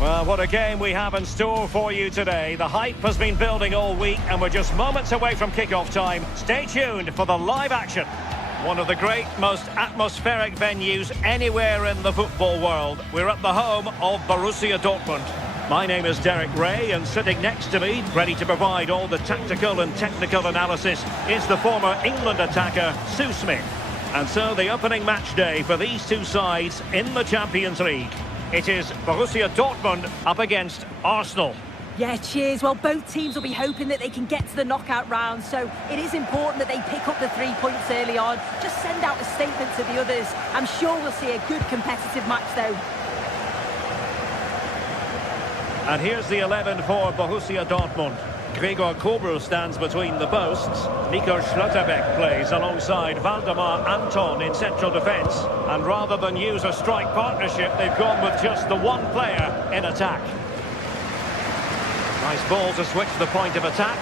Well, what a game we have in store for you today. The hype has been building all week and we're just moments away from kick-off time. Stay tuned for the live action. One of the great, most atmospheric venues anywhere in the football world. We're at the home of Borussia Dortmund. My name is Derek Ray, and sitting next to me, ready to provide all the tactical and technical analysis, is the former England attacker, Sue Smith. And so the opening match day for these two sides in the Champions League. It is Borussia Dortmund up against Arsenal. Yeah, cheers. Well, both teams will be hoping that they can get to the knockout round, so it is important that they pick up the 3 points early on. Just send out a statement to the others. I'm sure we'll see a good competitive match, though. And here's the 11 for Borussia Dortmund. Gregor Kobel stands between the posts. Nico Schlotterbeck plays alongside Valdemar Anton in central defence. And rather than use a strike partnership, they've gone with just the one player in attack. Nice ball to switch the point of attack.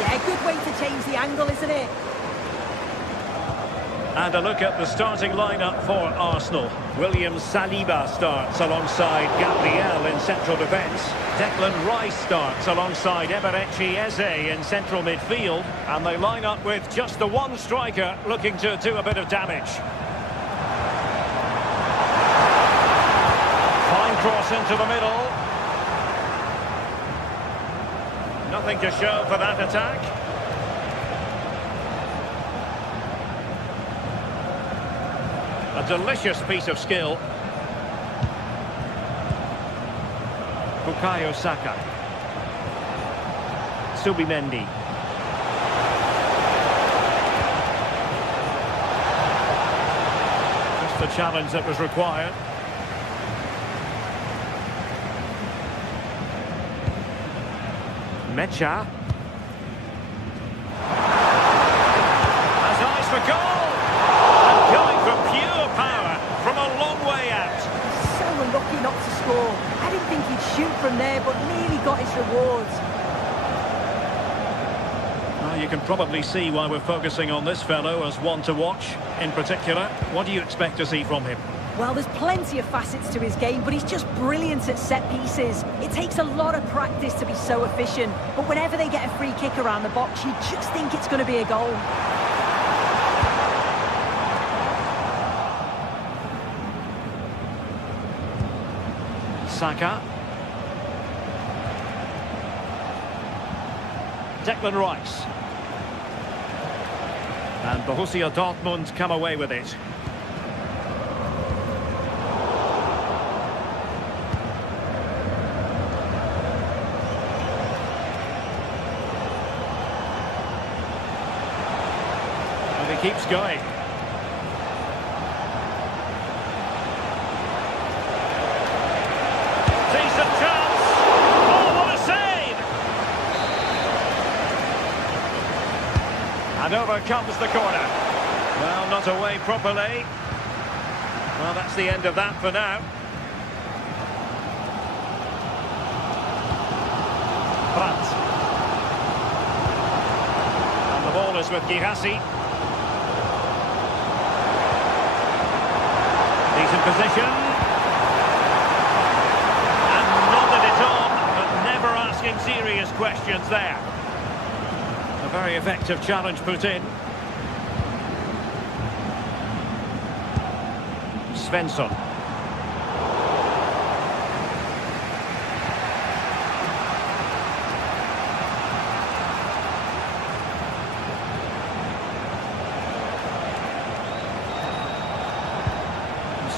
Yeah, good way to change the angle, isn't it? And a look at the starting lineup for Arsenal. William Saliba starts alongside Gabriel in central defence. Declan Rice starts alongside Eberechi Eze in central midfield. And they line up with just the one striker looking to do a bit of damage. Fine cross into the middle. Nothing to show for that attack. A delicious piece of skill. Bukayo Saka. Subimendi. Just the challenge that was required. Mecha. Has eyes for goal. And going from pure power from a long way out. So unlucky not to score. I didn't think he'd shoot from there, but nearly got his rewards. Well, you can probably see why we're focusing on this fellow as one to watch in particular. What do you expect to see from him? Well, there's plenty of facets to his game, but he's just brilliant at set pieces. It takes a lot of practice to be so efficient, but whenever they get a free kick around the box, you just think it's going to be a goal. Saka. Declan Rice. And Borussia Dortmund come away with it. And he keeps going. Decent chance. Oh, what a save! And over comes the corner. Well, not away properly. Well, that's the end of that for now. Brandt. And the ball is with Girassi. Decent position. And nodded it on, but never asking serious questions there. A very effective challenge put in. Svensson.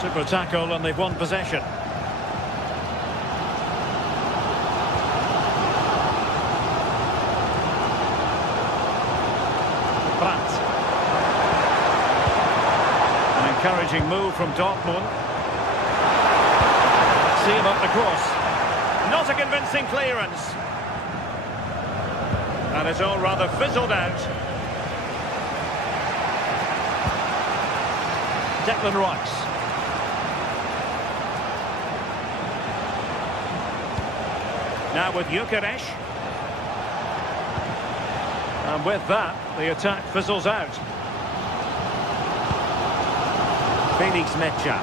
Super tackle and they've won possession. Brandt. An encouraging move from Dortmund. See him up the cross. Not a convincing clearance. And it's all rather fizzled out. Declan Rice. Now with Gyökeres. And with that, the attack fizzles out. Felix Mecha.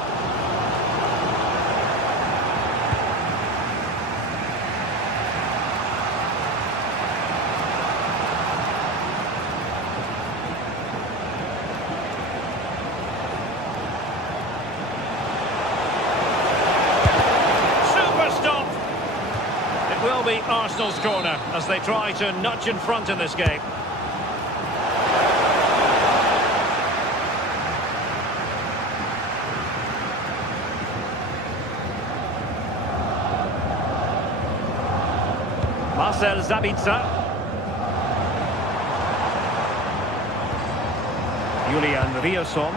be Arsenal's corner as they try to nudge in front in this game. Marcel Sabitzer. Julian Riosson.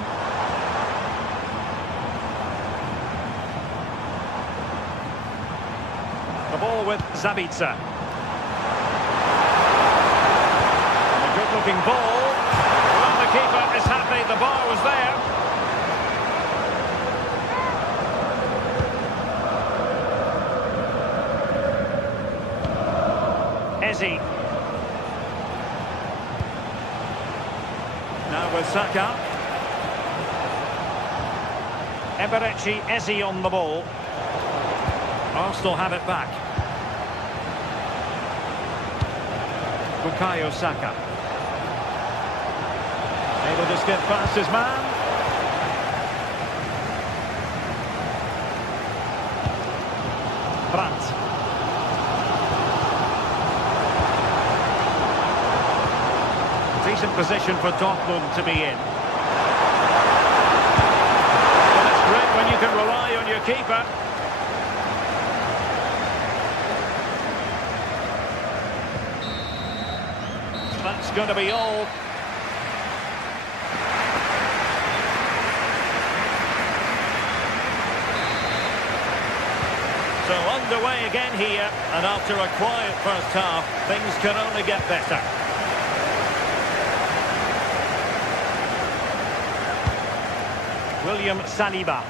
The ball with Sabitzer. A good-looking ball. Well, the keeper is happy the bar was there. Eze. Now with Saka. Eberechi Eze on the ball. Arsenal have it back. Bukayo Saka. Able to skip past his man. Brandt. Decent position for Dortmund to be in. Well, it's great when you can rely on your keeper. That's going to be all. So underway again here, and after a quiet first half, things can only get better. William Saliba.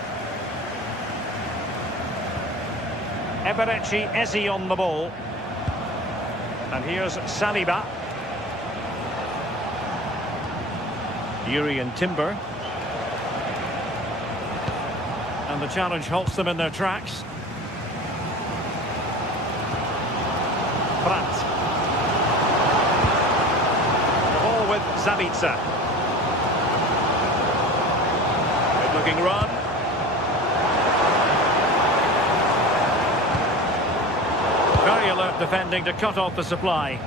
Eberechi Eze on the ball. And here's Saliba. Urian Timber. And the challenge halts them in their tracks. Brandt. The ball with Sabitzer. Good looking run. Very alert defending to cut off the supply.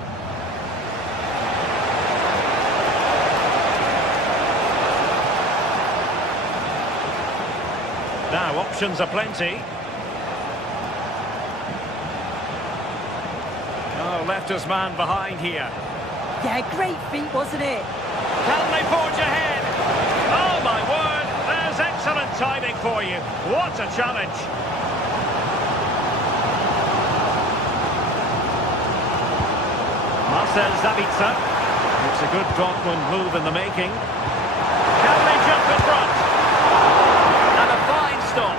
Now, options are plenty. Oh, left his man behind here. Yeah, great feat, wasn't it? Can they forge ahead? Oh, my word. There's excellent timing for you. What a challenge. Marcel Sabitzer. It's a good Dortmund move in the making. Can they jump in front? Stop.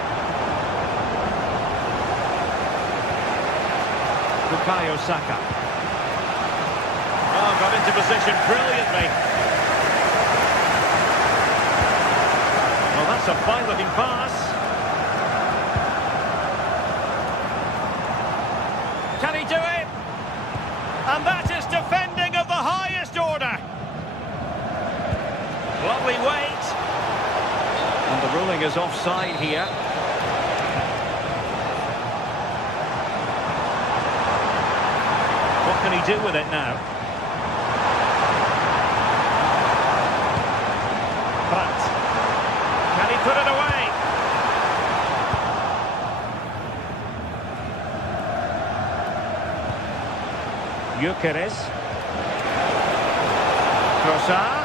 Bukayo Saka. Oh, got into position brilliantly. Well, that's a fine-looking pass. Can he do it? And that is defending of the highest order. Lovely weight. And the ruling is offside here. What can he do with it now? Brandt. Can he put it away? Gyökeres. Trossard.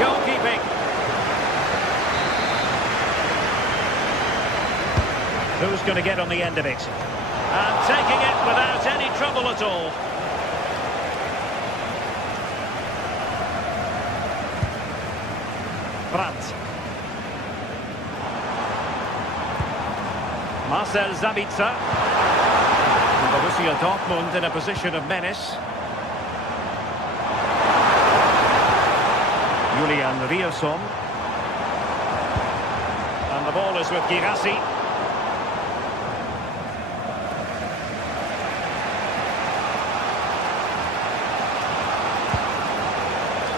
Goalkeeping. Who's going to get on the end of it? And taking it without any trouble at all. Brandt. Marcel Sabitzer. Borussia Dortmund in a position of menace. Julian Riosson. And the ball is with Girassi.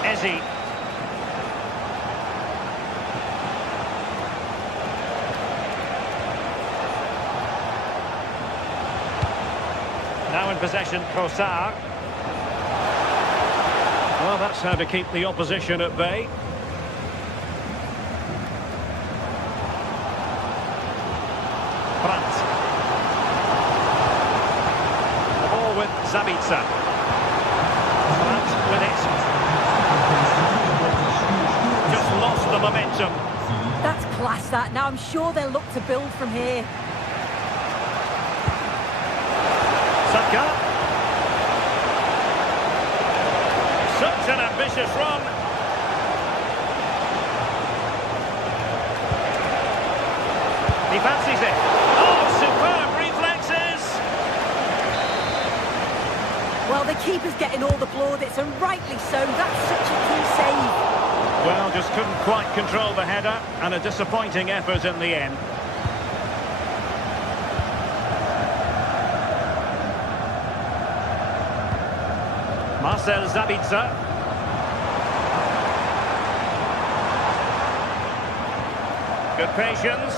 Eze. possession, Trossard. Well, that's how to keep the opposition at bay. Brandt. The ball with Zabitzer. Brandt with it. Just lost the momentum. That's class, that. Now I'm sure they'll look to build from here. Saka. Such an ambitious run. He fancies it. Oh, superb reflexes. Well, the keeper's getting all the plaudits, and rightly so. That's such a key save. Well, just couldn't quite control the header, and a disappointing effort in the end. Marcel Zabitzer. Good patience.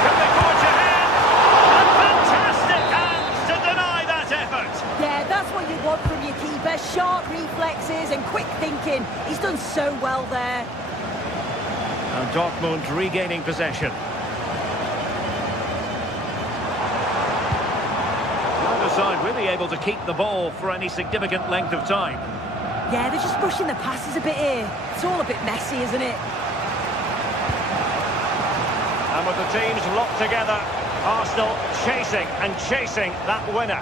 Can they forge ahead? And fantastic hands to deny that effort. Yeah, that's what you want from your keeper. Sharp reflexes and quick thinking. He's done so well there. And Dortmund regaining possession. Side really able to keep the ball for any significant length of time. Yeah, they're just rushing the passes a bit here. It's all a bit messy, isn't it? And with the teams locked together, Arsenal chasing and chasing that winner.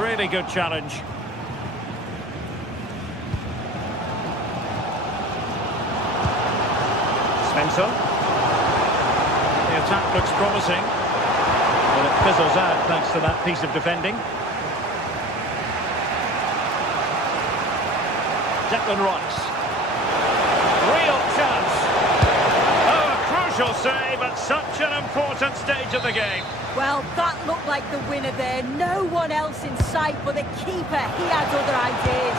Really good challenge. Svensson. The attack looks promising. Well, it fizzles out thanks to that piece of defending. Declan Rice. Real chance. Oh, a crucial save at such an important stage of the game. Well, that looked like the winner there. No one else in sight but the keeper. He had other ideas.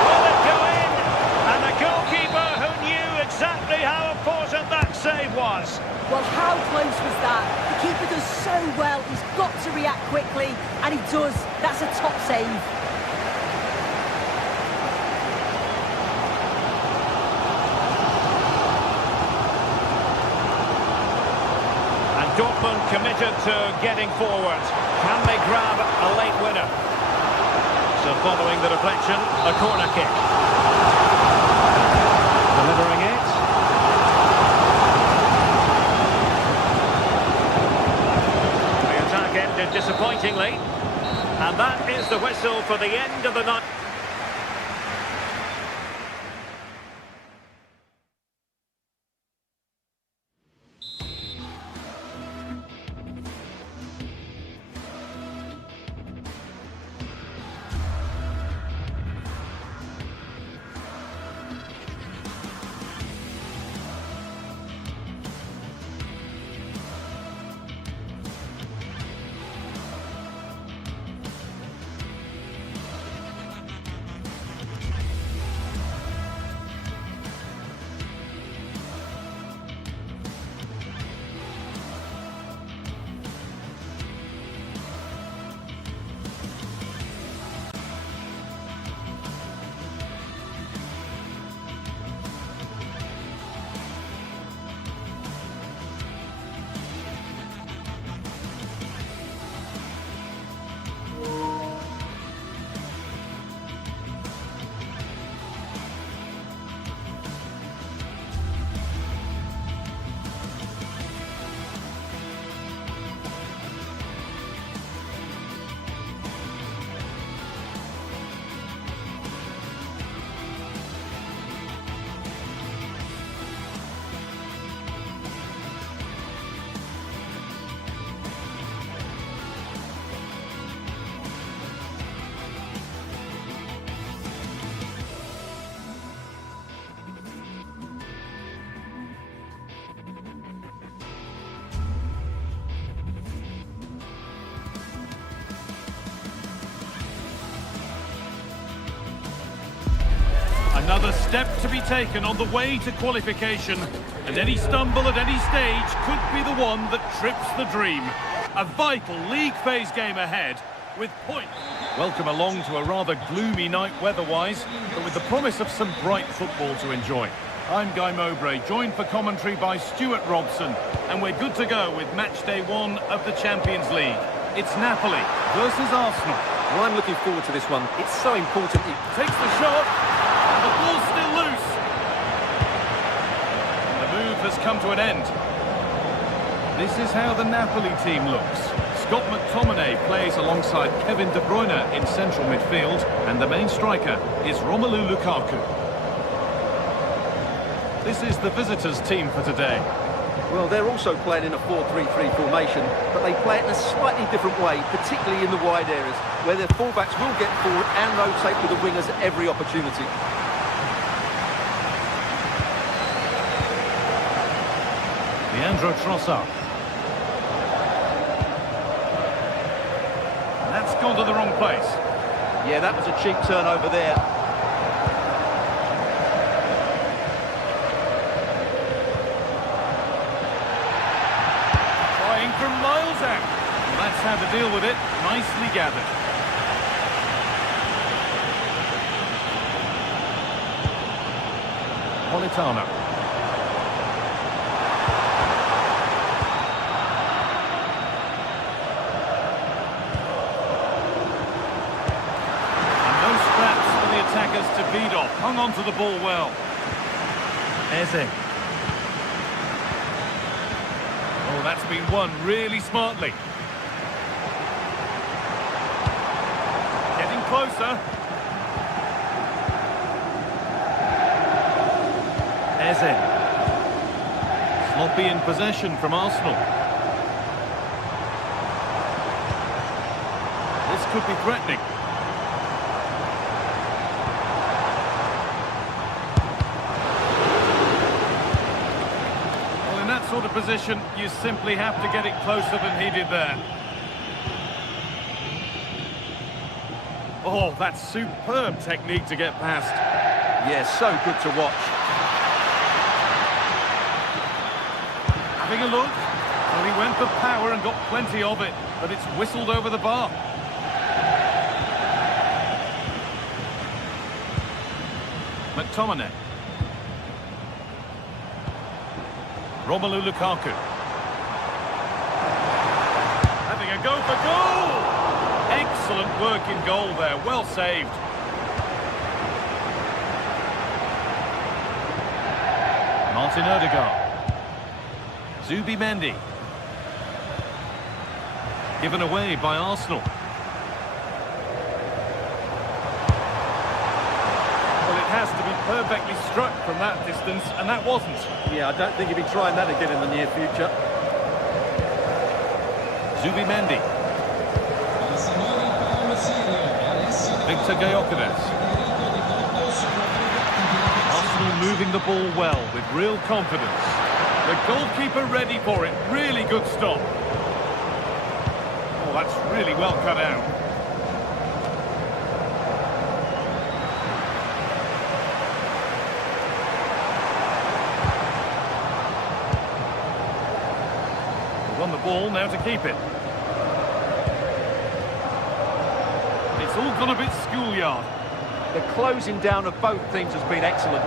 Will it go in? And the goalkeeper who knew exactly how important that save was. Well, how close was that? The keeper does so well. He's got to react quickly, and he does. That's a top save. And Dortmund committed to getting forward. Can they grab a late winner? So following the deflection, a corner kick. Delivering it. The attack ended disappointingly. And that is the whistle for the end of the night. Another step to be taken on the way to qualification, and any stumble at any stage could be the one that trips the dream. A vital league phase game ahead with points. Welcome along to a rather gloomy night weather-wise, but with the promise of some bright football to enjoy. I'm Guy Mowbray, joined for commentary by Stuart Robson, and we're good to go with match day 1 of the Champions League. It's Napoli versus Arsenal. Well, I'm looking forward to this one. It's so important. Takes the shot, and the ball's still loose. And the move has come to an end. This is how the Napoli team looks. Scott McTominay plays alongside Kevin De Bruyne in central midfield, and the main striker is Romelu Lukaku. This is the visitors' team for today. Well, they're also playing in a 4-3-3 formation, but they play it in a slightly different way, particularly in the wide areas, where their fullbacks will get forward and rotate with the wingers at every opportunity. Leandro Trossard. That's gone to the wrong place. Yeah, that was a cheap turnover there. From miles out. Well, that's how to deal with it. Nicely gathered. Politano. And no scraps for the attackers to beat off. Hung on to the ball well. Eze. Oh, that's been won really smartly. Getting closer. Eze. Sloppy in possession from Arsenal. This could be threatening. Sort of position, you simply have to get it closer than he did there. Oh, that's superb technique to get past. Yeah, so good to watch. Having a look. Well, he went for power and got plenty of it, but it's whistled over the bar. McTominay. Romelu Lukaku. Having a go for goal! Excellent work in goal there, well saved. Martin Odegaard. Zubimendi. Given away by Arsenal. Has to be perfectly struck from that distance, and that wasn't. Yeah, I don't think he'll be trying that again in the near future. Zubimendi. Victor Gyökeres. Arsenal moving the ball well with real confidence. The goalkeeper ready for it. Really good stop. Oh, that's really well cut out. On the ball now to keep it. It's all gone a bit schoolyard. The closing down of both teams has been excellent.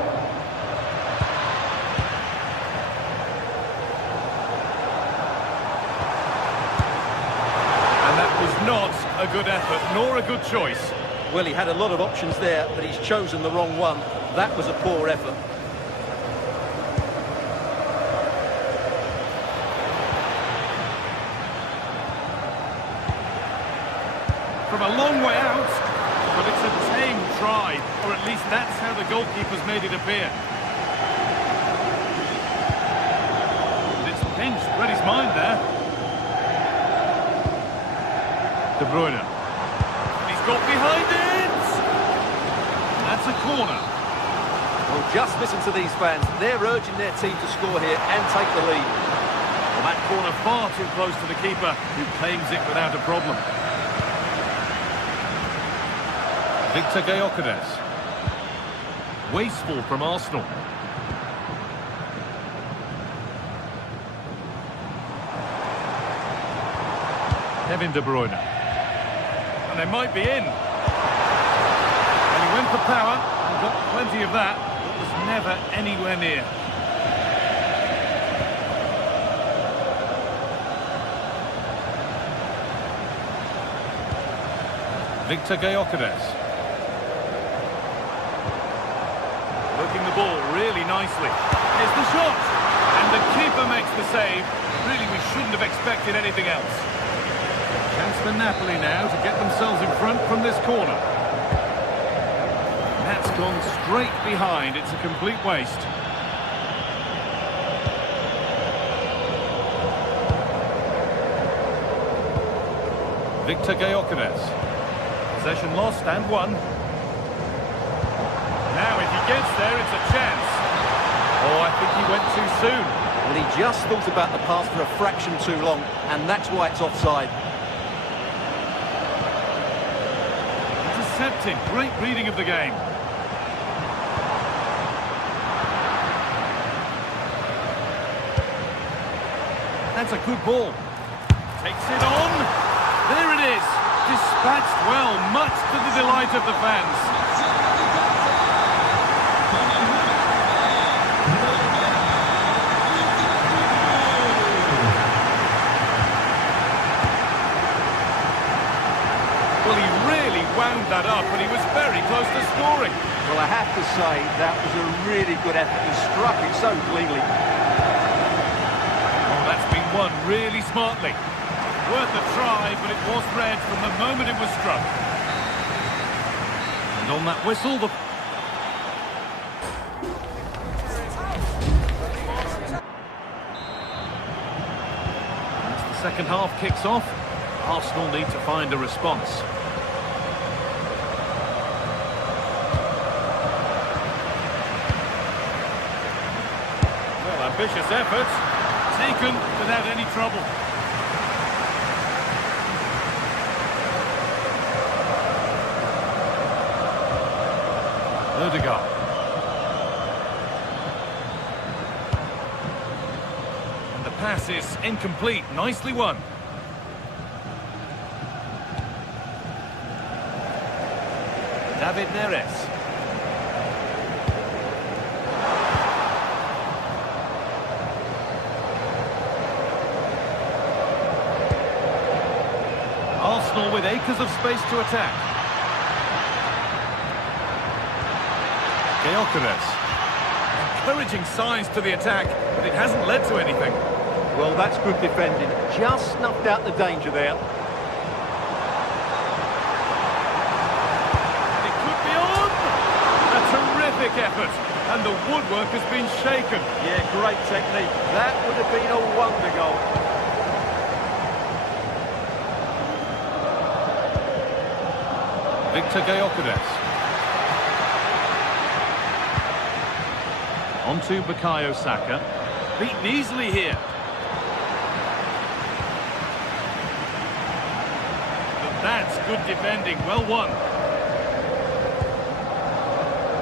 And that was not a good effort, nor a good choice. Well, he had a lot of options there, but he's chosen the wrong one. That was a poor effort. From a long way out, but it's a tame try, or at least that's how the goalkeeper's made it appear. And it's pinched, read his mind there. De Bruyne. He's got behind it! That's a corner. Well, just listen to these fans. They're urging their team to score here and take the lead. Well, that corner far too close to the keeper, who claims it without a problem. Victor Gyökeres. Wasteful from Arsenal. Kevin De Bruyne. And they might be in. And he went for power and got plenty of that, but was never anywhere near. Victor Gyökeres. Working the ball really nicely. Here's the shot! And the keeper makes the save. Really, we shouldn't have expected anything else. Chance for Napoli now to get themselves in front from this corner. That's gone straight behind. It's a complete waste. Victor Gyökeres. Possession lost and won. Now if he gets there, it's a chance. Oh, I think he went too soon. Well, he just thought about the pass for a fraction too long, and that's why it's offside. Intercepted. Great reading of the game. That's a good ball. Takes it on. There it is. Dispatched well, much to the delight of the fans. Well, he really wound that up, and he was very close to scoring. Well, I have to say, that was a really good effort. He struck it so cleanly. Oh, that's been won really smartly. Worth a try, but it was red from the moment it was struck. And on that whistle, as the second half kicks off, Arsenal need to find a response. Well, ambitious effort, taken without any trouble. Odegaard. And the pass is incomplete. Nicely won. David Neres. Arsenal with acres of space to attack. Gyökeres. Encouraging signs to the attack, but it hasn't led to anything. Well, that's good defending. Just snuffed out the danger there. It could be on! A terrific effort, and the woodwork has been shaken. Yeah, great technique. That would have been a wonder goal. Victor Gyökeres. On to Bukayo Saka. Beaten easily here. But that's good defending. Well won.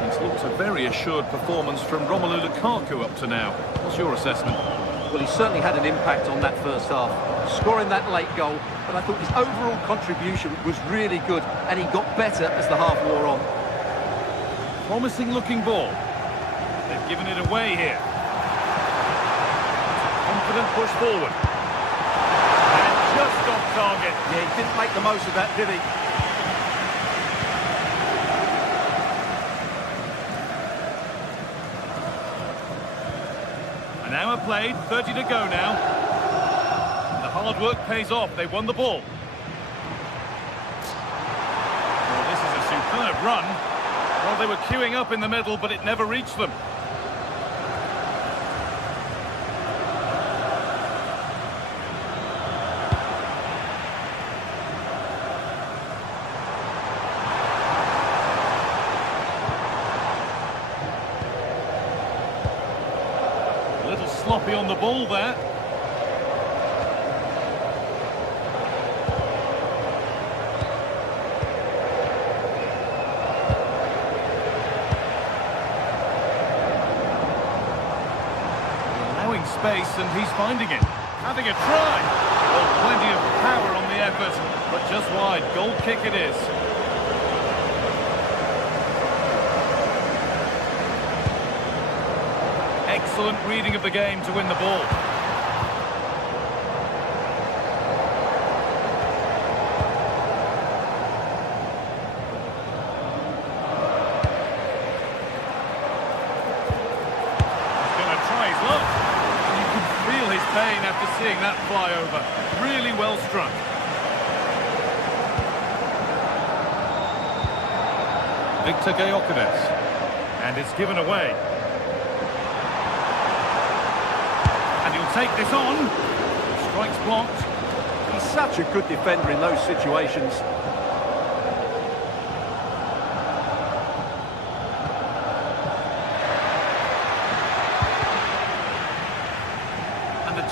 It's looked a very assured performance from Romelu Lukaku up to now. What's your assessment? Well, he certainly had an impact on that first half, scoring that late goal, but I thought his overall contribution was really good, and he got better as the half wore on. Promising looking ball. They've given it away here. Confident push forward. And just off target. Yeah, he didn't make the most of that, did he? An hour played, 30 to go now. The hard work pays off. They won the ball. Well, this is a superb run. Well, they were queuing up in the middle, but it never reached them. A little sloppy on the ball there. space and he's finding it. Having a try. Oh, plenty of power on the effort, but just wide. Goal kick it is. Excellent reading of the game to win the ball. After seeing that fly over, really well struck. Victor Gyökeres, and it's given away. And he'll take this on. Strikes blocked. He's such a good defender in those situations.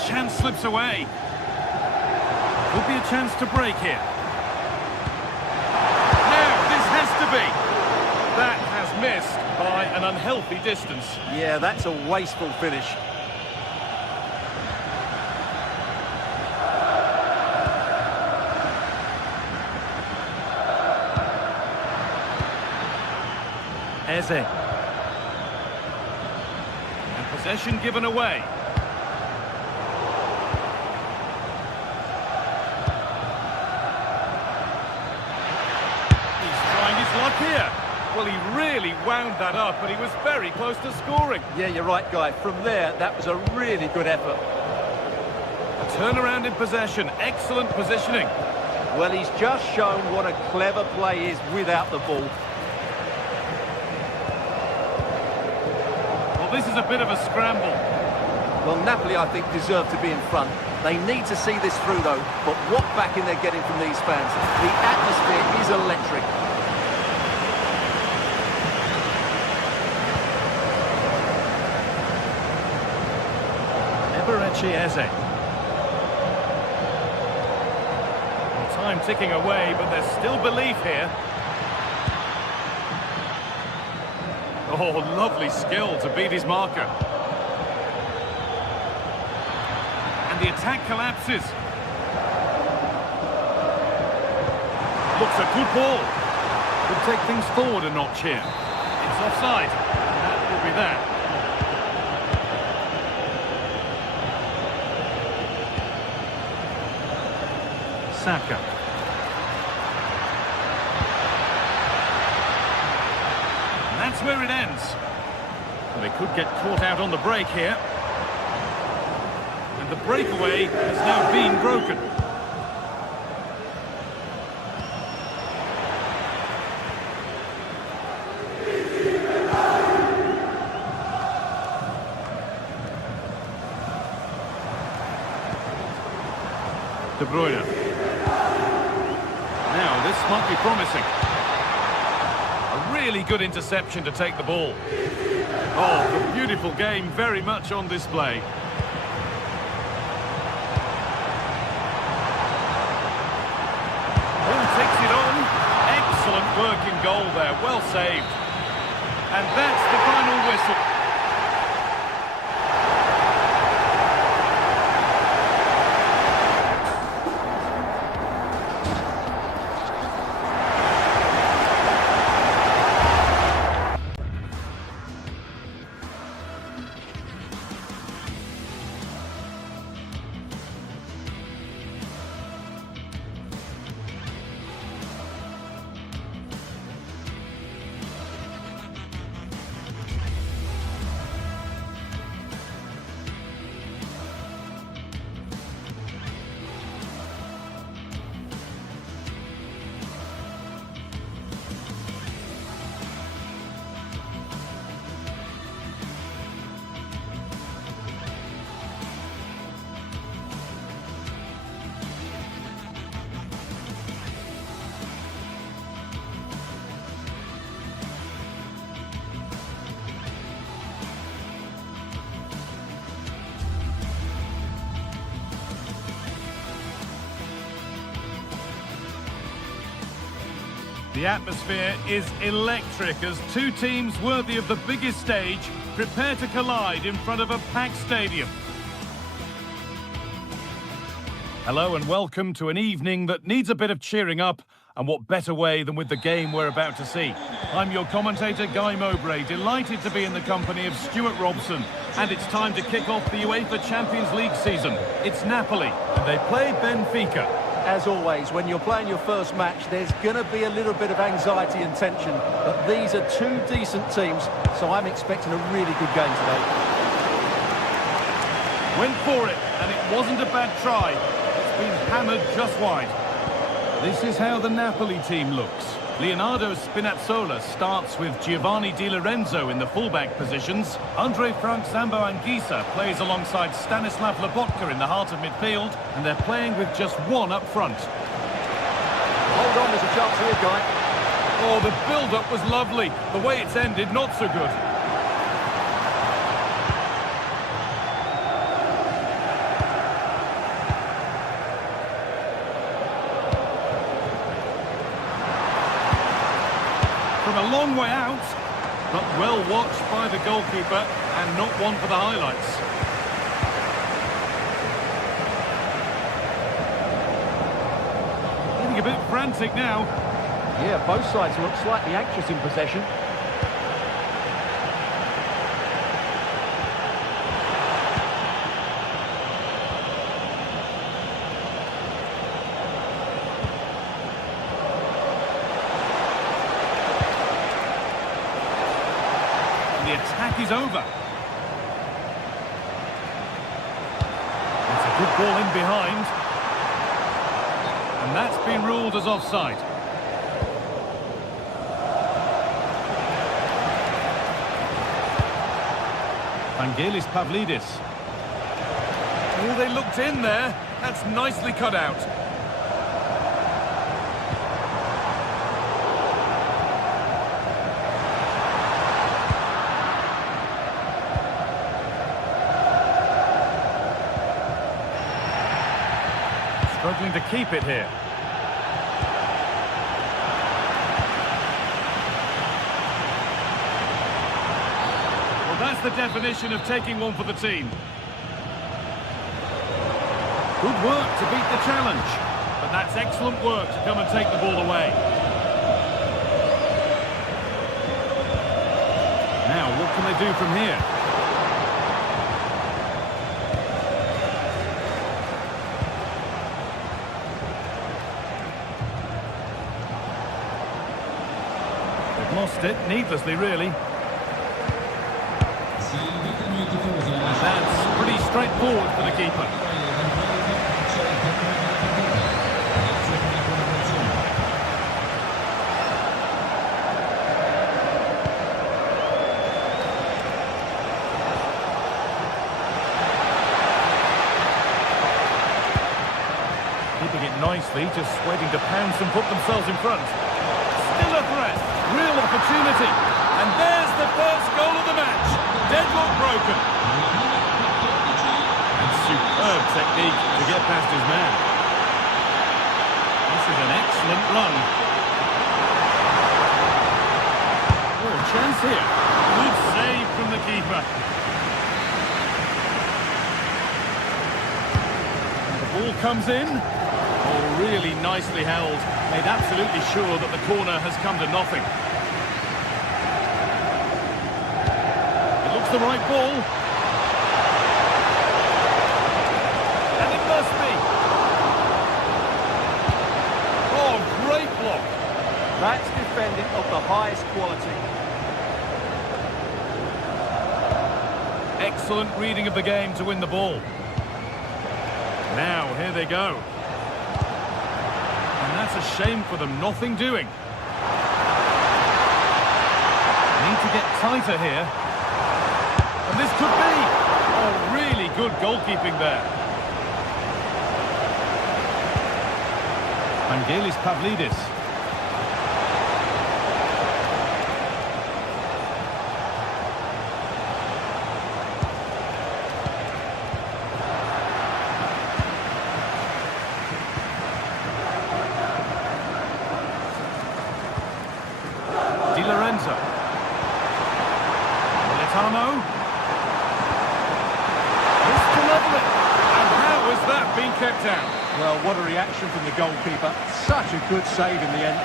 Chance slips away. Could be a chance to break here. No, this has to be. That has missed by an unhealthy distance. Yeah, that's a wasteful finish. Eze. And possession given away. Here. Well, he really wound that up, but he was very close to scoring. Yeah, you're right, Guy. From there, that was a really good effort. A turnaround in possession. Excellent positioning. Well, he's just shown what a clever play is without the ball. Well, this is a bit of a scramble. Well, Napoli, I think, deserve to be in front. They need to see this through, though. But what backing they're getting from these fans. The atmosphere is electric. Eze. Time ticking away, but there's still belief here. Oh, lovely skill to beat his marker. And the attack collapses. Looks a good ball. Could take things forward a notch here. It's offside. That will be that. Saka. And that's where it ends. And they could get caught out on the break here. And the breakaway has now been broken. De Bruyne. Now, this might be promising. A really good interception to take the ball. Oh, a beautiful game, very much on display. Oh, takes it on. Excellent working goal there, well saved. And that's the final whistle. The atmosphere is electric as two teams worthy of the biggest stage prepare to collide in front of a packed stadium. Hello and welcome to an evening that needs a bit of cheering up, and what better way than with the game we're about to see. I'm your commentator, Guy Mowbray, delighted to be in the company of Stuart Robson, and it's time to kick off the UEFA Champions League season. It's Napoli, and they play Benfica. As always, when you're playing your first match, there's going to be a little bit of anxiety and tension, but these are two decent teams, so I'm expecting a really good game today. Went for it, and it wasn't a bad try. It's been hammered just wide. This is how the Napoli team looks. Leonardo Spinazzola starts with Giovanni Di Lorenzo in the fullback positions. Andre Frank Zambo Anguissa plays alongside Stanislav Lobotka in the heart of midfield, and they're playing with just one up front. Hold on, there's a chance here, Guy. Oh, the build-up was lovely. The way it's ended, not so good. From a long way out, but well watched by the goalkeeper, and not one for the highlights. Getting a bit frantic now. Yeah, both sides look slightly anxious in possession. The attack is over. It's a good ball in behind. And that's been ruled as offside. Vangelis Pavlidis. Oh, they looked in there. That's nicely cut out. Struggling to keep it here. Well, that's the definition of taking one for the team. Good work to beat the challenge. But that's excellent work to come and take the ball away. Now, what can they do from here? Lost it, needlessly really. And that's pretty straightforward for the keeper. Keeping it nicely, just waiting to pounce and put themselves in front. Still a threat. Real opportunity, and there's the first goal of the match. Deadlock broken. And superb technique to get past his man. This is an excellent run. Oh, a chance here. Good save from the keeper. And the ball comes in. Oh, really nicely held. Made absolutely sure that the corner has come to nothing. It looks the right ball. And it must be. Oh, great block. That's defending of the highest quality. Excellent reading of the game to win the ball. Now, here they go. And that's a shame for them, nothing doing. Need to get tighter here. And this could be. Oh, really good goalkeeping there. Vangelis Pavlidis. Di Lorenzo. Militano. Just to level it. And how was that been kept out. Well, what a reaction from the goalkeeper. Such a good save in the end.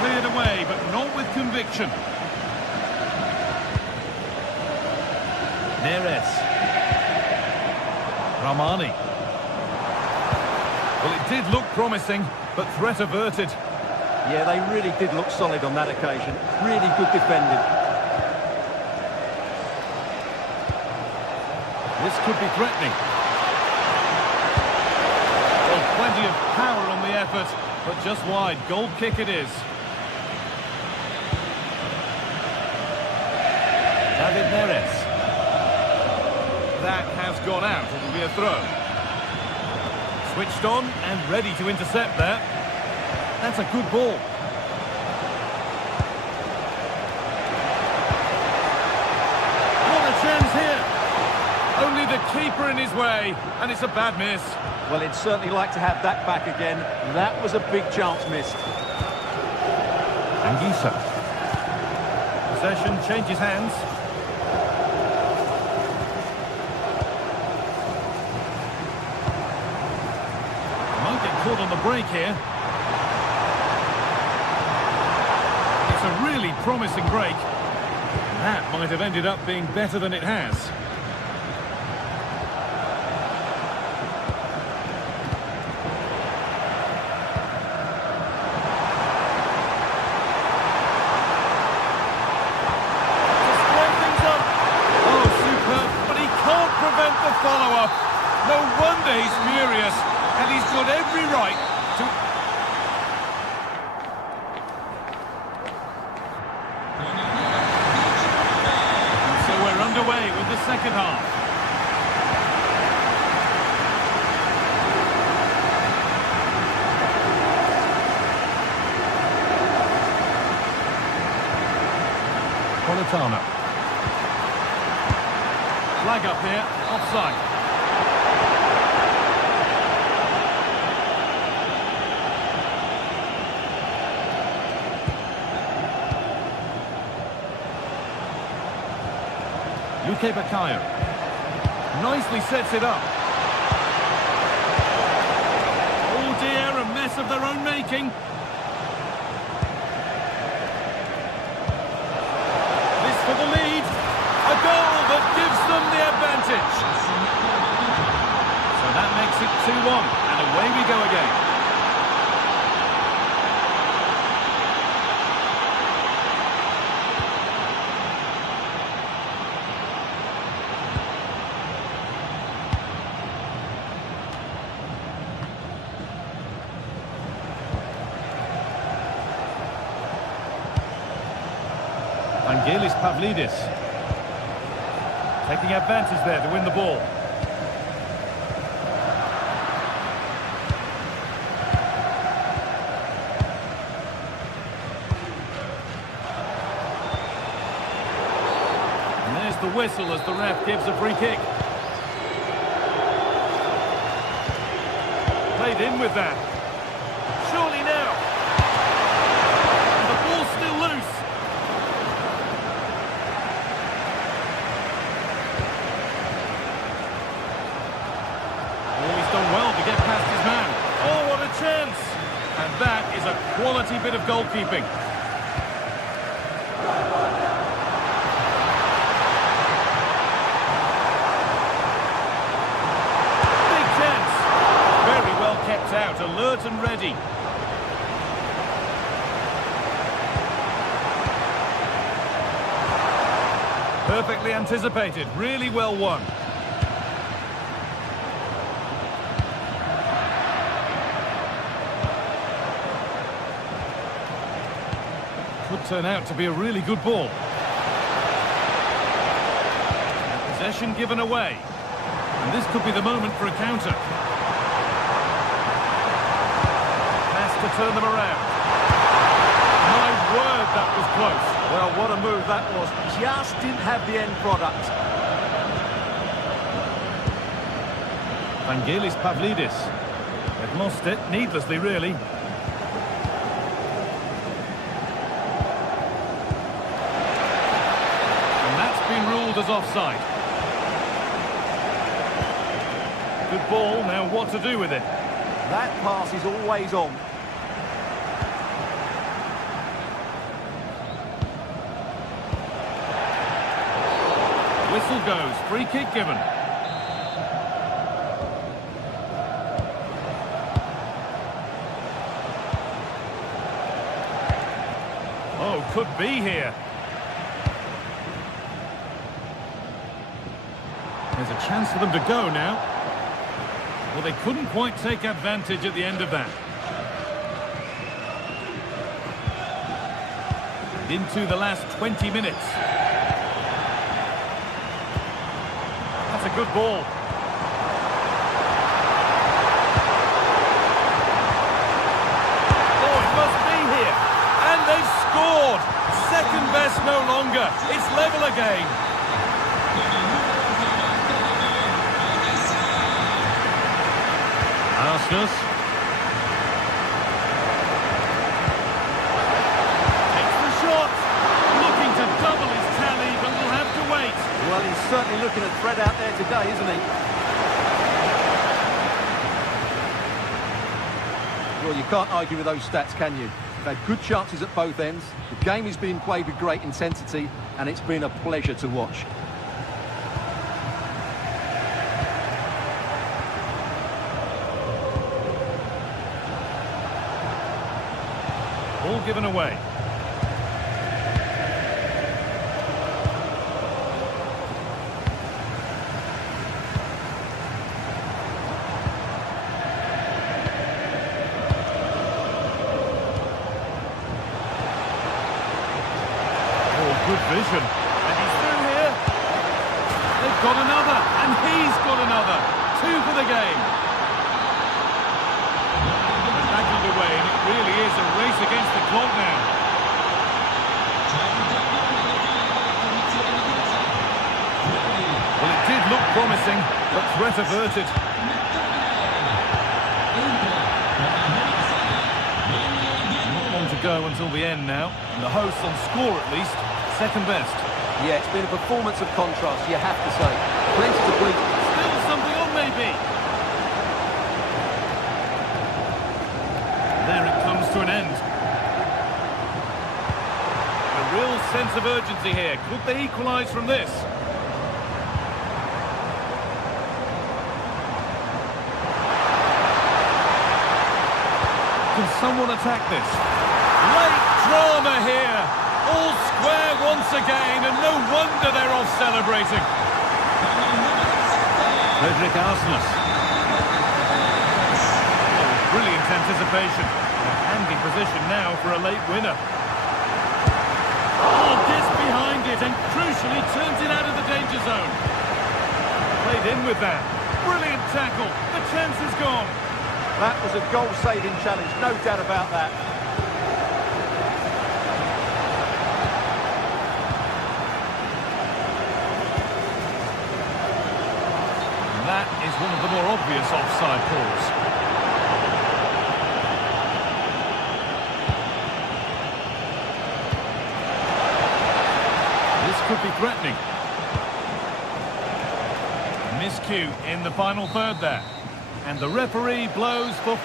Cleared away, but not with conviction. Neres. Ramani. Well, it did look promising, but threat averted. Yeah, they really did look solid on that occasion. Really good defending. This could be threatening. Well, plenty of power on the effort, but just wide. Goal kick it is. David Neres. That has gone out. It'll be a throw. Switched on and ready to intercept there. That's a good ball. What a chance here. Only the keeper in his way, and it's a bad miss. Well, he'd certainly like to have that back again. That was a big chance missed. Anguissa. Possession changes hands. Might get caught on the break here. It's a really promising break. That might have ended up being better than it has. Follow-up. No wonder he's furious, and he's got every right to... And so we're underway with the second half. Politano. Flag up here, offside. Luque Baccaio. Nicely sets it up. Oh dear, a mess of their own making. This for the lead. A goal that gives them the advantage. So that makes it 2-1, and away we go again. Vangelis Pavlidis. Taking advantage there to win the ball. And there's the whistle as the ref gives a free kick. Played in with that. Surely now. And the ball's still loose. Get past his man. Oh, what a chance! And that is a quality bit of goalkeeping. Big chance. Very well kept out, alert and ready. Perfectly anticipated, really well won. Could turn out to be a really good ball. And possession given away. And this could be the moment for a counter. Has to turn them around. My word, that was close. Well, what a move that was. Just didn't have the end product. Vangelis Pavlidis. They've lost it, needlessly really. As offside. Good ball, now what to do with it? That pass is always on. Whistle goes, free kick given. Oh, could be here. There's a chance for them to go now. Well, they couldn't quite take advantage at the end of that. Into the last 20 minutes. That's a good ball. Oh, it must be here. And they've scored. Second best no longer. It's level again. Arsenal. Takes the shot. Looking to double his tally, but will have to wait. Well, he's certainly looking a threat out there today, isn't he? Well, you can't argue with those stats, can you? They've had good chances at both ends. The game is being played with great intensity, and it's been a pleasure to watch. Ball given away. Good vision. And he's through here. They've got another. And he's got another. 2 for the game. They're backing away, and it really is a race against the clock now. Well, it did look promising, but threat averted. Not long to go until the end now. And the hosts on score at least. Second best. Yeah, it's been a performance of contrast, you have to say. Plenty to bleed. Still something on, maybe. There it comes to an end. A real sense of urgency here. Could they equalise from this? Can someone attack this? Late drama here. All square once again, and no wonder they're off celebrating. Frederick Arsenal. Oh, brilliant anticipation. A handy position now for a late winner. Oh, gets behind it and crucially turns it out of the danger zone. Played in with that. Brilliant tackle. The chance is gone. That was a goal-saving challenge, no doubt about that. That is one of the more obvious offside calls. This could be threatening. Miscue in the final third there. And the referee blows for...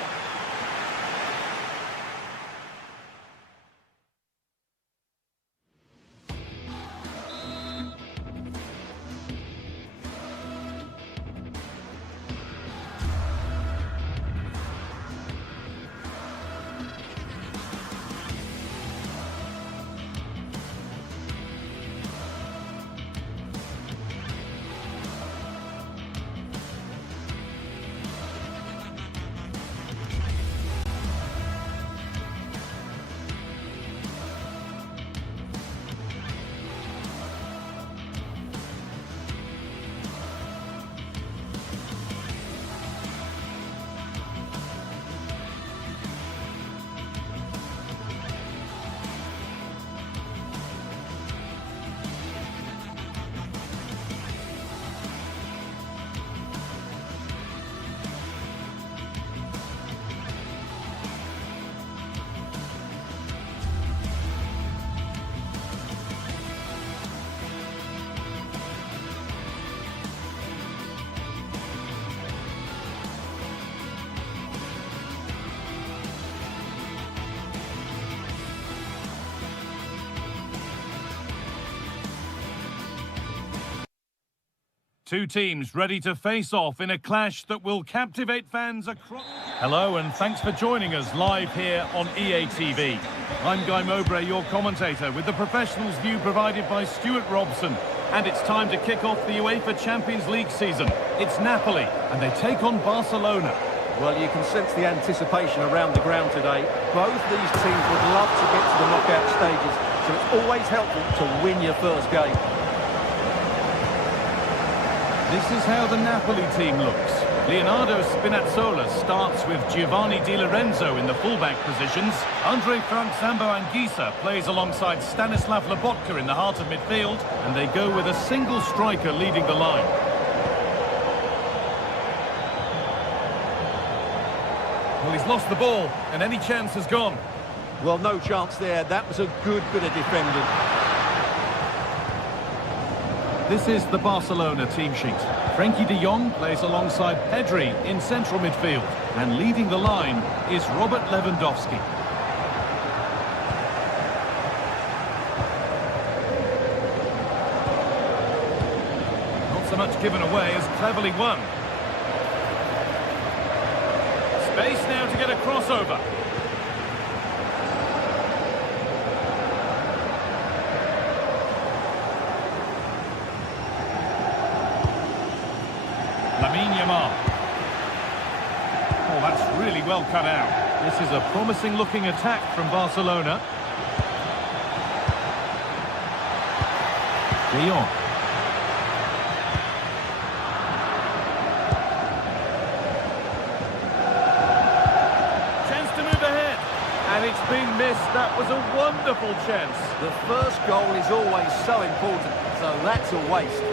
Two teams ready to face off in a clash that will captivate fans across... Hello and thanks for joining us live here on EA TV. I'm Guy Mowbray, your commentator, with the professionals' view provided by Stuart Robson. And it's time to kick off the UEFA Champions League season. It's Napoli, and they take on Barcelona. Well, you can sense the anticipation around the ground today. Both these teams would love to get to the knockout stages, so it's always helpful to win your first game. This is how the Napoli team looks. Leonardo Spinazzola starts with Giovanni Di Lorenzo in the fullback positions. Andre Frank Zambo Anguissa plays alongside Stanislav Lobotka in the heart of midfield, and they go with a single striker leading the line. Well, he's lost the ball, and any chance has gone. Well, no chance there. That was a good bit of defending. This is the Barcelona team sheet. Frenkie de Jong plays alongside Pedri in central midfield. And leading the line is Robert Lewandowski. Not so much given away as cleverly won. Space now to get a crossover. Oh, that's really well cut out. This is a promising looking attack from Barcelona. De Jong. Chance to move ahead. And it's been missed. That was a wonderful chance. The first goal is always so important, so that's a waste.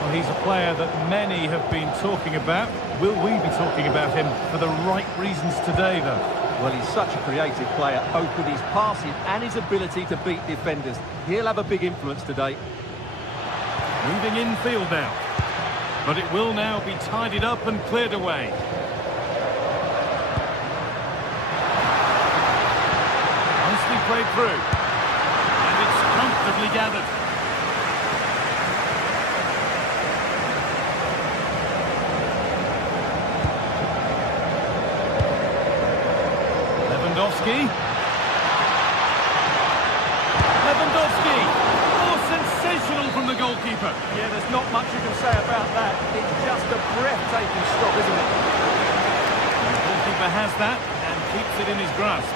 Well, he's a player that many have been talking about. Will we be talking about him for the right reasons today, though? Well, he's such a creative player, both with his passing and his ability to beat defenders. He'll have a big influence today. Moving infield now. But it will now be tidied up and cleared away. Nicely played through. And it's comfortably gathered. Lewandowski. Oh, sensational from the goalkeeper. Yeah, there's not much you can say about that. It's just a breathtaking stop, isn't it? The goalkeeper has that and keeps it in his grasp.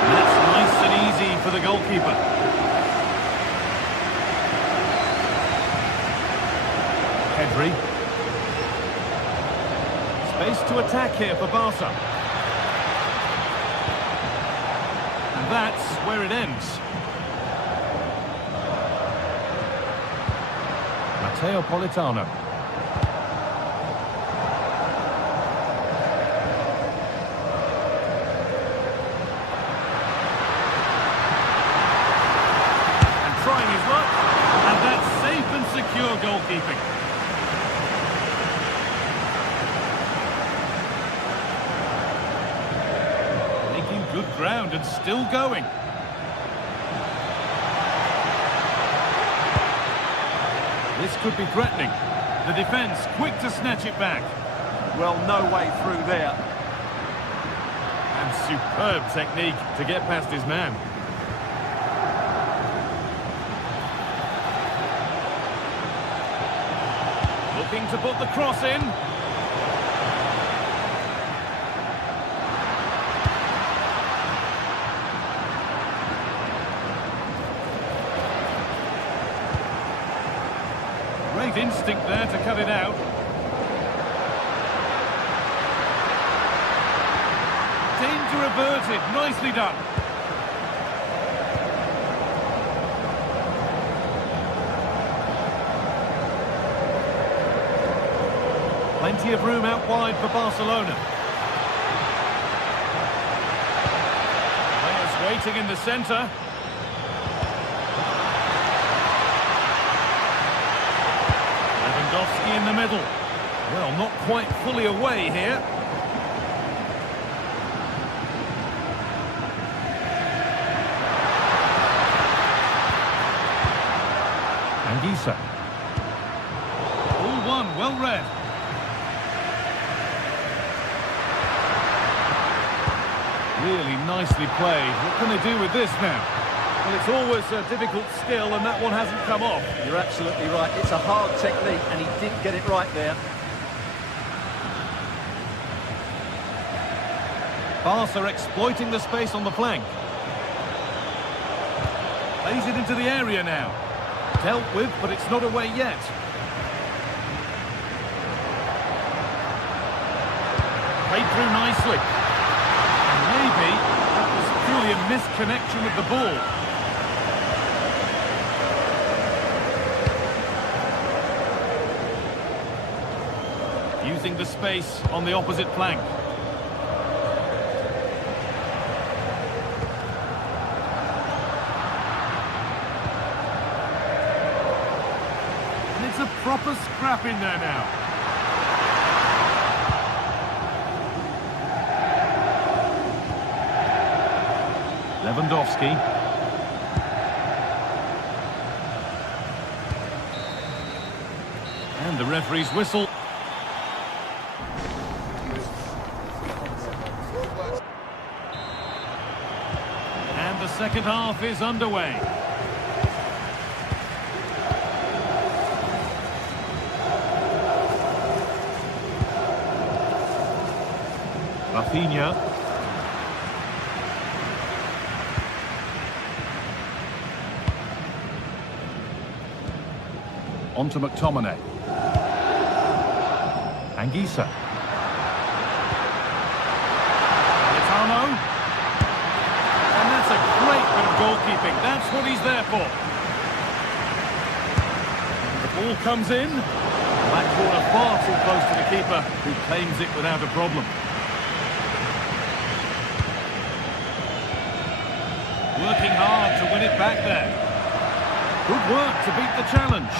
And that's nice and easy for the goalkeeper. Pedri. Space to attack here for Barca. And that's where it ends. Matteo Politano. And trying his luck. And that's safe and secure goalkeeping. Good ground and still going. This could be threatening. The defence quick to snatch it back. Well, no way through there. And superb technique to get past his man. Looking to put the cross in. Great instinct there to cut it out. Danger averted. Nicely done. Plenty of room out wide for Barcelona. Players waiting in the centre. Lewandowski in the middle. Well, not quite fully away here. Anguissa. All one, well read. Really nicely played. What can they do with this now? Well, it's always a difficult skill, and that one hasn't come off. You're absolutely right. It's a hard technique, and he didn't get it right there. Barca exploiting the space on the flank. Plays it into the area now. Dealt with, but it's not away yet. Played through nicely. And maybe that was purely a misconnection with the ball. Using the space on the opposite flank. And it's a proper scrap in there now. Lewandowski. And the referee's whistle. And the second half is underway. Rafinha. On to McTominay. Anguissa. Gaetano. And that's a great bit of goalkeeping. That's what he's there for. The ball comes in. That corner far too close to the keeper, who claims it without a problem. Working hard to win it back there. Good work to beat the challenge.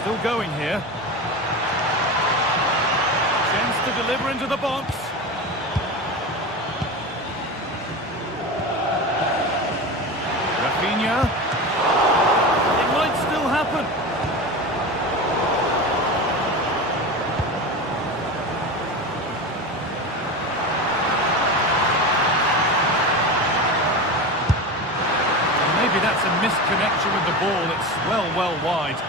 Still going here. Chance to deliver into the box. Rafinha. It might still happen. And maybe that's a misconnection with the ball. It's well wide.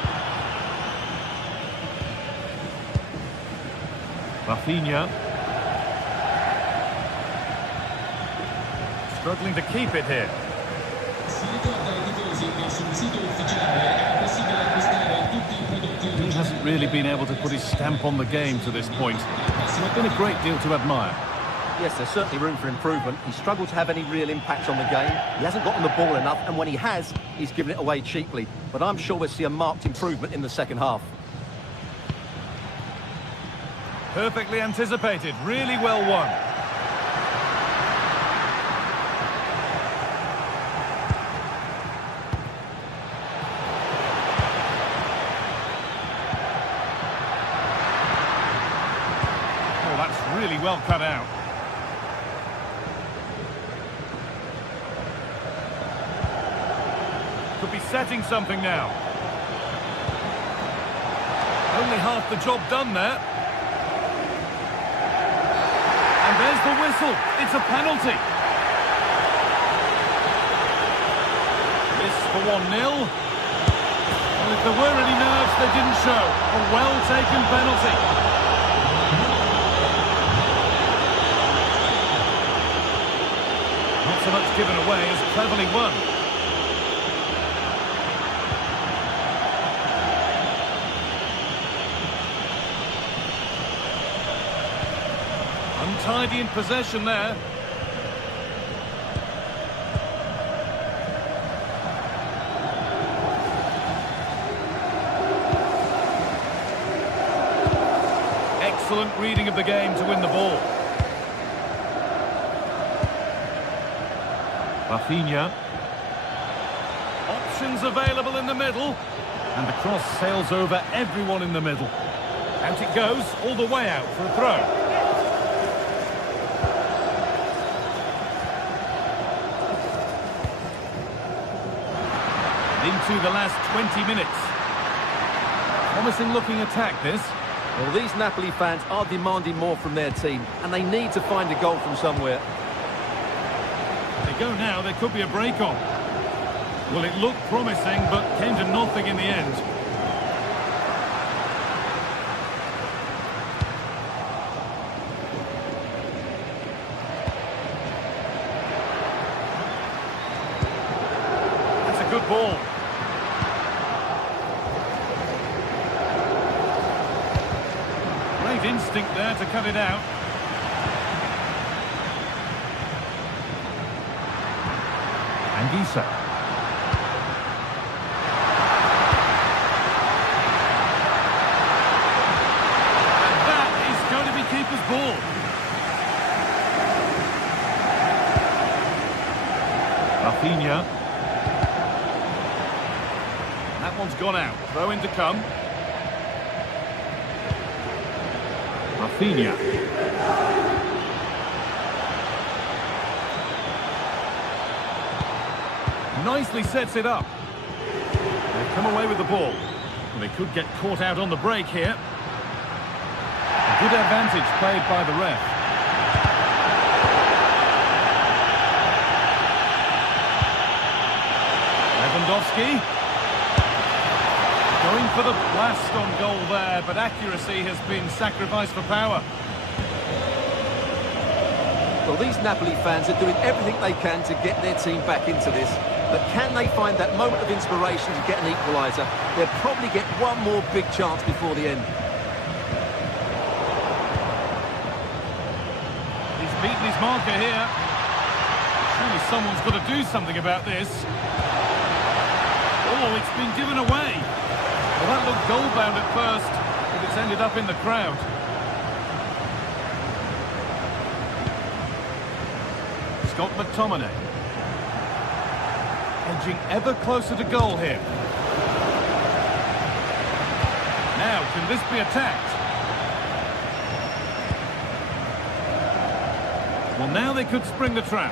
Rafinha. Struggling to keep it here. He hasn't really been able to put his stamp on the game to this point. It's not been a great deal to admire. Yes, there's certainly room for improvement. He struggled to have any real impact on the game. He hasn't gotten the ball enough, and when he has, he's given it away cheaply. But I'm sure we'll see a marked improvement in the second half. Perfectly anticipated, really well won. Oh, that's really well cut out. Could be setting something now. Only half the job done there. And there's the whistle. It's a penalty. This for 1-0. Well, if there were any nerves, they didn't show. A well-taken penalty. Not so much given away as cleverly won. Untidy in possession there. Excellent reading of the game to win the ball. Rafinha. Options available in the middle. And the cross sails over everyone in the middle. Out it goes, all the way out for a throw. Into the last 20 minutes. Promising looking attack, this. Well, these Napoli fans are demanding more from their team, and they need to find a goal from somewhere. They go now, there could be a break on. Well, it looked promising, but came to nothing in the end. That's a good ball. Great instinct there to cut it out. Anguissa. And that is going to be keeper's ball. Rafinha. That one's gone out. Throw in to come. Rafinha. Nicely sets it up. They've come away with the ball. Well, they could get caught out on the break here. A good advantage played by the ref. Lewandowski. Going for the blast on goal there, but accuracy has been sacrificed for power. Well, these Napoli fans are doing everything they can to get their team back into this. But can they find that moment of inspiration to get an equaliser? They'll probably get one more big chance before the end. He's beaten his marker here. Surely someone's got to do something about this. Oh, it's been given away. Well, that looked goal-bound at first, but it's ended up in the crowd. Scott McTominay. Edging ever closer to goal here. Now, can this be attacked? Well, now they could spring the trap.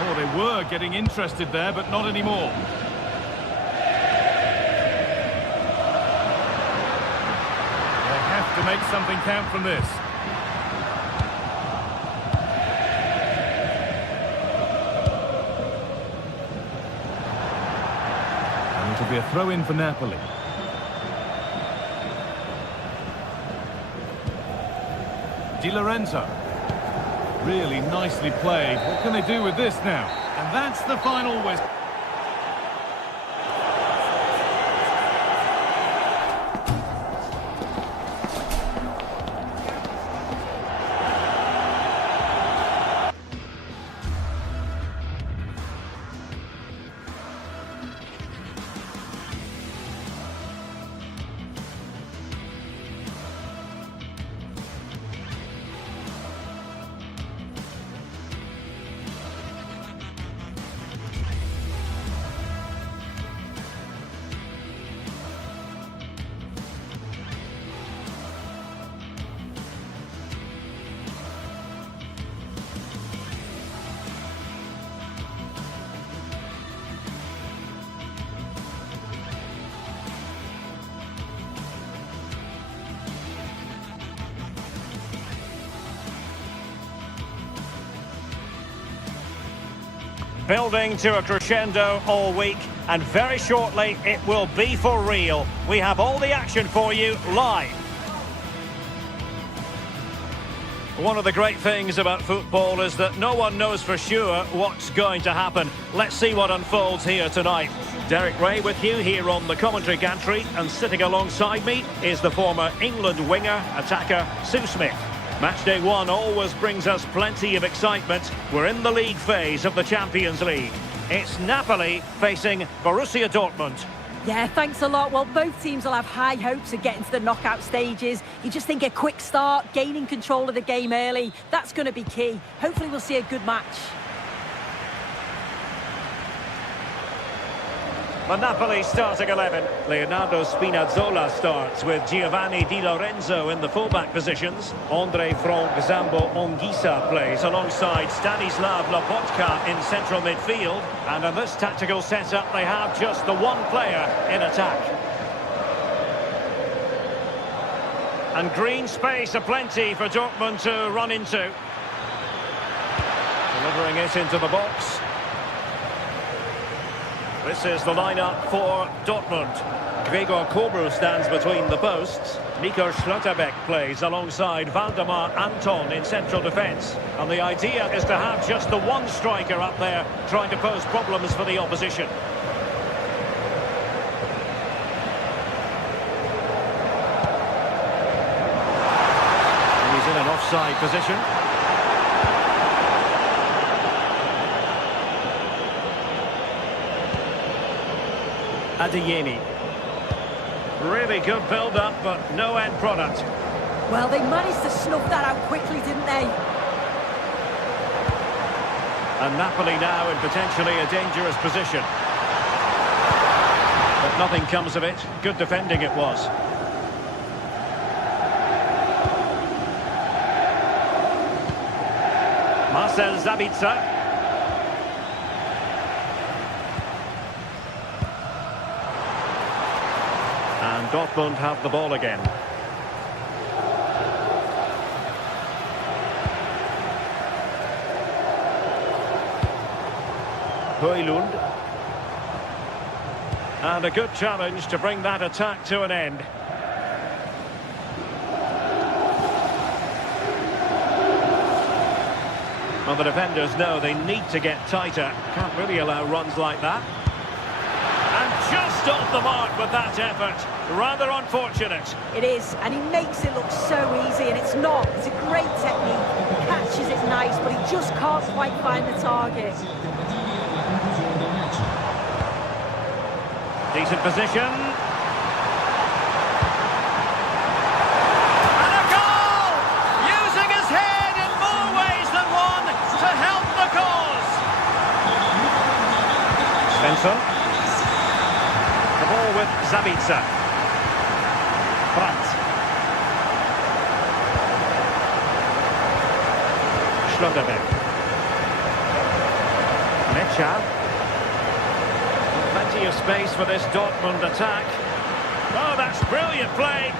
Oh, they were getting interested there, but not anymore. They have to make something count from this. It'll be a throw-in for Napoli. Di Lorenzo. Really nicely played. What can they do with this now? And that's the final whistle. Building to a crescendo all week, and very shortly it will be for real. We have all the action for you live. One of the great things about football is that no one knows for sure what's going to happen. Let's see what unfolds here tonight. Derek Ray with you here on the commentary gantry, and sitting alongside me is the former England winger, attacker Sue Smith. Matchday 1 always brings us plenty of excitement. We're in the league phase of the Champions League. It's Napoli facing Borussia Dortmund. Yeah, thanks a lot. Well, both teams will have high hopes of getting to the knockout stages. You just think a quick start, gaining control of the game early, that's going to be key. Hopefully we'll see a good match. The Napoli starting 11. Leonardo Spinazzola starts with Giovanni Di Lorenzo in the fullback positions. Andre Frank Zambo Ongisa plays alongside Stanislav Lobotka in central midfield. And in this tactical setup, they have just the one player in attack. And green space aplenty for Dortmund to run into. Delivering it into the box. This is the lineup for Dortmund. Gregor Kobel stands between the posts. Nico Schlotterbeck plays alongside Valdemar Anton in central defence. And the idea is to have just the one striker up there trying to pose problems for the opposition. And he's in an offside position. Adeyemi. Really good build-up, but no end product. Well, they managed to snuff that out quickly, didn't they? And Napoli now in potentially a dangerous position. But nothing comes of it. Good defending it was. Marcel Sabitzer. And Dortmund have the ball again. Højlund. And a good challenge to bring that attack to an end. Well, the defenders know they need to get tighter. Can't really allow runs like that. And just off the mark with that effort. Rather unfortunate. It is, and he makes it look so easy, and it's not. It's a great technique. He catches it nice, but he just can't quite find the target. Decent position. And a goal! Using his head in more ways than one to help the cause. Spencer. The ball with Sabitzer. Brandt. Schlotterbeck. Mecha. Plenty of space for this Dortmund attack. Oh, that's brilliant play.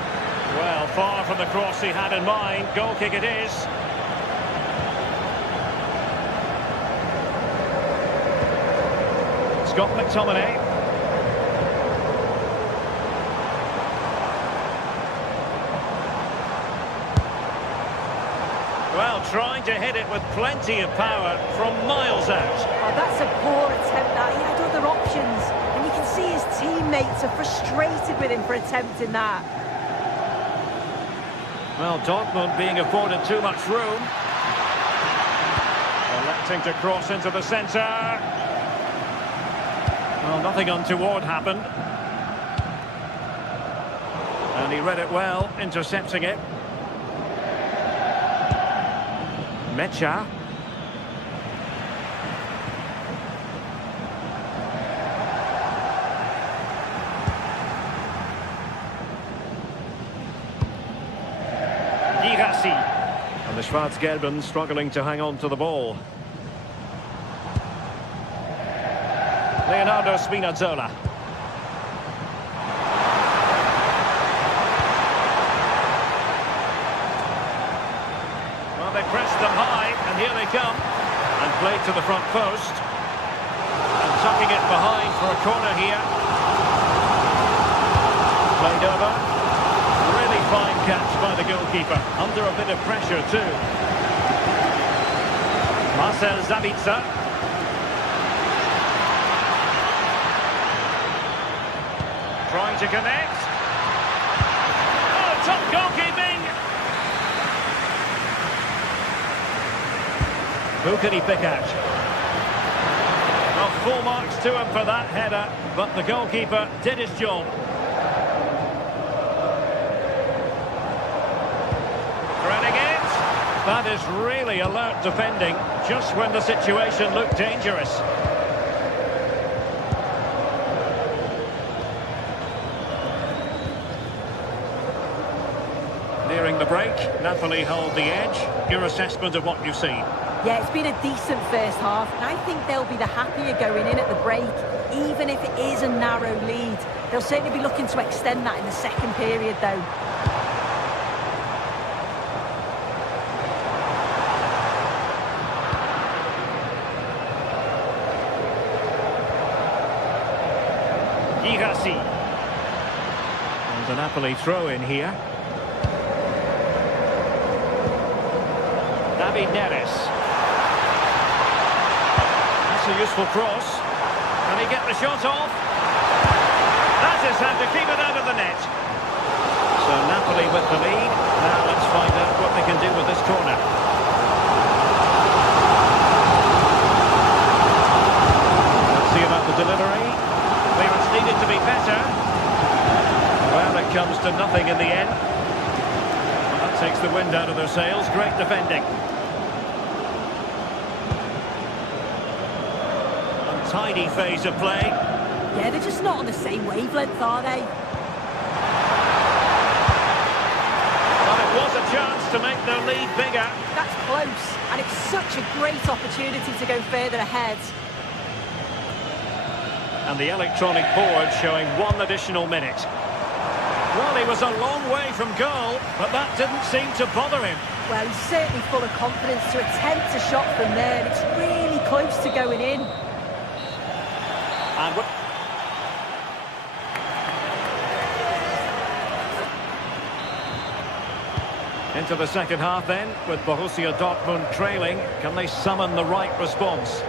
Well, far from the cross he had in mind. Goal kick it is. Scott McTominay. Well, trying to hit it with plenty of power from miles out. Oh, that's a poor attempt, that. He had other options. And you can see his teammates are frustrated with him for attempting that. Well, Dortmund being afforded too much room. Electing to cross into the centre. Well, nothing untoward happened. And he read it well, intercepting it. Mecha. Girassi. And the Schwarz-Gelben struggling to hang on to the ball. Leonardo Spinazzola. Well, they pressed them high, and here they come. And played to the front post. And tucking it behind for a corner here. Played over. Really fine catch by the goalkeeper. Under a bit of pressure, too. Marcel Sabitzer. Trying to connect. Oh, top goalkeeping! Who can he pick out? Well, full marks to him for that header, but the goalkeeper did his job. Threading it. That is really alert defending, just when the situation looked dangerous. the break. Napoli hold the edge. Your assessment of what you've seen? Yeah, it's been a decent first half, and I think they'll be the happier going in at the break, even if it is a narrow lead. They'll certainly be looking to extend that in the second period, though. Girassi. And a Napoli throw in here. David Neres. That's a useful cross. Can he get the shot off? That is how to keep it out of the net. So Napoli with the lead. Now let's find out what they can do with this corner. Let's see about the delivery. Clearance needed to be better. Well, it comes to nothing in the end. Well, that takes the wind out of their sails. Great defending. Untidy phase of play. Yeah, they're just not on the same wavelength, are they? Well, it was a chance to make their lead bigger. That's close, and it's such a great opportunity to go further ahead. And the electronic board showing 1 additional minute. Well, he was a long way from goal, but that didn't seem to bother him. Well, he's certainly full of confidence to attempt a shot from there, and it's really close to going in. And into the second half then, with Borussia Dortmund trailing. Can they summon the right response?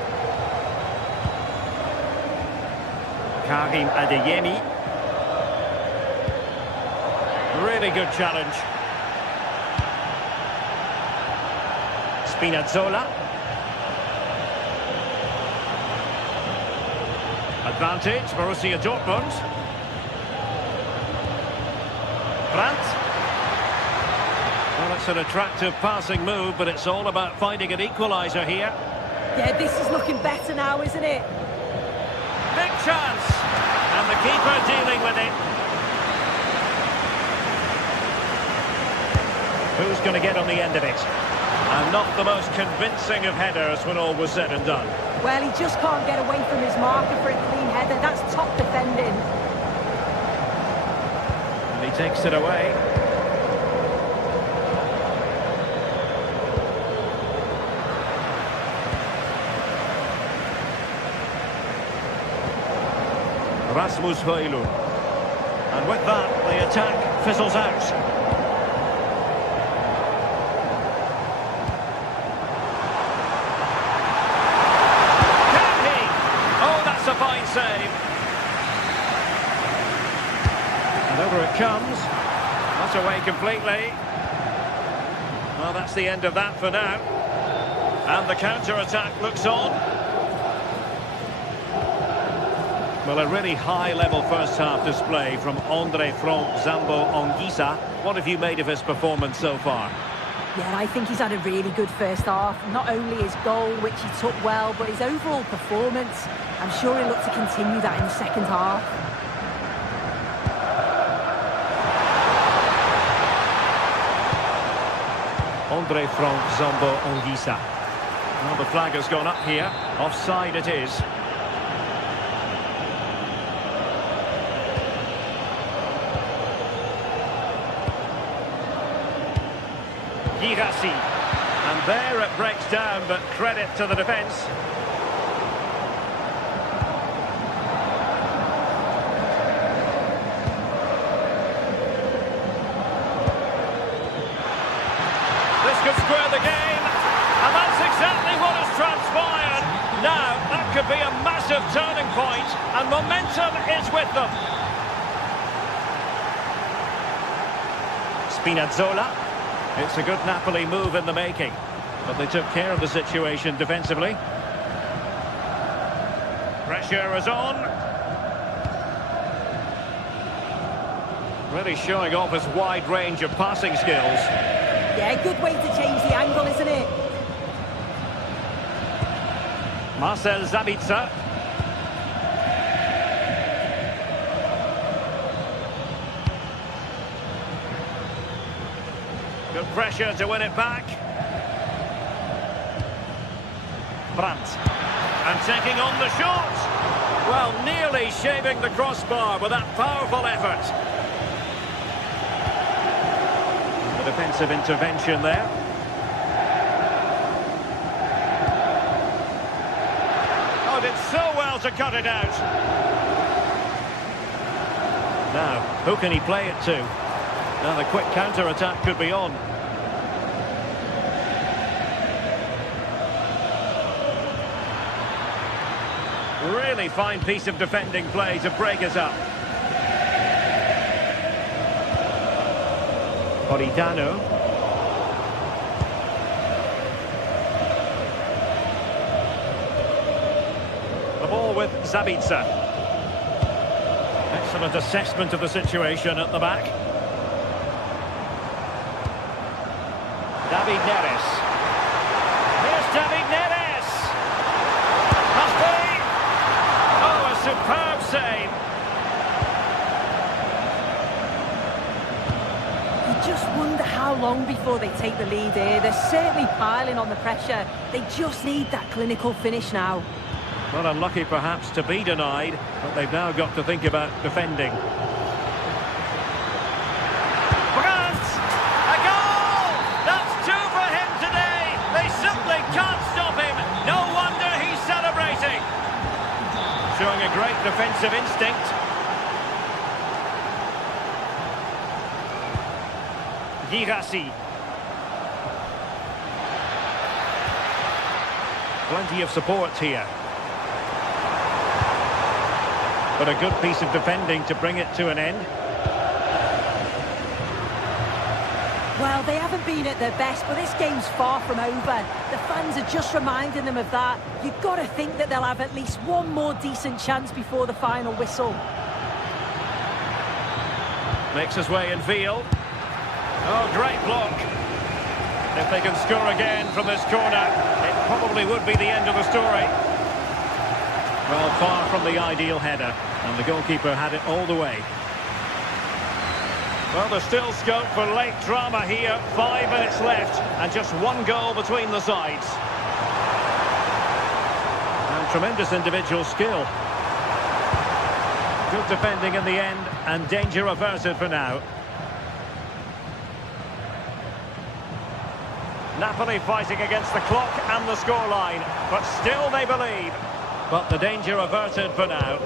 Karim Adeyemi. Really good challenge. Spinazzola. Advantage, Borussia Dortmund. Brandt. Well, it's an attractive passing move, but it's all about finding an equaliser here. Yeah, this is looking better now, isn't it? Big chance. And the keeper dealing with it. Who's going to get on the end of it? And not the most convincing of headers when all was said and done. Well, he just can't get away from his marker for a clean header. That's top defending. And he takes it away. Rasmus Højlund. And with that, the attack fizzles out. Save. And over it comes. Not away completely. Well, that's the end of that for now. And the counter-attack looks on. Well, a really high-level first-half display from Andre Franck Zambo Anguissa. What have you made of his performance so far? Yeah, I think he's had a really good first half. Not only his goal, which he took well, but his overall performance. I'm sure he'll look to continue that in the second half. Andre Franck Zambo Anguissa. Well, the flag has gone up here. Offside it is. Girassi. And there it breaks down, but credit to the defence. This could square the game, and that's exactly what has transpired. Now, that could be a massive turning point, and momentum is with them. Spinazzola. It's a good Napoli move in the making, but they took care of the situation defensively. Pressure is on. Really showing off his wide range of passing skills. Yeah, good way to change the angle, isn't it? Marcel Sabitzer. Good pressure to win it back. Brandt. And taking on the shot. Well, nearly shaving the crossbar with that powerful effort. The defensive intervention there. Oh, did so well to cut it out. Now, who can he play it to? Now the quick counter-attack could be on. Really fine piece of defending play to break us up. Politano. The ball with Zabitzer. Excellent assessment of the situation at the back. David Neres. Here's David Neres. Must be. Oh, a superb save. You just wonder how long before they take the lead here. They're certainly piling on the pressure. They just need that clinical finish now. Not unlucky perhaps to be denied, but they've now got to think about defending. Brandt! A goal! That's two for him today! They simply can't stop him! No wonder he's celebrating! Showing a great defensive instinct. Girassi. Plenty of support here. But a good piece of defending to bring it to an end. Well, they haven't been at their best, but this game's far from over. The fans are just reminding them of that. You've got to think that they'll have at least one more decent chance before the final whistle. Makes his way in field. Oh, great block. If they can score again from this corner, it probably would be the end of the story. Well, far from the ideal header, and the goalkeeper had it all the way. Well, there's still scope for late drama here. 5 minutes left, and just one goal between the sides. And tremendous individual skill. Good defending in the end, and danger averted for now. Napoli fighting against the clock and the scoreline, but still they believe. But the danger averted for now.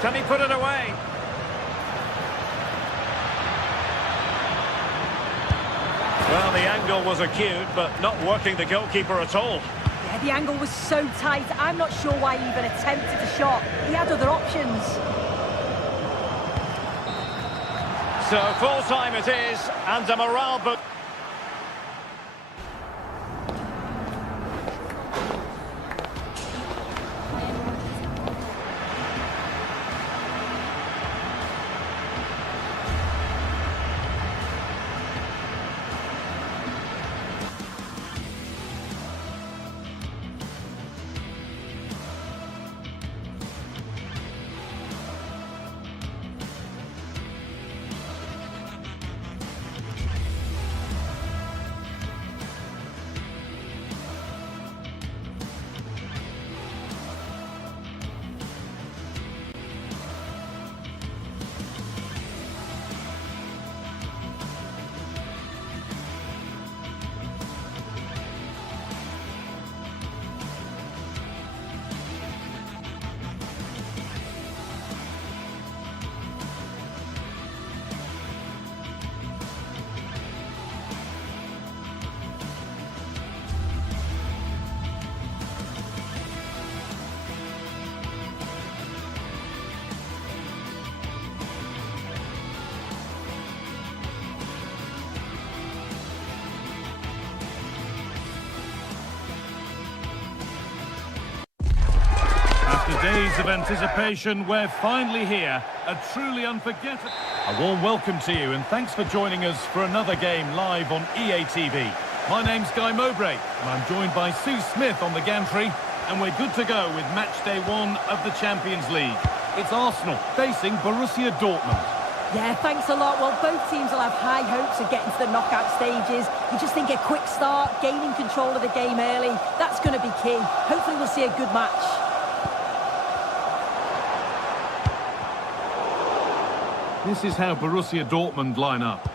Can he put it away? Well, the angle was acute, but not working the goalkeeper at all. Yeah, the angle was so tight. I'm not sure why he even attempted the shot. He had other options. So full-time it is, and a morale boost. Days of anticipation, we're finally here. A truly unforgettable... A warm welcome to you and thanks for joining us for another game live on EA TV. My name's Guy Mowbray and I'm joined by Sue Smith on the gantry. And we're good to go with match day 1 of the Champions League. It's Arsenal facing Borussia Dortmund. Yeah, thanks a lot. Well, both teams will have high hopes of getting to the knockout stages. You just think a quick start, gaining control of the game early, that's going to be key. Hopefully we'll see a good match. This is how Borussia Dortmund line up.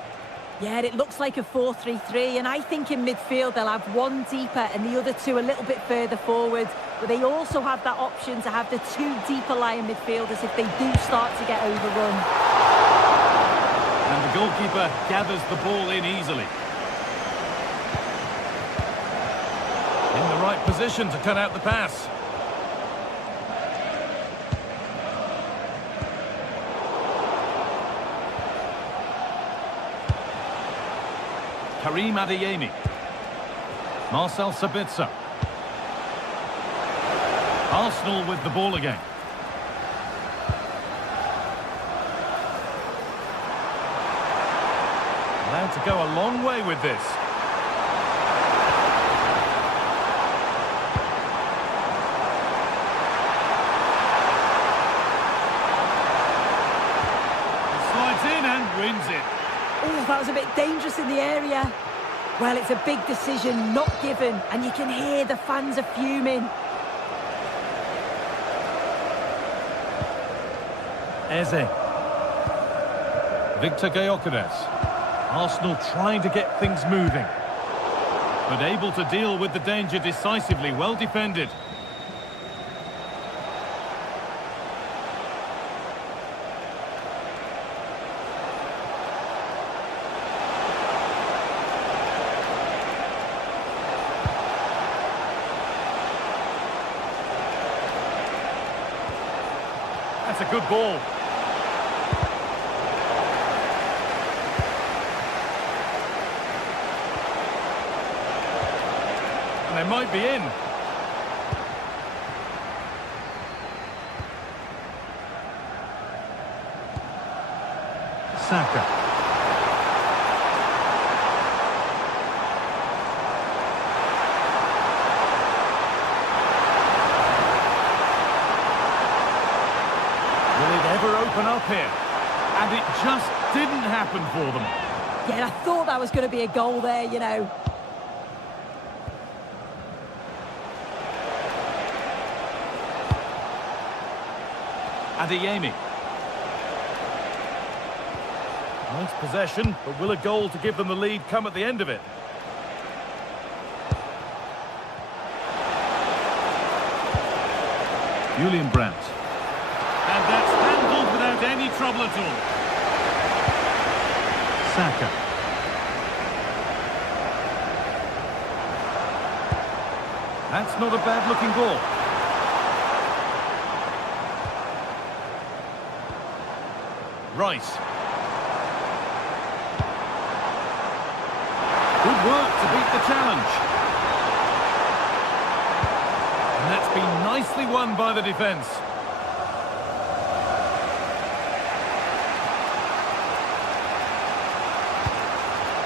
Yeah, it looks like a 4-3-3, and I think in midfield they'll have one deeper and the other two a little bit further forward. But they also have that option to have the two deeper lying midfielders if they do start to get overrun. And the goalkeeper gathers the ball in easily. In the right position to cut out the pass. Karim Adeyemi. Marcel Sabitzer. Arsenal with the ball again. Allowed to go a long way with this. He slides in and wins it. Oh, that was a bit dangerous in the area. Well, it's a big decision, not given, and you can hear the fans are fuming. Eze. Victor Gyökeres. Arsenal trying to get things moving, but able to deal with the danger decisively. Well defended. That's a good ball. And they might be in. Saka. Will it ever open up here? And it just didn't happen for them. Yeah, I thought that was going to be a goal there, you know. Adeyemi. Nice possession, but will a goal to give them the lead come at the end of it? Julian Brandt. And that's handled without any trouble at all. Saka. That's not a bad-looking ball. Rice. Good work to beat the challenge. And that's been nicely won by the defence.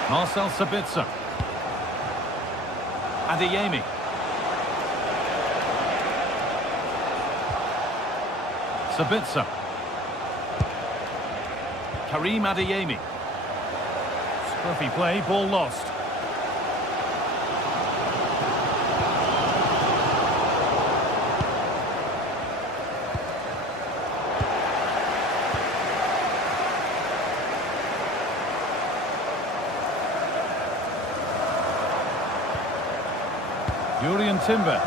Marcel Sabitzer. Adeyemi. Sabitzer. Karim Adeyemi. Scruffy play, ball lost. Jurriën Timber.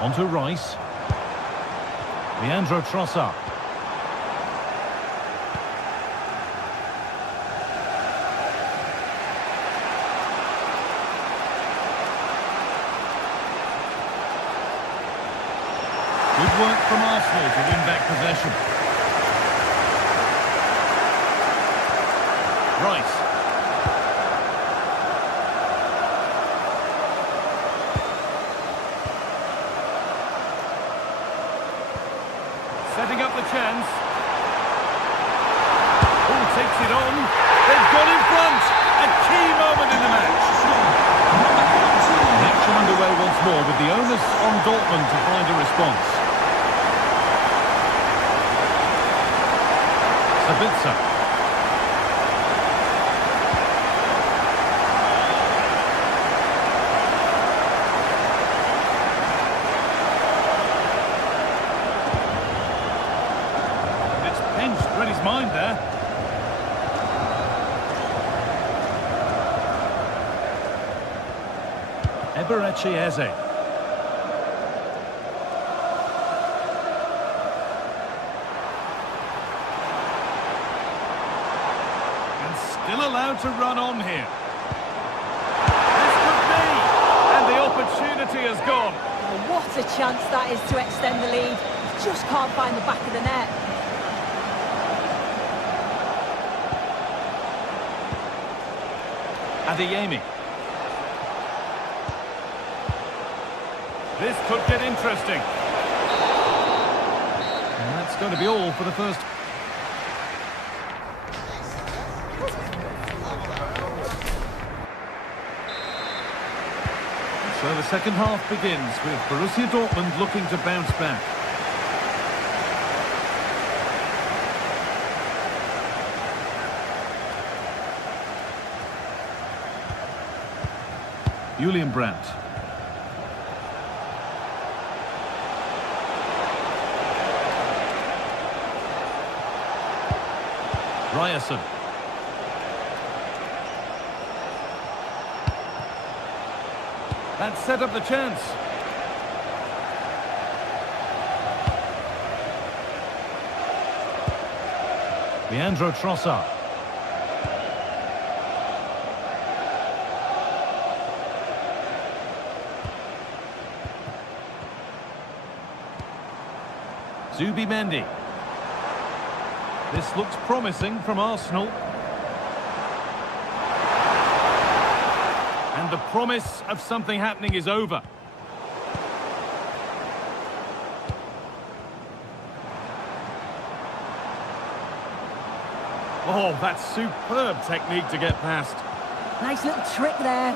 Onto Rice. Leandro Trossard. Good work from Arsenal to win back possession. Rice. Setting up the chance. Oh, takes it on. They've got in front. A key moment in the match. Action underway once more with the onus on Dortmund to find a response. Sabitzer. Read his mind there. Eberechi Eze. And still allowed to run on here. This could be, and the opportunity has gone. Oh, what a chance that is to extend the lead. Just can't find the back of the net. Adeyemi. This could get interesting. And that's going to be all for the first. So the second half begins with Borussia Dortmund looking to bounce back. Julian Brandt. Ryerson. That set up the chance. Leandro Trossard. Zubimendi. This looks promising from Arsenal. And the promise of something happening is over. Oh, that's superb technique to get past. Nice little trick there.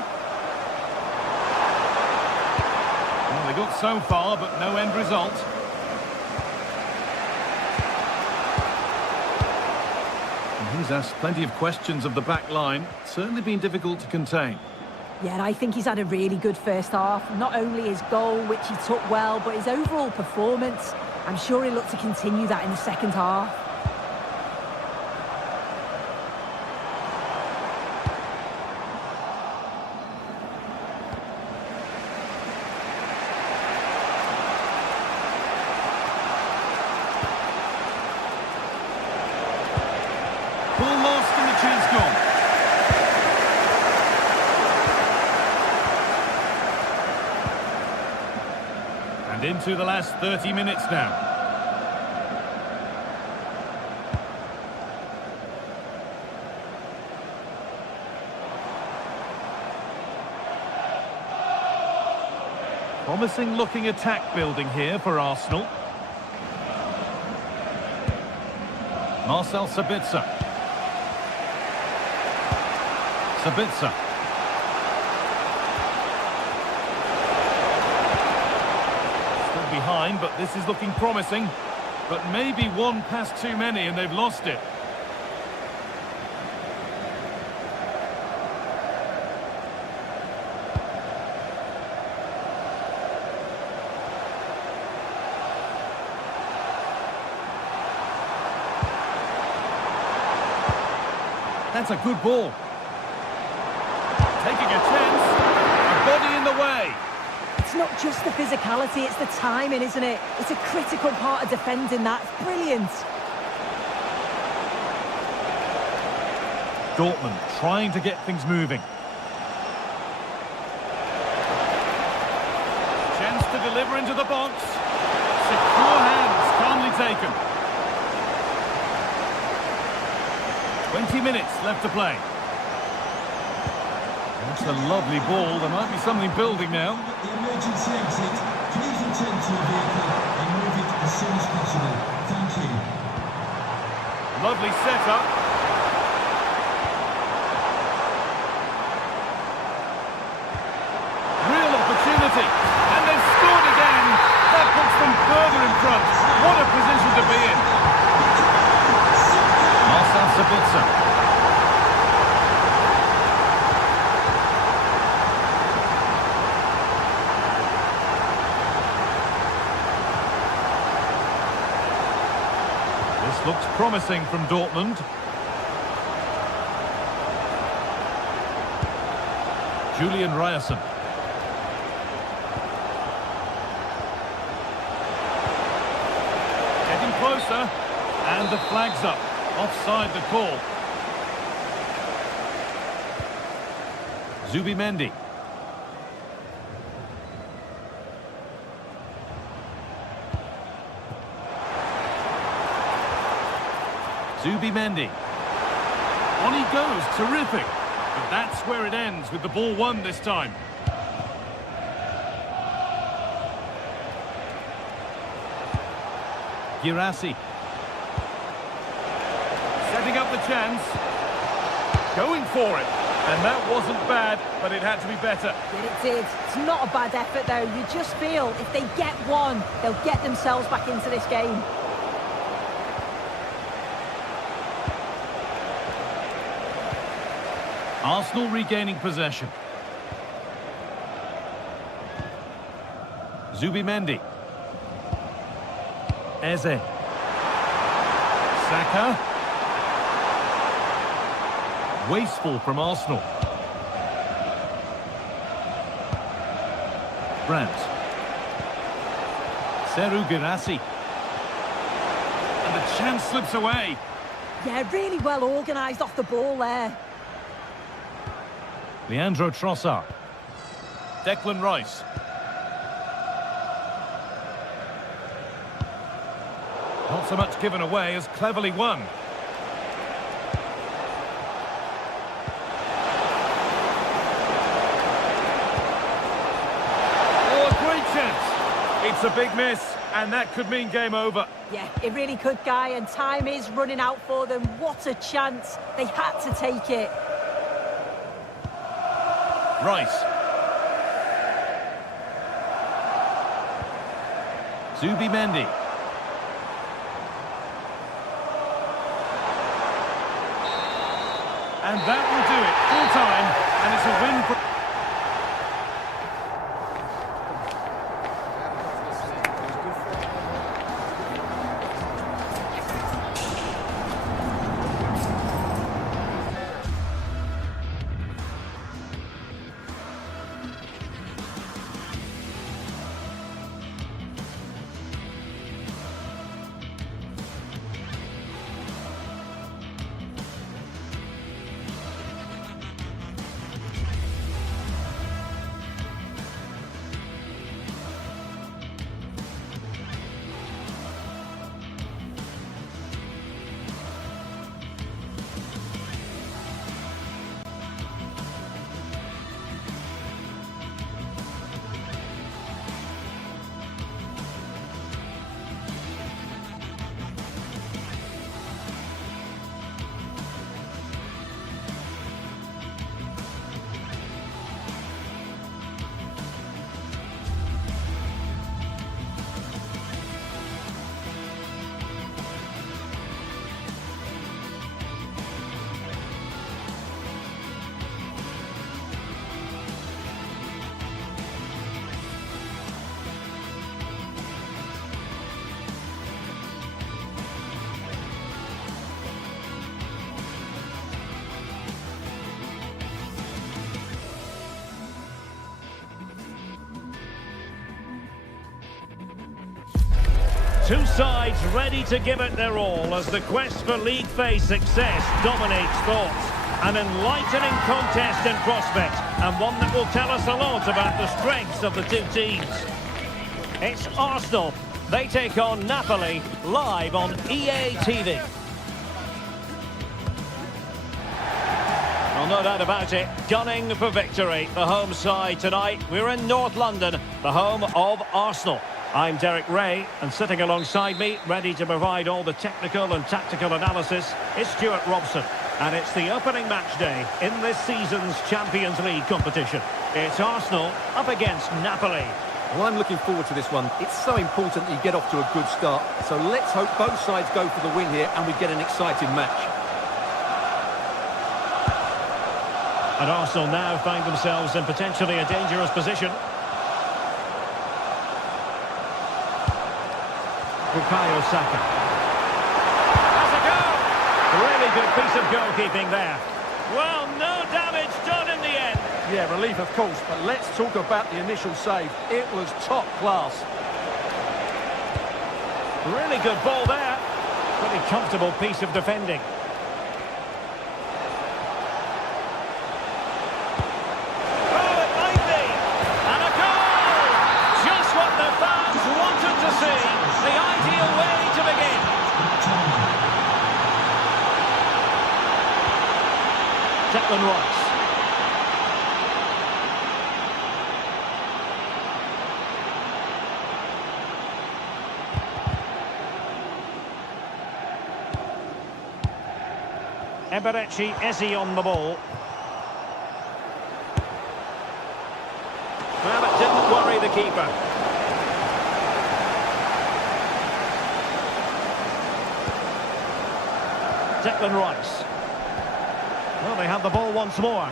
Well, they got so far, but no end result. He's asked plenty of questions of the back line. Certainly been difficult to contain. Yeah, and I think he's had a really good first half. Not only his goal, which he took well, but his overall performance. I'm sure he'll look to continue that in the second half. Ball lost and the chance gone. And into the last 30 minutes now. Promising looking attack building here for Arsenal. Marcel Sabitzer. Sabitzer. Still behind, but this is looking promising. But maybe one pass too many and they've lost it. That's a good ball. Taking a chance. A body in the way. It's not just the physicality, it's the timing, isn't it? It's a critical part of defending that. It's brilliant. Dortmund trying to get things moving. Chance to deliver into the box. Secure hands, calmly taken. 20 minutes left to play. That's a lovely ball. There might be something building now. The emergency exit. Please attend to your vehicle and move it as soon as possible. Thank you. Lovely setup. Real opportunity. And looks promising from Dortmund. Julian Ryerson. Getting closer. And the flag's up. Offside the call. Zubimendi. Zubimendi. On he goes, terrific. But that's where it ends, with the ball won this time. Girassi. Setting up the chance. Going for it. And that wasn't bad, but it had to be better. Yeah, it did. It's not a bad effort, though. You just feel if they get one, they'll get themselves back into this game. Arsenal regaining possession. Zubimendi. Eze. Saka. Wasteful from Arsenal. Brandt. Serhou Guirassy. And the chance slips away. Yeah, really well organised off the ball there. Leandro Trossard. Declan Rice. Not so much given away as cleverly won. Oh, a great chance. It's a big miss, and that could mean game over. Yeah, it really could, Guy, and time is running out for them. What a chance. They had to take it. Rice. Zubimendi. And that will do it. Full time, and it's a win for... Two sides ready to give it their all as the quest for league phase success dominates thoughts. An enlightening contest in prospect, and one that will tell us a lot about the strengths of the two teams. It's Arsenal. They take on Napoli, live on EA TV. Well, no doubt about it, gunning for victory. The home side tonight. We're in North London, the home of Arsenal. I'm Derek Ray, and sitting alongside me, ready to provide all the technical and tactical analysis, is Stuart Robson. And it's the opening match day in this season's Champions League competition. It's Arsenal up against Napoli. Well, I'm looking forward to this one. It's so important that you get off to a good start. So let's hope both sides go for the win here and we get an exciting match. And Arsenal now find themselves in potentially a dangerous position. Bukayo Saka. Really good piece of goalkeeping there. Well, no damage done in the end. Yeah, relief of course, but let's talk about the initial save. It was top class. Really good ball there. Pretty comfortable piece of defending. Oh, it might be. And a goal! Just what the fans wanted to see. The ideal way to begin. Declan Rice. Eberechi Eze on the ball. Well, it didn't worry the keeper. Declan Rice. Well, they have the ball once more.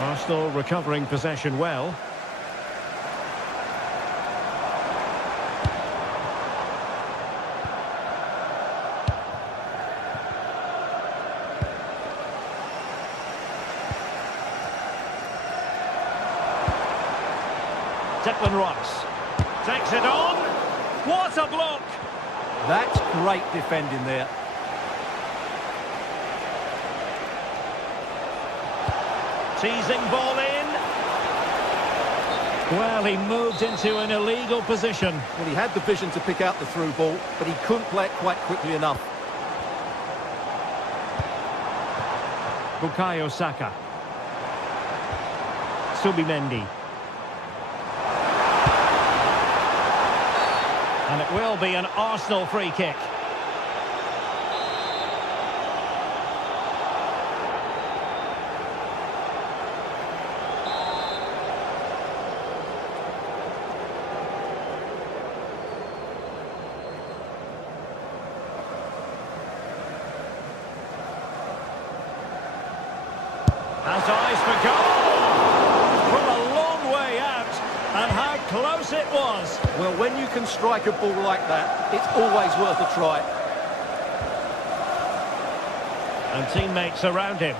Arsenal recovering possession well. Declan Rice takes it on. What a block! That's great defending there. Teasing ball in. Well, he moved into an illegal position. Well, he had the vision to pick out the through ball, but he couldn't play it quite quickly enough. Bukayo Saka. Subimendi. And it will be an Arsenal free kick. Has eyes for goal! From a long way out, and how close it was. Well, when you can strike a ball like that, it's always worth a try. And teammates around him.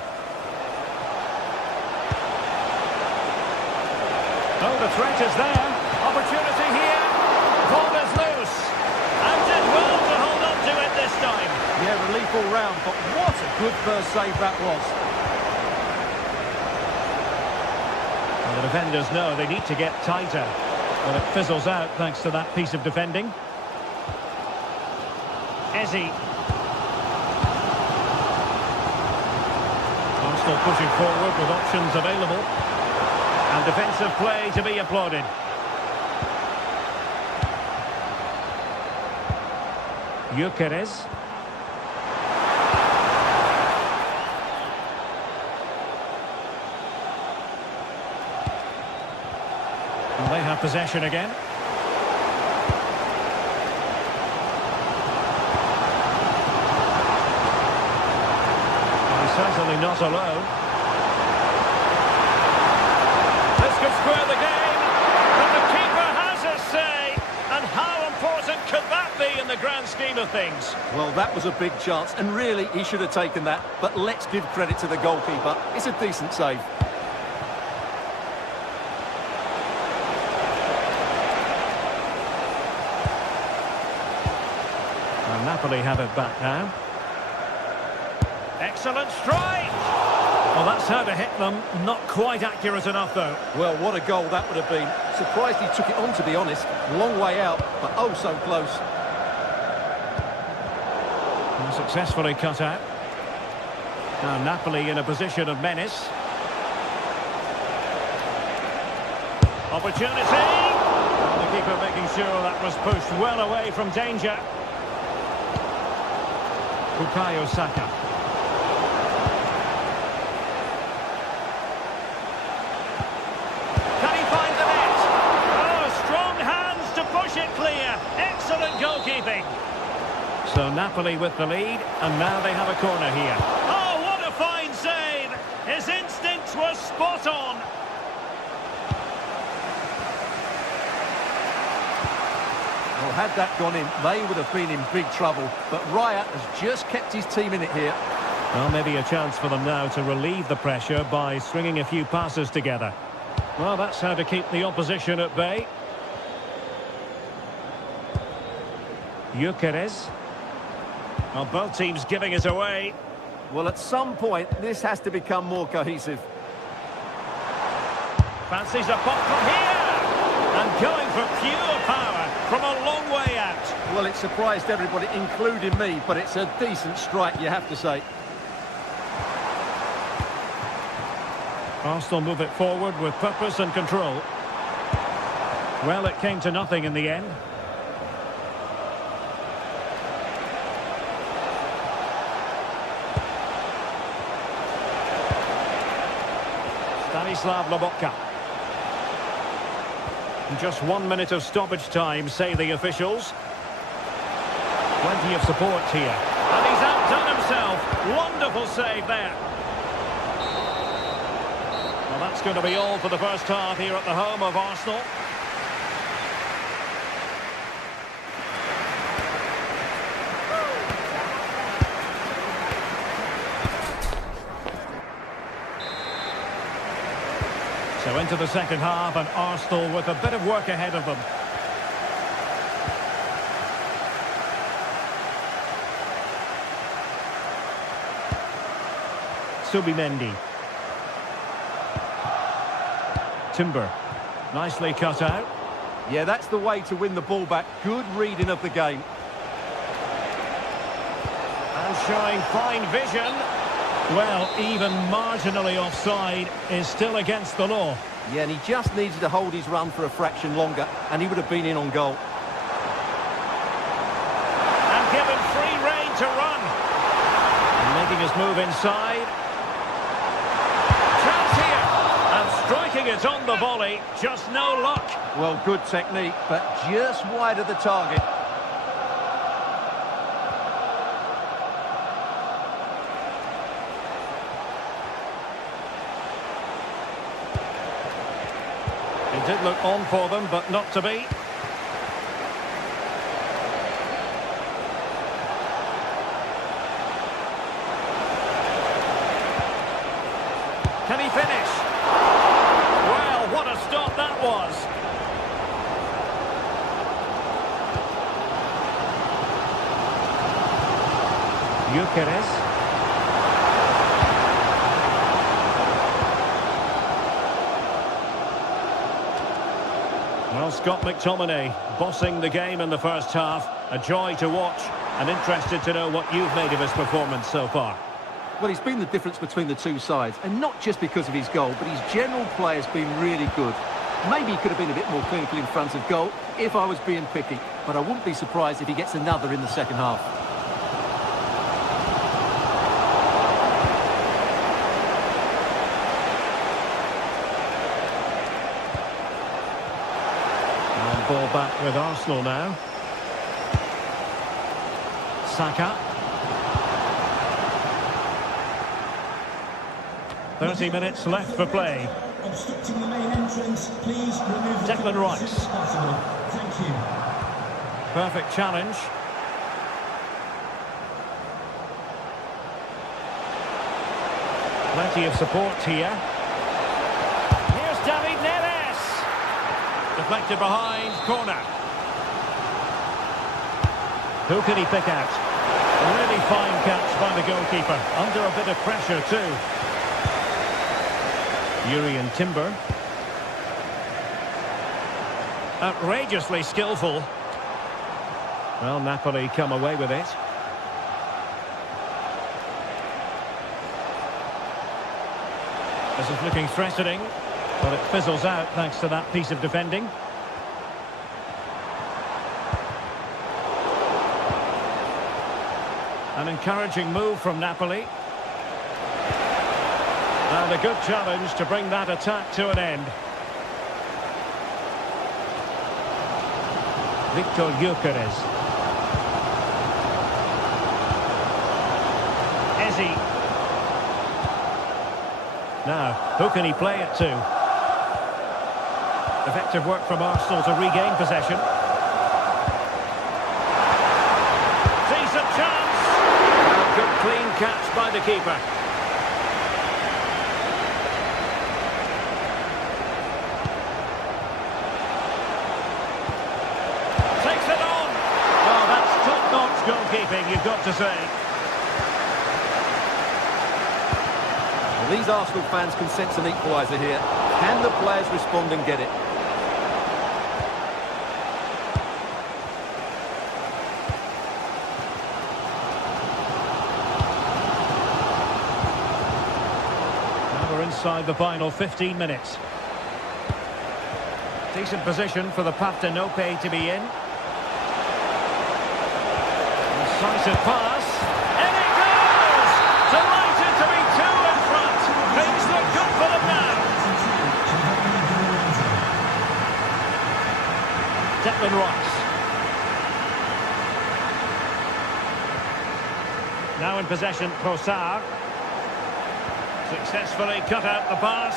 Oh, the threat is there. Opportunity here. Ball is loose. And did well to hold on to it this time. Yeah, relief all round, but what a good first save that was. The defenders know they need to get tighter. But it fizzles out thanks to that piece of defending. Eze. Arsenal pushing forward with options available. And defensive play to be applauded. Gyökeres. They have possession again. He's certainly not alone. This could square the game, but the keeper has his say. And how important could that be in the grand scheme of things? Well, that was a big chance, and really, he should have taken that. But let's give credit to the goalkeeper. It's a decent save. Napoli have it back now. Excellent strike! Well, that's how to hit them. Not quite accurate enough, though. Well, what a goal that would have been. Surprised he took it on, to be honest. Long way out, but oh so close. And successfully cut out. Now Napoli in a position of menace. Opportunity! And the keeper making sure that was pushed well away from danger. Bukayo Saka. Can he find the net? Oh, strong hands to push it clear. Excellent goalkeeping. So Napoli with the lead, and now they have a corner here. Oh, what a fine save! His instincts were Well, had that gone in, they would have been in big trouble. But Raya has just kept his team in it here. Well, maybe a chance for them now to relieve the pressure by stringing a few passes together. Well, that's how to keep the opposition at bay. Gyökeres. Well, both teams giving it away. Well, at some point, this has to become more cohesive. Fancies a pop from here. And going for pure power from a long way out. Well, it surprised everybody, including me, but it's a decent strike, you have to say. Arsenal move it forward with purpose and control. Well, it came to nothing in the end. Stanislav Lobotka. Just 1 minute of stoppage time, say the officials. Plenty of support here. And he's outdone himself. Wonderful save there. Well, that's going to be all for the first half here at the home of Arsenal. So into the second half, and Arsenal with a bit of work ahead of them. Subimendi. Timber. Nicely cut out. Yeah, that's the way to win the ball back. Good reading of the game. And showing fine vision. Well, even marginally offside is still against the law. Yeah, and he just needed to hold his run for a fraction longer, and he would have been in on goal. And given free rein to run. And making his move inside. Chance here. And striking it on the volley. Just no luck. Well, good technique, but just wide of the target. It did look on for them, but not to be. Can he finish? Well, what a stop that was. Gyökeres. Well, Scott McTominay bossing the game in the first half. A joy to watch, and interested to know what you've made of his performance so far. Well, he's been the difference between the two sides, and not just because of his goal, but his general play has been really good. Maybe he could have been a bit more clinical in front of goal if I was being picky, but I wouldn't be surprised if he gets another in the second half. Ball back with Arsenal now. Saka. 30 minutes left for play. Obstructing the main entrance, please remove the Declan Rice. as soon as possible. Thank you. Perfect challenge. Plenty of support here. Here's David Neres. Deflected behind, corner. Who can he pick out? A really fine catch by the goalkeeper. Under a bit of pressure too. Urian Timber. Outrageously skillful. Well, Napoli come away with it. This is looking threatening, but it fizzles out thanks to that piece of defending. An encouraging move from Napoli. And a good challenge to bring that attack to an end. Victor Gyökeres. Ezi. Now, who can he play it to? Effective work from Arsenal to regain possession. catch by the keeper. Takes it on. Oh, that's top-notch goalkeeping, you've got to say. Well, these Arsenal fans can sense an equaliser here. Can the players respond and get it? Inside the final 15 minutes. Decent position for the Partenope to be in. Decisive pass. And it goes! Delighted to be two in front. Things look good for them now. Declan Rice. Now in possession, Trossard. Successfully cut out the pass.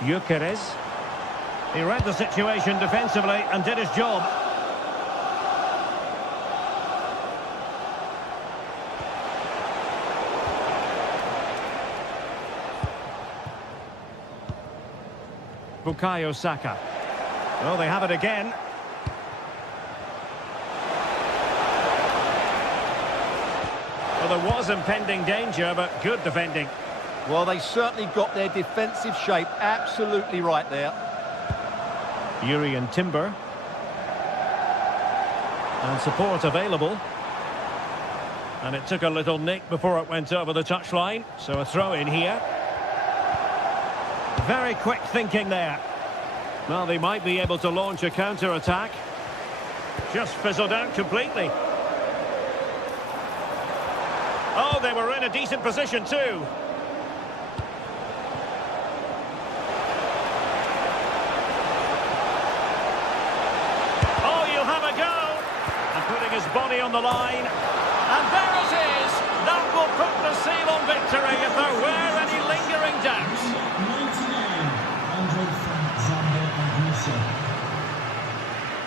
Gyökeres. He read the situation defensively and did his job. Bukayo Saka. Well, they have it again. Well, there was impending danger, but good defending. Well, they certainly got their defensive shape absolutely right there. Urian Timber. And support available. And it took a little nick before it went over the touchline. So a throw in here. Very quick thinking there. Well, they might be able to launch a counter-attack. Just fizzled out completely. Oh, they were in a decent position too. Oh, you'll have a go. And putting his body on the line. And there it is. That will put the seal on victory if there were any lingering doubts.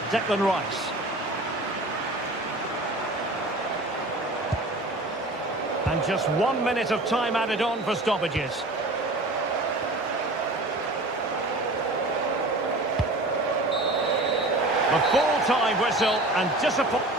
Declan Rice. And just 1 minute of time added on for stoppages. A full-time whistle and disappointment.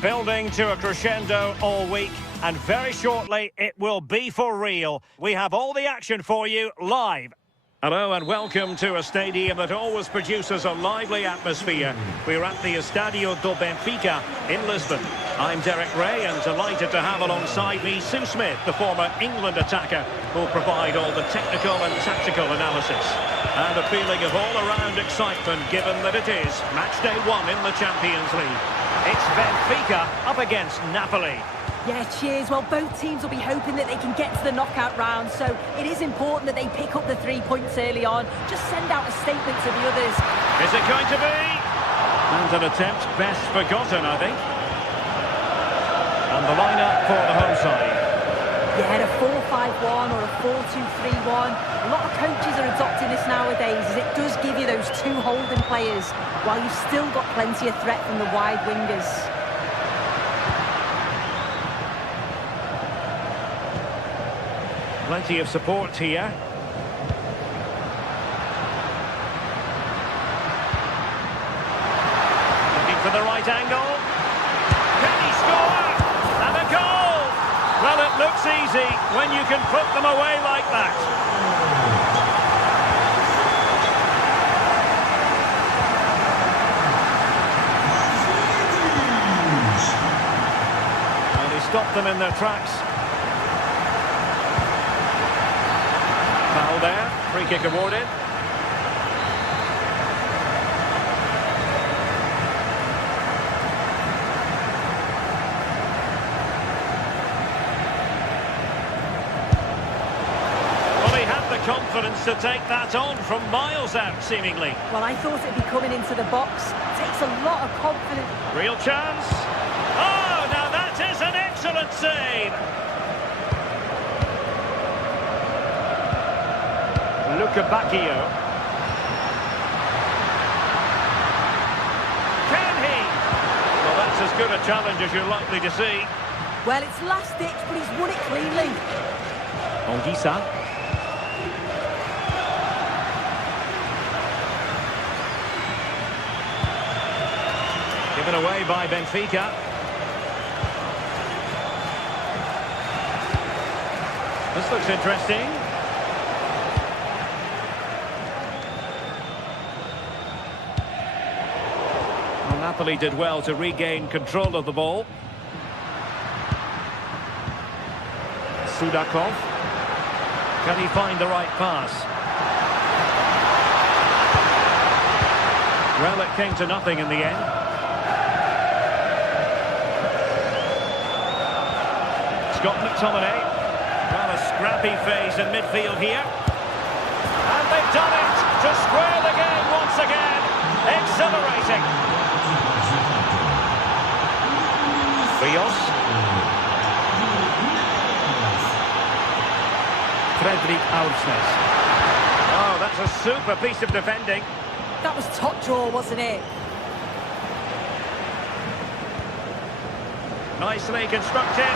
Building to a crescendo all week, and very shortly it will be for real. We have all the action for you live. Hello and welcome to a stadium that always produces a lively atmosphere. We're at the Estadio do Benfica in Lisbon. I'm Derek Ray and delighted to have alongside me Sue Smith, the former England attacker, who'll provide all the technical and tactical analysis. And a feeling of all-around excitement given that it is match day 1 in the Champions League. It's Benfica up against Napoli. Yeah, cheers. Well, both teams will be hoping that they can get to the knockout round, so it is important that they pick up the 3 points early on. Just send out a statement to the others. Is it going to be? And an attempt best forgotten, I think. And the lineup for the home side. Yeah, a 4-5-1 or a 4-2-3-1. A lot of coaches are adopting this nowadays, as it does give you those two holding players, while you've still got plenty of threat from the wide wingers. Plenty of support here. Looking for the right angle. Can he score? And a goal! Well, it looks easy when you can put them away like that. And he stopped them in their tracks. Foul there, free kick awarded. Well, he had the confidence to take that on from miles out, seemingly. Well, I thought it'd be coming into the box. Takes a lot of confidence. Real chance. Oh, now that is an excellent save. Luca Bacchio. Can he? Well, that's as good a challenge as you're likely to see. Well, it's last ditch, but he's won it cleanly. Onguisa. Given away by Benfica. This looks interesting. Well, Napoli did well to regain control of the ball. Sudakov. Can he find the right pass? Well, it came to nothing in the end. Scott McTominay. Well, a scrappy phase in midfield here. And they've done it to square the game once again. Exhilarating. Rios. Fredrik Aursnes. Oh, that's a super piece of defending. That was top draw, wasn't it? Nicely constructed.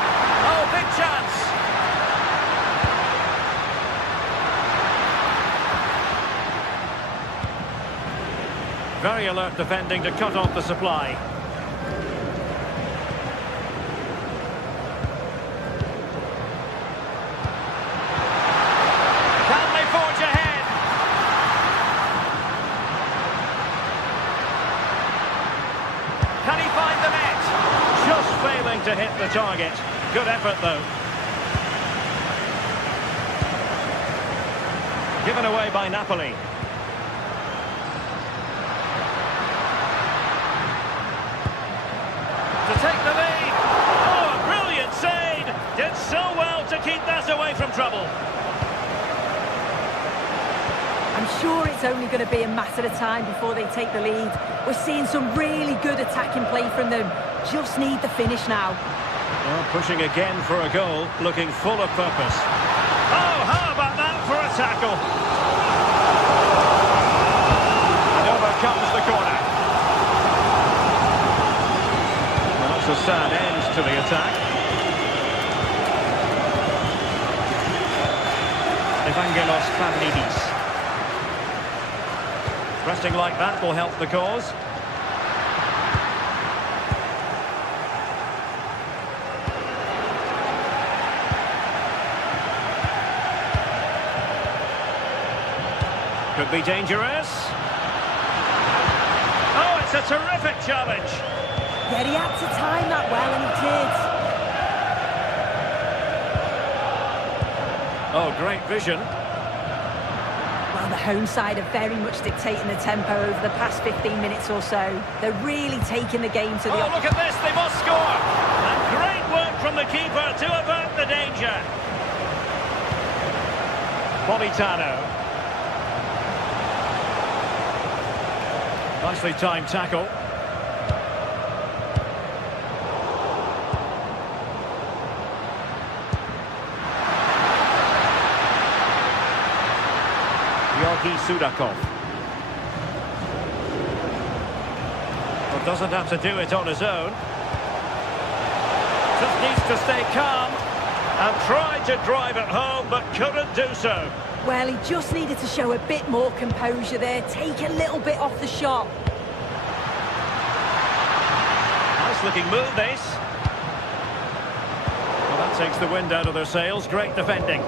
Oh, big chance. Very alert defending to cut off the supply. Can they forge ahead? Can he find the net? Just failing to hit the target. Good effort, though. Given away by Napoli. To take the lead. Oh, a brilliant save. Did so well to keep that away from trouble. I'm sure it's only going to be a matter of time before they take the lead. We're seeing some really good attacking play from them. Just need the finish now. Well, pushing again for a goal, looking full of purpose. Oh, how about that for a tackle? And over comes the corner. Well, that's a sad end to the attack. Evangelos Pavlidis. Pressing like that will help the cause. Could be dangerous. Oh, it's a terrific challenge. Yeah, he had to time that well, and he did. Oh, great vision. Well, the home side are very much dictating the tempo over the past 15 minutes or so. They're really taking the game to the... Oh, look at this, they must score! And great work from the keeper to avert the danger. Politano. Nicely timed tackle. Georgi Sudakov. Well, doesn't have to do it on his own. Just needs to stay calm and tried to drive it home, but couldn't do so. Well, he just needed to show a bit more composure there, take a little bit off the shot. Nice looking move, this. Well, that takes the wind out of their sails. Great defending.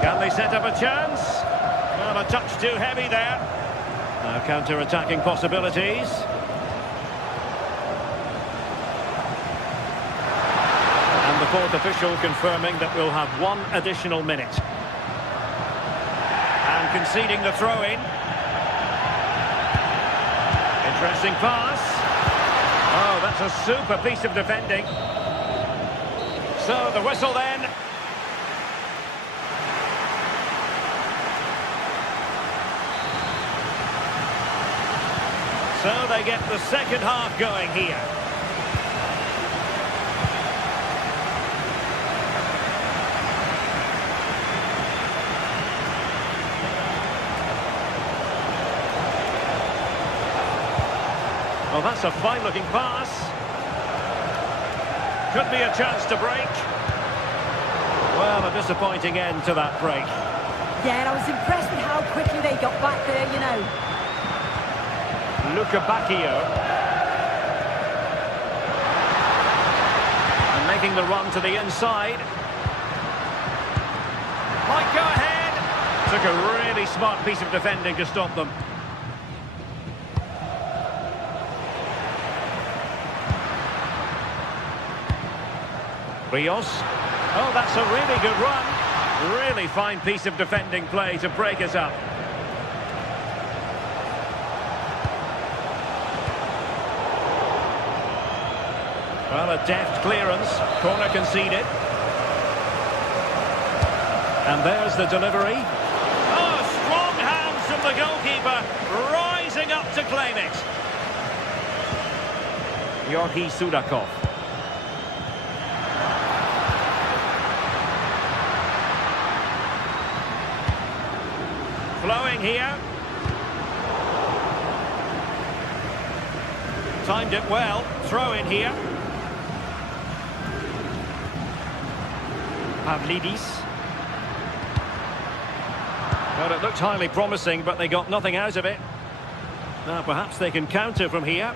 Can they set up a chance? Well, a touch too heavy there. Now counter-attacking possibilities. And the fourth official confirming that we'll have one additional minute. And conceding the throw-in. Interesting pass. Oh, that's a super piece of defending. So the whistle then. So they get the second half going here. Well, that's a fine-looking pass. Could be a chance to break. Well, a disappointing end to that break. Yeah, and I was impressed with how quickly they got back there, you know. Luca Bacchio. And making the run to the inside. Might go ahead. Took a really smart piece of defending to stop them. Rios. Oh, that's a really good run. Really fine piece of defending play to break us up. Well, a deft clearance. Corner conceded. And there's the delivery. Oh, strong hands from the goalkeeper, rising up to claim it. Georgi Sudakov. Flowing here. Timed it well. Throw in here. Pavlidis. Well, it looked highly promising, but they got nothing out of it. Now, perhaps they can counter from here.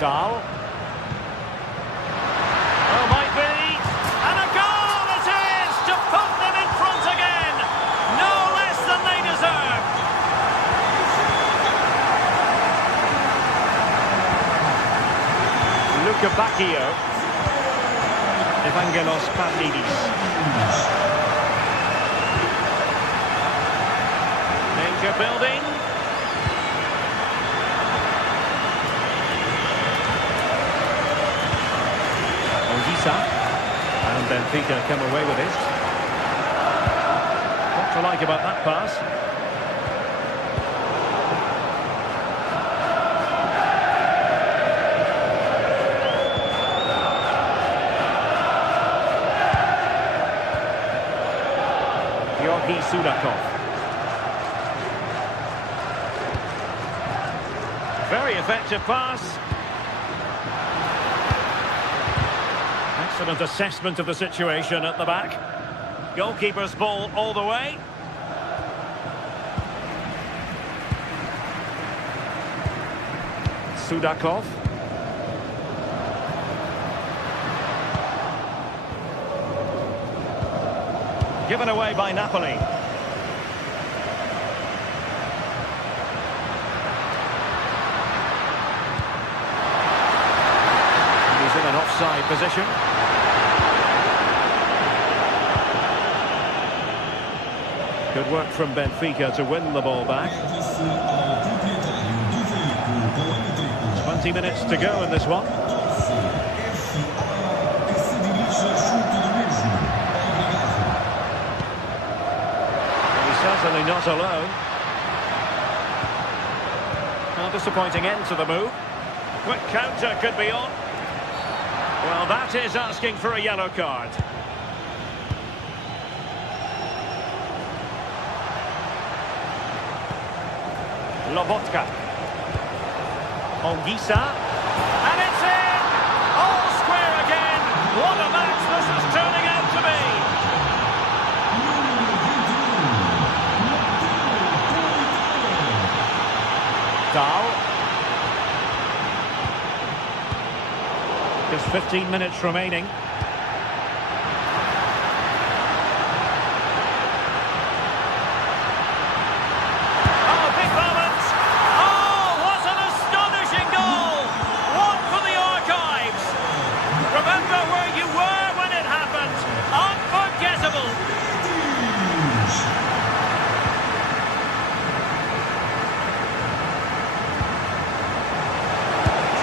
Dahl. Oh, might be. And a goal it is to put them in front again. No less than they deserve. Luca Bacchio. Evangelos Pavlidis. Danger building. Ogisa. And Benfica come away with it. What to like about that pass? Georgi Sudakov. Very effective pass. Excellent assessment of the situation at the back. Goalkeeper's ball all the way. Sudakov. Given away by Napoli. He's in an offside position. Good work from Benfica to win the ball back. 20 minutes to go in this one. Certainly not alone. disappointing end to the move. Quick counter could be on. Well, that is asking for a yellow card. Lobotka. Ongisa. And it's in! All square again! What a match this is turning out to be! Dahl. Just 15 minutes remaining. Oh, big moment! Oh, what an astonishing goal! One for the archives. Remember where you were when it happened. Unforgettable.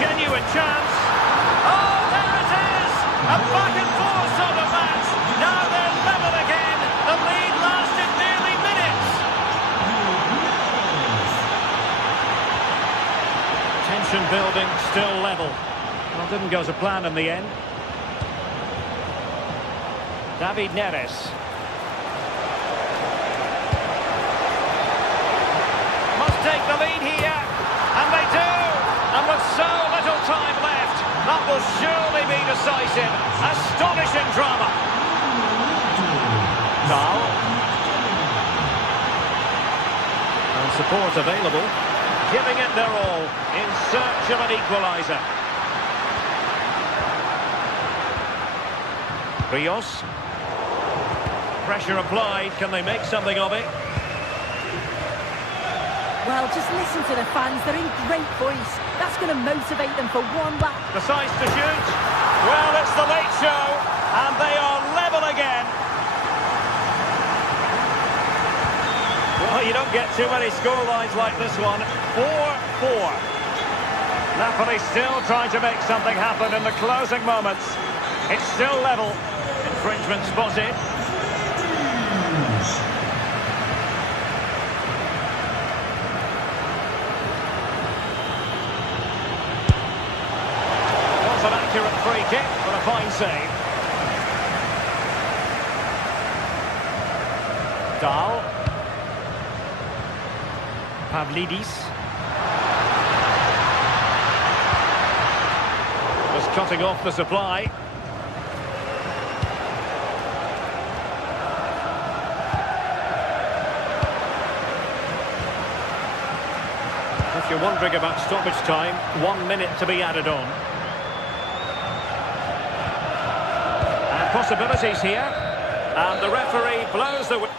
Genuine chance. Oh, there it is! A back and forth sort of match. Now they're level again. The lead lasted nearly minutes. Tension building, still level. Well, didn't go to plan in the end. David Neres. Must take the lead here. And they do. And with so little time left, that will surely be decisive. Astonishing drama. Dahl. And support available. Giving it their all in search of an equaliser. Rios. Pressure applied. Can they make something of it? Well, just listen to the fans. They're in great voice. That's going to motivate them for one lap. Decides to shoot. Well, it's the late show, and they are level again. Well, you don't get too many scorelines like this one. 4-4. Napoli still trying to make something happen in the closing moments. It's still level. Infringement spotted. An accurate free kick, but a fine save. Dahl. Pavlidis. Just cutting off the supply. If you're wondering about stoppage time, 1 minute to be added on. Possibilities here, and the referee blows the whistle.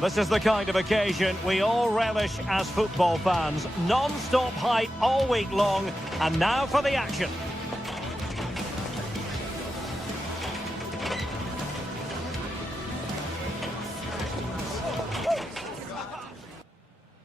This is the kind of occasion we all relish as football fans. Non-stop hype all week long, and now for the action.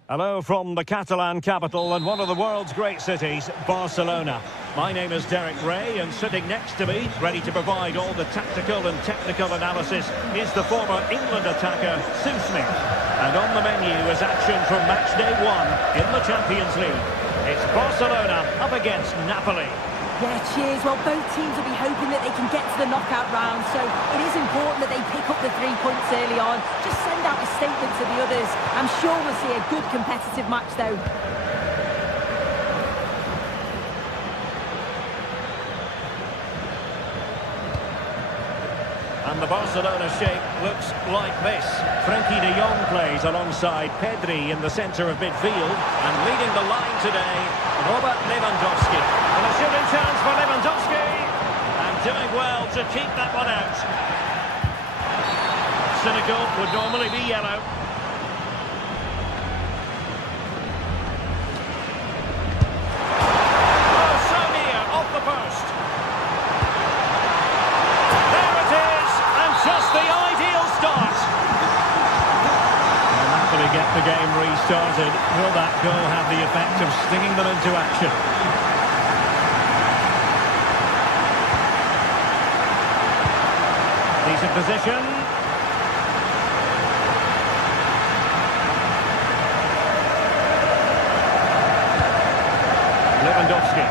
Hello from the Catalan capital and one of the world's great cities, Barcelona. My name is Derek Ray, and sitting next to me, ready to provide all the tactical and technical analysis, is the former England attacker, Sim Smith. And on the menu is action from match day 1 in the Champions League. It's Barcelona up against Napoli. Yeah, cheers. Well, both teams will be hoping that they can get to the knockout round, so it is important that they pick up the 3 points early on. Just send out a statement to the others. I'm sure we'll see a good competitive match, though. And the Barcelona shape looks like this. Frenkie de Jong plays alongside Pedri in the centre of midfield. And leading the line today, Robert Lewandowski. And a shooting chance for Lewandowski. And doing well to keep that one out. Cynical would normally be yellow. Oh, so near, off the post. There it is, and just the ideal start. And Napoli get the game restarted. Will that goal have the effect of stinging them into action? Decent position. Lewandowski.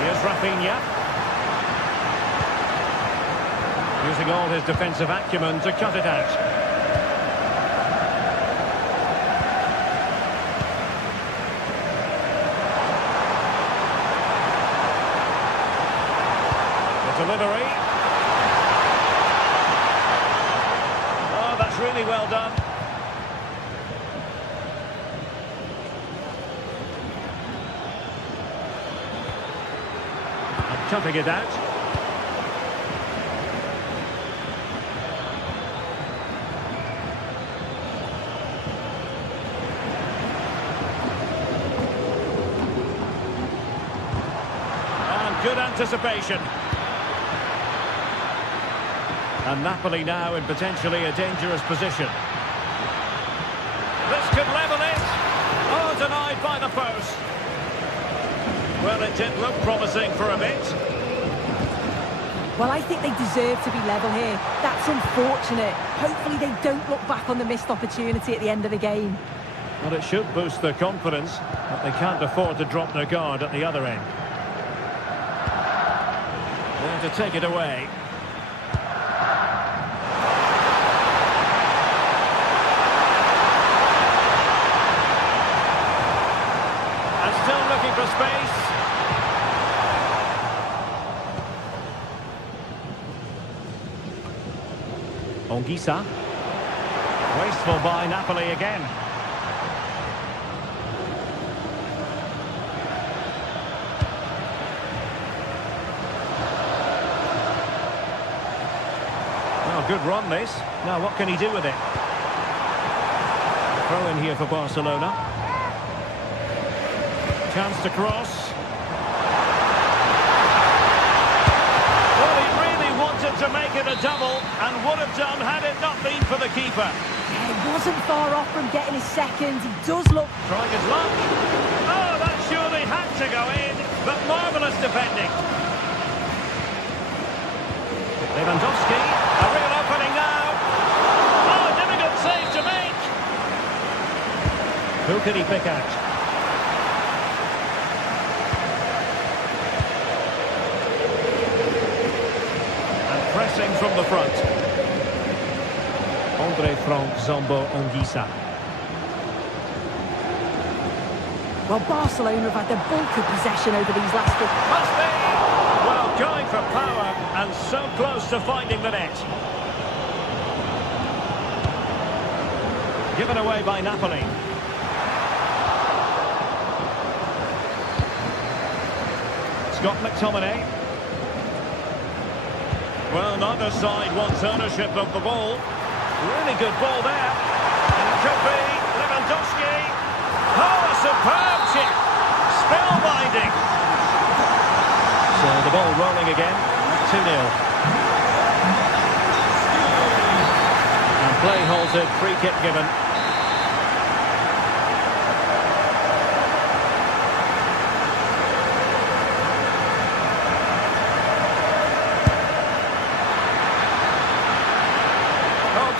Here's Rafinha. Using all his defensive acumen to cut it out. The delivery. Oh, that's really well done. Cutting it out. And good anticipation. And Napoli now in potentially a dangerous position. This could level it. Oh, denied by the post. Well, it did look promising for a bit. Well, I think they deserve to be level here. That's unfortunate. Hopefully they don't look back on the missed opportunity at the end of the game. Well, it should boost their confidence, but they can't afford to drop their guard at the other end. There to take it away. And still looking for space. Ongisa. Wasteful by Napoli again. Oh, good run this. Now what can he do with it? Throw in here for Barcelona. Chance to cross. To make it a double, and would have done had it not been for the keeper. Yeah, he wasn't far off from getting his second. He does look... Trying his luck. Oh, that surely had to go in, but marvellous defending. Lewandowski, a real opening now. Oh, a difficult save to make. Who could he pick out? Pressing from the front. Andre Frank Zombo Ongisa. Well, Barcelona have had the bulk of possession over these last... Must be! Well, going for power and so close to finding the net. Given away by Napoli. Scott McTominay. Well, neither side wants ownership of the ball. Really good ball there. And it could be Lewandowski. Oh, a superb chip. Spellbinding. So the ball rolling again. 2-0. And play halted, free kick given.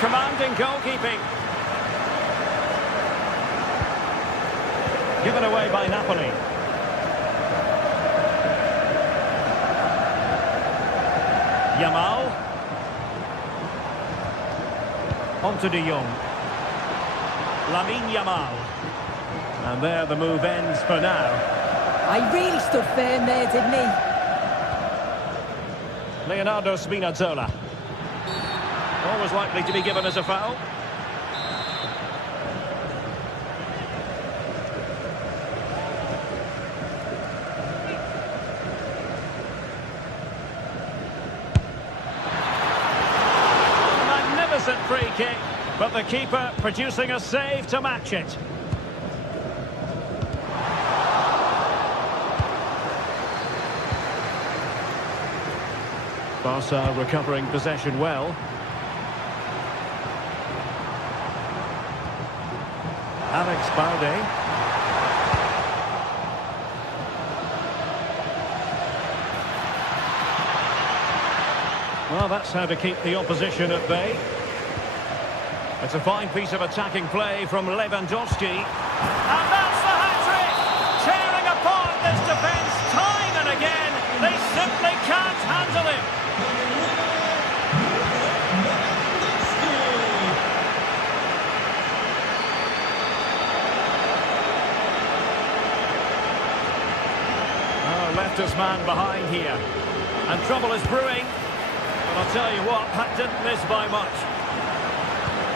Commanding goalkeeping. Given away by Napoli. Yamal. On to de Jong. Lamine Yamal. And there the move ends for now. I really stood firm there, didn't he? Leonardo Spinazzola. Always likely to be given as a foul. Magnificent free kick, but the keeper producing a save to match it. Barca recovering possession well. Alex Balde. Well, that's how to keep the opposition at bay. It's a fine piece of attacking play from Lewandowski. And that's the hat-trick! Tearing apart this defence time and again. They simply can't handle him. Oh, left his man behind here. And trouble is brewing. But I'll tell you what, that didn't miss by much.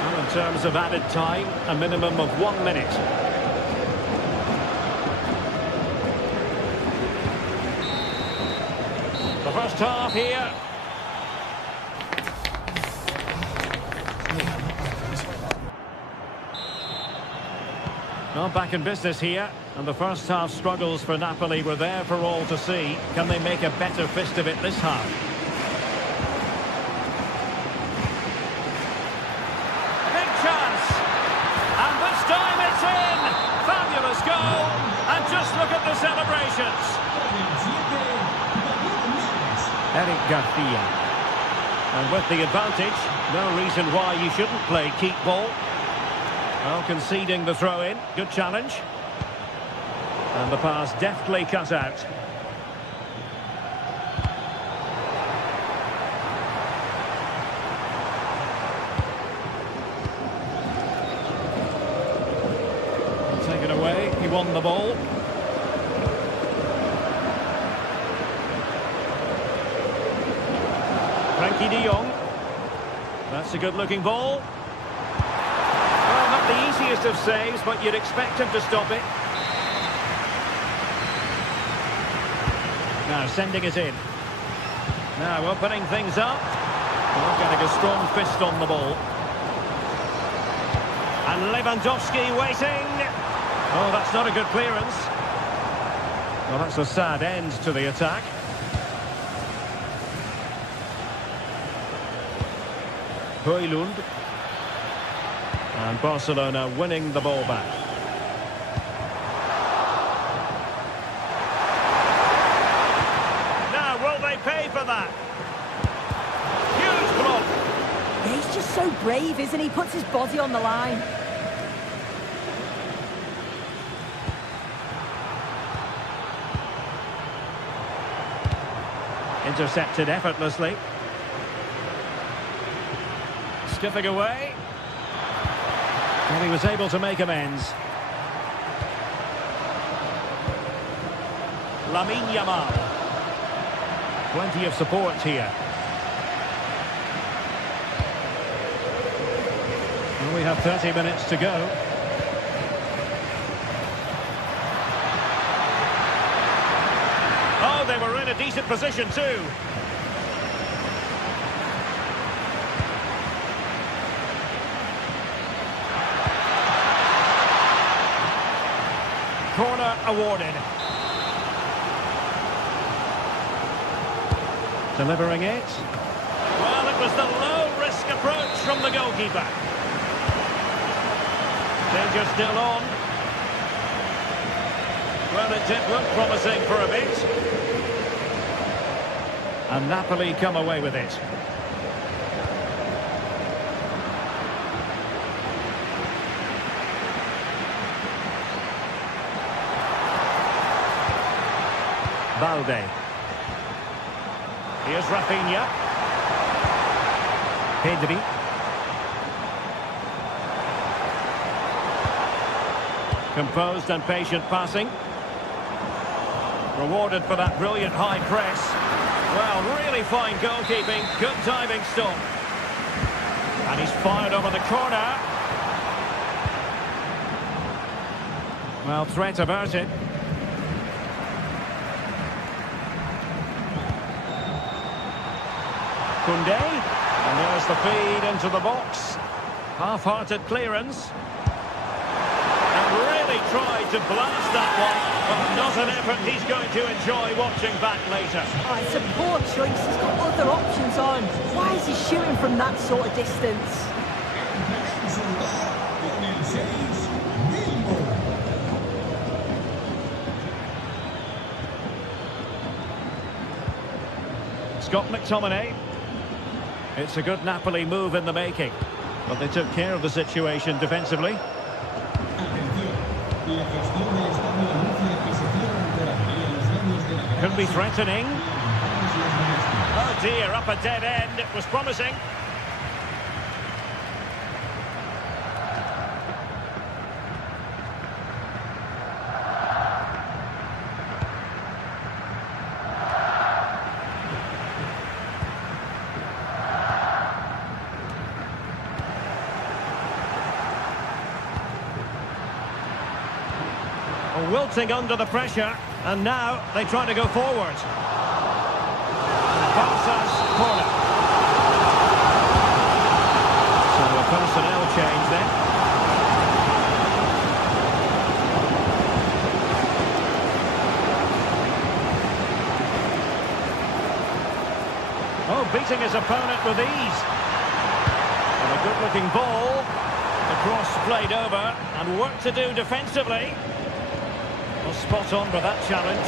Well, in terms of added time, a minimum of 1 minute. The first half here. Well, back in business here. And the first half struggles for Napoli were there for all to see. Can they make a better fist of it this half? Big chance. And this time it's in. Fabulous goal. And just look at the celebrations. Eric Garcia. And with the advantage, no reason why you shouldn't play keep ball. Well, conceding the throw-in. Good challenge. And the pass deftly cut out. Taken away, he won the ball. Frankie de Jong. That's a good-looking ball. Well, not the easiest of saves, but you'd expect him to stop it. Now sending it in. Now opening things up. Well, getting a strong fist on the ball. And Lewandowski waiting. Oh, that's not a good clearance. Well, that's a sad end to the attack. Højlund. And Barcelona winning the ball back. Pay for that. Huge block. He's just so brave, isn't he? Puts his body on the line. Intercepted effortlessly. Skipping away. And he was able to make amends. Lamine Yamal. Plenty of support here. Well, we have 30 minutes to go. Oh, they were in a decent position too. Corner awarded. Delivering it. Well, it was the low-risk approach from the goalkeeper. Danger still on. Well, it did look promising for a bit. And Napoli come away with it. Balde. Here's Rafinha. Pedri. Composed and patient passing. Rewarded for that brilliant high press. Well, really fine goalkeeping, good diving stop. And he's fired over the corner. Well, threat averted. Koundé, and there's the feed into the box. Half-hearted clearance. And really tried to blast that one, but not an effort he's going to enjoy watching back later. Oh, it's a poor choice. He's got other options on. Why is he shooting from that sort of distance? Scott McTominay. It's a good Napoli move in the making, but they took care of the situation defensively. Could be threatening. Oh dear, up a dead end. It was promising. Wilting under the pressure, and now they try to go forward. Barca's corner. So a personnel change then. Oh, beating his opponent with ease. And a good-looking ball. The cross played over, and work to do defensively. Well, spot on with that challenge.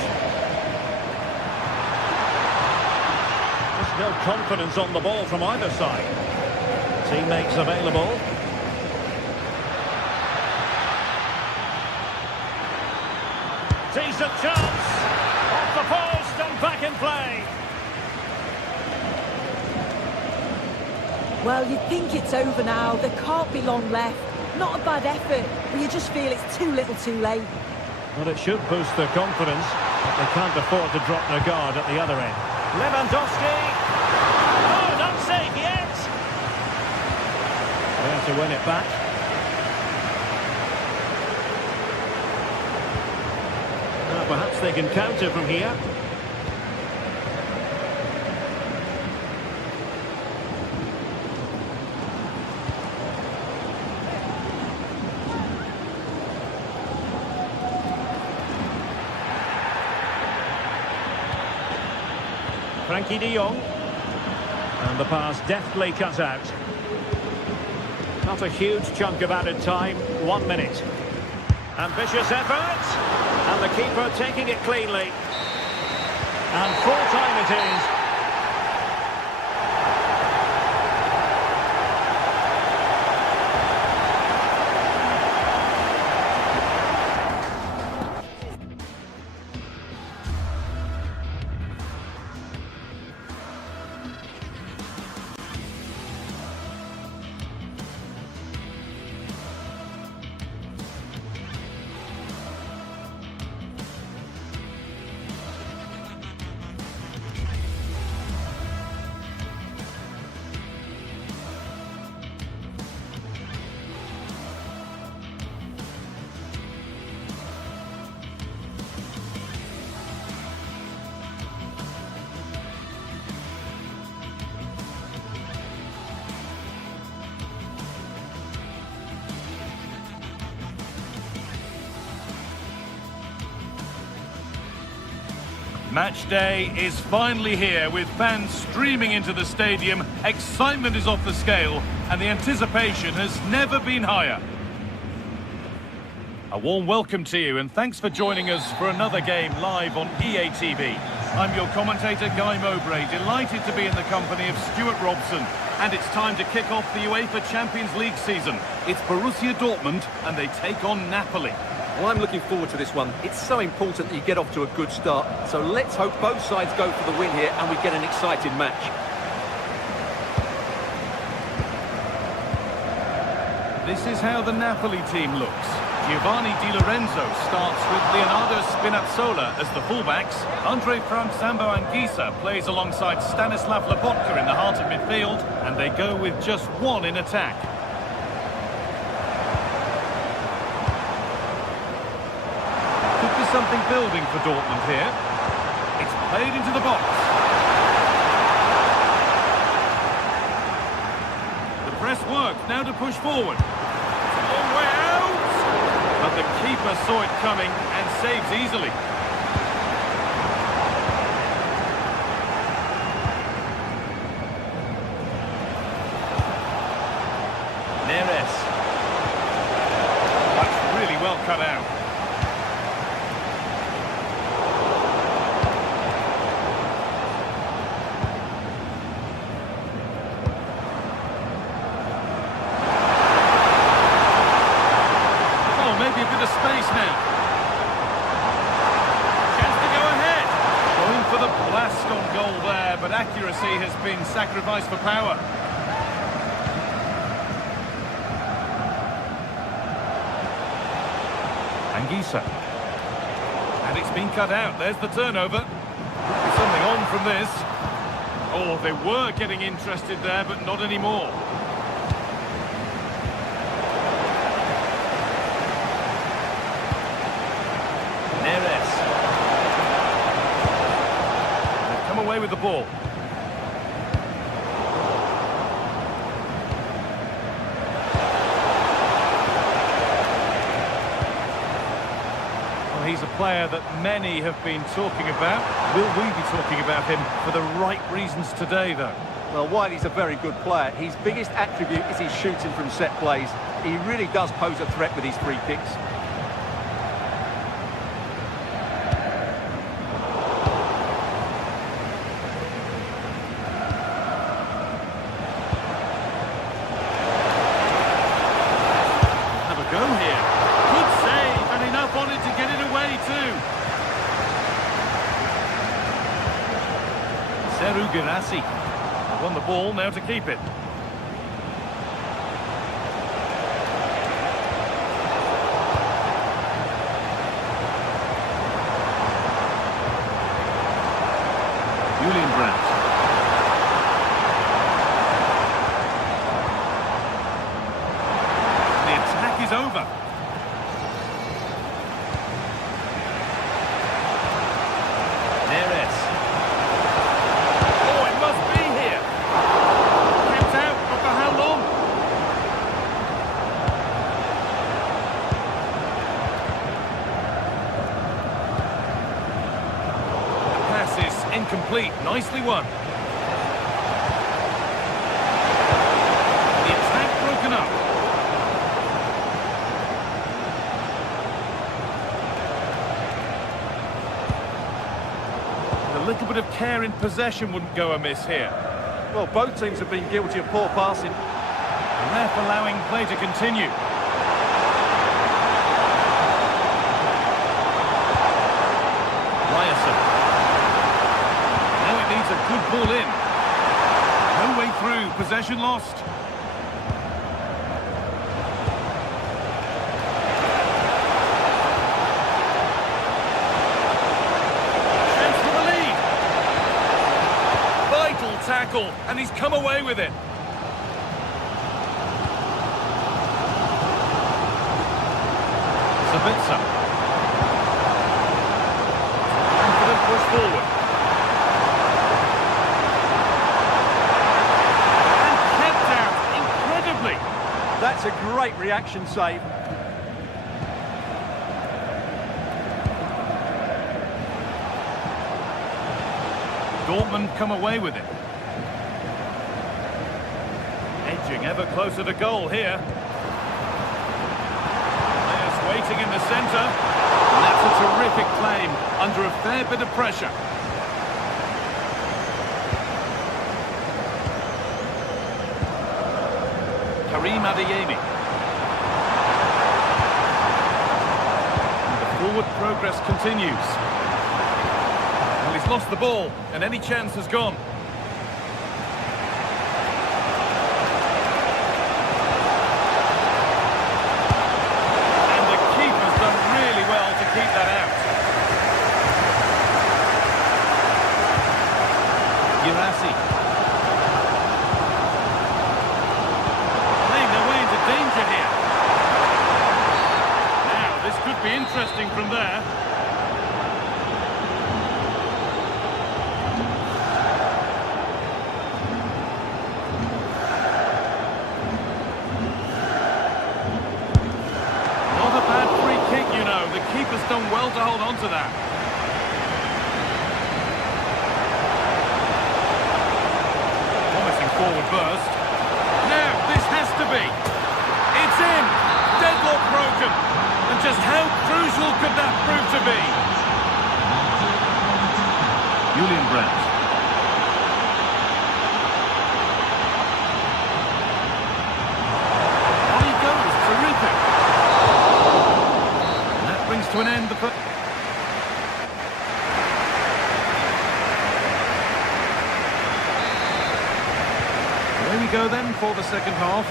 Just no confidence on the ball from either side. Teammates available. Decent chance. Off the post and back in play. Well, you think it's over now. There can't be long left. Not a bad effort, but you just feel it's too little too late. Well, it should boost their confidence, but they can't afford to drop their guard at the other end. Lewandowski! Oh, not safe yet! They have to win it back. Now, perhaps they can counter from here. Frankie de Jong, and the pass deftly cut out. Not a huge chunk of added time, 1 minute. Ambitious effort, and the keeper taking it cleanly. And full time it is. Match day is finally here, with fans streaming into the stadium. Excitement is off the scale, and the anticipation has never been higher. A warm welcome to you, and thanks for joining us for another game live on EA TV. I'm your commentator, Guy Mowbray, delighted to be in the company of Stuart Robson. And it's time to kick off the UEFA Champions League season. It's Borussia Dortmund, and they take on Napoli. Well, I'm looking forward to this one. It's so important that you get off to a good start. So let's hope both sides go for the win here and we get an exciting match. This is how the Napoli team looks. Giovanni Di Lorenzo starts with Leonardo Spinazzola as the fullbacks. Andre Frank Zambo Anguissa plays alongside Stanislav Lobotka in the heart of midfield, and they go with just one in attack. Could be something building for Dortmund here. It's played into the box. The press worked, now to push forward. It's a long way out! But the keeper saw it coming and saves easily. Neres. That's really well cut out. Maybe a bit of space now. Chance to go ahead. Going for the blast on goal there, but accuracy has been sacrificed for power. Anguissa. And it's been cut out. There's the turnover. Could be something on from this. Oh, they were getting interested there, but not anymore. Away with the ball. Well, he's a player that many have been talking about. Will we be talking about him for the right reasons today, though? Well, while he's a very good player, his biggest attribute is his shooting from set plays. He really does pose a threat with his free kicks. Go here. Good save, and enough on it to get it away too. Seru Girassi won the ball, now to keep it. Julian Brandt. Is over. Neres. Oh, it must be here. Kept out, but for how long? The pass is incomplete. Nicely won. The attack broken up. A little bit of care in possession wouldn't go amiss here. Well, both teams have been guilty of poor passing. The ref allowing play to continue. Ryerson. Now it needs a good ball in. No way through, possession lost. Tackle, and he's come away with it. Sabitzer. Confident push forward. And kept out, incredibly. That's a great reaction save. Dortmund come away with it. Edging ever closer to goal here. Players waiting in the centre. And that's a terrific claim under a fair bit of pressure. Karim Adeyemi. And the forward progress continues. Well, he's lost the ball, and any chance has gone. And the to that. Promising forward burst. Now, this has to be. It's in. Deadlock broken. And just how crucial could that prove to be? Julian Brandt. On he goes. Terrific. And that brings to an end the first. Away we go then for the second half,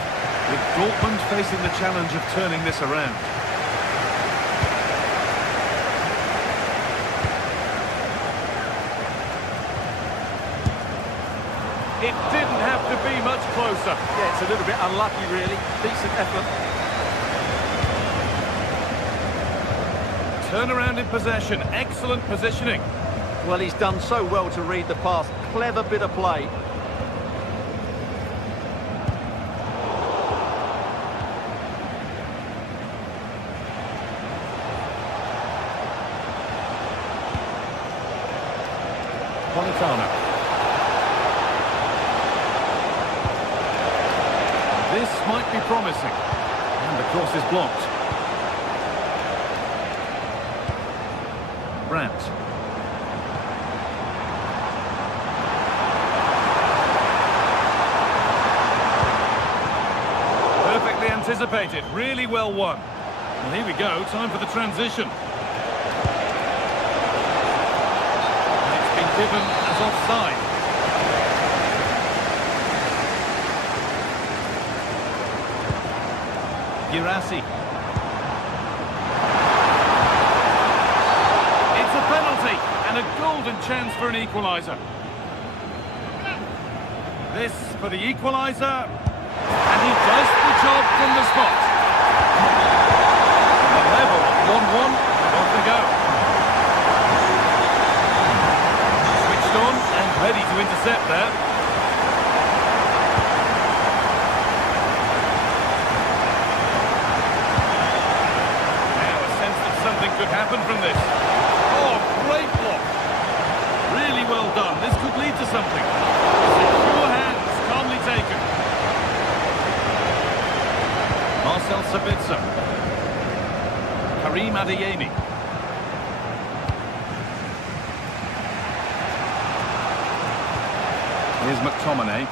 with Dortmund facing the challenge of turning this around. It didn't have to be much closer. Yeah, it's a little bit unlucky, really. Decent effort. Turnaround in possession, excellent positioning. Well, he's done so well to read the pass. Clever bit of play. Politano. This might be promising. And the cross is blocked. Brandt. Perfectly anticipated. Really well won. Well, here we go. Time for the transition. And it's been given as offside. Girassi. It's a penalty and a golden chance for an equaliser. This for the equaliser, and he does the job from the spot. The level, 1-1, off they go. Switched on and ready to intercept there. Could happen from this. Oh, great block. Really well done. This could lead to something. Secure hands, calmly taken. Marcel Sabitzer. Karim Adeyemi. Here's McTominay.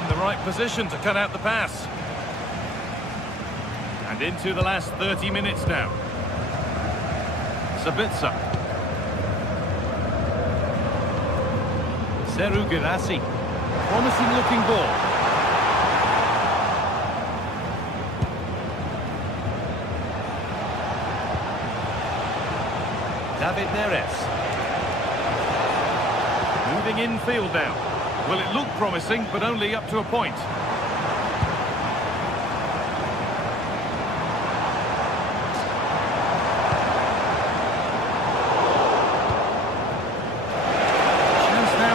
In the right position to cut out the pass. And into the last 30 minutes now. Sabitzer. Serhou Guirassy. Promising looking ball. David Neres. Moving infield now. Well, it looked promising, but only up to a point.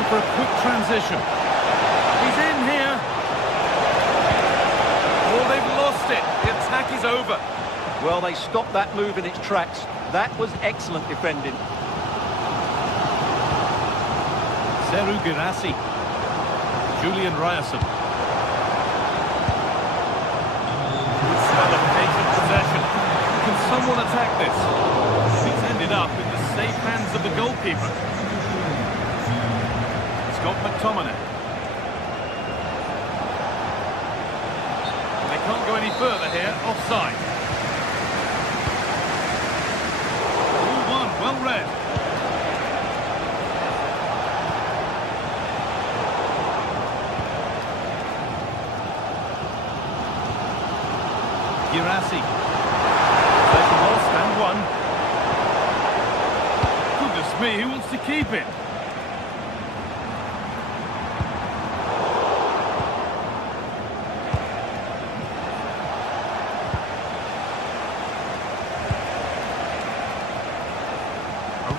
For a quick transition. He's in here. Oh, they've lost it. The attack is over. Well, they stopped that move in its tracks. That was excellent defending. Serhou Guirassy. Julian Ryerson. Good spell of patient possession. Can someone attack this? It's ended up in the safe hands of the goalkeeper. Got McTominay. They can't go any further here. Offside. 2-1. Well read. Girassi. Taken lost and one. Goodness me, who wants to keep it?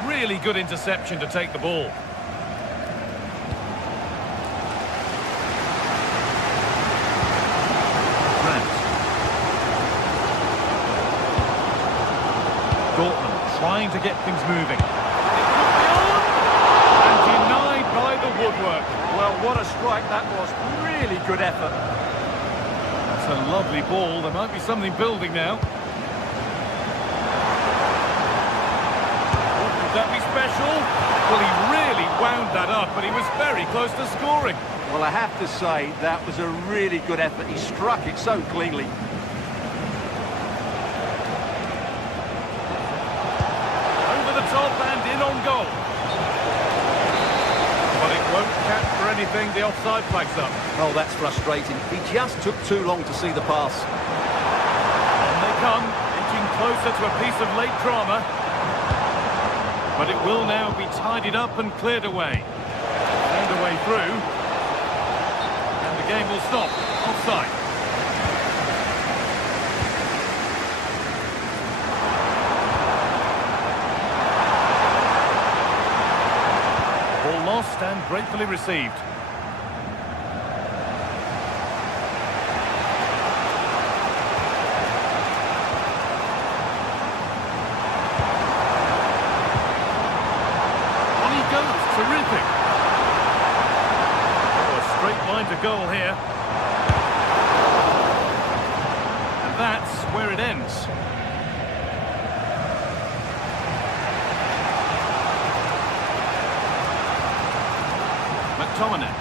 Really good interception to take the ball. Brandt. Dortmund. trying to get things moving. And denied by the woodwork. Well, what a strike that was. Really good effort. That's a lovely ball. There might be something building now. Oh, could that be special? Well, he really wound that up, but he was very close to scoring. Well, I have to say, that was a really good effort. He struck it so cleanly. Over the top and in on goal. But it won't count for anything. The offside flag's up. Oh, that's frustrating. He just took too long to see the pass. On they come, inching closer to a piece of late drama. But it will now be tidied up and cleared away. Found a way through. And the game will stop. Offside. Ball lost and gratefully received. Terrific. Oh, a straight line to goal here. And that's where it ends. McTominay.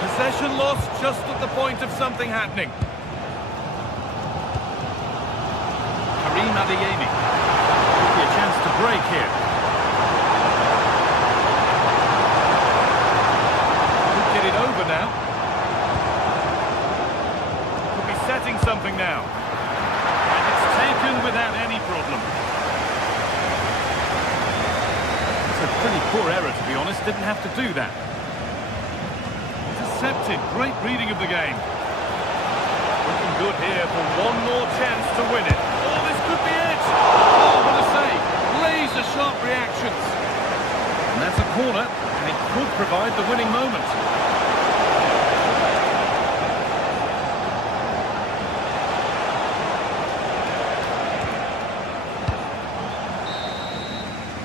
Possession lost just at the point of something happening. Adeyemi. Could be a chance to break here. Could get it over now. Could be setting something now. And it's taken without any problem. It's a pretty poor error, to be honest. Didn't have to do that. Intercepted. Great reading of the game. Looking good here for one more chance to win it. Could be it! Oh, what a save! Laser-sharp reactions. And that's a corner, and it could provide the winning moment.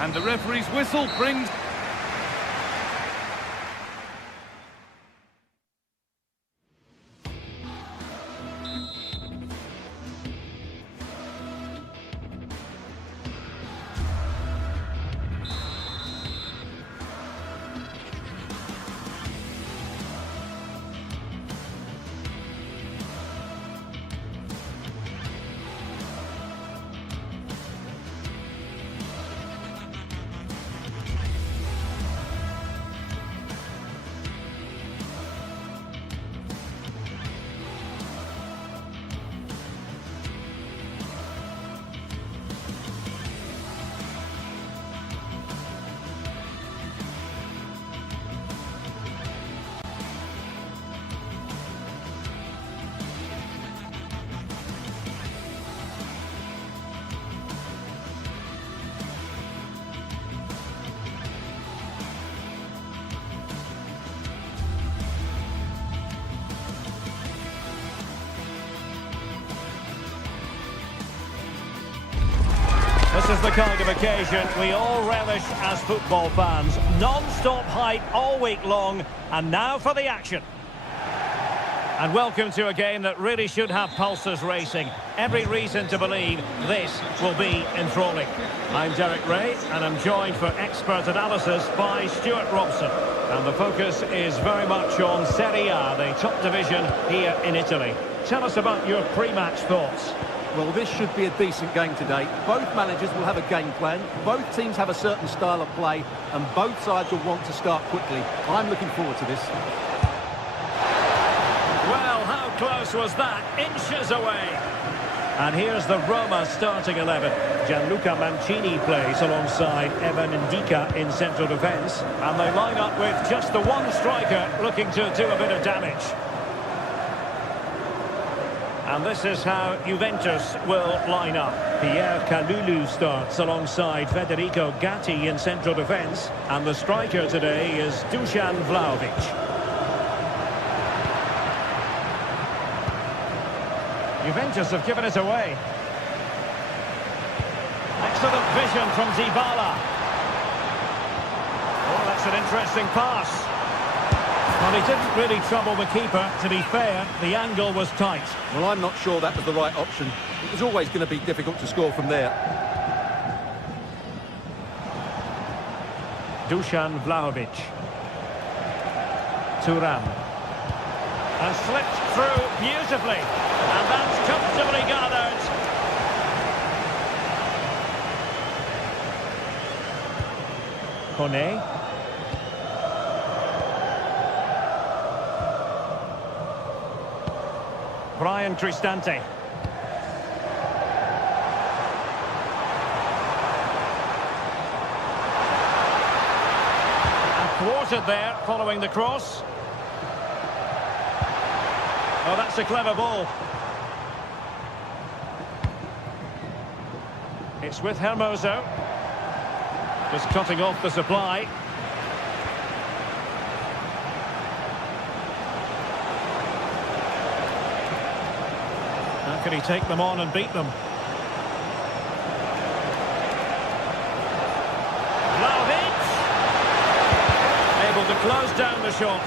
And the referee's whistle brings... This is the kind of occasion we all relish as football fans. Non-stop hype all week long, and now for the action. And welcome to a game that really should have pulses racing. Every reason to believe this will be enthralling. I'm Derek Ray, and I'm joined for expert analysis by Stuart Robson. And the focus is very much on Serie A, the top division here in Italy. Tell us about your pre-match thoughts. Well, this should be a decent game today. Both managers will have a game plan. Both teams have a certain style of play, and both sides will want to start quickly. I'm looking forward to this. Well, how close was that? Inches away. And here's the Roma starting 11. Gianluca Mancini plays alongside Evan Ndika in central defence. And they line up with just the one striker looking to do a bit of damage. And this is how Juventus will line up. Pierre Kalulu starts alongside Federico Gatti in central defence. And the striker today is Dusan Vlahovic. Juventus have given it away. Excellent vision from Dybala. Oh, that's an interesting pass. Well, he didn't really trouble the keeper. To be fair, the angle was tight. Well, I'm not sure that was the right option. It was always going to be difficult to score from there. Dusan Vlahovic. Thuram. And slipped through beautifully. And that's comfortably gathered. Kone. Brian Cristante. And thwarted there following the cross. Oh, that's a clever ball. It's with Hermoso. Just cutting off the supply. How can he take them on and beat them? Vlahovic! Able to close down the shot.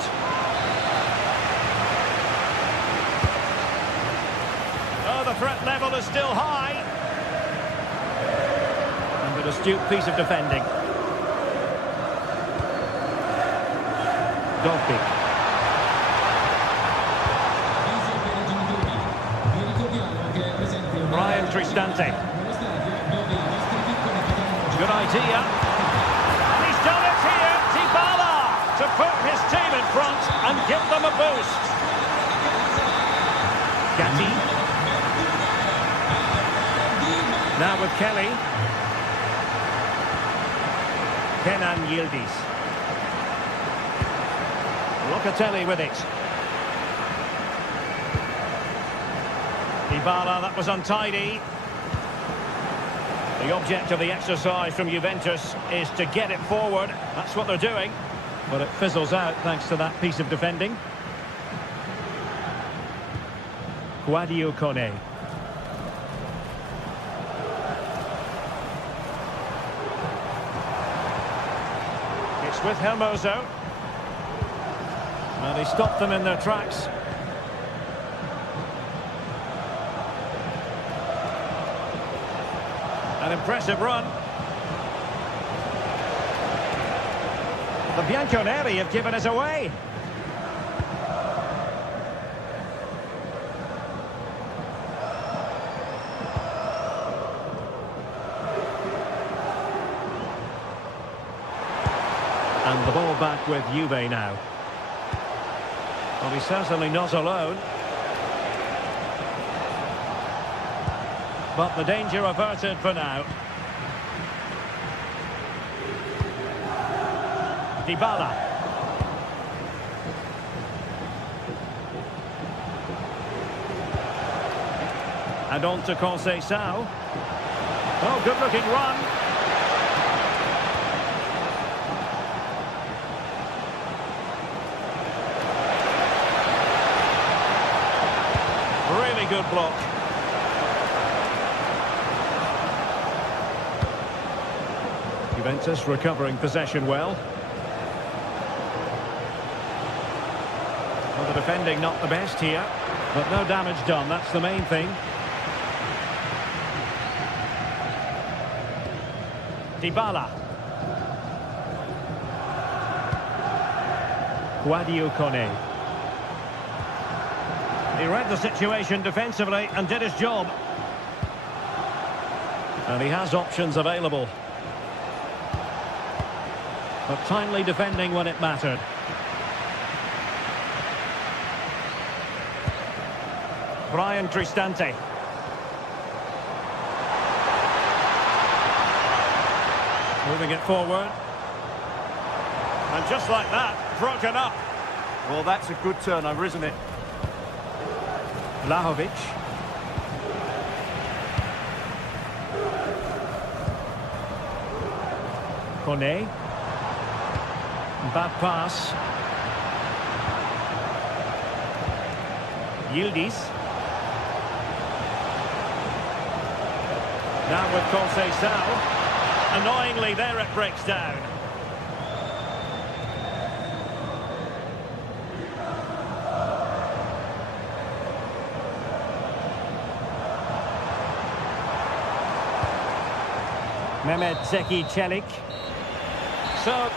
Oh, the threat level is still high. And an astute piece of defending. Dovbyk. Brian Cristante. Good idea. And he's done it here. Dybala to put his team in front and give them a boost. Gatti. Now with Kelly. Kenan Yildiz. Locatelli with it. Dybala, that was untidy. The object of the exercise from Juventus is to get it forward. That's what they're doing. But it fizzles out thanks to that piece of defending. Sadio Kone. It's with Hermoso. Well, he stopped them in their tracks. An impressive run. The Bianconeri have given us away. And the ball back with Juve now. Well, he's certainly not alone. But the danger averted for now. Dybala. And on to Conceição. Oh, good-looking run. Really good block. Juventus recovering possession well. Well, the defending not the best here, but no damage done, that's the main thing. Dybala. Sadio Kone. He read the situation defensively and did his job. And he has options available. But timely defending when it mattered. Brian Cristante. Moving it forward. And just like that, broken up. Well, that's a good turnover, isn't it? Vlahovic. Kone. Bad pass. Yildiz. Now with Conceição. Annoyingly, there it breaks down. Mehmet Zeki Çelik. So...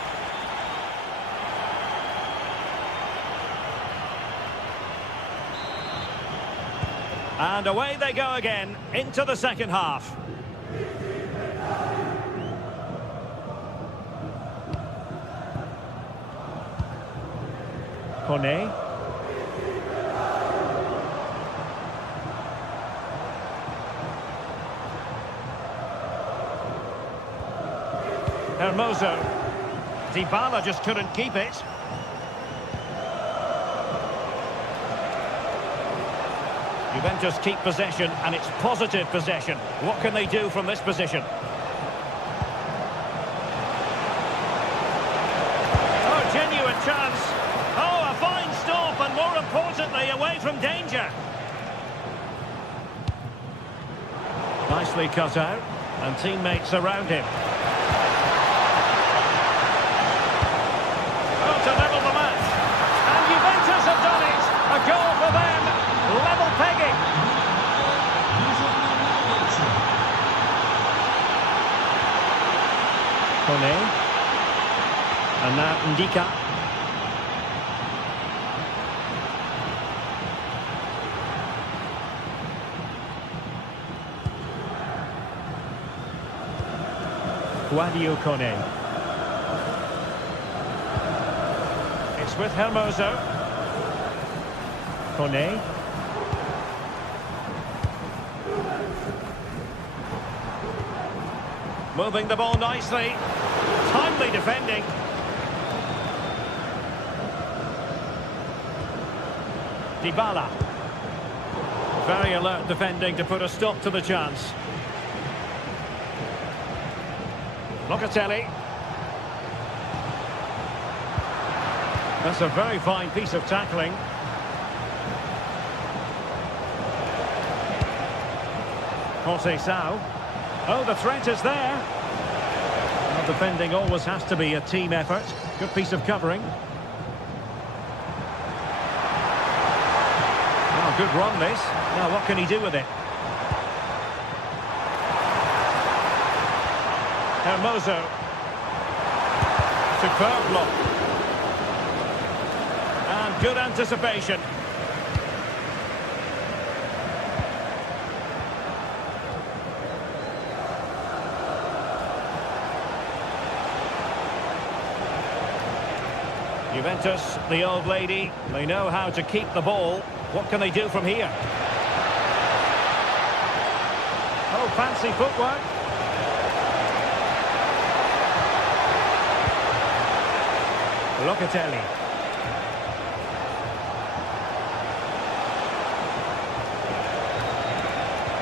And away they go again, into the second half. Kone. Hermoso. Dybala just couldn't keep it. Juventus keep possession, and it's positive possession. What can they do from this position? Oh, genuine chance. Oh, a fine stop, and more importantly, away from danger. Nicely cut out, and teammates around him. Oh, to level the match. And Juventus have done it. A goal for them. Level pegging. Kone. And now Ndika. Guadio Kone. It's with Hermoso. Kone. Moving the ball nicely. Timely defending. Dybala. Very alert defending to put a stop to the chance. Locatelli. That's a very fine piece of tackling. Conceição. Oh, the threat is there. Well, defending always has to be a team effort. Good piece of covering. Oh, good run this. Now what can he do with it? Hermoso. Superb block. And good anticipation. Juventus, the old lady, they know how to keep the ball. What can they do from here? Oh, fancy footwork. Locatelli.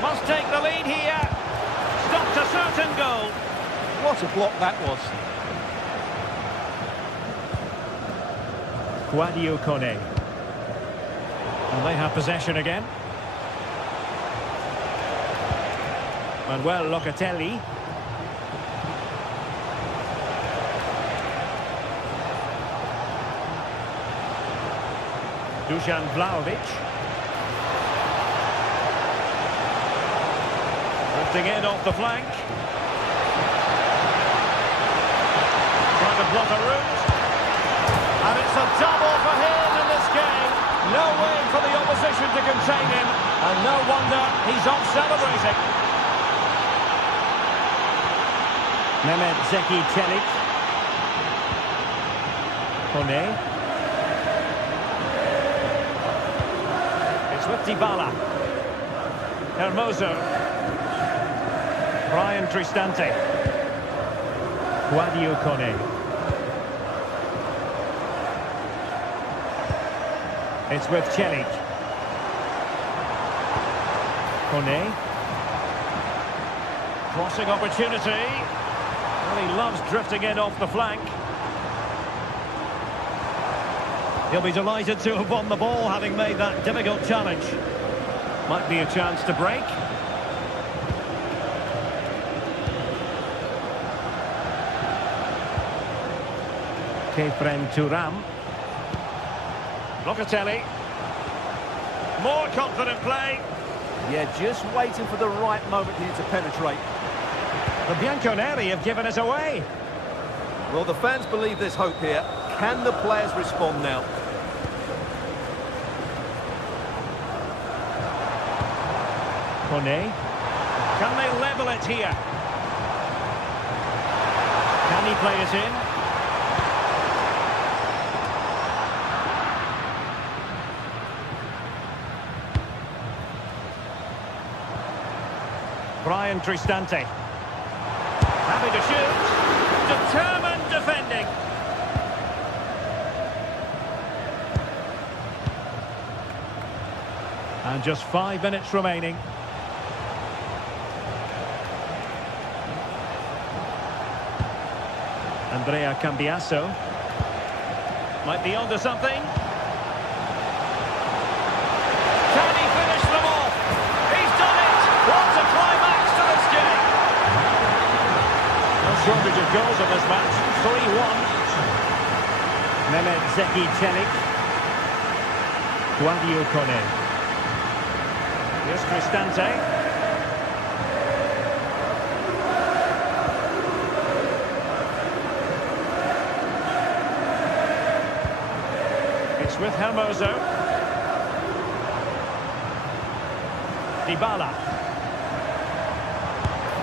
Must take the lead here. Stopped a certain goal. What a block that was. Guadio Kone. And they have possession again. Manuel Locatelli. Dusan Vlahovic. Drifting in off the flank. Trying to block a route. And it's a double for him in this game. No way for the opposition to contain him. And no wonder he's off celebrating. Mehmet Zeki Çelik. Kone. It's with Dybala. Hermoso. Brian Cristante. Guadio Kone. It's with Çelik. Kone. Crossing opportunity. Well, he loves drifting in off the flank. He'll be delighted to have won the ball, having made that difficult challenge. Might be a chance to break. Kefren Turam. Locatelli. More confident play. Yeah, just waiting for the right moment here to penetrate. The Bianconeri have given us away. Well, the fans believe there's hope here. Can the players respond now? Kone. Can they level it here? Can he play it in? Brian Cristante. Happy to shoot. Determined defending. And just 5 minutes remaining. Andrea Cambiasso. Might be onto something. Can he finish them off? He's done it! What a climax to this game! No shortage of goals in this match. 3-1. Mehmet Zeki Çelik. Guadio Kone. Here's Cristante. With Hermoso. Dybala.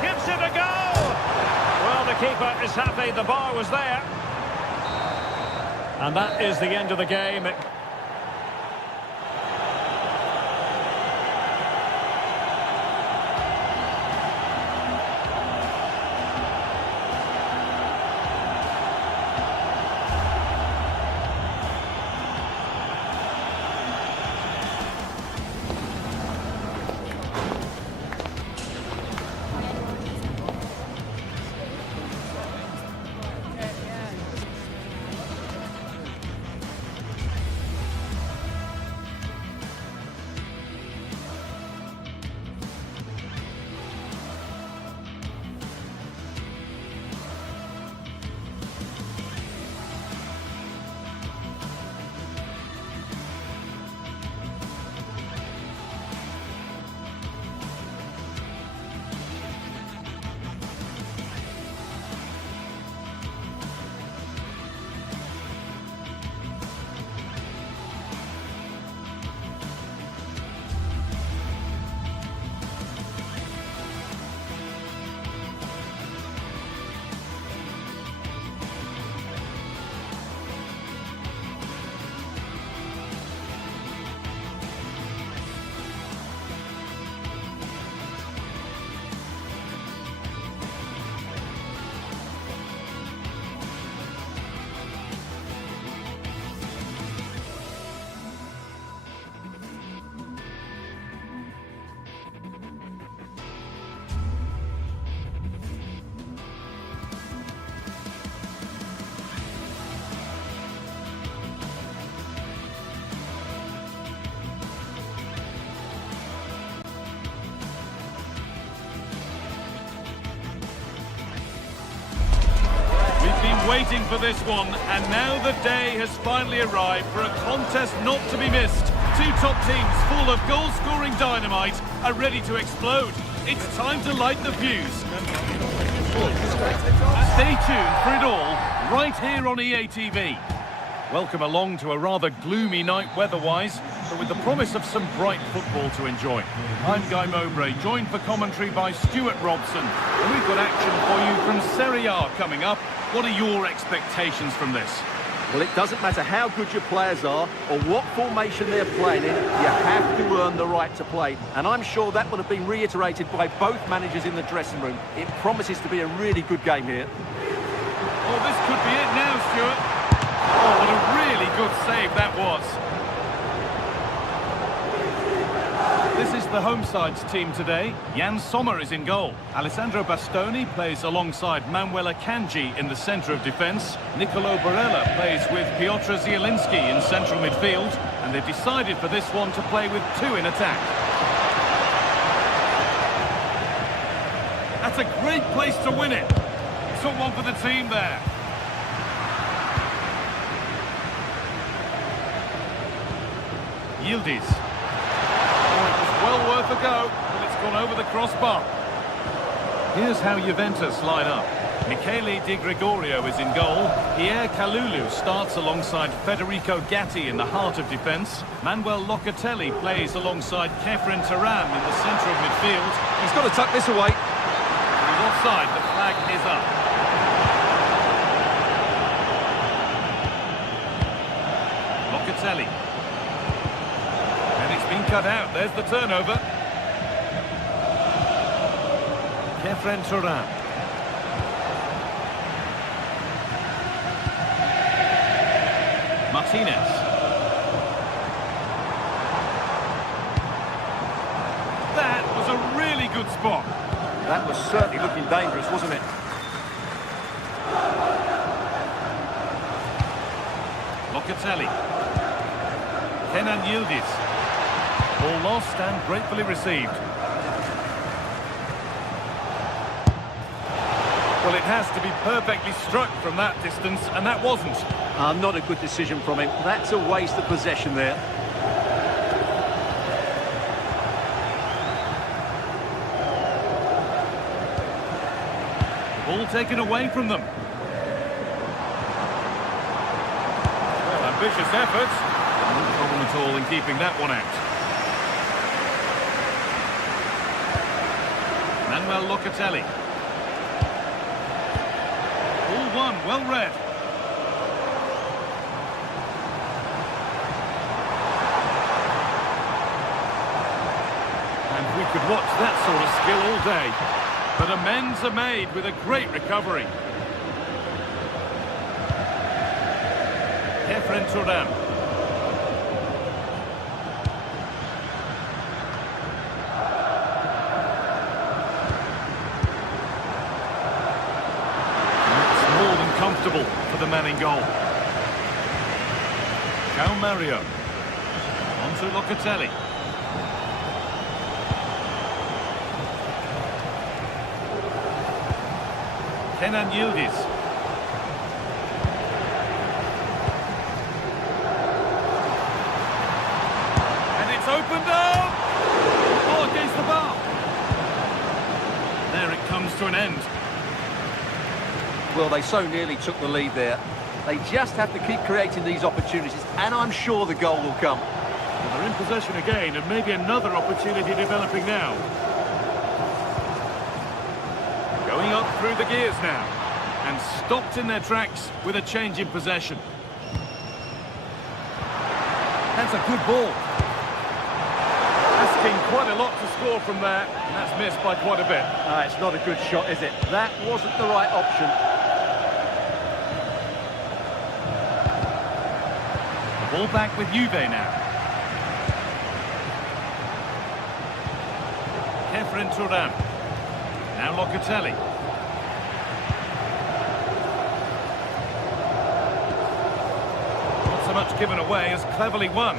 Gives it a go! Well, the keeper is happy the bar was there. And that is the end of the game. Waiting for this one, and now the day has finally arrived for a contest not to be missed. Two top teams full of goal-scoring dynamite are ready to explode. It's time to light the fuse. Stay tuned for it all, right here on EA TV. Welcome along to a rather gloomy night weather-wise, but with the promise of some bright football to enjoy. I'm Guy Mowbray, joined for commentary by Stuart Robson, and we've got action for you from Serie A coming up. What are your expectations from this? Well, it doesn't matter how good your players are or what formation they're playing in, you have to earn the right to play. And I'm sure that will have been reiterated by both managers in the dressing room. It promises to be a really good game here. Oh, this could be it now, Stuart. Oh, what a really good save that was. This is the home side's team today. Jan Sommer is in goal. Alessandro Bastoni plays alongside Manuel Akanji in the centre of defence. Nicolo Barella plays with Piotr Zielinski in central midfield. And they've decided for this one to play with two in attack. That's a great place to win it. Took one for the team there. Yildiz. Oh, it was well worth a go, but it's gone over the crossbar. Here's how Juventus line up. Michele Di Gregorio is in goal. Pierre Kalulu starts alongside Federico Gatti in the heart of defence. Manuel Locatelli plays alongside Kefren Turam in the centre of midfield. He's got to tuck this away. He's offside, the flag is up. Locatelli. And it's been cut out, there's the turnover. Kefren Turam. Martinez. That was a really good spot. That was certainly looking dangerous, wasn't it? Locatelli. Kenan Yildiz. Ball lost and gratefully received. Well, it has to be perfectly struck from that distance, and that wasn't. Not a good decision from him. That's a waste of possession there. The ball taken away from them. Well, ambitious effort. No problem at all in keeping that one out. Manuel Locatelli. Ball one, well read. We could watch that sort of skill all day. But amends are made with a great recovery. Kefren Turam. It's more than comfortable for the man in goal. João Mario. On to Locatelli. Kenan Yildiz. And it's opened up! Oh, against the bar. There it comes to an end. Well, they so nearly took the lead there. They just have to keep creating these opportunities, and I'm sure the goal will come. Well, they're in possession again, and maybe another opportunity developing now. Going up through the gears now, and stopped in their tracks with a change in possession. That's a good ball. Asking quite a lot to score from there, and that's missed by quite a bit. It's not a good shot, is it? That wasn't the right option. The ball back with Juve now. Kefren Turam. Now Locatelli. Not so much given away as cleverly won.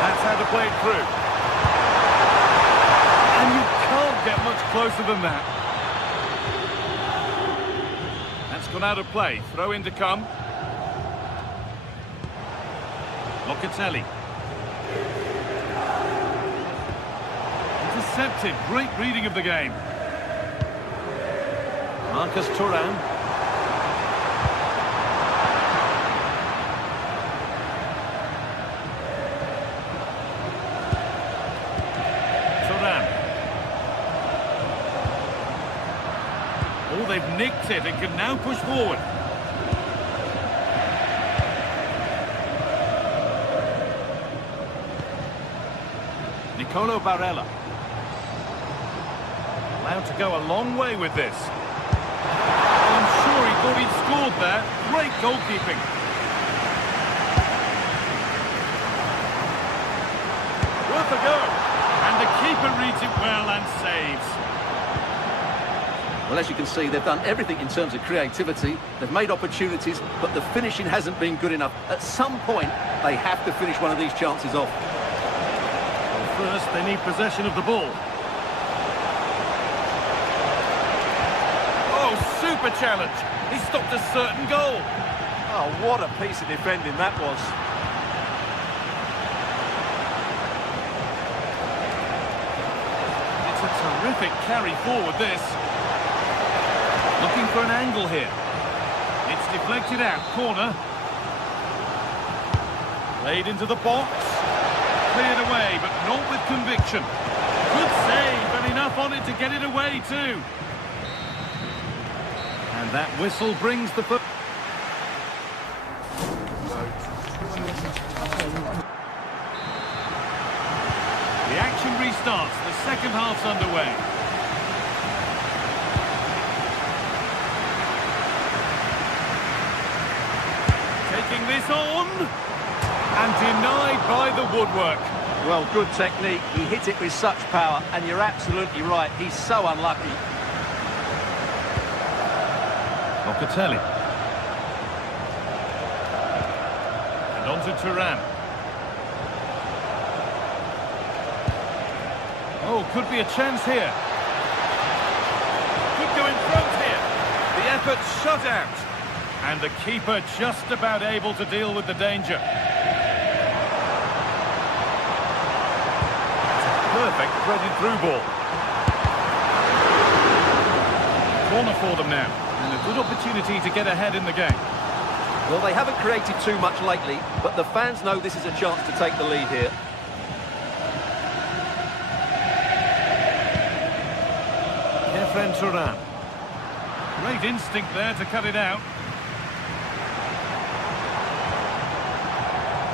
That's how to play it through. And you can't get much closer than that. That's gone out of play. Throw in to come. Locatelli. Intercepted. Great reading of the game. Marcus Thuram. Thuram. Oh, they've nicked it and can now push forward. Nicolo Barella. Allowed to go a long way with this. I'm sure he thought he'd scored there. Great goalkeeping. Worth a go. And the keeper reads it well and saves. Well, as you can see, they've done everything in terms of creativity. They've made opportunities, but the finishing hasn't been good enough. At some point, they have to finish one of these chances off. First, they need possession of the ball. Oh, keeper challenge. He stopped a certain goal. Oh, what a piece of defending that was. It's a terrific carry forward, this. Looking for an angle here. It's deflected out, corner. Played into the box. Cleared away, but not with conviction. Good save, and enough on it to get it away too. And that whistle brings the foot. The action restarts. The second half's underway. Taking this on. And denied by the woodwork. Well, good technique. He hit it with such power, and you're absolutely right. He's so unlucky. Locatelli. And on to Turan. Oh, could be a chance here. Could go in front here. The effort shut out. And the keeper just about able to deal with the danger. Perfect threaded through ball. Corner for them now. And a good opportunity to get ahead in the game. Well, they haven't created too much lately, but the fans know this is a chance to take the lead here. Kefren Turan. Great instinct there to cut it out.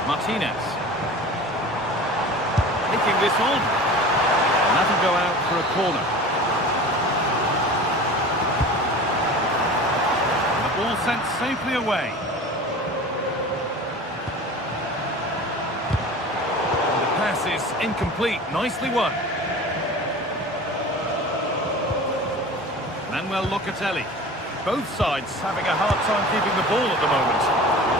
Martinez. Taking this on. And that'll go out for a corner. The ball sent safely away. And the pass is incomplete. Nicely won. Manuel Locatelli. Both sides having a hard time keeping the ball at the moment.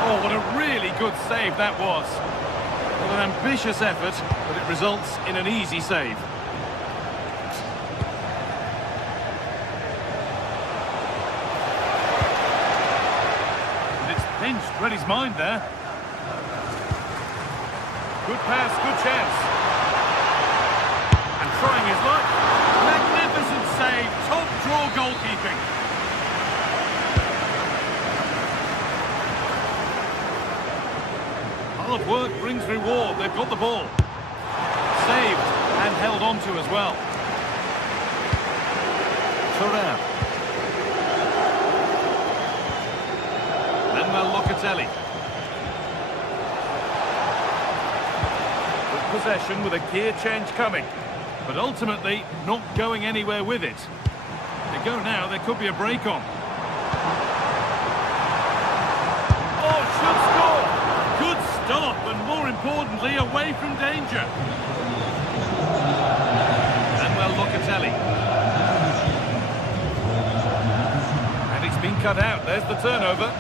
Oh, what a really good save that was. Well, an ambitious effort, but it results in an easy save. And it's pinched, read his mind there. Good pass, good chance. And trying his luck. Magnificent save, top draw goalkeeping. Hard work brings reward. They've got the ball. Saved and held on to as well. Turan. Manuel Locatelli. Good possession with a gear change coming. But ultimately not going anywhere with it. They go now, there could be a break on. Oh, should score! Good stop, and more importantly, away from danger. Manuel Locatelli. And it's been cut out, there's the turnover.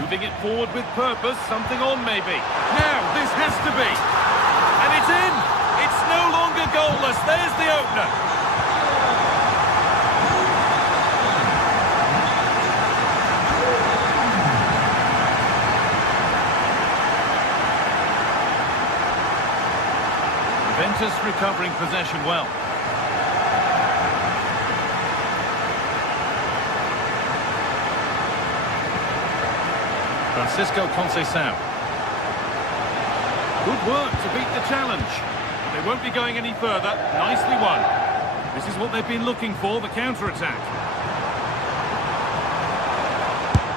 Moving it forward with purpose, something on maybe. Now, this has to be. And it's in! It's no longer goalless, there's the opener. Juventus recovering possession well. Francisco Conceição. Good work to beat the challenge. They won't be going any further. Nicely won. This is what they've been looking for, the counter-attack.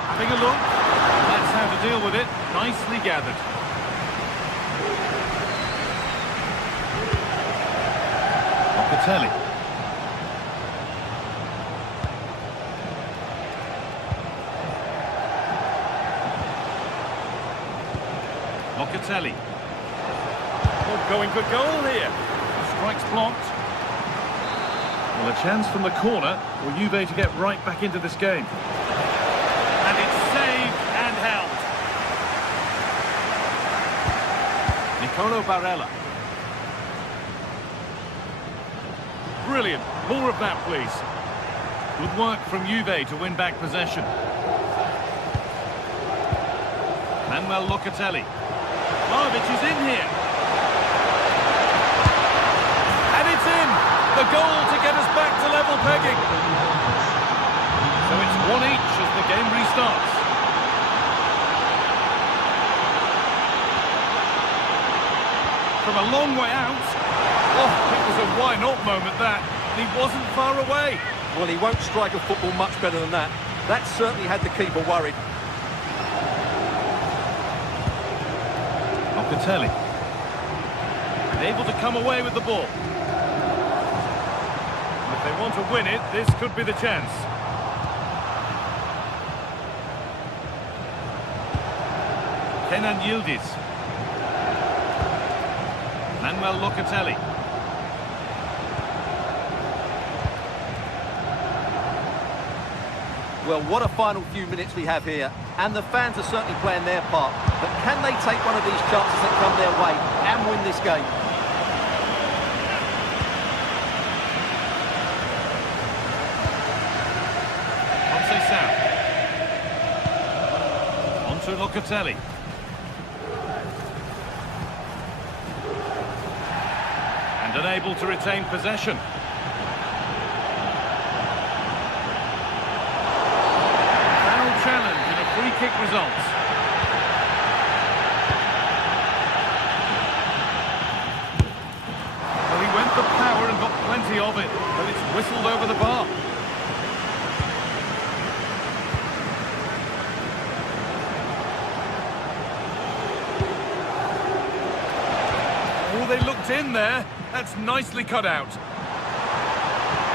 Having a look. That's how to deal with it. Nicely gathered. Locatelli. Locatelli. Oh, going for goal here. Strikes blocked. Well, a chance from the corner for Juve to get right back into this game. And it's saved and held. Nicolo Barella. Brilliant. More of that, please. Good work from Juve to win back possession. Manuel Locatelli. Vlahovic is in here. And it's in! The goal to get us back to level pegging. So it's 1 each as the game restarts. From a long way out. Oh, it was a why not moment that. He wasn't far away. Well, he won't strike a football much better than that. That certainly had the keeper worried. Locatelli. And able to come away with the ball. If they want to win it, this could be the chance. Kenan Yildiz. Manuel Locatelli. Well, what a final few minutes we have here. And the fans are certainly playing their part. But can they take one of these chances that come their way and win this game? On to Locatelli. And unable to retain possession. Challenge and a free kick results. Well, he went for power and got plenty of it, but it's whistled over the bar. Oh, they looked in there. That's nicely cut out.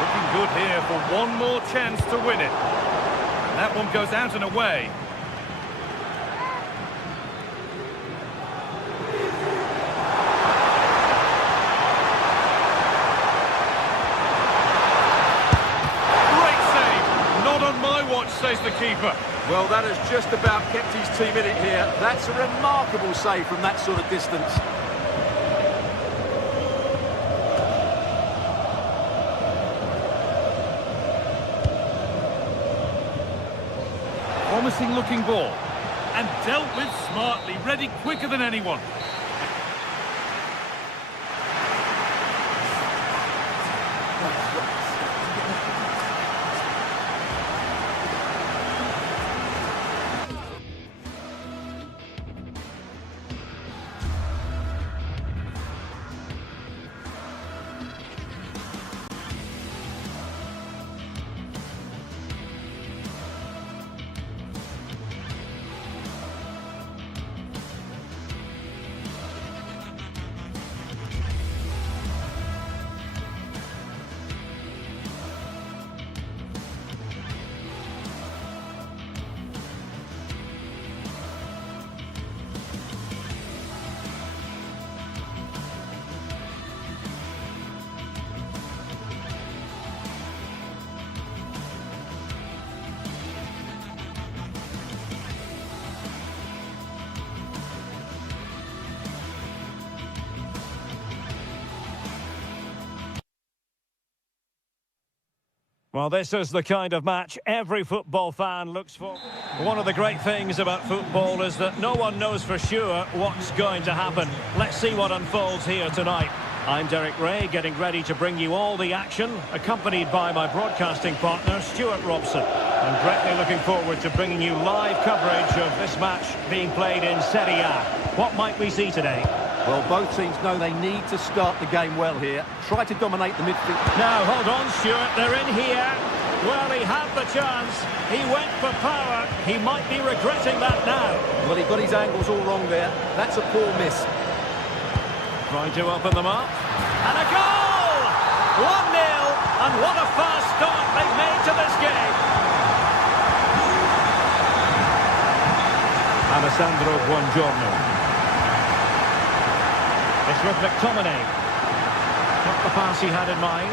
Looking good here for one more chance to win it. That one goes out and away. Great save. Not on my watch, says the keeper. Well, that has just about kept his team in it here. That's a remarkable save from that sort of distance. Promising looking ball. And dealt with smartly, ready quicker than anyone. Well, this is the kind of match every football fan looks for. One of the great things about football is that no one knows for sure what's going to happen. Let's see what unfolds here tonight. I'm Derek Ray, getting ready to bring you all the action, accompanied by my broadcasting partner, Stuart Robson. I'm greatly looking forward to bringing you live coverage of this match being played in Serie A. What might we see today? Well, both teams know they need to start the game well here. Try to dominate the midfield. Now, hold on, Stuart. They're in here. Well, he had the chance. He went for power. He might be regretting that now. Well, he got his angles all wrong there. That's a poor miss. Trying to open them up. And a goal! 1-0. And what a fast start they've made to this game. Alessandro Buongiorno. It's with McTominay. Not the pass he had in mind.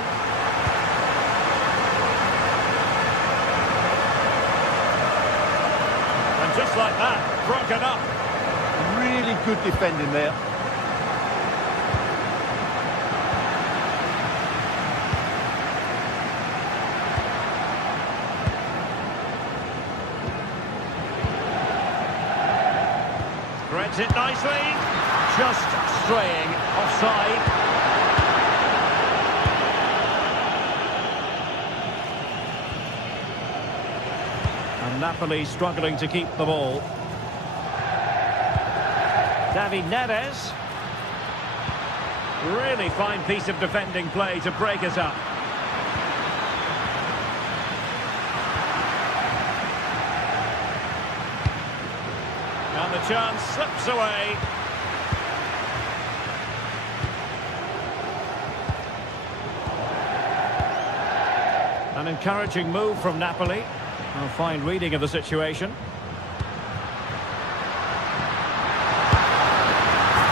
And just like that, broken up. Really good defending there. Reads it nicely. Just straying offside. And Napoli struggling to keep the ball. David Neres. Really fine piece of defending play to break us up. And the chance slips away. An encouraging move from Napoli. A fine reading of the situation.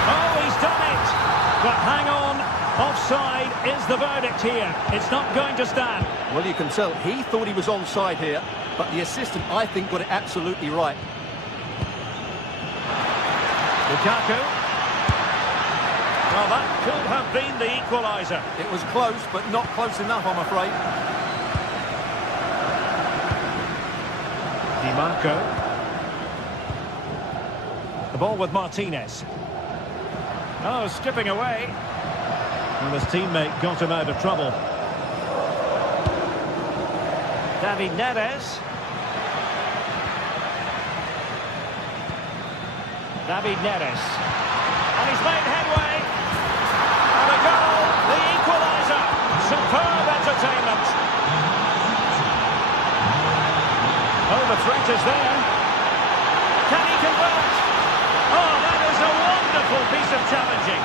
Oh, he's done it! But hang on, offside is the verdict here. It's not going to stand. Well, you can tell he thought he was onside here, but the assistant, I think, got it absolutely right. Lukaku. Well, that could have been the equaliser. It was close, but not close enough, I'm afraid. Di Marco. The ball with Martinez. Oh, skipping away. And his teammate got him out of trouble. David Neres. David Neres. And he's made headway. And a goal, the equaliser. Superb entertainment. Oh, the threat is there. Can he convert? Oh, that is a wonderful piece of challenging.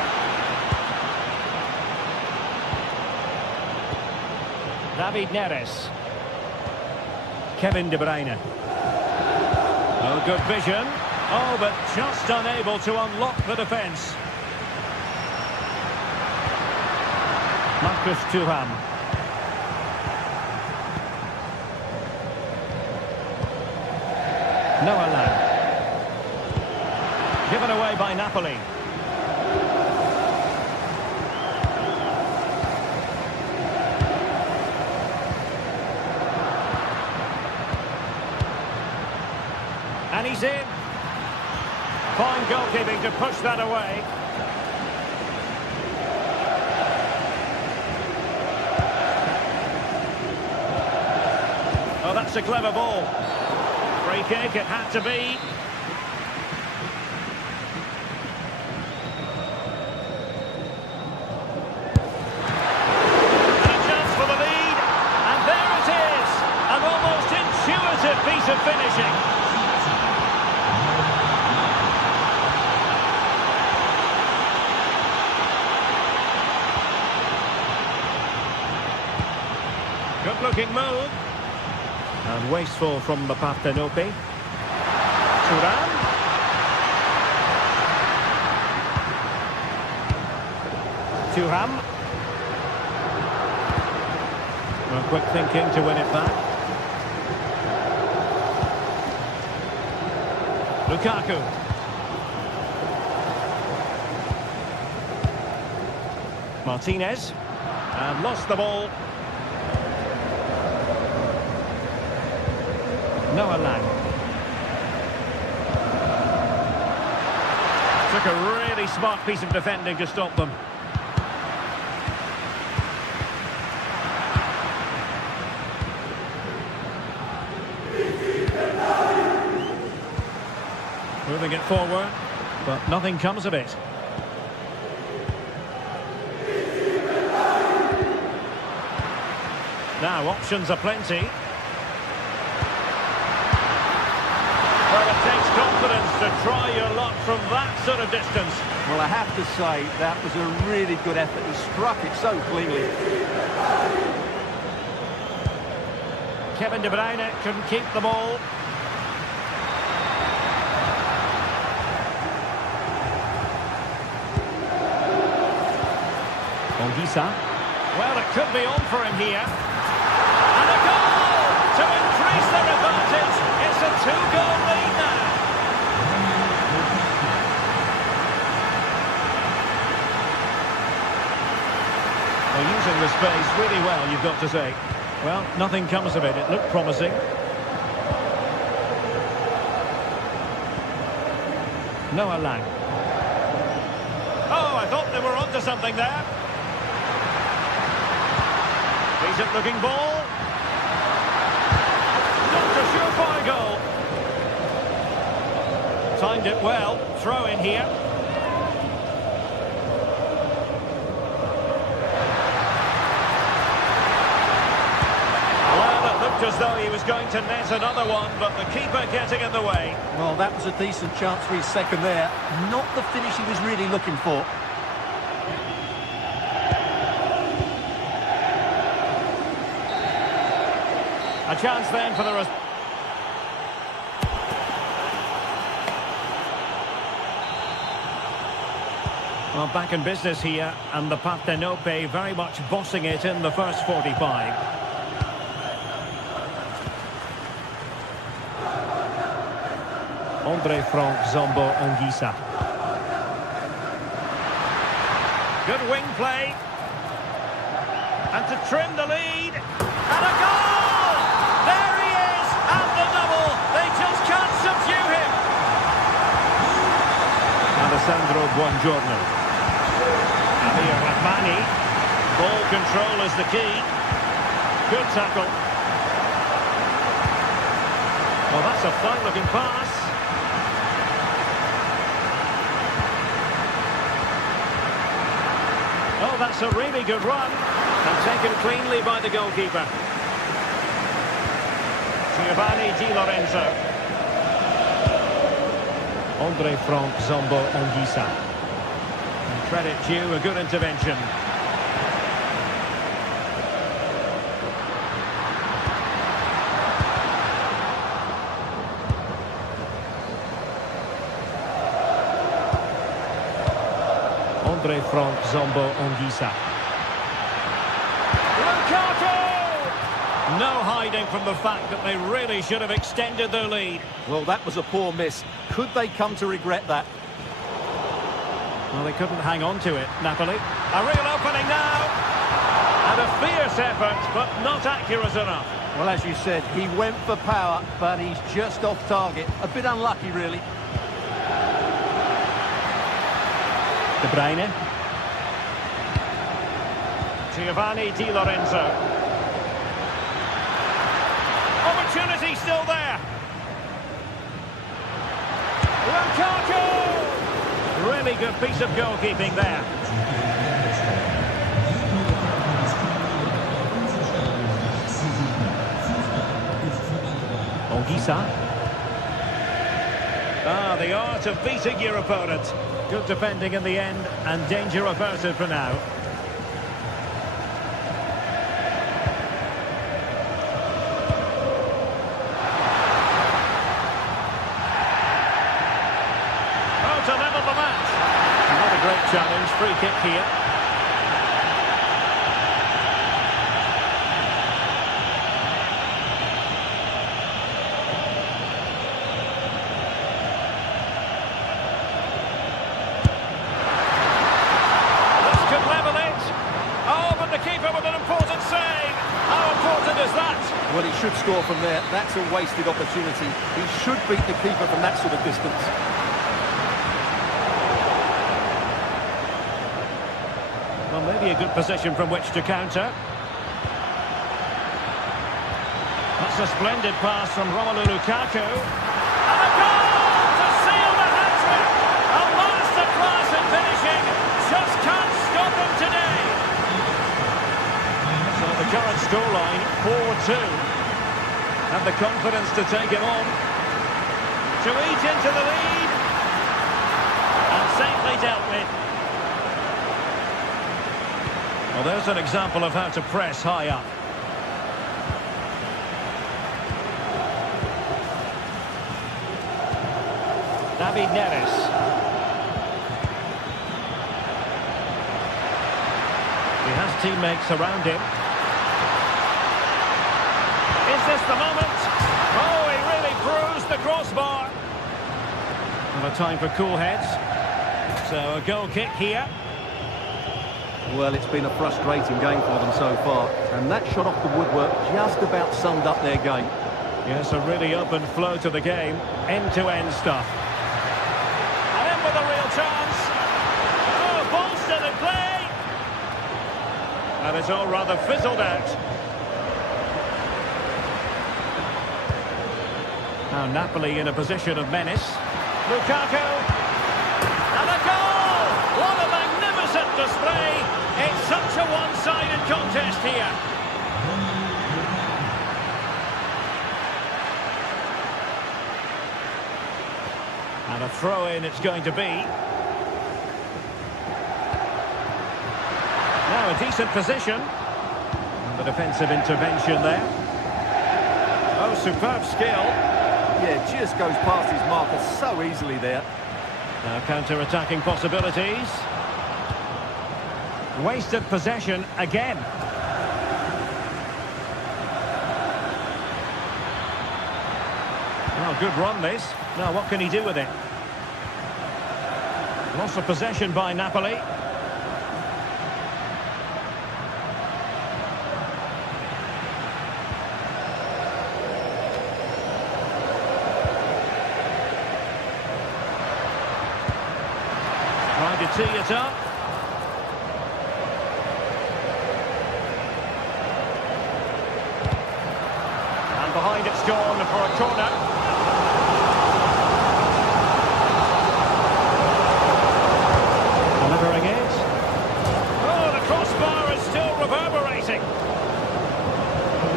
David Neres. Kevin De Bruyne. Oh, good vision. Oh, but just unable to unlock the defence. Marcus Thuram. Noah Lang. Given away by Napoli. And he's in. Fine goalkeeping to push that away. Oh, that's a clever ball. Free kick, it had to be. And a chance for the lead. And there it is. An almost intuitive piece of finishing. Good-looking move. And wasteful from the Partenope. Thuram. Thuram. Well, quick thinking to win it back. Lukaku. Martinez. And lost the ball. Noah Lang. Took a really smart piece of defending to stop them. Moving it forward, but nothing comes of it. Now, options are plenty. Well, it takes confidence to try your luck from that sort of distance. Well, I have to say, that was a really good effort. He struck it so cleanly. Kevin De Bruyne couldn't keep the ball. Ongisa. Well, it could be on for him here. And a goal to increase their advantage. It's a two-goal lead now. They're using the space really well, you've got to say. Well, nothing comes of it. It looked promising. Noah Lang. Oh, I thought they were onto something there. Decent looking ball. Not a surefire goal. Timed it well. Throw in here. Well, it looked as though he was going to net another one, but the keeper getting in the way. Well, that was a decent chance for his second there. Not the finish he was really looking for. A chance then for the... Well, back in business here, and the Partenope very much bossing it in the first 45. Andre Frank Zombo Anguissa. Good wing play. And to trim the lead. And a goal! There he is! And the double! They just can't subdue him! Alessandro Buongiorno. Here Rahmani. Ball control is the key. Good tackle. Well, that's a fine-looking pass. Oh, that's a really good run. And taken cleanly by the goalkeeper. Giovanni Di Lorenzo. Andre Frank Zombo Anguissa. Credit due, a good intervention. Andre Frank Zombo Anguissa. No hiding from the fact that they really should have extended their lead. Well, that was a poor miss. Could they come to regret that? Well, they couldn't hang on to it, Napoli. A real opening now. And a fierce effort, but not accurate enough. Well, as you said, he went for power, but he's just off target. A bit unlucky, really. De Bruyne. Giovanni Di Lorenzo. Opportunity still there. Lukaku! Really good piece of goalkeeping there. Anguissa. Ah, the art of beating your opponent. Good defending in the end, and danger averted for now. To level the match. Not a great challenge, free kick here. This could level it. Oh, but the keeper with an important save. How important is that? Well, he should score from there. That's a wasted opportunity. He should beat the keeper from that sort of distance. Well, maybe a good position from which to counter. That's a splendid pass from Romelu Lukaku. And a goal to seal the hat-trick! A masterclass in finishing. Just can't stop him today. So the current scoreline, 4-2. Have the confidence to take him on. To eat into the lead. And safely dealt with. Well, there's an example of how to press high up. David Neres. He has teammates around him. Is this the moment? Oh, he really bruised the crossbar. And a time for cool heads. So a goal kick here. Well, it's been a frustrating game for them so far. And that shot off the woodwork just about summed up their game. Yes, a really open flow to the game. End-to-end stuff. And in it all rather fizzled out. Now Napoli in a position of menace. Lukaku. And a goal! What a magnificent display! It's such a one-sided contest here. And a throw-in it's going to be. Now a decent position. And the defensive intervention there. Oh, superb skill. Yeah, just goes past his marker so easily there. Now counter-attacking possibilities. Wasted possession again. Well, good run this. Now what can he do with it? Loss of possession by Napoli. Trying to tee it up. And behind it's gone for a corner. Delivering it. Oh, the crossbar is still reverberating.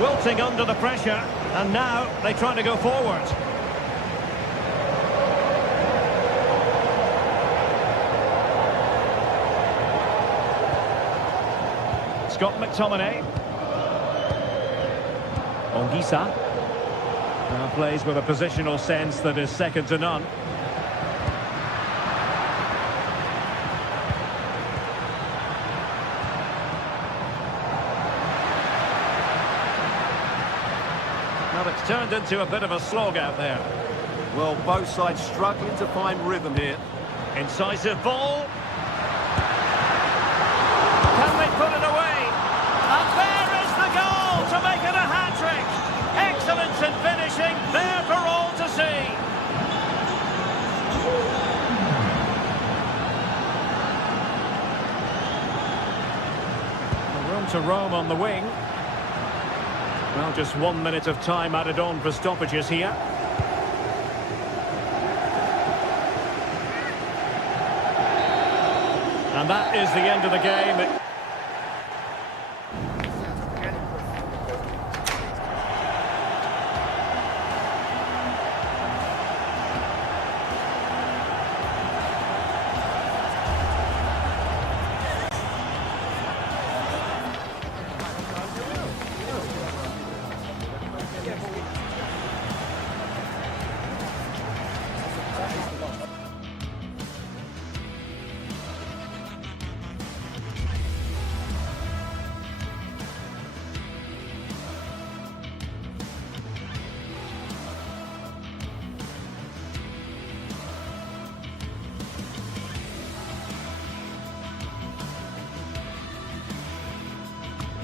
Wilting under the pressure, and now they try to go forward. Scott McTominay. Ongisa. Now plays with a positional sense that is second to none. Now it's turned into a bit of a slog out there. Well, both sides struggling to find rhythm here. Incisive ball. Can they put it away? And there is the goal to make it a hat-trick. Excellence in finishing, there for all to see. Room to roam on the wing. Well, just 1 minute of time added on for stoppages here. And that is the end of the game.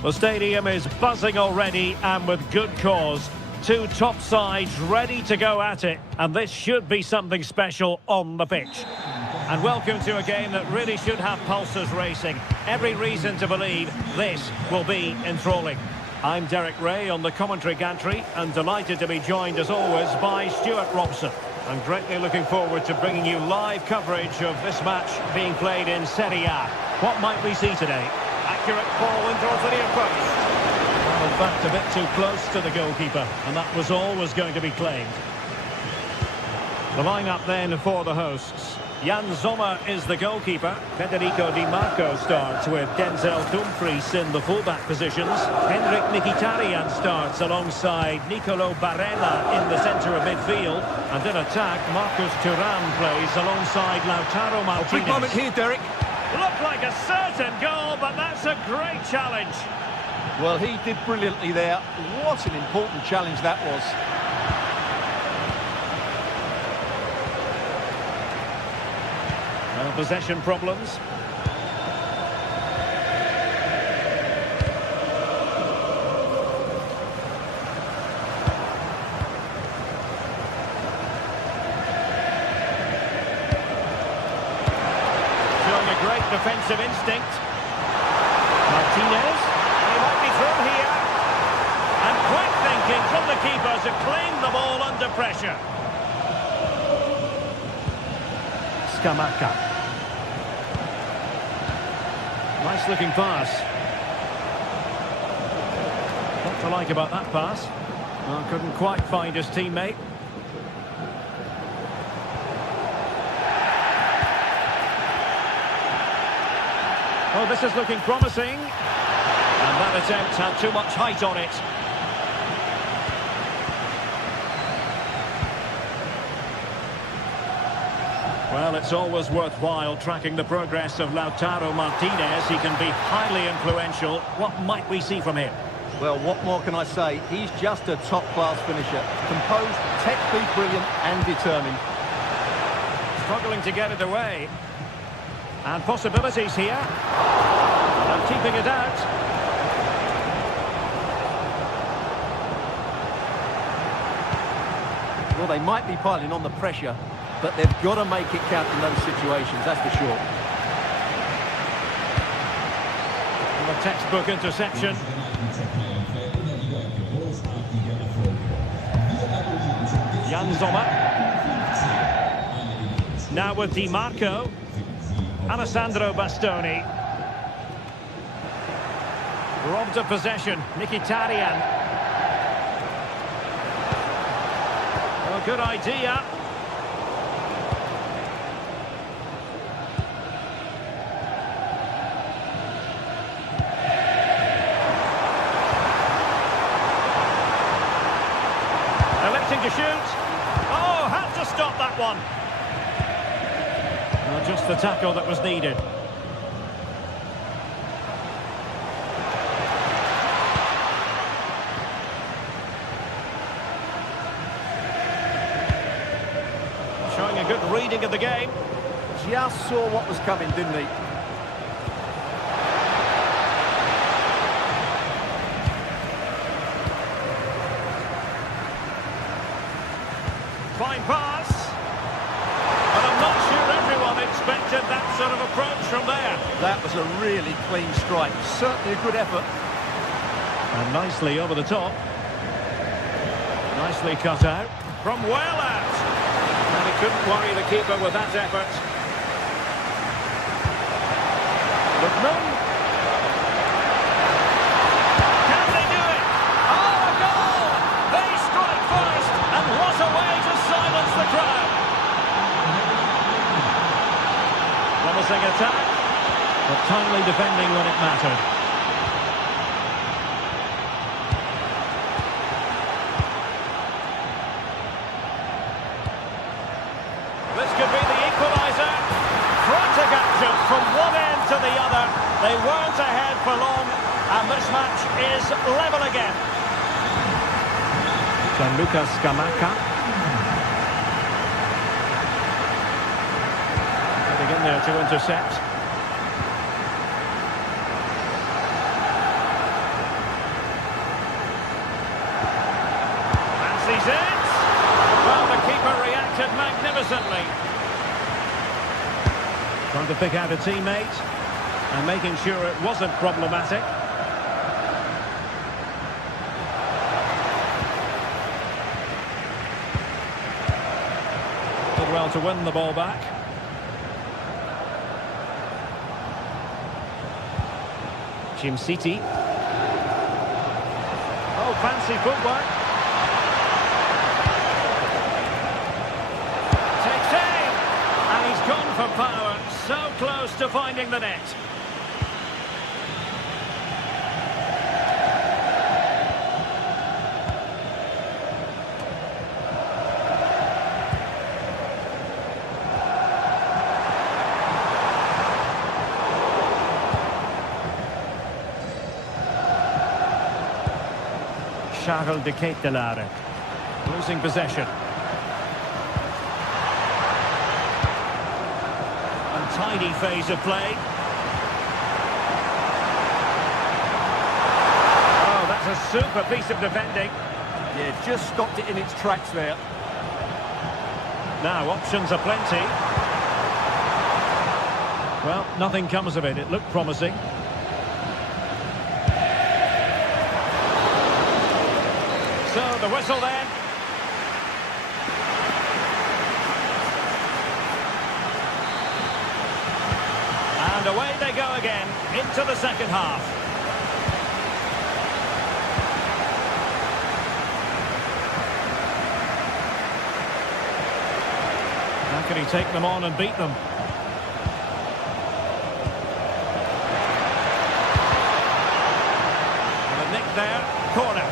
The stadium is buzzing already, and with good cause. Two top sides ready to go at it, and this should be something special on the pitch. And welcome to a game that really should have pulses racing. Every reason to believe this will be enthralling. I'm Derek Ray on the commentary gantry, and delighted to be joined as always by Stuart Robson. I'm greatly looking forward to bringing you live coverage of this match being played in Serie A. What might we see today? Accurate ball in towards the near post. Well, in fact, a bit too close to the goalkeeper, and that was always going to be claimed. The lineup then for the hosts. Jan Sommer is the goalkeeper. Federico Di Marco starts with Denzel Dumfries in the fullback positions. Henrik Mkhitaryan starts alongside Nicolo Barella in the centre of midfield. And in attack, Marcus Thuram plays alongside Lautaro Martinez. Big moment here, Derek. Looked like a certain goal, but that's a great challenge. Well, he did brilliantly there. What an important challenge that was. Well, possession problems. Showing a great defensive instinct. Martinez. pressure. Scamacca. Nice looking pass. What to like about that pass? Well, couldn't quite find his teammate. Oh, this is looking promising. And that attempt had too much height on it. Well, it's always worthwhile tracking the progress of Lautaro Martinez. He can be highly influential. What might we see from him? Well, what more can I say? He's just a top-class finisher. Composed, technically brilliant and determined. Struggling to get it away. And possibilities here. And keeping it out. Well, they might be piling on the pressure, but they've got to make it count in those situations, that's for sure. And a textbook interception. Jan Sommer. Now with Di Marco. Alessandro Bastoni. Robbed of possession. Mkhitaryan. Well, good idea. Electing to shoot. Oh, had to stop that one. Well, just the tackle that was needed. Showing a good reading of the game. Just saw what was coming, didn't he? Fine pass. But I'm not sure everyone expected that sort of approach from there. That was a really clean strike. Certainly a good effort. And nicely over the top. Nicely cut out. From well out. And he couldn't worry the keeper with that effort. Lookman. Can they do it? Oh, a goal! They strike first, and what a way to silence the crowd. Promising attack, but timely defending when it mattered. This could be the equaliser. Frantic action from one end to the other. They weren't ahead for long, and this match is level again. Gianluca Scamacca. Getting in there to intercept. Fancies it. Well, the keeper reacted magnificently. Trying to pick out a teammate and making sure it wasn't problematic. Did well to win the ball back. Jim City. Oh, fancy footwork. Takes aim. And he's gone for power. So close to finding the net. Charles de Ketelaere losing possession. Untidy phase of play. Oh, that's a super piece of defending. Yeah, just stopped it in its tracks there. Now, options are plenty. Well, nothing comes of it. It looked promising. So, the whistle then. the second half. How can he take them on and beat them? And a nick there, corner.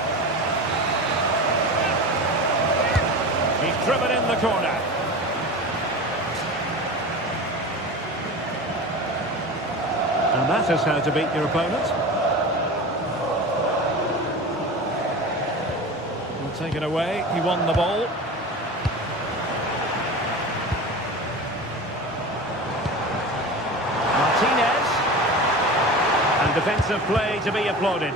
He's driven in the corner. And that is how to beat your opponent. We'll take it away. He won the ball. Martinez. And defensive play to be applauded.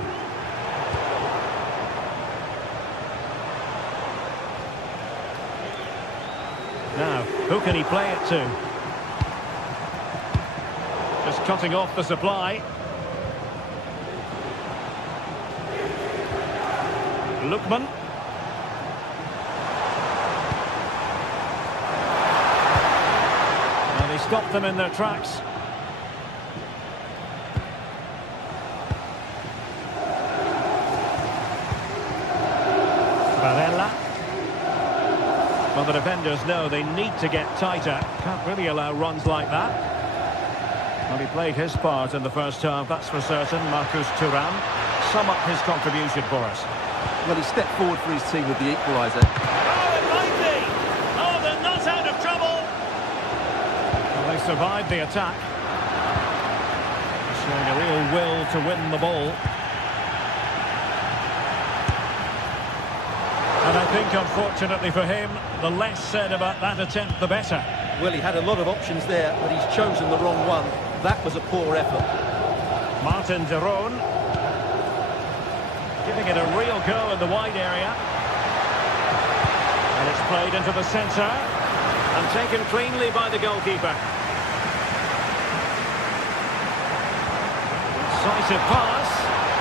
Now, who can he play it to? Just cutting off the supply. Lookman. And he stopped them in their tracks. Varela. Well, the defenders know they need to get tighter. Can't really allow runs like that. Well, he played his part in the first half, that's for certain. Marcus Thuram. Sum up his contribution for us. Well, he stepped forward for his team with the equaliser. Oh, it might be! Oh, they're not out of trouble! Well, they survived the attack. Showing a real will to win the ball. And I think, unfortunately for him, the less said about that attempt, the better. Well, he had a lot of options there, but he's chosen the wrong one. That was a poor effort. Martin de Roon. Giving it a real go in the wide area. And it's played into the centre. And taken cleanly by the goalkeeper. Decisive pass.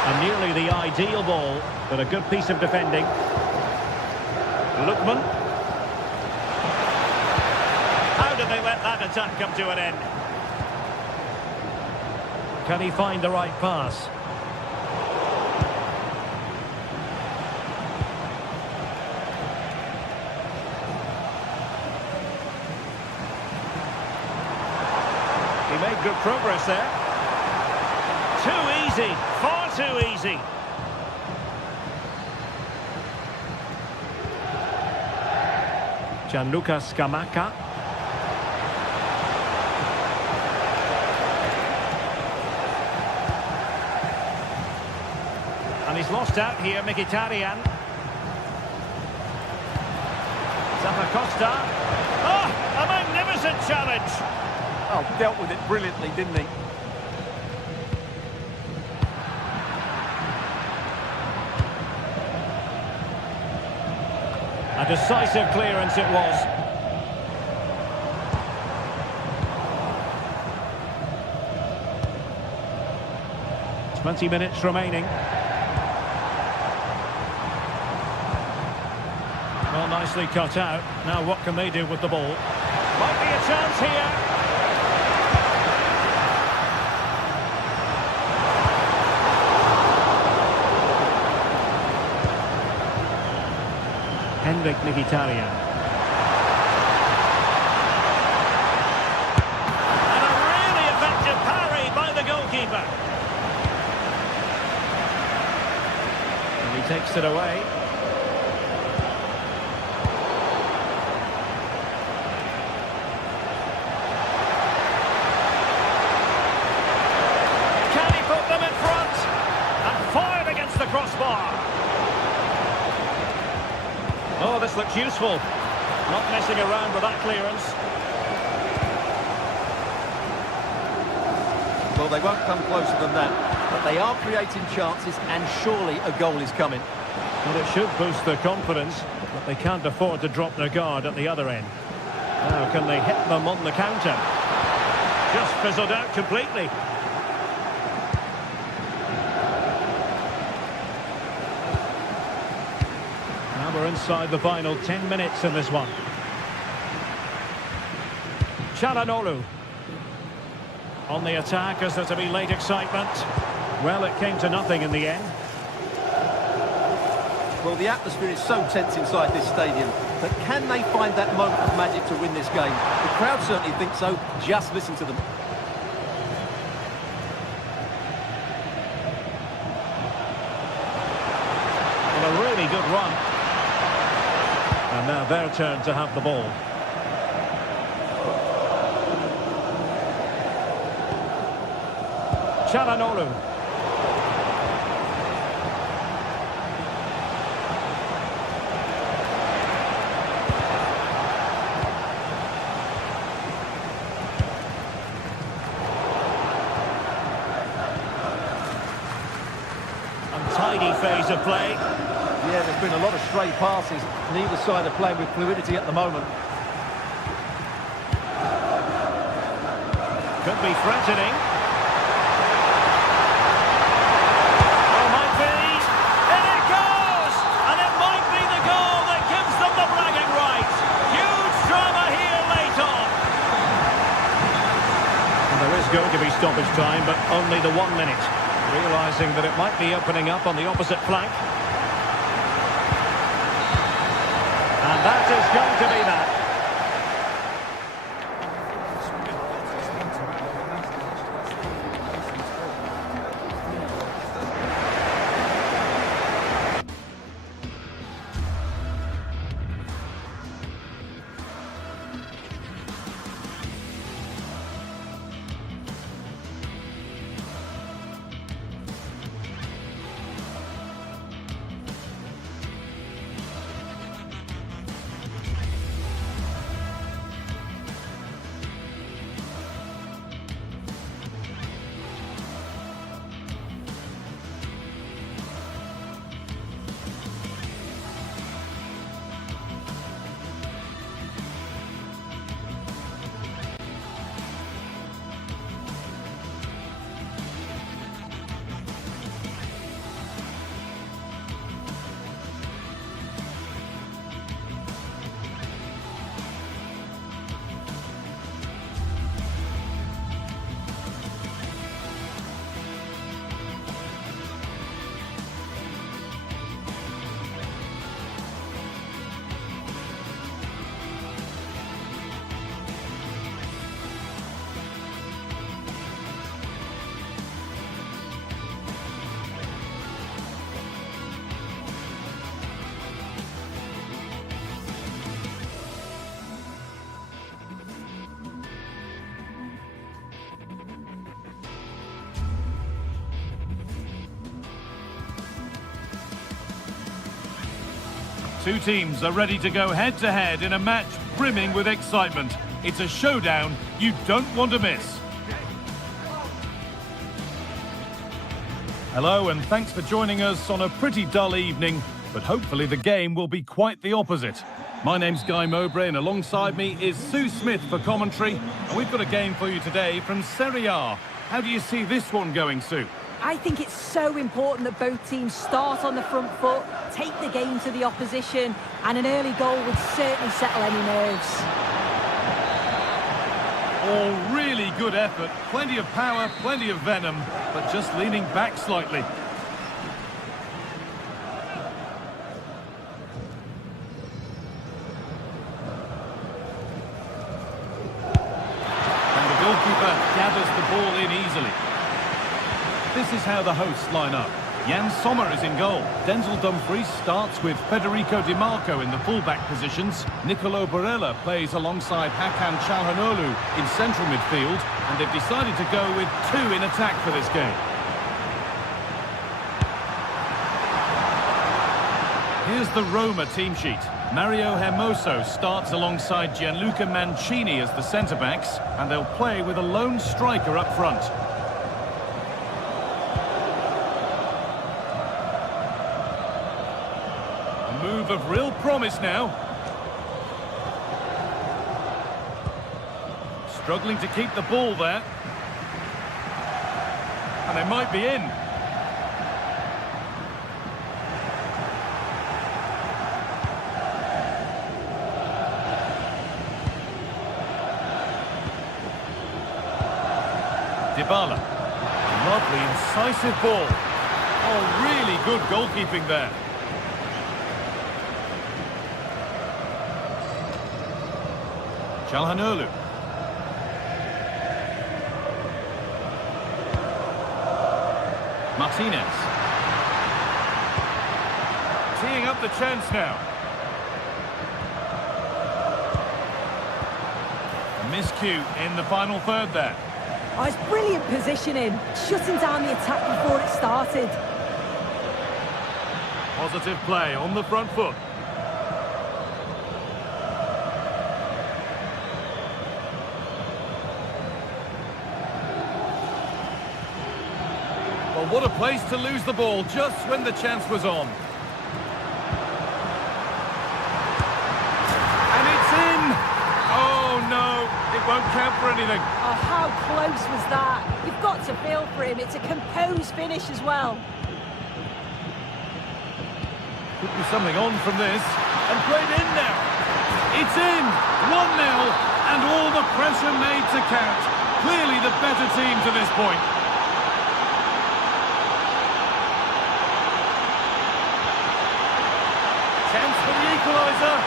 And nearly the ideal ball, but a good piece of defending. Lookman. How did they let that attack come to an end? Can he find the right pass? He made good progress there. Too easy, far too easy. Gianluca Scamacca. And he's lost out here, Mkhitaryan. Zappacosta. Oh, a magnificent challenge. Oh, dealt with it brilliantly, didn't he? A decisive clearance it was. "20 minutes remaining. Well, nicely cut out. Now what can they do with the ball? Might be a chance here. Henrik Mkhitaryan. And a really effective parry by the goalkeeper. And he takes it away. Can he put them in front? And fired against the crossbar. Oh, this looks useful. Not messing around with that clearance. Well, they won't come closer than that, but they are creating chances, and surely a goal is coming. Well, it should boost their confidence, but they can't afford to drop their guard at the other end. Now, can they hit them on the counter? Just fizzled out completely. We're inside the final 10 minutes in this one. Çalhanoğlu. On the attack, as there to be late excitement. Well, it came to nothing in the end. Well, the atmosphere is so tense inside this stadium, but can they find that moment of magic to win this game? The crowd certainly think so. Just listen to them. Well, a really good run. And now their turn to have the ball. Çalhanoğlu. Untidy phase of play. Yeah, there's been a lot of stray passes. Neither side are playing with fluidity at the moment. Could be threatening. Oh, might be. In it goes! And it might be the goal that gives them the bragging rights. Huge drama here late on. And there is going to be stoppage time, but only the 1 minute. Realising that it might be opening up on the opposite flank. And that is going to be that. Two teams are ready to go head-to-head in a match brimming with excitement. It's a showdown you don't want to miss. Hello and thanks for joining us on a pretty dull evening, but hopefully the game will be quite the opposite. My name's Guy Mowbray and alongside me is Sue Smith for commentary, and we've got a game for you today from Serie A. How do you see this one going, Sue? I think it's so important that both teams start on the front foot, take the game to the opposition, and an early goal would certainly settle any nerves. All really good effort, plenty of power, plenty of venom, but just leaning back slightly. And the goalkeeper gathers the ball in easily. This is how the hosts line up. Jan Sommer is in goal. Denzel Dumfries starts with Federico Di Marco in the full-back positions. Nicolo Barella plays alongside Hakan Çalhanoğlu in central midfield. And they've decided to go with two in attack for this game. Here's the Roma team sheet. Mario Hermoso starts alongside Gianluca Mancini as the centre-backs. And they'll play with a lone striker up front. Move of real promise now. Struggling to keep the ball there. And they might be in. Dybala. Lovely, incisive ball. Oh, really good goalkeeping there. Çalhanoğlu. Martinez. Teeing up the chance now. A miscue in the final third there. Oh, it's brilliant positioning, shutting down the attack before it started. Positive play on the front foot. Well, what a place to lose the ball just when the chance was on. And it's in! Oh, no, it won't count for anything. Oh, how close was that? You've got to feel for him. It's a composed finish as well. Could be something on from this. And played in now. It's in! 1-0, and all the pressure made to count. Clearly the better team to this point. Chance for the equaliser.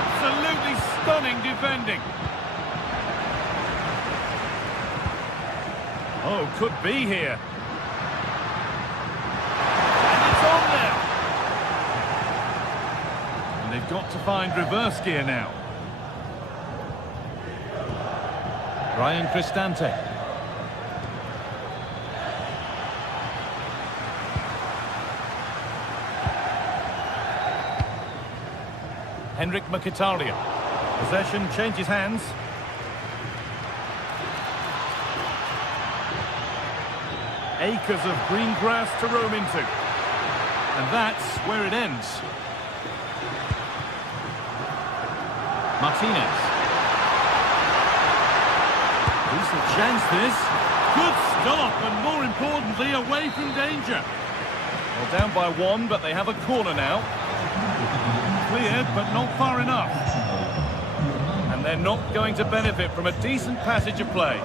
Absolutely stunning defending. Oh, could be here. And it's on now. And they've got to find reverse gear now. Ryan Cristante. Henrik Mkhitaryan. Possession changes hands. Acres of green grass to roam into. And that's where it ends. Martinez. Decent chance this. Good stop, and more importantly, away from danger. Well, down by one, but they have a corner now. Cleared, but not far enough. And they're not going to benefit from a decent passage of play.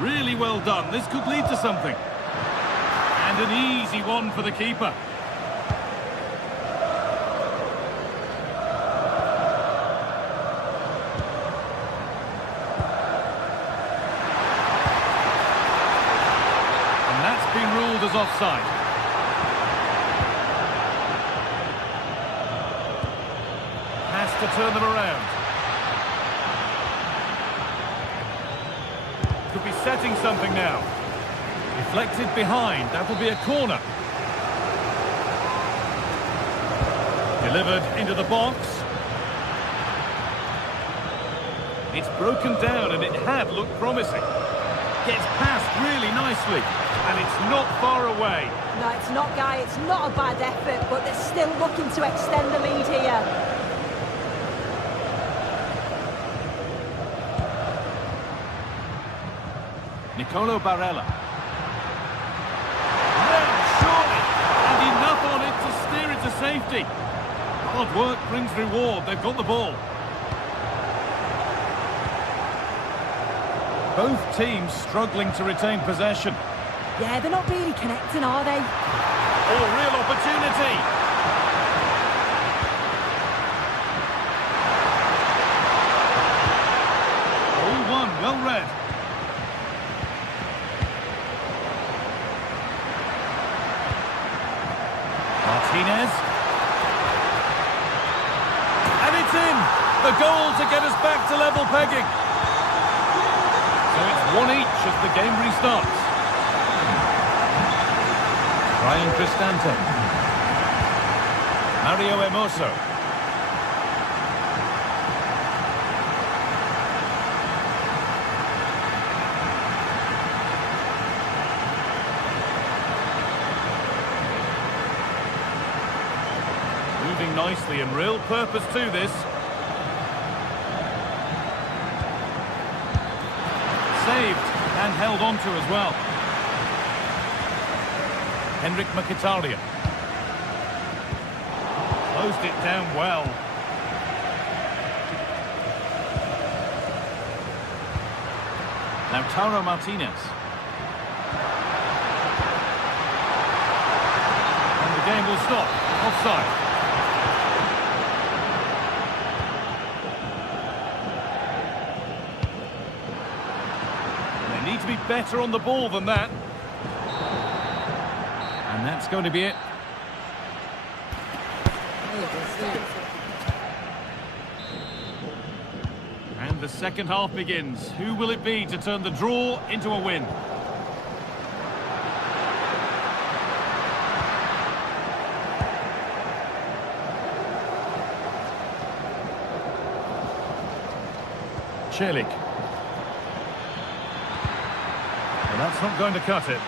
Really well done. This could lead to something. And an easy one for the keeper. And that's been ruled as offside. Has to turn them around. Could be setting something now. Deflected behind, that will be a corner. Delivered into the box. It's broken down and it had looked promising. Gets past really nicely, and it's not far away. No, it's not, Guy. It's not a bad effort, but they're still looking to extend the lead here. Nicolo Barella. Surely, and enough on it to steer it to safety. Hard work brings reward. They've got the ball. Both teams struggling to retain possession. Yeah, they're not really connecting, are they? Oh, real opportunity. All one, well read. Martinez. And it's in! The goal to get us back to level pegging. So it's one each as the game restarts. Ryan Cristante. Mario Hermoso. Moving nicely and real purpose to this. Saved and held on to as well. Henrik Mkhitaryan. Closed it down well. Lautaro Martinez. And the game will stop. Offside. They need to be better on the ball than that. And that's going to be it. And the second half begins. Who will it be to turn the draw into a win? Celik. Well, that's not going to cut it.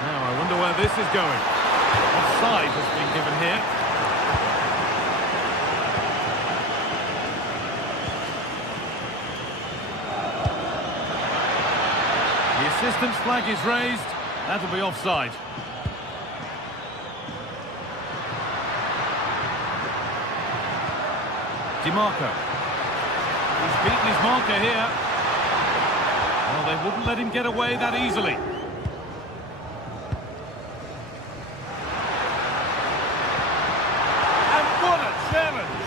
Now, I wonder where this is going. Offside has been given here. The assistant's flag is raised. That'll be offside. Di Marco. He's beaten his marker here. Well, they wouldn't let him get away that easily. And what a challenge!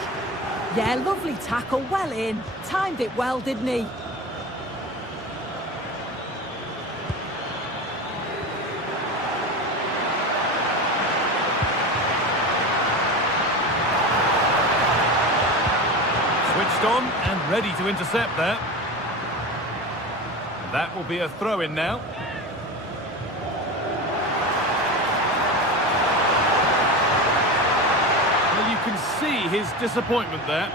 Yeah, lovely tackle, well in. Timed it well, didn't he? Switched on and ready to intercept there. That will be a throw-in now. Well, you can see his disappointment there.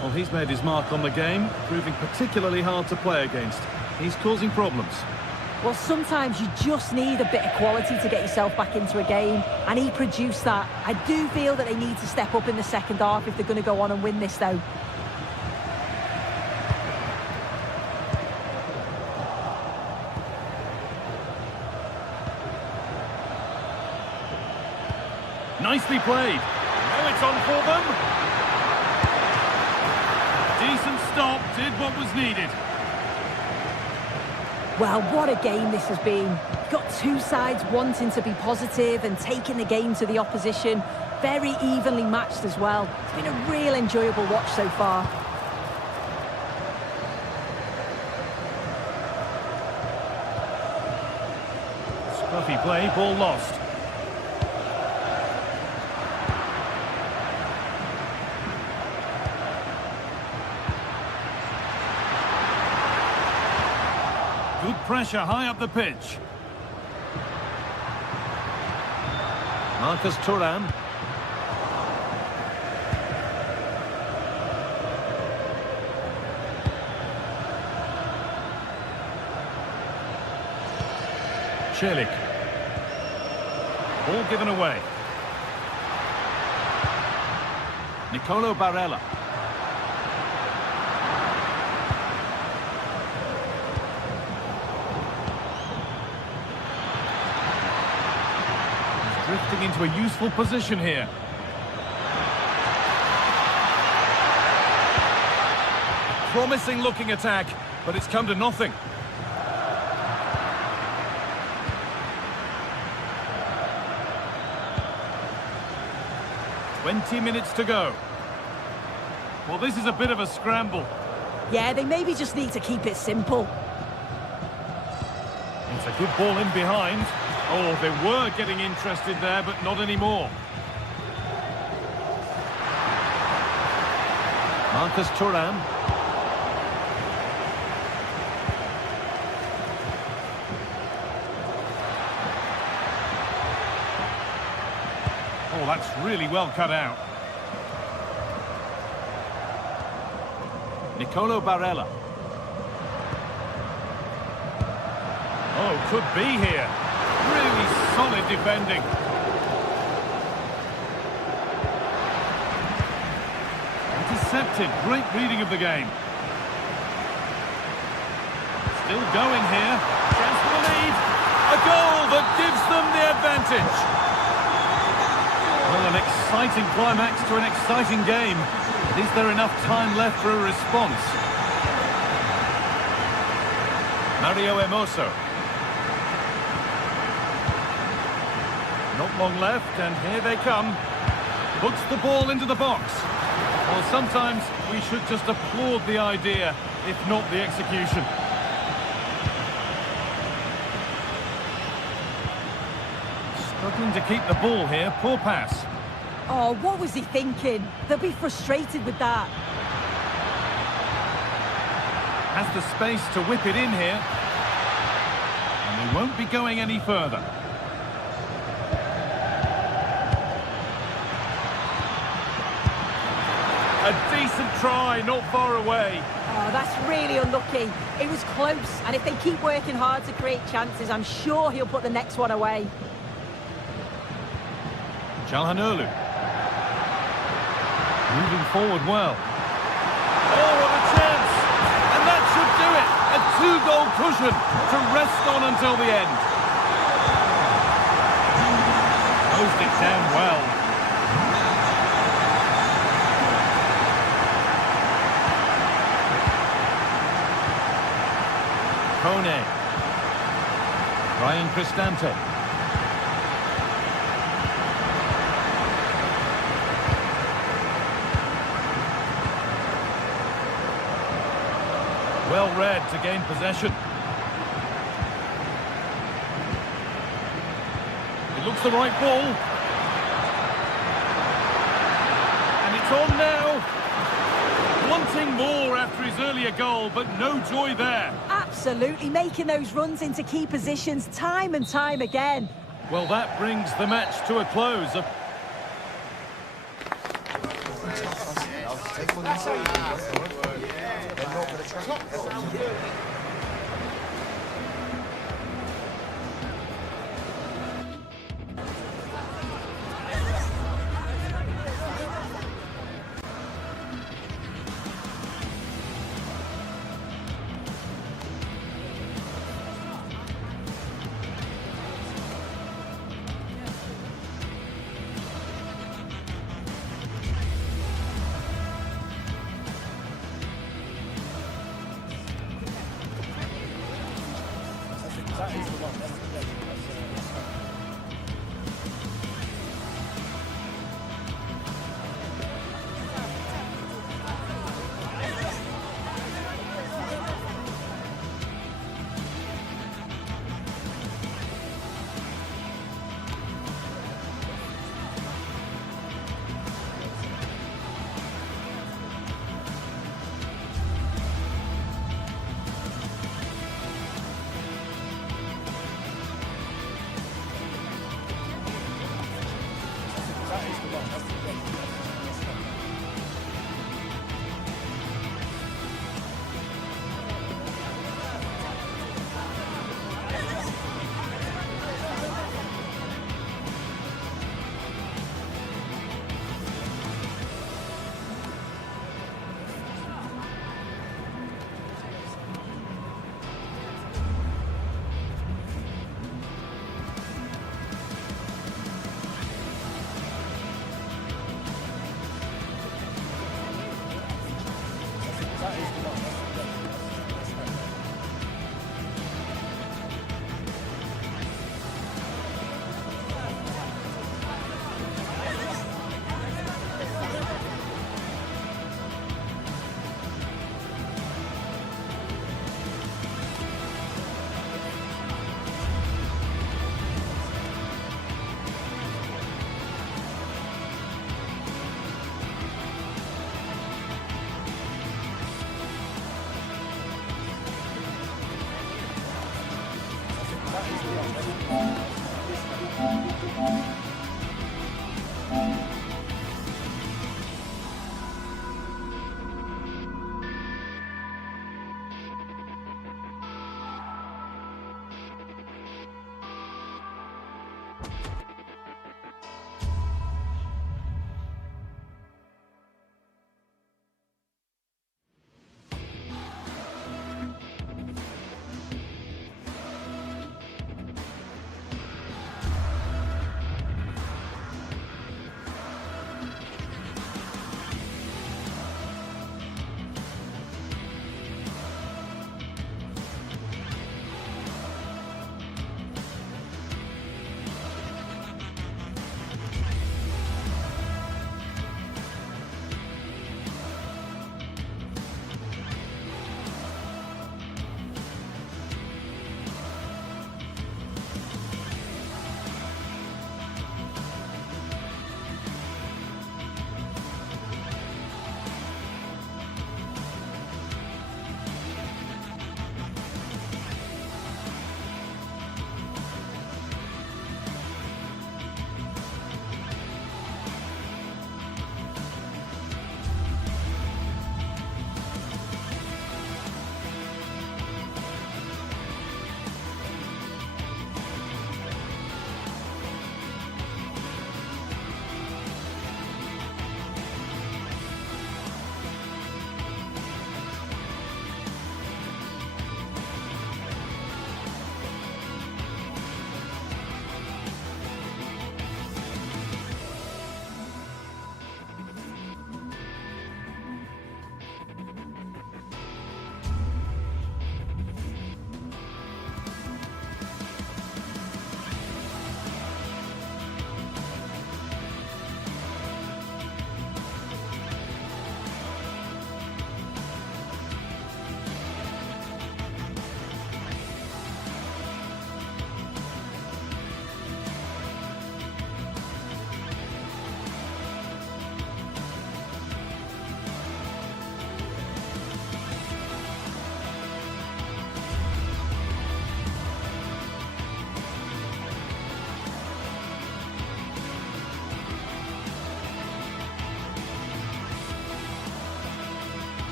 Well, he's made his mark on the game, proving particularly hard to play against. He's causing problems. Well, sometimes you just need a bit of quality to get yourself back into a game, and he produced that. I do feel that they need to step up in the second half if they're going to go on and win this, though. Nicely played. Now it's on for them. Decent stop, did what was needed. Well, what a game this has been. You've got two sides wanting to be positive and taking the game to the opposition. Very evenly matched as well. It's been a real enjoyable watch so far. Scruffy play, ball lost. Good pressure high up the pitch. Marcus Thuram. Celik. Ball given away. Nicolo Barella. Drifting into a useful position here. Promising looking attack, but it's come to nothing. "20 minutes to go." Well, this is a bit of a scramble. Yeah, they maybe just need to keep it simple. It's a good ball in behind. Oh, they were getting interested there, but not anymore. Marcus Thuram. Oh, that's really well cut out. Nicolo Barella. Oh, could be here. Really solid defending. Intercepted. Great reading of the game. Still going here. Chance for the lead. A goal that gives them the advantage. An exciting climax to an exciting game. Is there enough time left for a response? Mario Hermoso. Not long left, and here they come. Puts the ball into the box. Well, sometimes we should just applaud the idea, if not the execution. Struggling to keep the ball here. Poor pass. Oh, what was he thinking? They'll be frustrated with that. Has the space to whip it in here. And they won't be going any further. A decent try, not far away. Oh, that's really unlucky. It was close, and if they keep working hard to create chances, I'm sure he'll put the next one away. Çalhanoğlu. Moving forward well. Oh, what a chance! And that should do it! A two-goal cushion to rest on until the end. Closed it down well. Kone. Ryan Cristante. Well read to gain possession. It looks the right ball. And it's on now. Wanting more after his earlier goal, but no joy there. Absolutely, making those runs into key positions time and time again. Well, that brings the match to a close.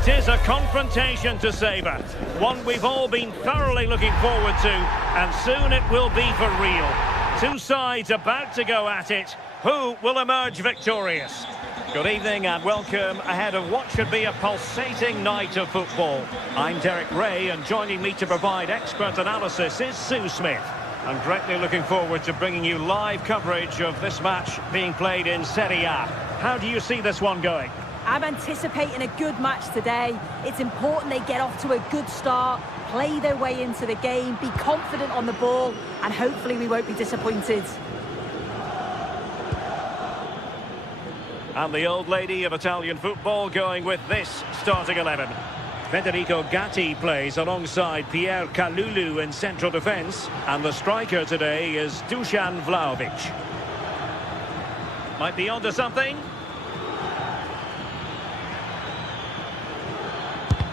It is a confrontation to savour, one we've all been thoroughly looking forward to, and soon it will be for real. Two sides about to go at it. Who will emerge victorious? Good evening and welcome ahead of what should be a pulsating night of football. I'm Derek Ray, and joining me to provide expert analysis is Sue Smith. I'm greatly looking forward to bringing you live coverage of this match being played in Serie A. How do you see this one going? I'm anticipating a good match today. It's important they get off to a good start, play their way into the game, be confident on the ball, and hopefully we won't be disappointed. And the old lady of Italian football going with this starting 11. Federico Gatti plays alongside Pierre Kalulu in central defence, and the striker today is Dusan Vlahovic. Might be onto something.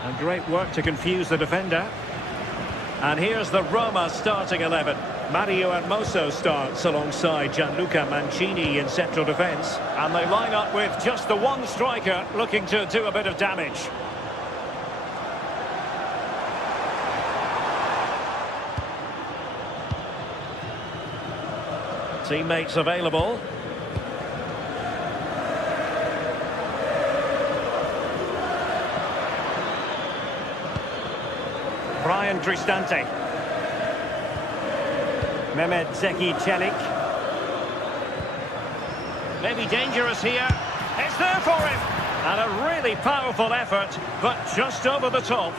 And great work to confuse the defender. And here's the Roma starting 11. Mario Hermoso starts alongside Gianluca Mancini in central defence. And they line up with just the one striker looking to do a bit of damage. Teammates available. Brian Cristante. Mehmet Zeki Çelik. Maybe dangerous here. It's there for him. And a really powerful effort, but just over the top.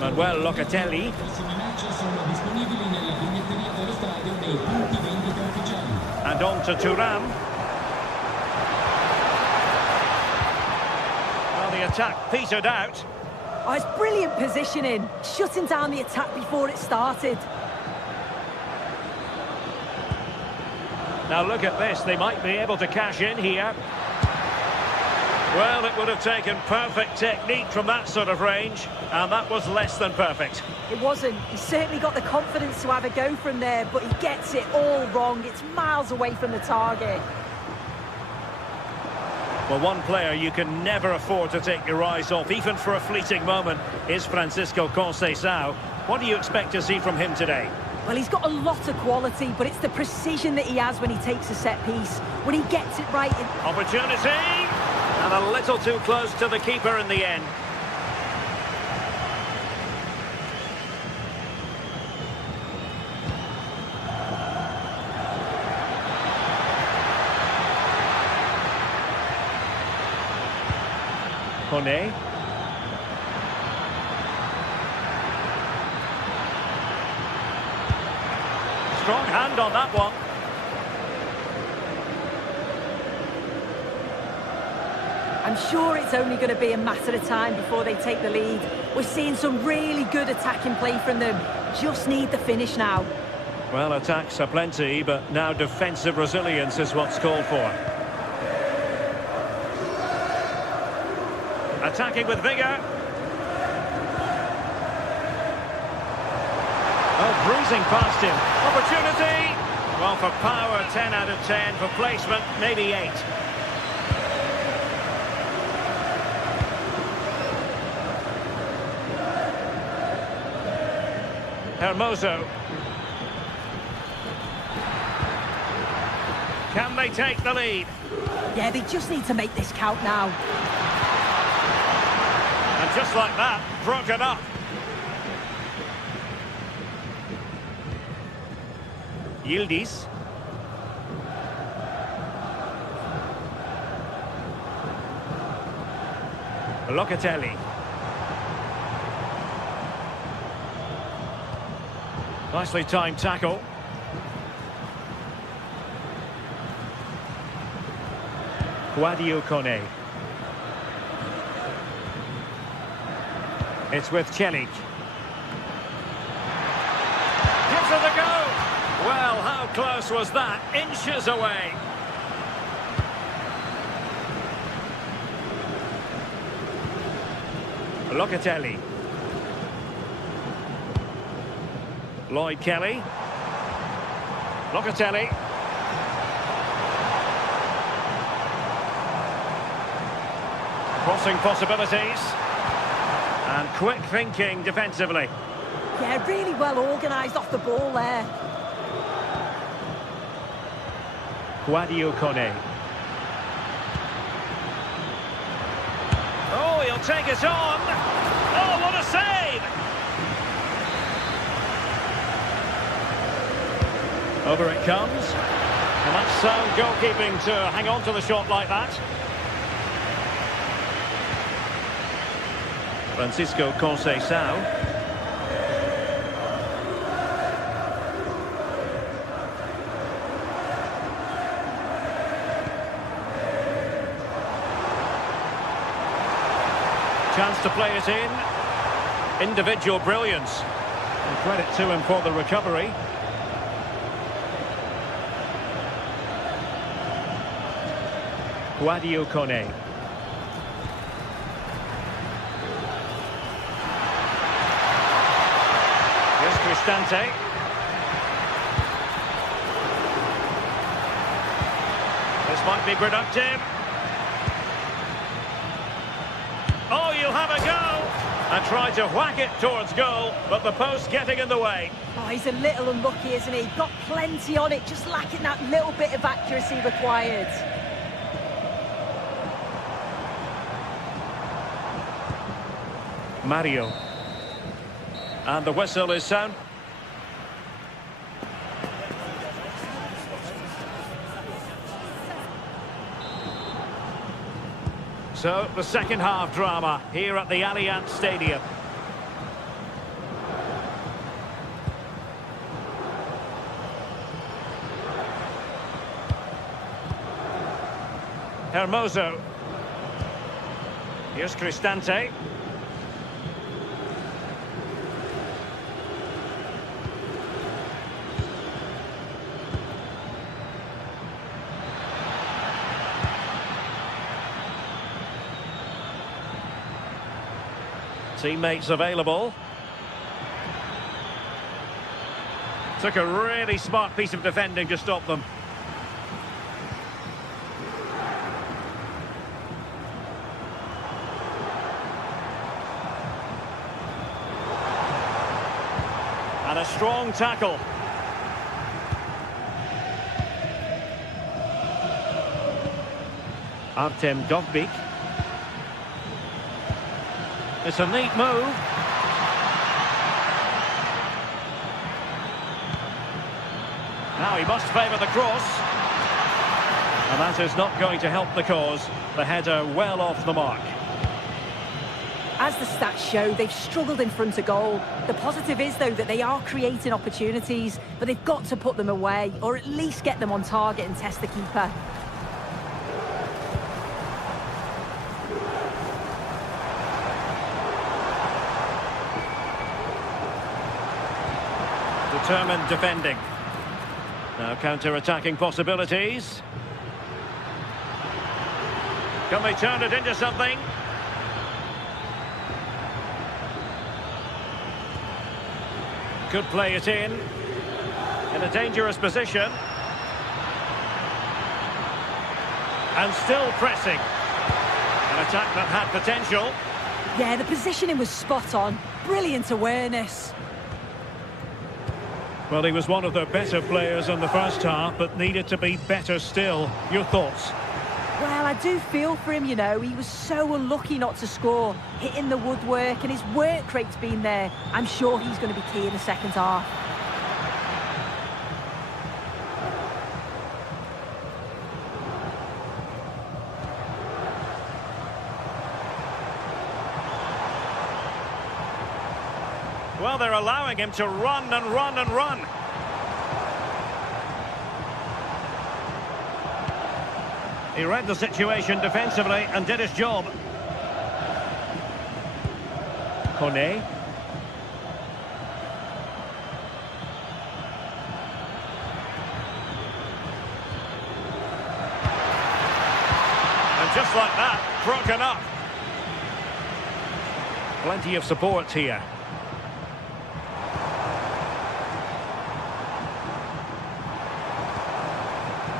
Manuel Locatelli. And on to Thuram. The attack petered out. Oh, it's brilliant positioning, shutting down the attack before it started. Now look at this, they might be able to cash in here. Well, it would have taken perfect technique from that sort of range, and that was less than perfect. It wasn't. He certainly got the confidence to have a go from there, but he gets it all wrong. It's miles away from the target. Well, one player you can never afford to take your eyes off, even for a fleeting moment, is Francisco Conceição. What do you expect to see from him today? Well, he's got a lot of quality, but it's the precision that he has when he takes a set piece. When he gets it right... Opportunity! And a little too close to the keeper in the end. Kone. Strong hand on that one. I'm sure it's only going to be a matter of time before they take the lead. We're seeing some really good attacking play from them. Just need the finish now. Well, attacks are plenty, but now defensive resilience is what's called for. Attacking with vigour. Oh, bruising past him. Opportunity. Well, for power, 10 out of 10. For placement, maybe 8. Hermoso. Can they take the lead? Yeah, they just need to make this count now. And just like that, broken up. Yildiz. Locatelli. Nicely timed tackle. Guadio Kone. It's with Çelik. Gives it a go. Well, how close was that? Inches away. Locatelli. Lloyd Kelly. Locatelli. Crossing possibilities. And quick thinking defensively. Yeah, really well organised off the ball there. Guadio Kone. Oh, he'll take it on. Oh, what a save! Over it comes. And that's sound goalkeeping to hang on to the shot like that. Francisco Conceição. Chance to play it in. Individual brilliance. And credit to him for the recovery. Guadio Kone. Here's Cristante. This might be productive. Oh, you'll have a go! And tried to whack it towards goal, but the post getting in the way. Oh, he's a little unlucky, isn't he? Got plenty on it, just lacking that little bit of accuracy required. Mario. And the whistle is sound. So, the second half drama here at the Allianz Stadium. Hermoso. Here's Cristante. Teammates available. Took a really smart piece of defending to stop them. And a strong tackle. Artem Dovbyk. It's a neat move. Now he must favour the cross. And that is not going to help the cause. The header well off the mark. As the stats show, they've struggled in front of goal. The positive is, though, that they are creating opportunities, but they've got to put them away, or at least get them on target and test the keeper. Determined defending. Now counter-attacking possibilities. Can they turn it into something? Could play it in a dangerous position. And still pressing. An attack that had potential. Yeah, the positioning was spot on. Brilliant awareness. Well, he was one of the better players in the first half, but needed to be better still. Your thoughts? Well, I do feel for him, you know. He was so unlucky not to score, hitting the woodwork, and his work rate's been there. I'm sure he's going to be key in the second half. Well, they're allowing him to run and run and run. He read the situation defensively and did his job. Kone. And just like that, broken up. Plenty of support here.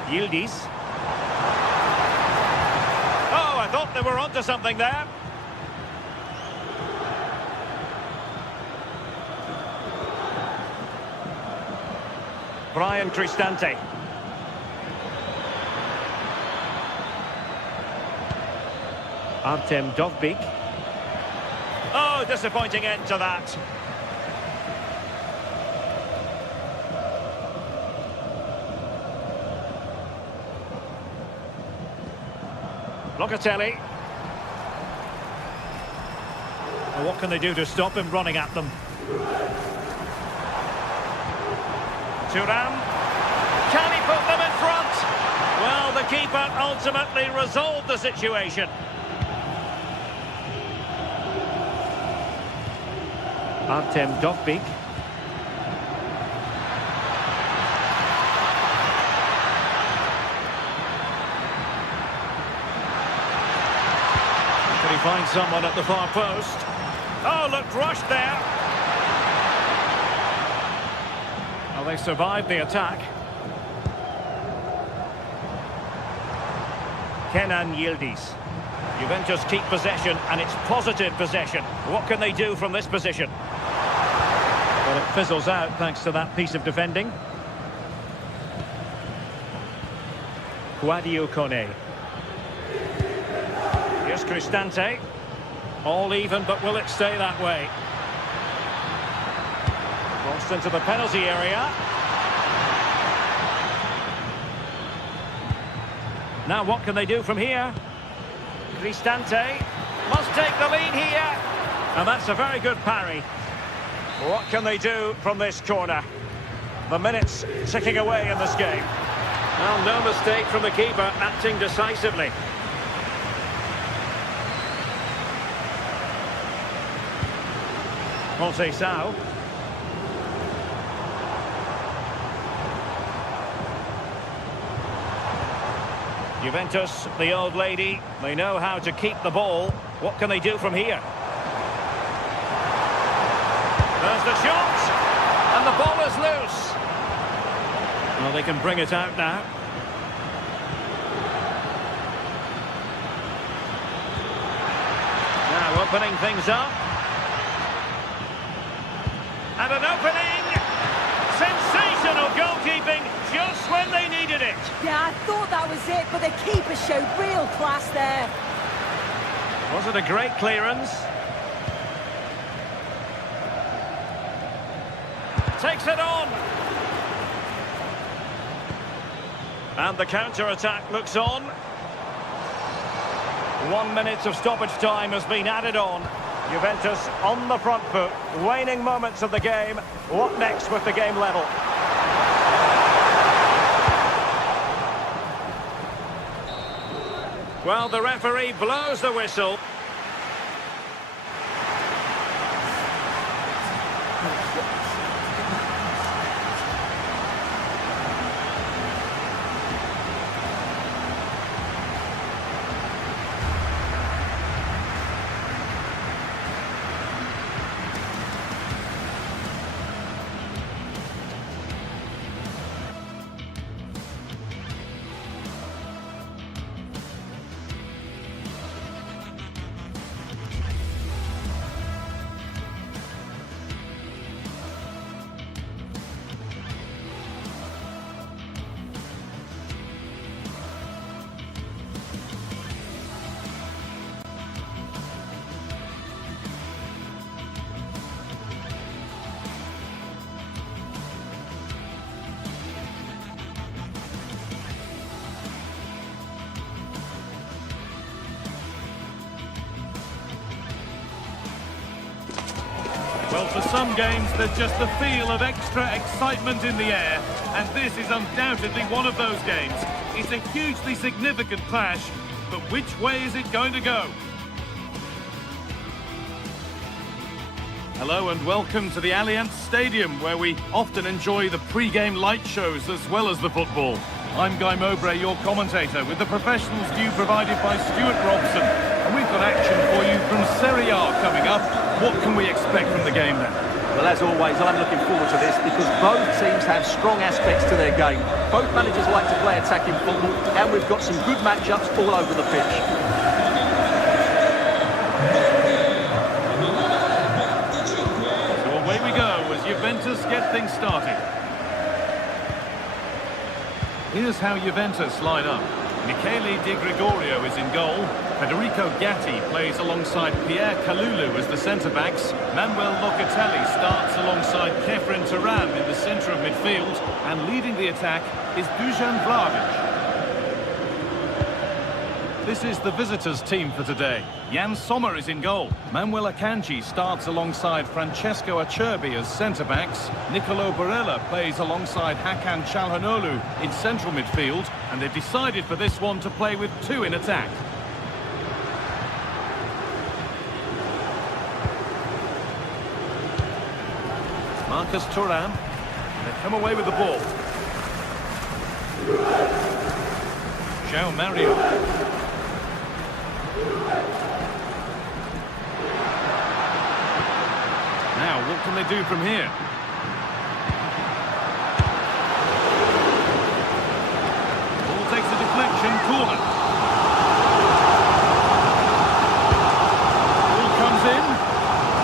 Yildiz. Oh, I thought thought they were onto something there. Brian Cristante. Artem Dovbyk. Oh, disappointing end to that. Locatelli. Well, what can they do to stop him running at them? Thuram. Can he put them in front? Well, the keeper ultimately resolved the situation. Artem Dovbyk. Can he find someone at the far post? Oh, looked rushed there. Well, they survived the attack. Kenan Yildiz. Juventus keep possession, and it's positive possession. What can they do from this position? Well, it fizzles out thanks to that piece of defending. Guadio Kone. Here's Cristante. All even, but will it stay that way? Crossed into the penalty area. Now what can they do from here? Cristante must take the lead here. And that's a very good parry. What can they do from this corner? The minutes ticking away in this game. Well, no mistake from the keeper, acting decisively. Conceição. Juventus, the old lady, they know how to keep the ball. What can they do from here? There's the shot, and the ball is loose. Well, they can bring it out now. Now opening things up. And an opening! Sensational goalkeeping just when they needed it. Yeah, I thought that was it, but the keeper showed real class there. Was it a great clearance? Takes it on. And the counter-attack looks on. 1 minute of stoppage time has been added on. Juventus on the front foot, waning moments of the game. What next with the game level? Well, the referee blows the whistle. Well, for some games, there's just the feel of extra excitement in the air, and this is undoubtedly one of those games. It's a hugely significant clash, but which way is it going to go? Hello and welcome to the Allianz Stadium, where we often enjoy the pre-game light shows as well as the football. I'm Guy Mowbray, your commentator, with the professionals' view provided by Stuart Robson. And we've got action for you from Serie A coming up. What can we expect from the game then? Well, as always, I'm looking forward to this because both teams have strong aspects to their game. Both managers like to play attacking football, and we've got some good matchups all over the pitch. get things started. Here's how Juventus line up. Michele Di Gregorio is in goal. Federico Gatti plays alongside Pierre Kalulu as the centre-backs. Manuel Locatelli starts alongside Kefren Turan in the centre of midfield. And leading the attack is Dusan Vlahovic. This is the visitors' team for today. Jan Sommer is in goal. Manuel Akanji starts alongside Francesco Acerbi as centre-backs. Nicolo Barella plays alongside Hakan Çalhanoğlu in central midfield. And they've decided for this one to play with two in attack. Marcus Thuram. They come away with the ball. João Mario. Now, what can they do from here? Ball takes a deflection, corner. Ball comes in,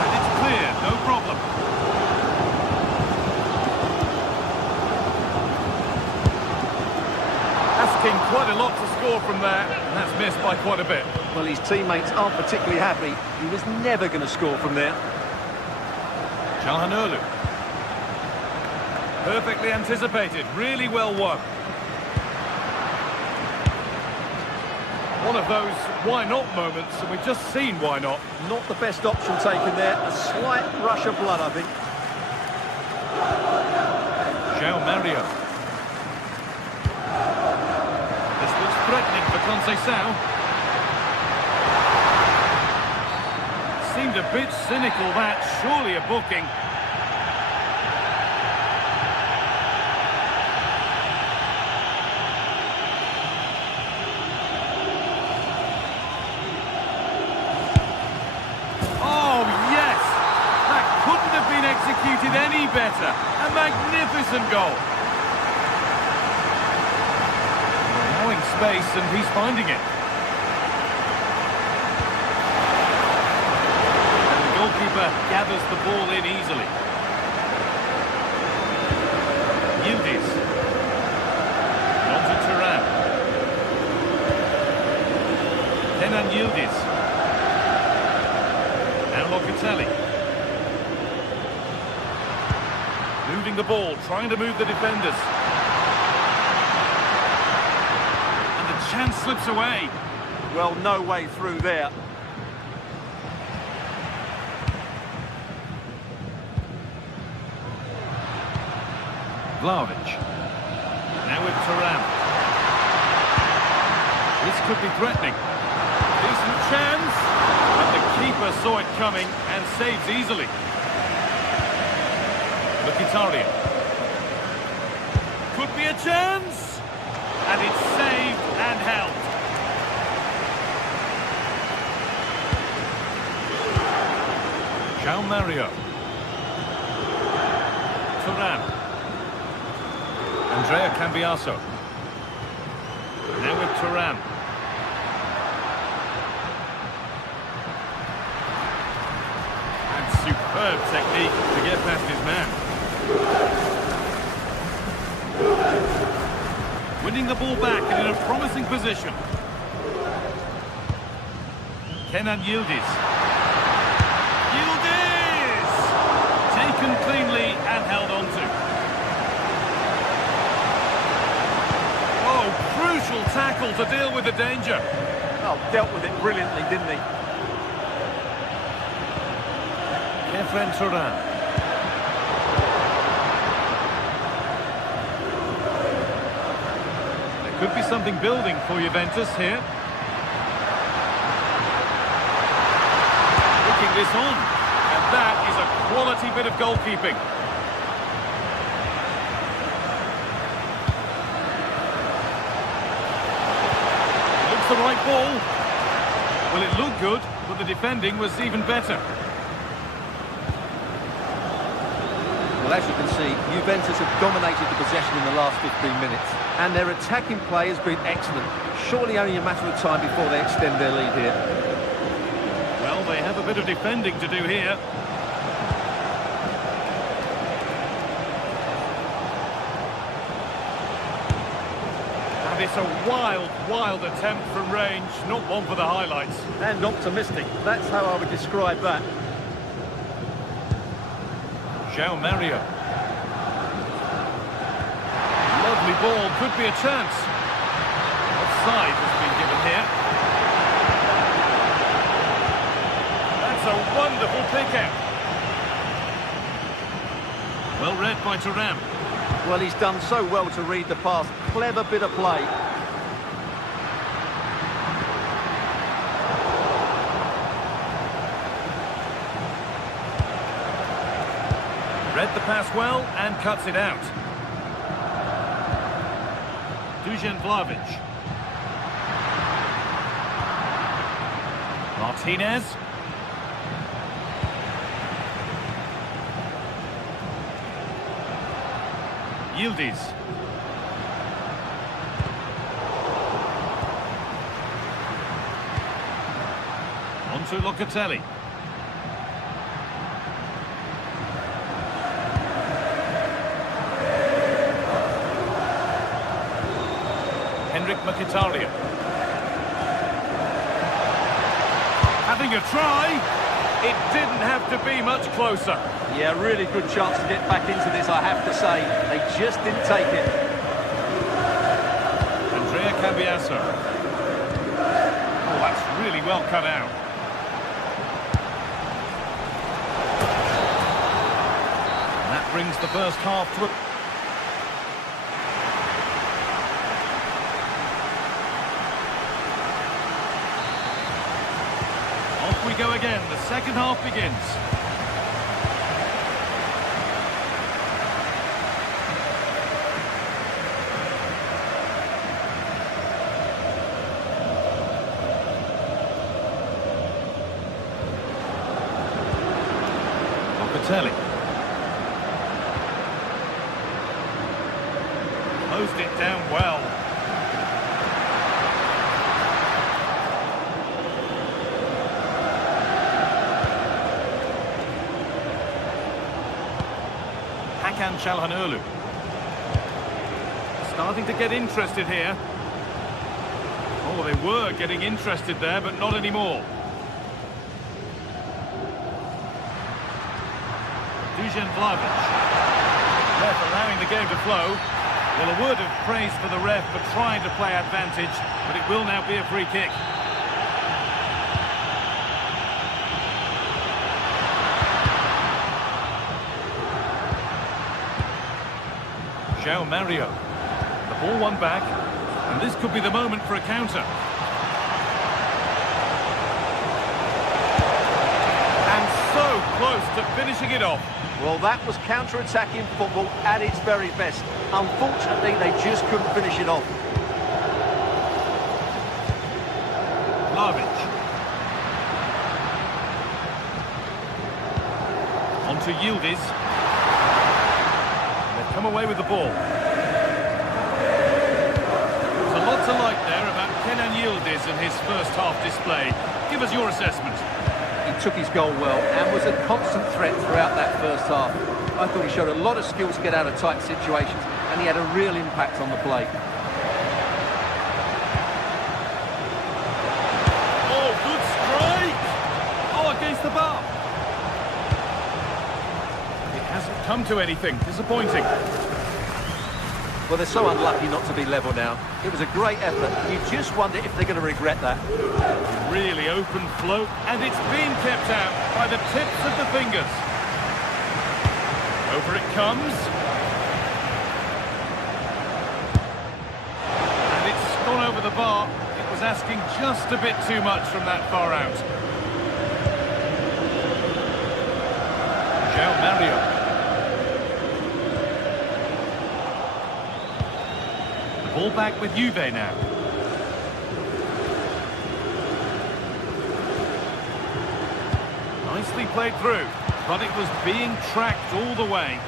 and it's clear, no problem. Asking quite a lot to score from there, and that's missed by quite a bit. Well, his teammates aren't particularly happy. He was never going to score from there. Çalhanoğlu. Perfectly anticipated, really well won. One of those why not moments, and we've just seen why not. Not the best option taken there. A slight rush of blood, I think. João Mario. This looks threatening for Conceição. Seemed a bit cynical, that. Surely a booking. Oh, yes! That couldn't have been executed any better. A magnificent goal. Allowing space, and he's finding it. Goalkeeper gathers the ball in easily. Yildiz. On to Turan. Kenan Yildiz. Now Locatelli. Moving the ball, trying to move the defenders. And the chance slips away. Well, no way through there. Vlahovic. Now with Thuram. This could be threatening. Decent chance. But the keeper saw it coming and saves easily. Mkhitaryan. Could be a chance. And it's saved and held. João Mario. Thuram. Andrea Cambiaso. Now with Turan. And superb technique to get past his man. Winning the ball back and in a promising position. Kenan Yildiz. Yildiz! Taken cleanly and held on to. Crucial tackle to deal with the danger. Oh, dealt with it brilliantly, didn't he? Kefren Turan. There could be something building for Juventus here. Looking this on. And that is a quality bit of goalkeeping. The right ball. Well, it looked good, but the defending was even better. Well, as you can see, Juventus have dominated the possession in the last 15 minutes, and their attacking play has been excellent. Surely only a matter of time before they extend their lead here. Well, they have a bit of defending to do here. And it's a wild, wild attempt from range, not one for the highlights. And optimistic, that's how I would describe that. João Mario. Lovely ball, could be a chance. Offside has been given here. That's a wonderful pick-out. Well read by Thuram. Well, he's done so well to read the pass. Clever bit of play. Read the pass well and cuts it out. Dusan Vlahovic. Martinez. Yildiz. On to Locatelli. Henrik Mkhitaryan. Having a try. It didn't have to be much closer. Yeah, really good chance to get back into this, I have to say. They just didn't take it. Andrea Cambiasso. Oh, that's really well cut out. And that brings the first half to a... Off we go again. The second half begins. Locatelli. Closed it down well. Hakan Çalhanoğlu. Starting to get interested here. Oh, they were getting interested there, but not anymore. Dusan Vlahovic. Ref allowing the game to flow. Well, a word of praise for the ref for trying to play advantage, but it will now be a free kick. João Mario. The ball won back, and this could be the moment for a counter. And so close to finishing it off. Well, that was counter-attacking football at its very best. Unfortunately, they just couldn't finish it off. Vlahovic. On to Yildiz. They've come away with the ball. There's a lot to like there about Kenan Yildiz and his first half display. Give us your assessment. He took his goal well and was a constant threat throughout that first half. I thought he showed a lot of skill to get out of tight situations, and he had a real impact on the play. Oh, good strike! Oh, against the bar. It hasn't come to anything. Disappointing. Well, they're so unlucky not to be level now. It was a great effort. You just wonder if they're going to regret that. Really open flow, and it's been kept out by the tips of the fingers. Over it comes. And it's gone over the bar. It was asking just a bit too much from that far out. João Mario. The ball back with Juve now. Nicely played through, but it was being tracked all the way.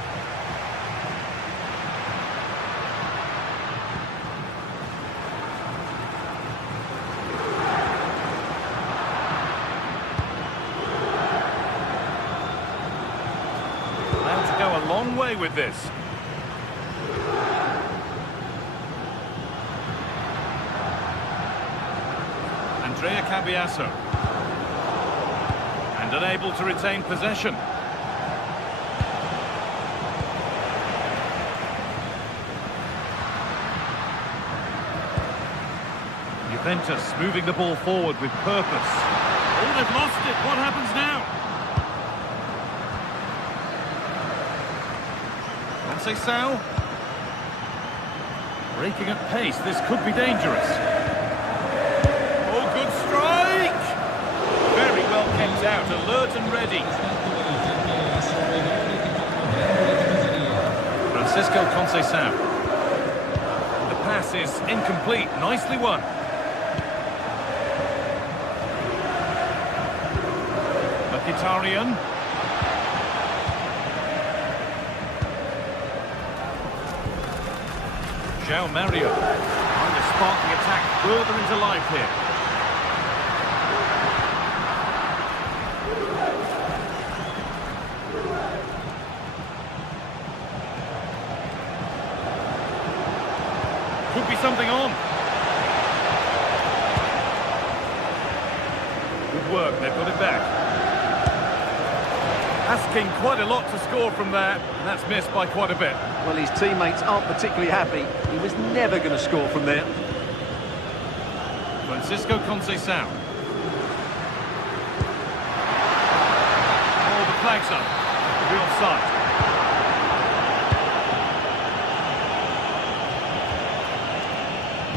Allowed to go a long way with this. And unable to retain possession. Juventus moving the ball forward with purpose. Oh, they've lost it. What happens now? Conceição. Breaking at pace. This could be dangerous. Oh, good strike! Very well kept out. Alert and ready. Francisco Conceição. The pass is incomplete. Nicely won. Mkhitaryan. João Mario trying to spark the attack further into life here. Could be something on. Good work, they've got it back. Asking quite a lot to score from there, and that's missed by quite a bit. Well, his teammates aren't particularly happy. He was never going to score from there. Francisco Conceição. Oh, the flag's up. The offside.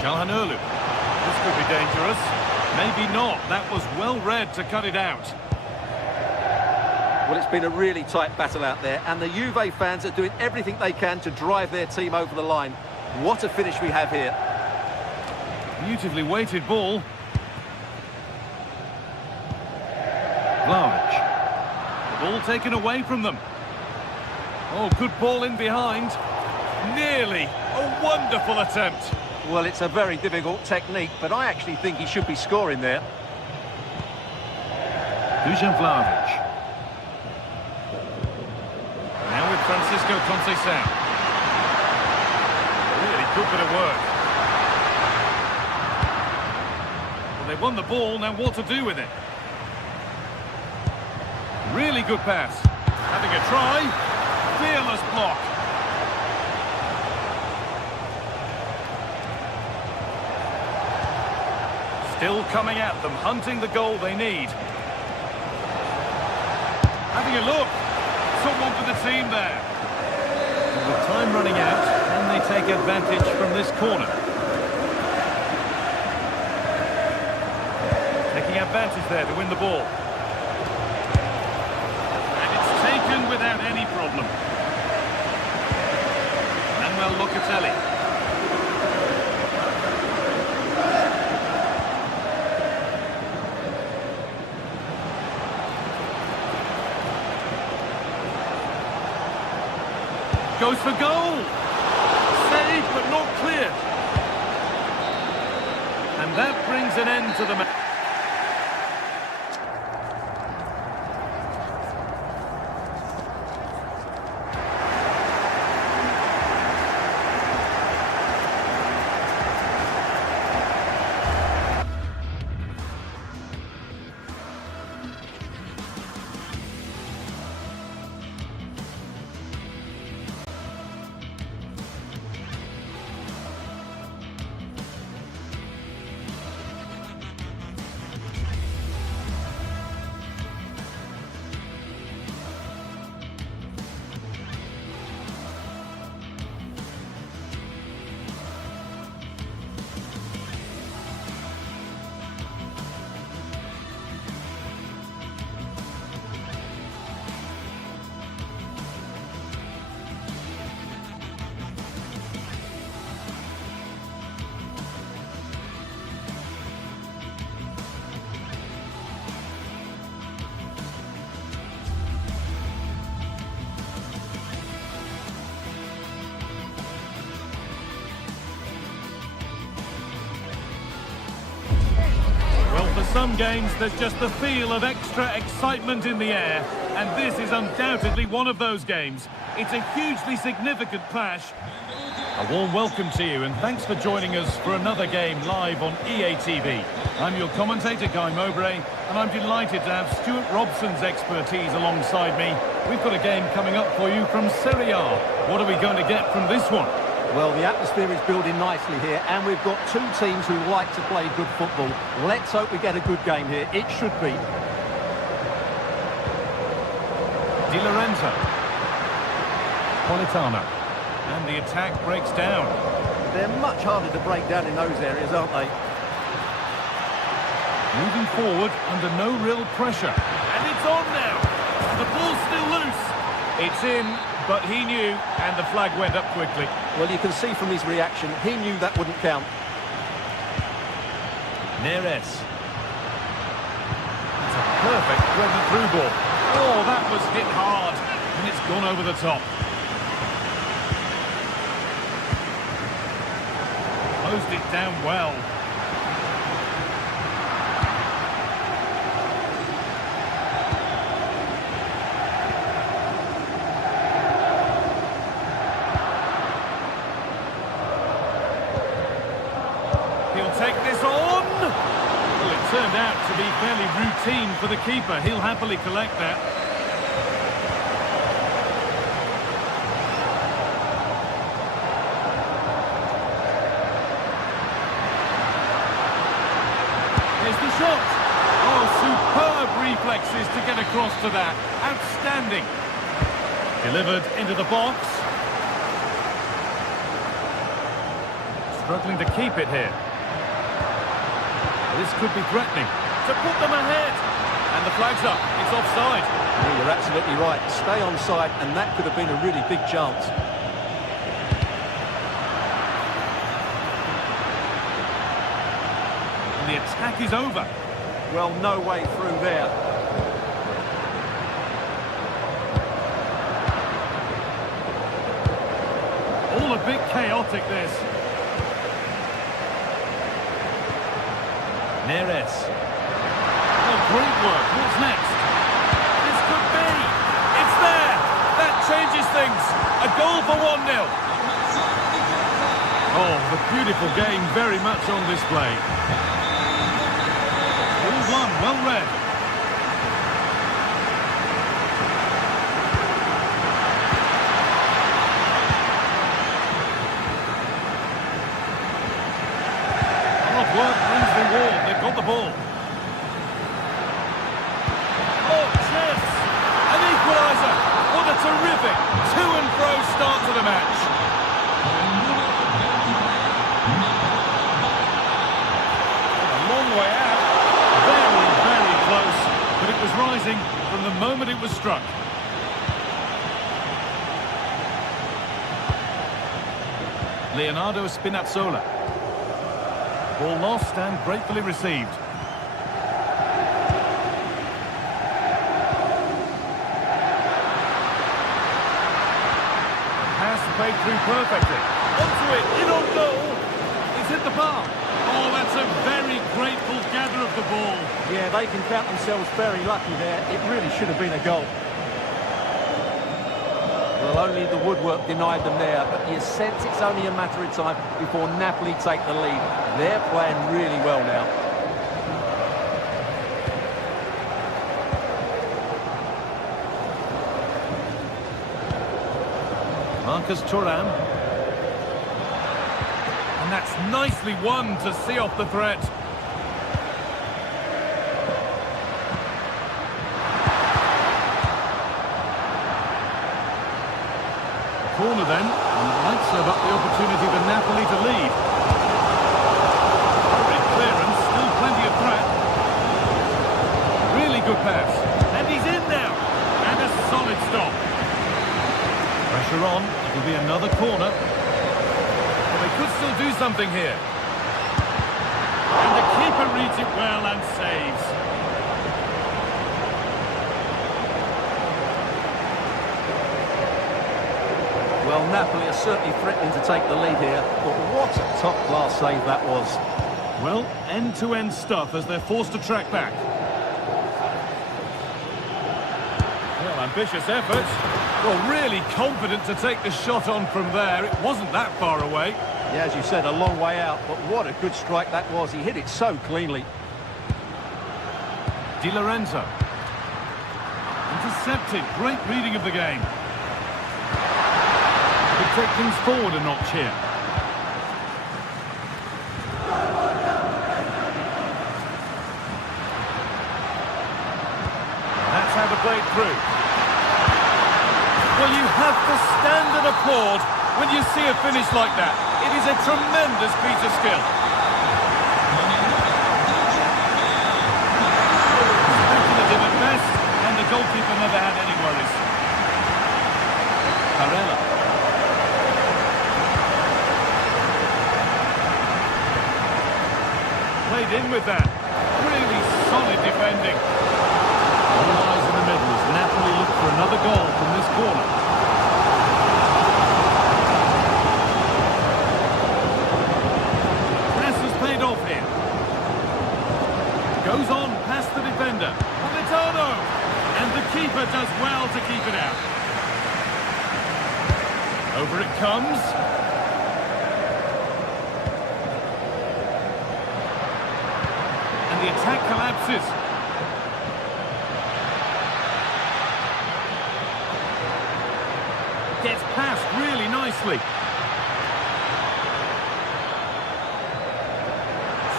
Calhanoglu. This could be dangerous. Maybe not. That was well read to cut it out. Well, it's been a really tight battle out there, and the Juve fans are doing everything they can to drive their team over the line. What a finish we have here. Beautifully weighted ball. Vlahovic. The ball taken away from them. Oh, good ball in behind. Nearly. A wonderful attempt. Well, it's a very difficult technique, but I actually think he should be scoring there. Dusan Vlahovic. Now with Francisco Conceição. Really good bit of work. Well, they won the ball, now what to do with it? Really good pass. Having a try. Fearless block. Still coming at them, hunting the goal they need. Having a look. Someone for the team there. And with time running out, can they take advantage from this corner? Taking advantage there to win the ball. And it's taken without any problem. Manuel Locatelli. Goes for goal. Saved, but not clear. And that brings an end to the match. For some games, there's just the feel of extra excitement in the air, and this is undoubtedly one of those games. It's a hugely significant clash. A warm welcome to you and thanks for joining us for another game live on EA TV. I'm your commentator, Guy Mowbray, and I'm delighted to have Stuart Robson's expertise alongside me. We've got a game coming up for you from Serie A. What are we going to get from this one? Well, the atmosphere is building nicely here, and we've got two teams who like to play good football. Let's hope we get a good game here. It should be. Di Lorenzo. Politano. And the attack breaks down. They're much harder to break down in those areas, aren't they? Moving forward under no real pressure. And it's on now. The ball's still loose. It's in, but he knew, and the flag went up quickly. Well, you can see from his reaction, he knew that wouldn't count. Neres. It's a perfect through ball. Oh, that was hit hard, and it's gone over the top. Closed it down well. He'll take this on. Well, it turned out to be fairly routine for the keeper. He'll happily collect that. Here's the shot. Oh, superb reflexes to get across to that. Outstanding. Delivered into the box. Struggling to keep it here. This could be threatening. To put them ahead. And the flag's up. It's offside. Yeah, you're absolutely right. Stay onside, and that could have been a really big chance. The attack is over. Well, no way through there. All a bit chaotic, this. Neres. Oh, great work. What's next? This could be. It's there. That changes things. A goal for 1-0. Oh, the beautiful game very much on display. 1-1, well read. Hard work brings reward. They've got the ball. Oh, chance! An equaliser! What a terrific to-and-fro start to the match. A long way out. Very close, but it was rising from the moment it was struck. Leonardo Spinazzola. Ball lost and gratefully received. Pass played through perfectly. Onto it, in on goal. It's hit the bar. Oh, that's a very grateful gather of the ball. Yeah, they can count themselves very lucky there. It really should have been a goal. Well, only the woodwork denied them there, but you sense it's only a matter of time before Napoli take the lead. They're playing really well now. Marcus Thuram. And that's nicely won to see off the threat. Corner then, and it might serve up the opportunity for Napoli to lead. Great clearance, still plenty of threat. Really good pass. And he's in now. And a solid stop. Pressure on, it'll be another corner. Well, they could still do something here. And the keeper reads it well and saves. Well, Napoli are certainly threatening to take the lead here, but what a top-class save that was. Well, end-to-end stuff as they're forced to track back. Well, ambitious effort. Well, really confident to take the shot on from there. It wasn't that far away. Yeah, as you said, a long way out, but what a good strike that was. He hit it so cleanly. Di Lorenzo. Intercepted. Great reading of the game. Could take things forward a notch here. That's how to play it through. Well, you have to stand and applaud when you see a finish like that. It is a tremendous piece of skill. Speculative at best, and the goalkeeper never had any worries. Barella. Played in with that. Really solid defending. All eyes in the middle as Napoli look for another goal from this corner. Press has paid off here. Goes on past the defender. Politano! And the keeper does well to keep it out. Over it comes. And the attack collapses. Gets past really nicely.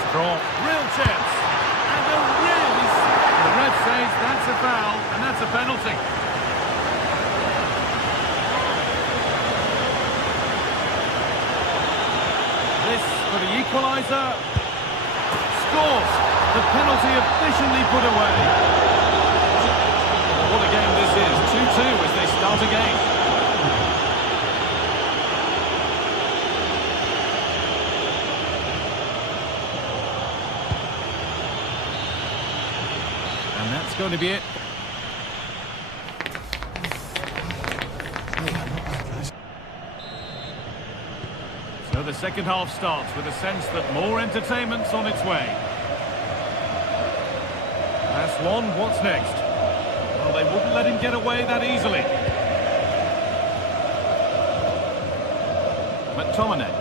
Strong, real chance. And a really... The ref says that's a foul, and that's a penalty. This for the equaliser. Scores. The penalty efficiently put away. What a game this is. 2-2 as they start again. And that's going to be it. So the second half starts with a sense that more entertainment's on its way. That's one, what's next? Well, they wouldn't let him get away that easily. McTominay.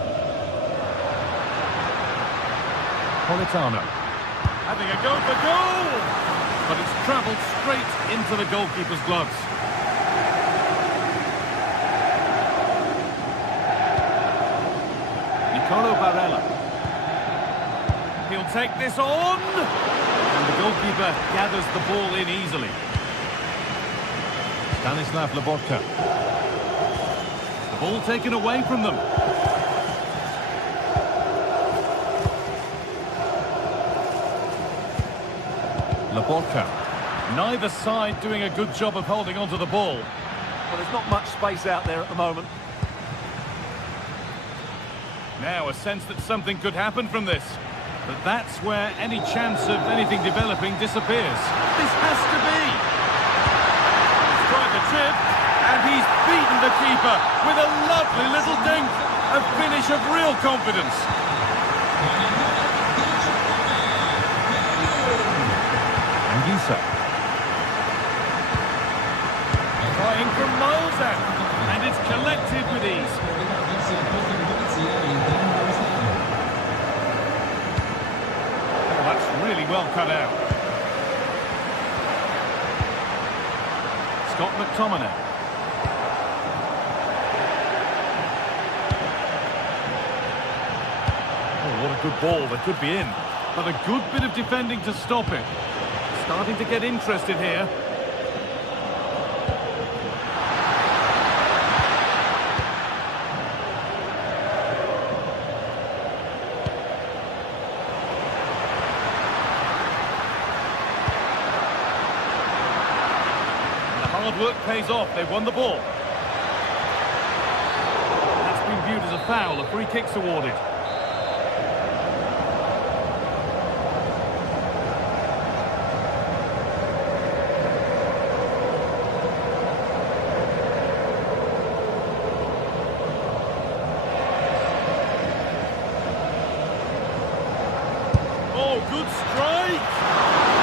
Politano. Having a go for goal! But it's travelled straight into the goalkeeper's gloves. Nicolo Barella. He'll take this on! And the goalkeeper gathers the ball in easily. Stanislav Lobotka. The ball taken away from them. Lobotka. Neither side doing a good job of holding onto the ball. Well, there's not much space out there at the moment. Now a sense that something could happen from this. But that's where any chance of anything developing disappears. This has to be! Strike a chip, and he's beaten the keeper with a lovely little dink. A finish of real confidence. Anguissa. Trying from miles out, and it's collected with ease. Oh, that's really well cut out. Scott McTominay. Oh, what a good ball. That could be in. But a good bit of defending to stop it. Starting to get interested here. And the hard work pays off. They've won the ball. That's been viewed as a foul. A free kick's awarded. Good strike!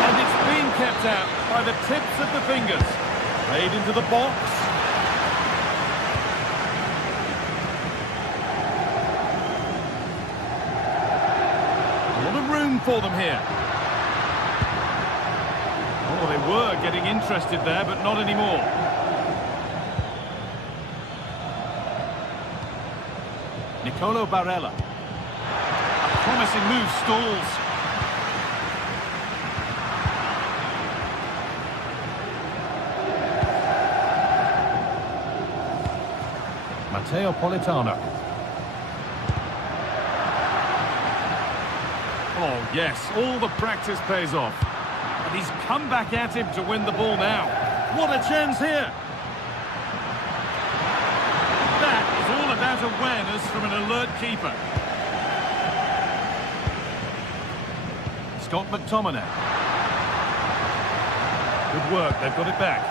And it's been kept out by the tips of the fingers. Played into the box. looking for them here. Oh, they were getting interested there, but not anymore. Nicolo Barella. A promising move stalls. Matteo Politano. Oh, yes, all the practice pays off. And he's come back at him to win the ball now. What a chance here! That is all about awareness from an alert keeper. Scott McTominay. Good work, they've got it back.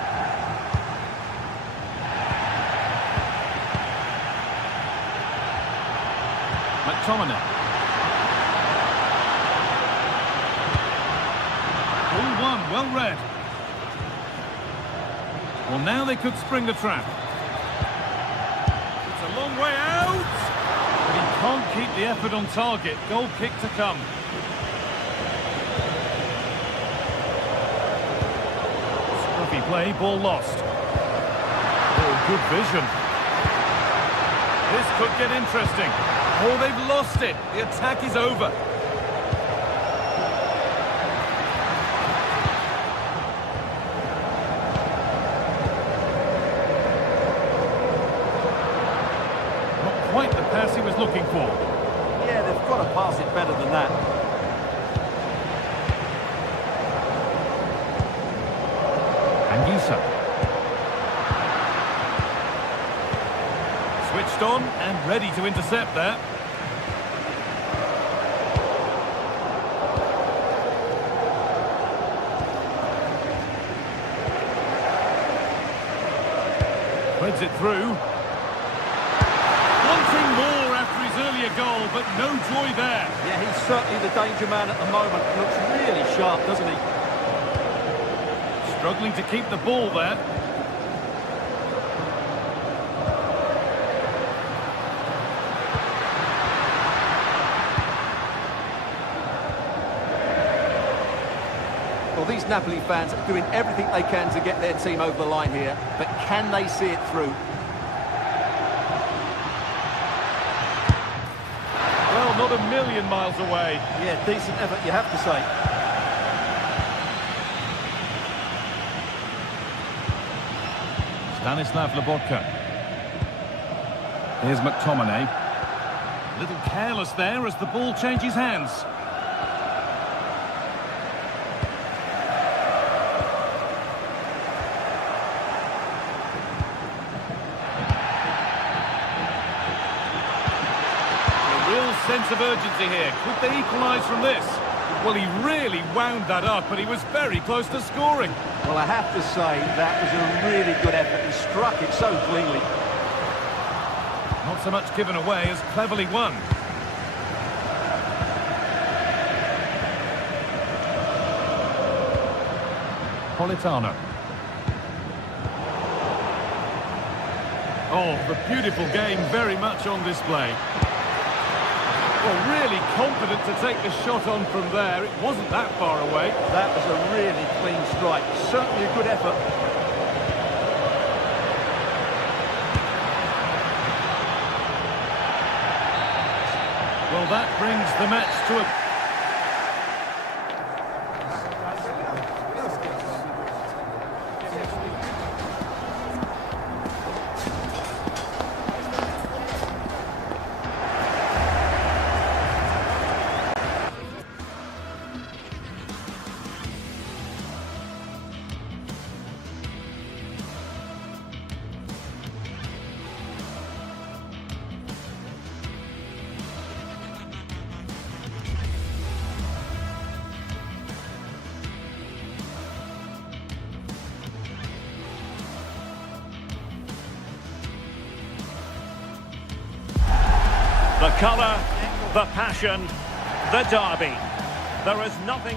McTominay. All one, well read. Well, now they could spring the trap. It's a long way out. But he can't keep the effort on target. Goal kick to come. Scruffy play, ball lost. Oh, good vision. This could get interesting. Oh, they've lost it. The attack is over. Not quite the pass he was looking for. Yeah, they've got to pass it better than that. Anguissa. Switched on and ready to intercept there. Threads it through. Wanting more after his earlier goal, but no joy there. Yeah, he's certainly the danger man at the moment. Looks really sharp, doesn't he? Struggling to keep the ball there. Well, these Napoli fans are doing everything they can to get their team over the line here, but can they see it through? Well, not a million miles away. Yeah, decent effort, you have to say. Stanislav Lobotka. Here's McTominay. A little careless there as the ball changes hands. Sense of urgency here. Could they equalise from this? Well, he really wound that up, and he was very close to scoring. Well, I have to say, that was a really good effort. He struck it so cleanly. Not so much given away as cleverly won. Politano. Oh, the beautiful game very much on display. Well, really confident to take the shot on from there. It wasn't that far away. That was a really clean strike. Certainly a good effort. Well, that brings the match to a... The colour, the passion, the derby. There is nothing...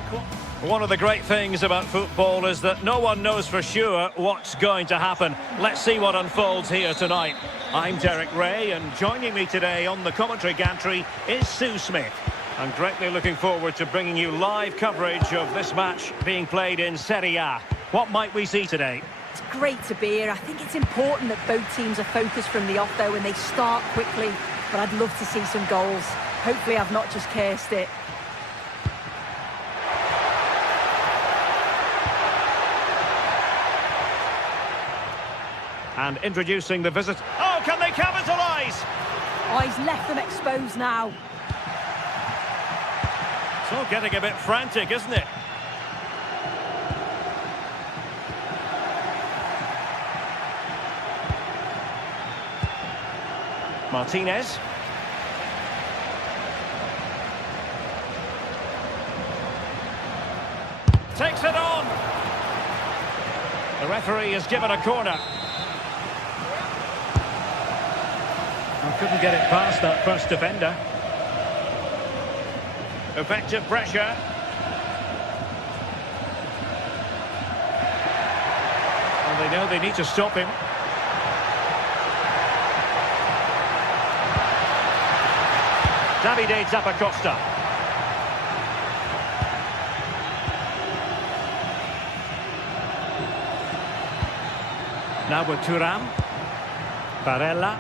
One of the great things about football is that no one knows for sure what's going to happen. Let's see what unfolds here tonight. I'm Derek Ray, and joining me today on the commentary gantry is Sue Smith. I'm greatly looking forward to bringing you live coverage of this match being played in Serie A. What might we see today? It's great to be here. I think it's important that both teams are focused from the off, though, and they start quickly. But I'd love to see some goals. Hopefully I've not just cursed it. And introducing the visit. Oh, can they capitalise? Oh, he's left them exposed now. It's all getting a bit frantic, isn't it? Martinez. Takes it on. The referee has given a corner. I couldn't get it past that first defender. Effective pressure. And they know they need to stop him. Davide Zappacosta. Now with Thuram. Barella.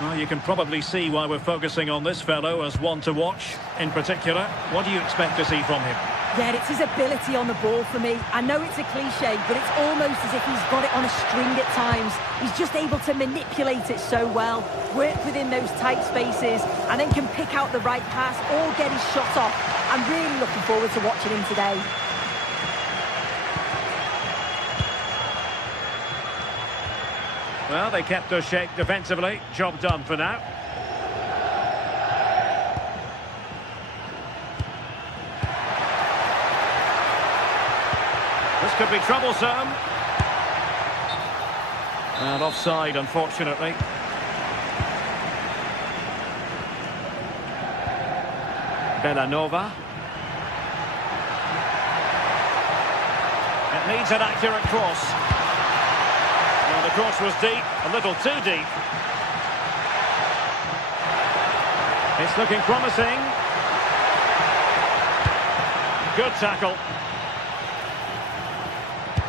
Well, you can probably see why we're focusing on this fellow as one to watch. In particular, what do you expect to see from him? Yeah, it's his ability on the ball for me. I know it's a cliche, but it's almost as if he's got it on a string at times. He's just able to manipulate it so well, work within those tight spaces, and then can pick out the right pass or get his shot off. I'm really looking forward to watching him today. Well, they kept their shape defensively. Job done for now. This could be troublesome. And offside, unfortunately. Bellanova. It needs an accurate cross. Well, the cross was deep, a little too deep. It's looking promising. Good tackle.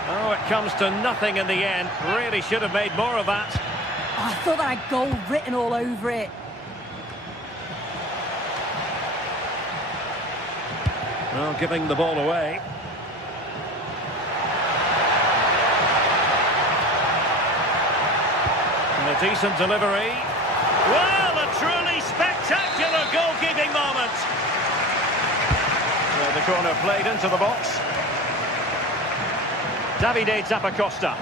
Oh, it comes to nothing in the end. Really should have made more of that. Oh, I thought that had goal written all over it. Well, giving the ball away. And a decent delivery. Well, a truly spectacular goalkeeping moment. Well, the corner played into the box. Davide Zappacosta.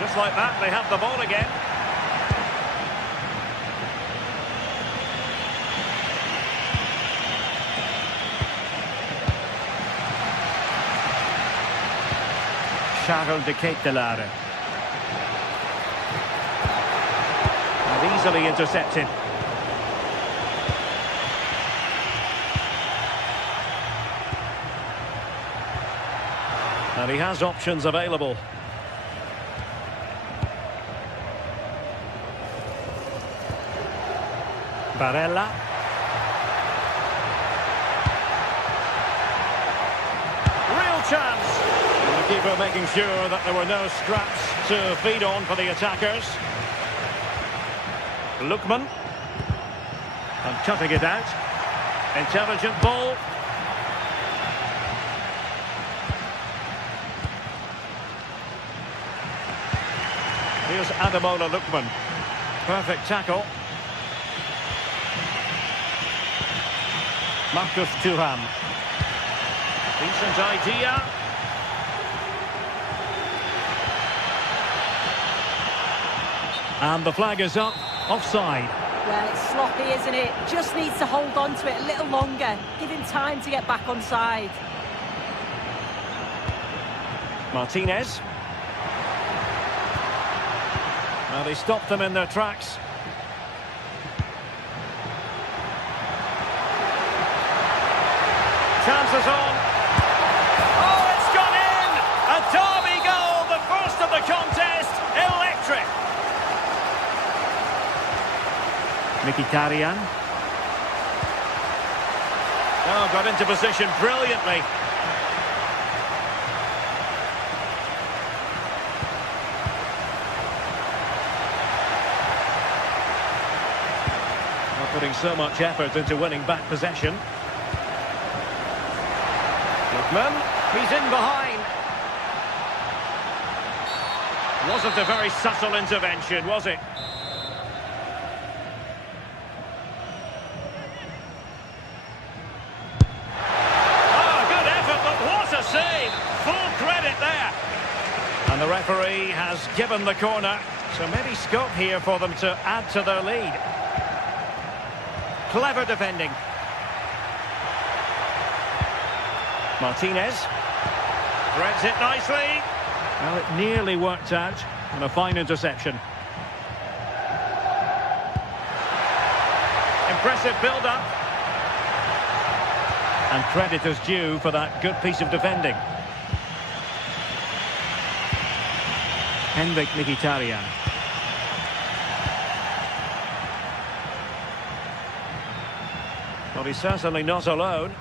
Just like that, they have the ball again. Charles de Ketelaere. And easily intercepted. And he has options available. Barella. Real chance. And the keeper making sure that there were no scraps to feed on for the attackers. Lookman. And cutting it out. Intelligent ball. Here's Ademola Lookman. Perfect tackle. Marcus Thuram. Decent idea. And the flag is up. Offside. Well, it's sloppy, isn't it? Just needs to hold on to it a little longer. Give him time to get back on side. Martinez. Well, they stopped them in their tracks. Chances on. Oh, it's gone in! A derby goal, the first of the contest. Electric. Mkhitaryan. Oh, got into position brilliantly. Not putting so much effort into winning back possession. Lookman, he's in behind. Wasn't a very subtle intervention, was it? Save, full credit there. And the referee has given the corner, so maybe scope here for them to add to their lead. Clever defending. Martinez threads it nicely. Well, it nearly worked out, and a fine interception. Impressive build-up. And credit is due for that good piece of defending. Henrik Mkhitaryan. Well, he's certainly not alone.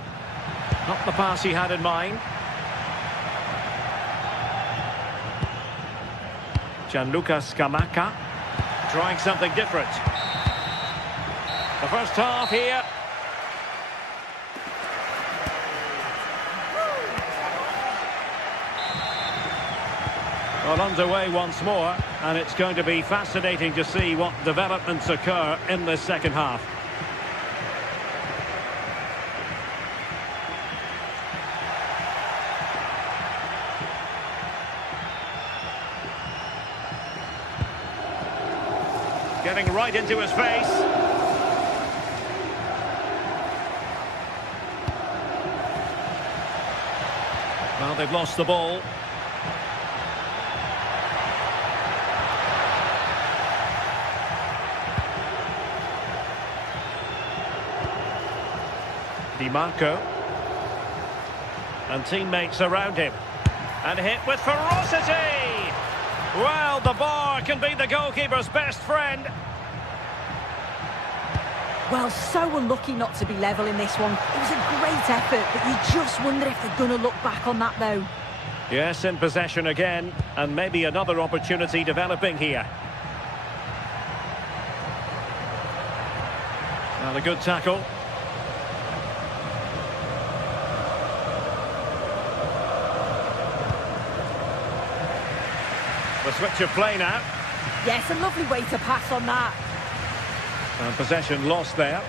Not the pass he had in mind. Gianluca Scamacca trying something different. The first half here. Well, underway once more, and it's going to be fascinating to see what developments occur in this second half. Getting right into his face. Well, they've lost the ball. Di Marco. And teammates around him. And hit with ferocity! Well, the bar can be the goalkeeper's best friend. Well, so unlucky not to be level in this one. It was a great effort, but you just wonder if they're going to look back on that, though. Yes, in possession again, and maybe another opportunity developing here. Well, a good tackle. The switch of play now. Yes, a lovely way to pass on that. And possession lost there.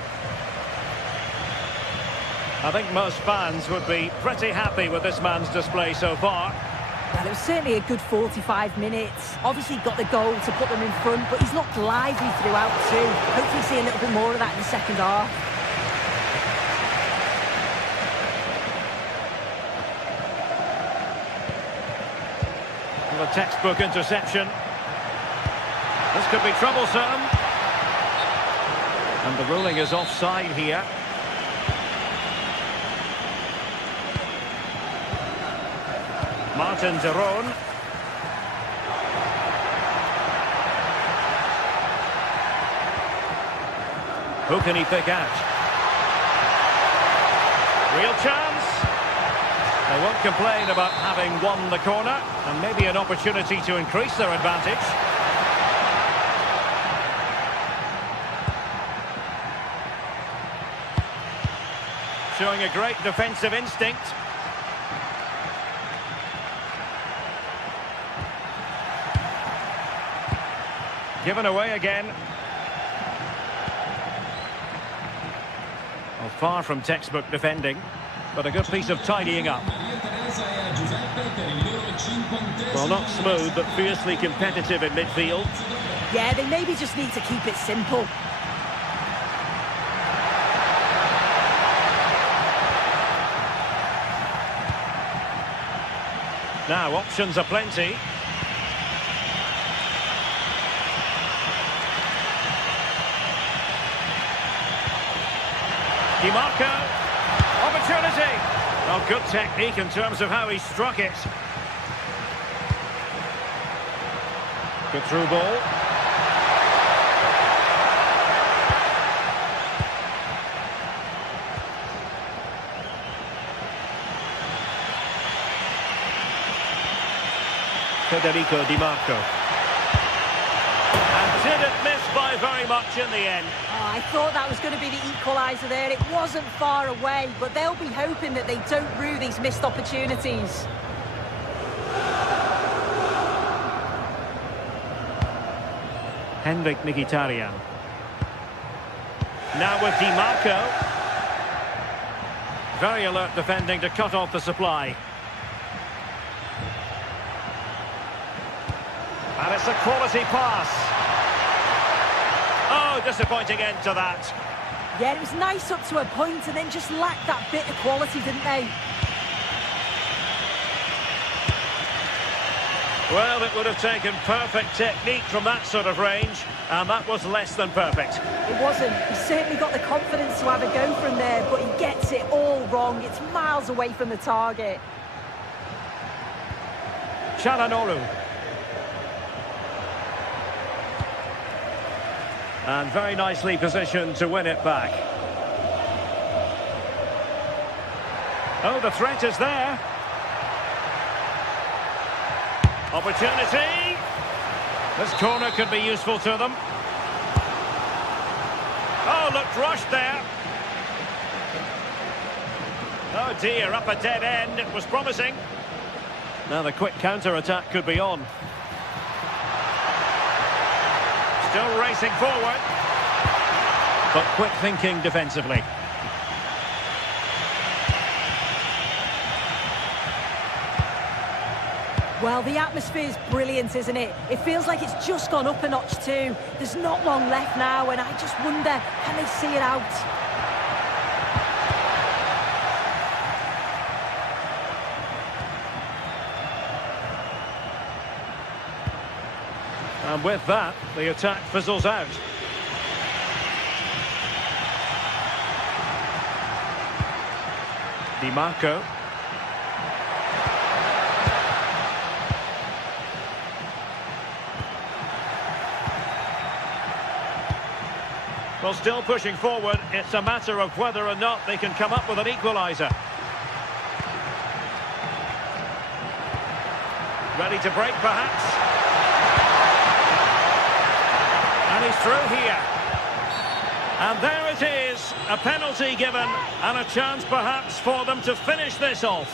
I think most fans would be pretty happy with this man's display so far. Well, it was certainly a good 45 minutes. Obviously got the goal to put them in front, but he's looked lively throughout too. Hopefully see a little bit more of that in the second half. A textbook interception. This could be troublesome. And the ruling is offside here. Martin de Roon. Who can he pick out? Real chance. They won't complain about having won the corner, and maybe an opportunity to increase their advantage. Showing a great defensive instinct. Given away again. Well, far from textbook defending, but a good piece of tidying up. Well, not smooth, but fiercely competitive in midfield. Yeah, they maybe just need to keep it simple. Now, options are plenty. Di Marco. Opportunity. Well, good technique in terms of how he struck it. Good through ball. Federico Di Marco. And didn't miss by very much in the end. Oh, I thought that was going to be the equaliser there. It wasn't far away, but they'll be hoping that they don't rue these missed opportunities. Henrik Mkhitaryan. Now with Di Marco. Very alert defending to cut off the supply. And it's a quality pass. Oh, disappointing end to that. Yeah, it was nice up to a point and then just lacked that bit of quality, didn't they? Well, it would have taken perfect technique from that sort of range, and that was less than perfect. It wasn't. He certainly got the confidence to have a go from there, but he gets it all wrong. It's miles away from the target. Çalhanoğlu. And very nicely positioned to win it back. Oh, the threat is there. Opportunity. This corner could be useful to them. Oh, looked rushed there. Oh dear, up a dead end. It was promising. Now the quick counter-attack could be on. Still racing forward. But quick thinking defensively. Well, the atmosphere's brilliant, isn't it? It feels like it's just gone up a notch too. There's not long left now, and I just wonder, can they see it out? And with that, the attack fizzles out. Di Marco. Well, still pushing forward. It's a matter of whether or not they can come up with an equaliser. Ready to break, perhaps. And he's through here. And there it is. A penalty given. And a chance, perhaps, for them to finish this off.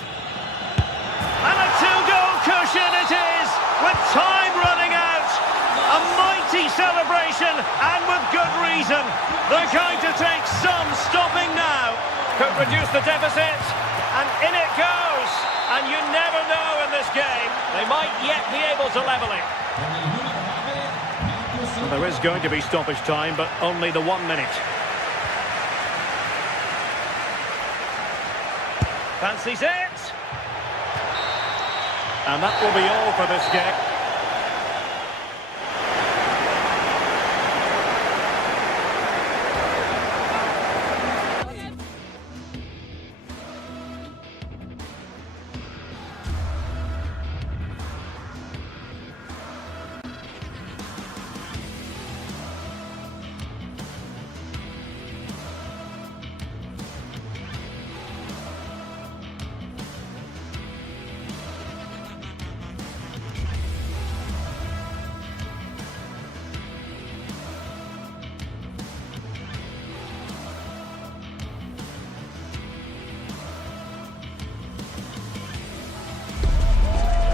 And a two-goal cushion it is, with time running out. A mighty celebration, and with good reason. They're going to take some stopping now. Could reduce the deficit, and in it goes. And you never know in this game. They might yet be able to level it. Well, there is going to be stoppage time, but only the 1 minute. Fancies it. And that will be all for this game.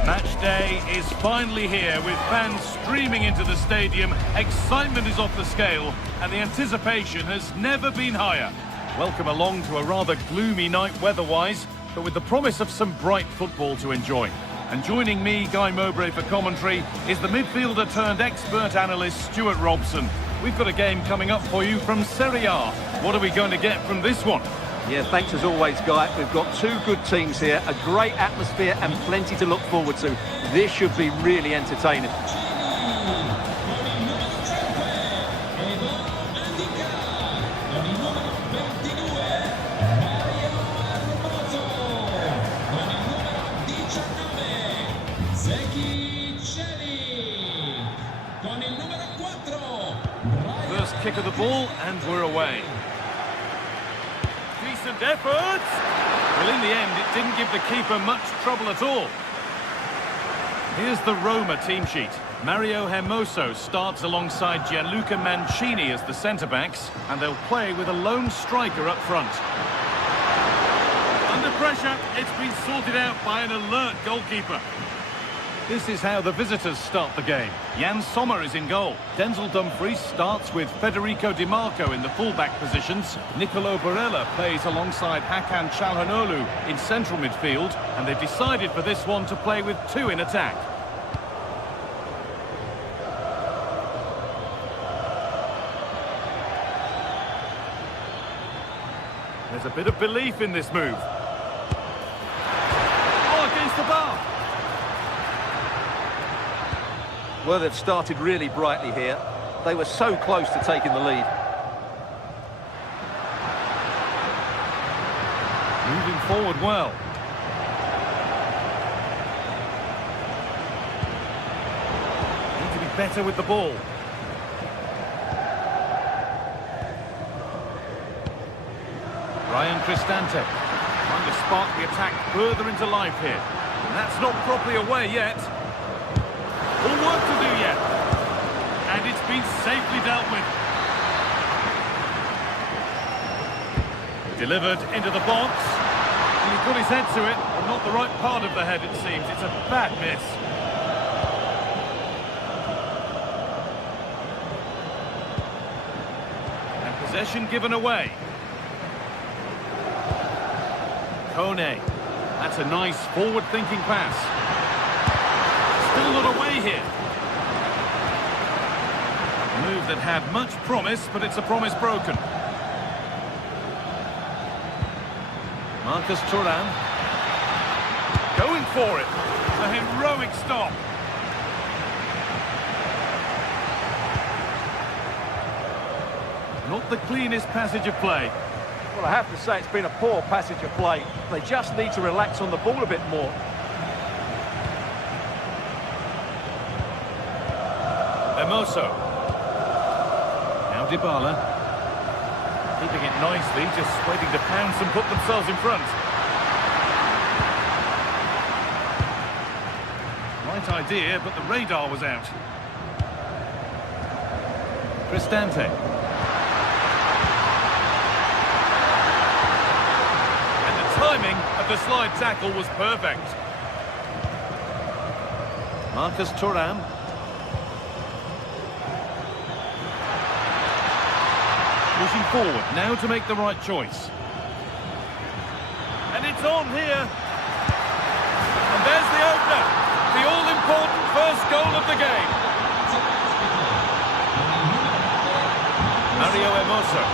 Match day is finally here, with fans streaming into the stadium. Excitement is off the scale, and the anticipation has never been higher. Welcome along to a rather gloomy night weather-wise, but with the promise of some bright football to enjoy. And joining me, Guy Mowbray, for commentary is the midfielder-turned-expert analyst Stuart Robson. We've got a game coming up for you from Serie A. What are we going to get from this one? Yeah, thanks as always, Guy. We've got two good teams here, a great atmosphere and plenty to look forward to. This should be really entertaining. First kick of the ball, and we're away. Decent effort. Well, in the end, it didn't give the keeper much trouble at all. Here's the Roma team sheet. Mario Hermoso starts alongside Gianluca Mancini as the centre-backs, and they'll play with a lone striker up front. Under pressure, it's been sorted out by an alert goalkeeper. This is how the visitors start the game. Jan Sommer is in goal. Denzel Dumfries starts with Federico Di Marco in the full-back positions. Nicolo Barella plays alongside Hakan Çalhanoğlu in central midfield, and they've decided for this one to play with two in attack. There's a bit of belief in this move. Oh, against the bar. Well, they've started really brightly here. They were so close to taking the lead. Moving forward well. Need to be better with the ball. Ryan Cristante trying to spark the attack further into life here. And that's not properly away yet. All work to do yet. And it's been safely dealt with. Delivered into the box. And he put his head to it, but not the right part of the head, it seems. It's a bad miss. And possession given away. Kone. That's a nice forward-thinking pass. Still not away here. A move that had much promise, but it's a promise broken. Marcus Thuram. Going for it. A heroic stop. Not the cleanest passage of play. Well, I have to say it's been a poor passage of play. They just need to relax on the ball a bit more. Hermoso. Now Dybala. Keeping it nicely, just waiting to pounce and put themselves in front. Right idea, but the radar was out. Cristante. And the timing of the slide tackle was perfect. Marcus Thuram. Pushing forward, now to make the right choice. And it's on here. And there's the opener. The all-important first goal of the game. Mario Hermoso.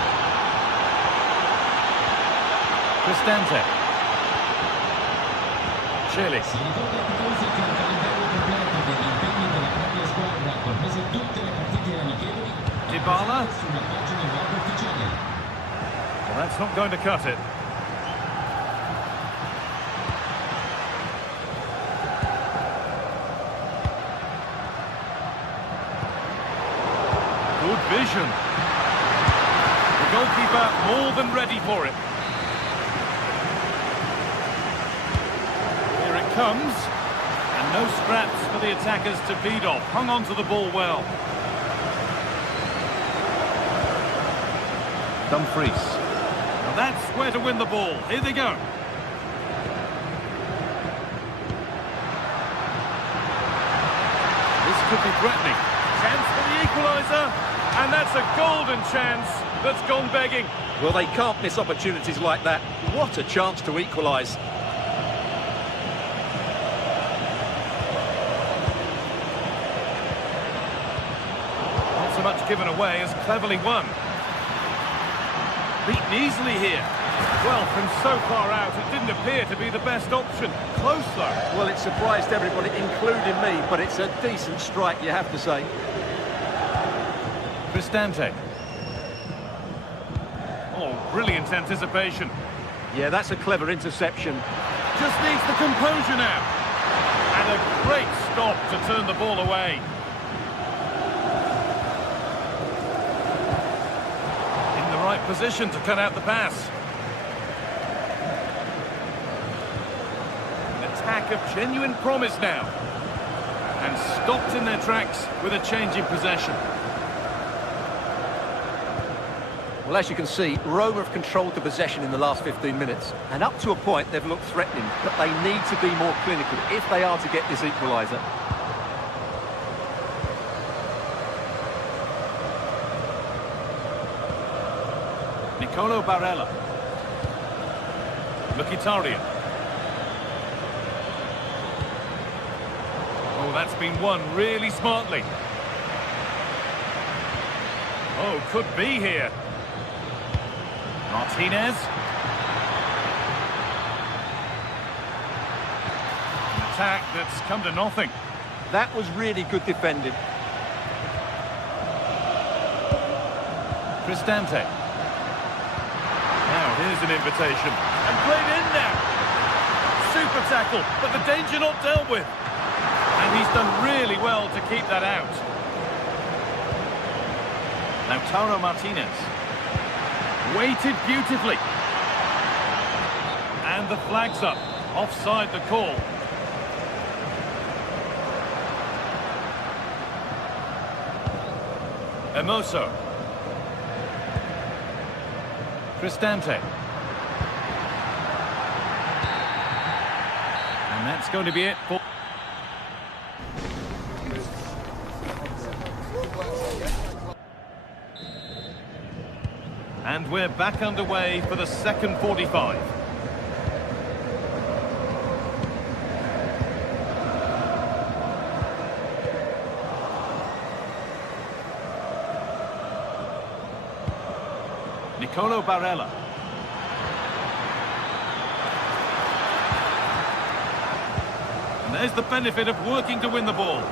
Cristante. Chile. Dybala. Well, that's not going to cut it. Good vision. The goalkeeper more than ready for it. Here it comes. And no scraps for the attackers to feed off. Hung on to the ball well. Dumfries. Now that's where to win the ball. Here they go. This could be threatening. Chance for the equaliser. And that's a golden chance that's gone begging. Well, they can't miss opportunities like that. What a chance to equalise. Not so much given away as cleverly won. Beaten easily here. Well, from so far out, it didn't appear to be the best option. Close, though. Well, it surprised everybody, including me, but it's a decent strike, you have to say. Cristante. Oh, brilliant anticipation. Yeah, that's a clever interception. Just needs the composure now. And a great stop to turn the ball away. In the right position to cut out the pass. An attack of genuine promise now. and stopped in their tracks with a change in possession. Well, as you can see, Roma have controlled the possession in the last 15 minutes. And up to a point, they've looked threatening. But they need to be more clinical if they are to get this equaliser. Nicolo Barella. Mkhitaryan. Oh, that's been won really smartly. Oh, could be here. Martinez. An attack that's come to nothing. That was really good defending. Cristante. Now, here's an invitation. And played in there. Super tackle, but the danger not dealt with. And he's done really well to keep that out. Now, Lautaro Martinez. Waited beautifully. And the flag's up. Offside the call. Hermoso. Cristante. And that's going to be it for... And we're back underway for the second 45. Nicolo Barella. And there's the benefit of working to win the ball.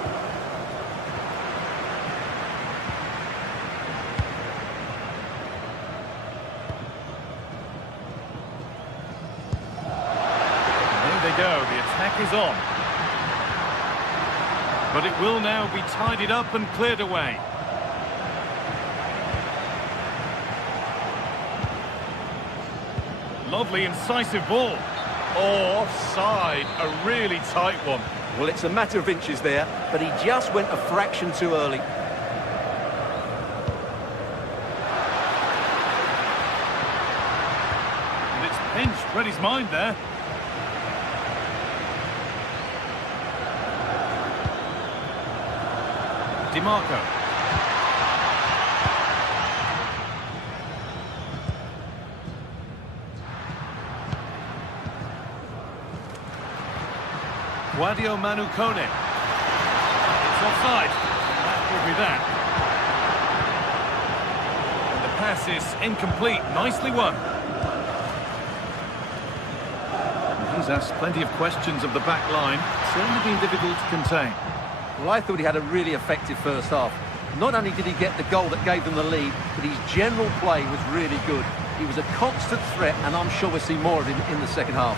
Go. The attack is on. But it will now be tidied up and cleared away. Lovely incisive ball. Oh, offside. A really tight one. Well, it's a matter of inches there, but he just went a fraction too early. And it's pinched. Read his mind there. DiMarco. Guadio Manu Kone. It's offside. That will be that. And the pass is incomplete. Nicely won. He's asked plenty of questions of the back line. Certainly been difficult to contain. Well, I thought he had a really effective first half. Not only did he get the goal that gave them the lead, but his general play was really good. He was a constant threat, and I'm sure we'll see more of him in the second half.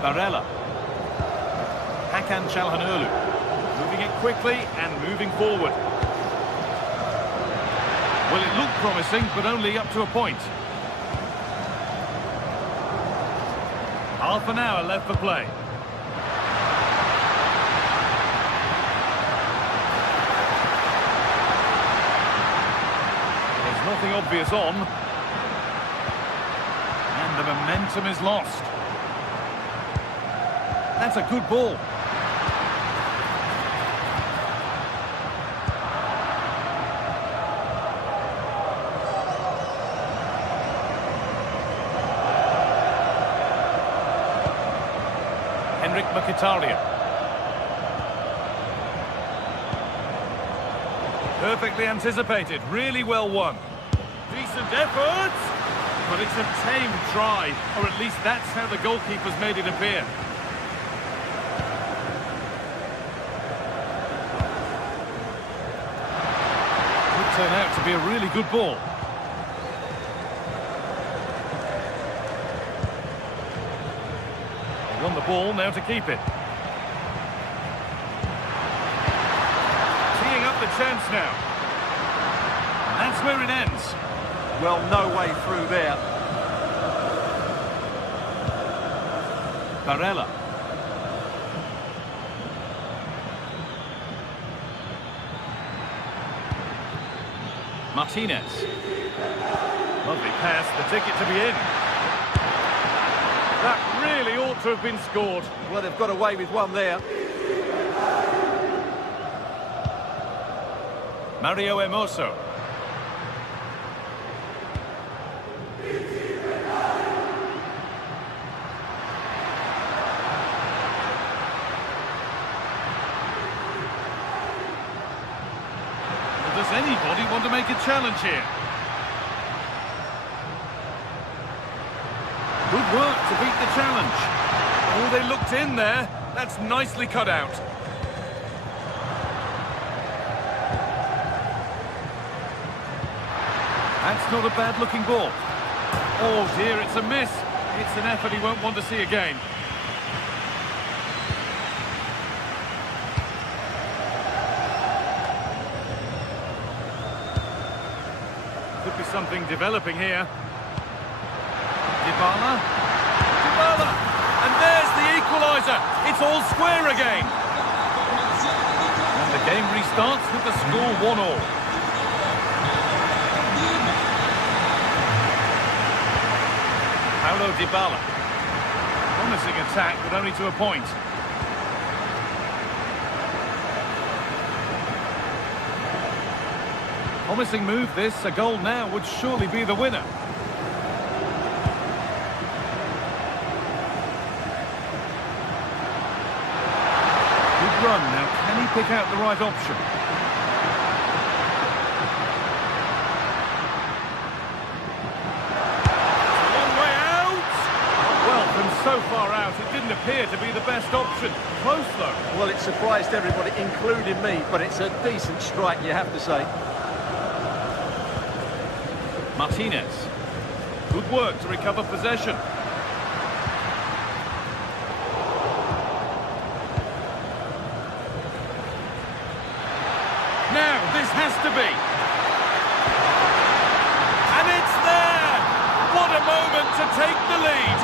Barella. Hakan Çalhanoğlu. Moving it quickly and moving forward. Well, it looked promising, but only up to a point. Half an hour left for play. There's nothing obvious on. And the momentum is lost. That's a good ball. Mkhitaryan. Perfectly anticipated, really well won. Decent effort, but it's a tame try, or at least that's how the goalkeeper's made it appear. Could turn out to be a really good ball. Won the ball, now to keep it. Teeing up the chance now. And That's where it ends. Well, no way through there. Barella. Martinez. Lovely pass, the ticket to be in. That really ought to have been scored. Well, they've got away with one there. Mario Hermoso. Does anybody want to make a challenge here? Good work to beat the challenge. Oh, they looked in there. That's nicely cut out. That's not a bad-looking ball. Oh dear, it's a miss. It's an effort he won't want to see again. Could be something developing here. Dybala. And there's the equaliser. It's all square again. And the game restarts with the score 1-1. Paulo Dybala. Promising attack, but only to a point. Promising move this. A goal now would surely be the winner. Good run. Now, can he pick out the right option? Long way out! Well, from so far out, it didn't appear to be the best option. Close, though. Well, it surprised everybody, including me, but it's a decent strike, you have to say. Martinez. Good work to recover possession. Now, this has to be. And it's there! What a moment to take the lead.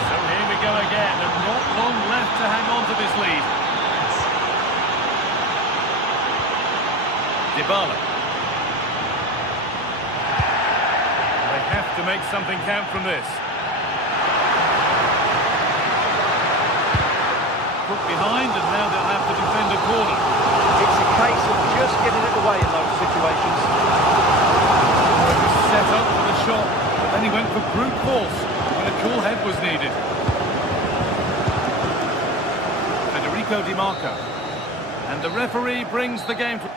So here we go again, and not long left to hang on to this lead. Dybala. Have to make something count from this. Put behind, and now they'll have to defend a corner. It's a case of just getting it away in those situations. He was set up for the shot, but then he went for brute force when a cool head was needed. Federico Di Marco. And the referee brings the game to...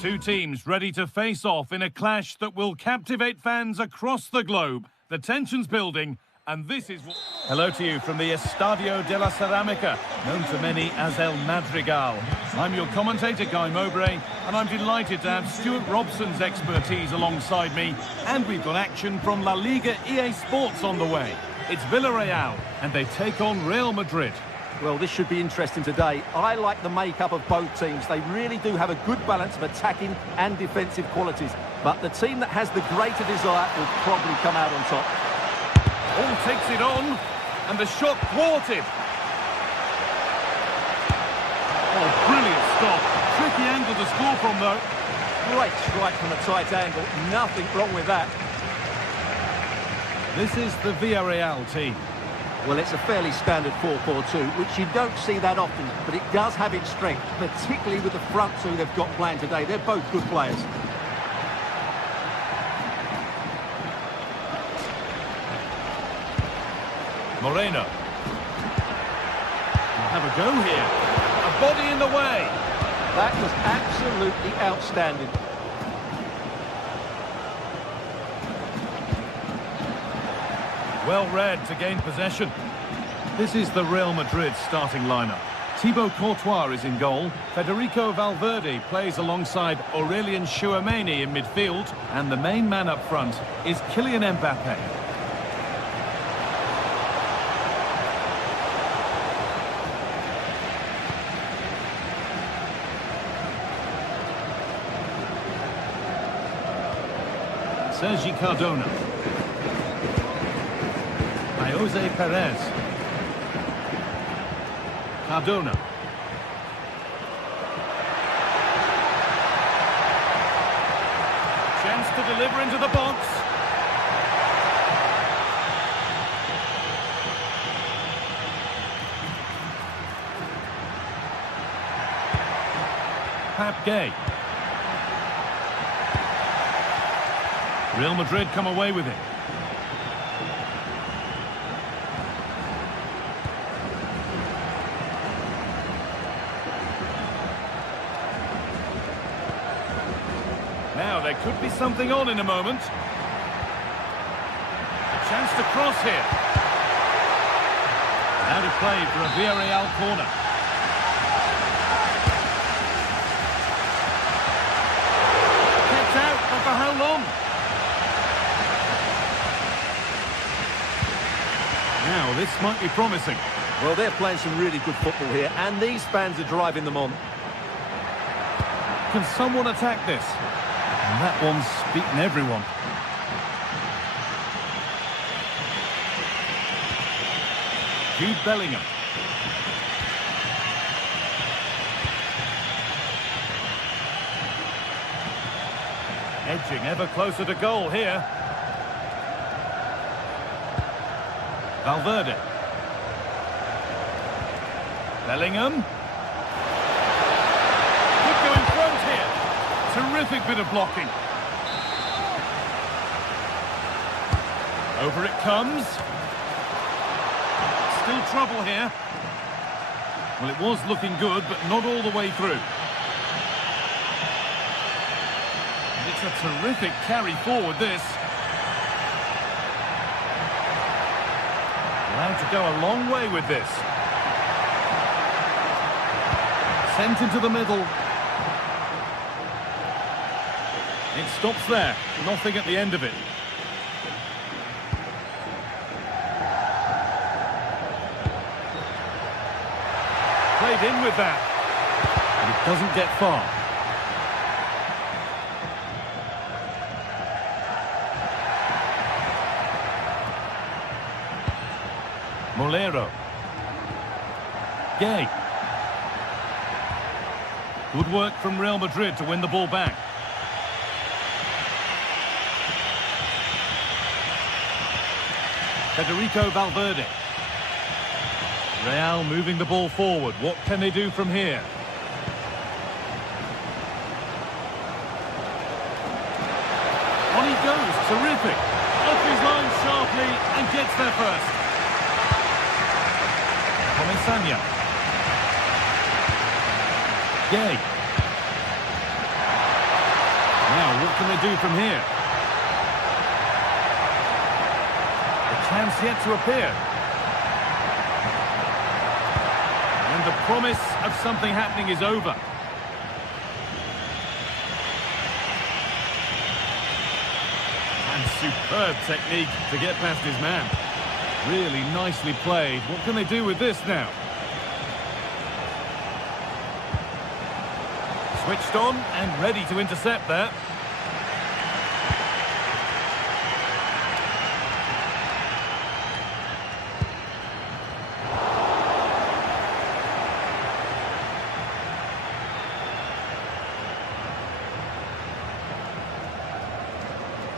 Two teams ready to face off in a clash that will captivate fans across the globe. The tension's building, And this is... Hello to you from the Estadio de la Ceramica, known to many as El Madrigal. I'm your commentator, Guy Mowbray, and I'm delighted to have Stuart Robson's expertise alongside me. And we've got action from La Liga EA Sports on the way. It's Villarreal, and they take on Real Madrid. Well, this should be interesting today. I like the makeup of both teams. They really do have a good balance of attacking and defensive qualities. But the team that has the greater desire will probably come out on top. All takes it on, and the shot thwarted. Oh, brilliant stop. Tricky angle to score from, though. Great strike from a tight angle. Nothing wrong with that. This is the Villarreal team. Well, it's a fairly standard 4-4-2, which you don't see that often, but it does have its strength, particularly with the front two they've got playing today. They're both good players. Moreno. We'll have a go here. A body in the way. That was absolutely outstanding. Well read to gain possession. This is the Real Madrid starting lineup. Thibaut Courtois is in goal. Federico Valverde plays alongside Aurelien Tchouameni in midfield. And the main man up front is Kylian Mbappe. Sergi Cardona. By Jose Perez. Cardona. Chance to deliver into the box. Pap Gay. Real Madrid come away with it. Now, there could be something on in a moment. A chance to cross here. Out of play for a Villarreal corner. Kept out, but for how long? Now, this might be promising. Well, they're playing some really good football here, and these fans are driving them on. Can someone attack this? And that one's beaten everyone. Jude Bellingham. Edging ever closer to goal here. Valverde. Bellingham. Could go in front here. Terrific bit of blocking. Over it comes. Still trouble here. Well, it was looking good, but not all the way through. And it's a terrific carry forward, this. Allowed to go a long way with this. Sent into the middle. It stops there. Nothing at the end of it. Played in with that. But it doesn't get far. Molero. Gay. Good work from Real Madrid to win the ball back. Federico Valverde. Real moving the ball forward. What can they do from here? On he goes. Terrific. Off his line sharply and gets there first. Comisania. Gay. Now, what can they do from here? The chance yet to appear. And the promise of something happening is over. And superb technique to get past his man. Really nicely played. What can they do with this now? Switched on and ready to intercept that.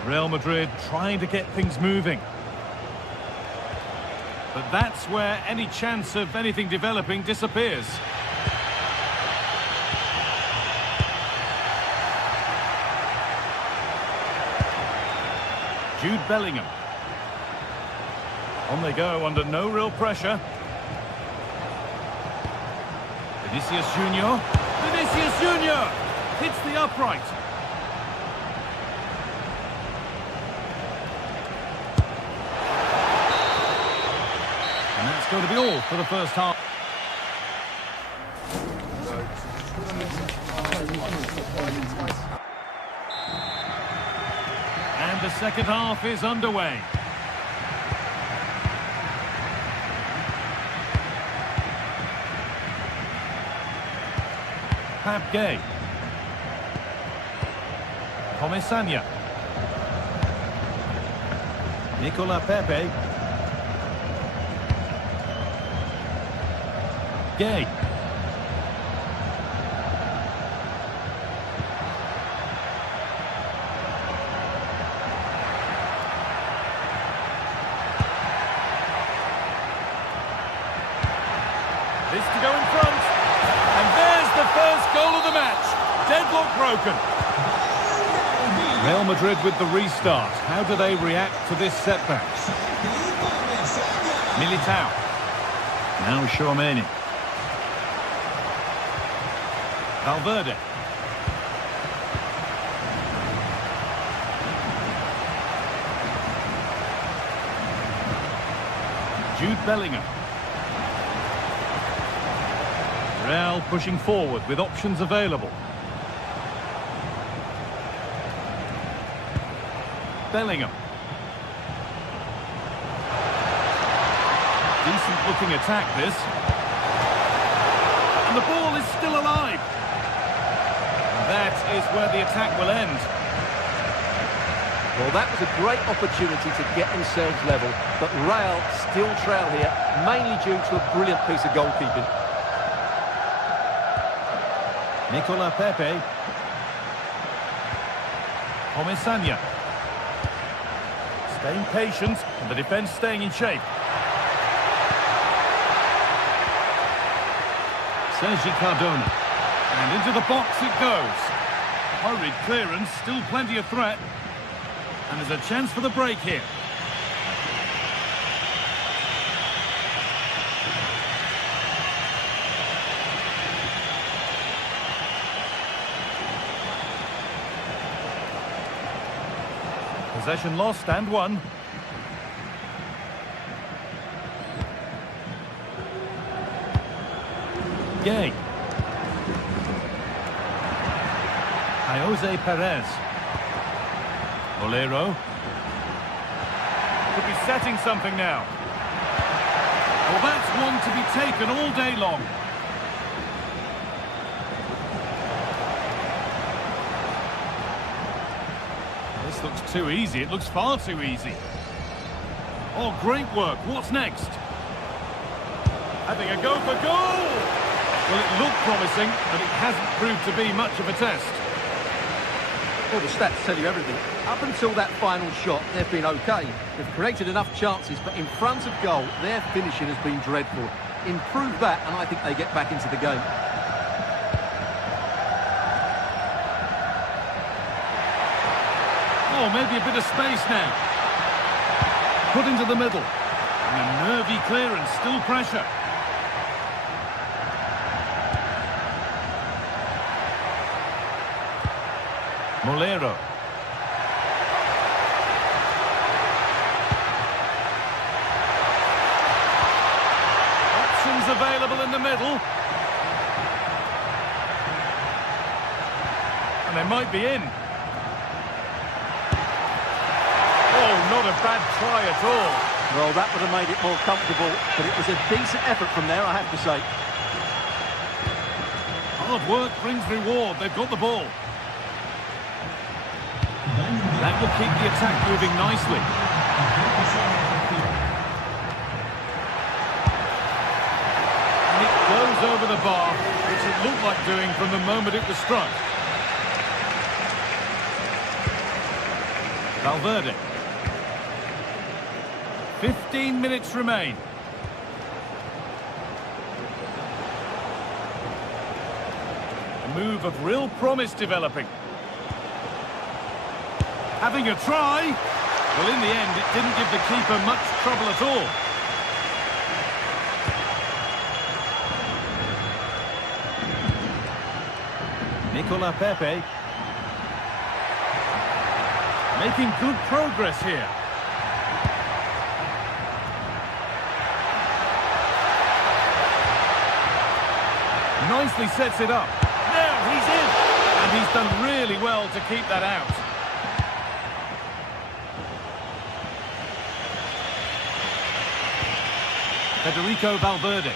Real Madrid trying to get things moving. But that's where any chance of anything developing disappears. Jude Bellingham. On they go under no real pressure. Vinicius Junior. Vinicius Junior hits the upright. And that's going to be all for the first half. And the second half is underway. Pap Gay. Comesaña. Nicola Pepe. Gay. This to go in front. And there's the first goal of the match. Deadlock broken. Real Madrid with the restart. How do they react to this setback? Militao. Now Tchouaméni. Valverde. Jude Bellingham. Real pushing forward with options available. Bellingham. Decent looking attack this. And the ball is still alive. And that is where the attack will end. Well, that was a great opportunity to get themselves level, but Real still trail here, mainly due to a brilliant piece of goalkeeping. Nicola Pepe. Comesaña. Staying patient, and the defence staying in shape. Sergi Cardona. And into the box it goes. Hurried clearance, still plenty of threat. And there's a chance for the break here. Possession lost and won. Gay. Jose Perez. Bolero. Could be setting something now. Well, that's one to be taken all day long. This looks too easy. It looks far too easy. Oh, great work. What's next? Having a go for goal! Well, it looked promising, but it hasn't proved to be much of a test. Well, the stats tell you everything. Up until that final shot, they've been okay. They've created enough chances, but in front of goal, their finishing has been dreadful. Improve that, and I think they get back into the game. Oh, maybe a bit of space now. Put into the middle. And a nervy clearance, still pressure. Bolero. Options available in the middle. And they might be in. Oh, not a bad try at all. Well, that would have made it more comfortable, but it was a decent effort from there, I have to say. Hard work brings reward. They've got the ball. That will keep the attack moving nicely. And it goes over the bar, which it looked like doing from the moment it was struck. Valverde. 15 minutes remain. A move of real promise developing. Having a try. Well, in the end, it didn't give the keeper much trouble at all. Nicola Pepe. Making good progress here. Nicely sets it up. There, he's in. And he's done really well to keep that out. Federico Valverde.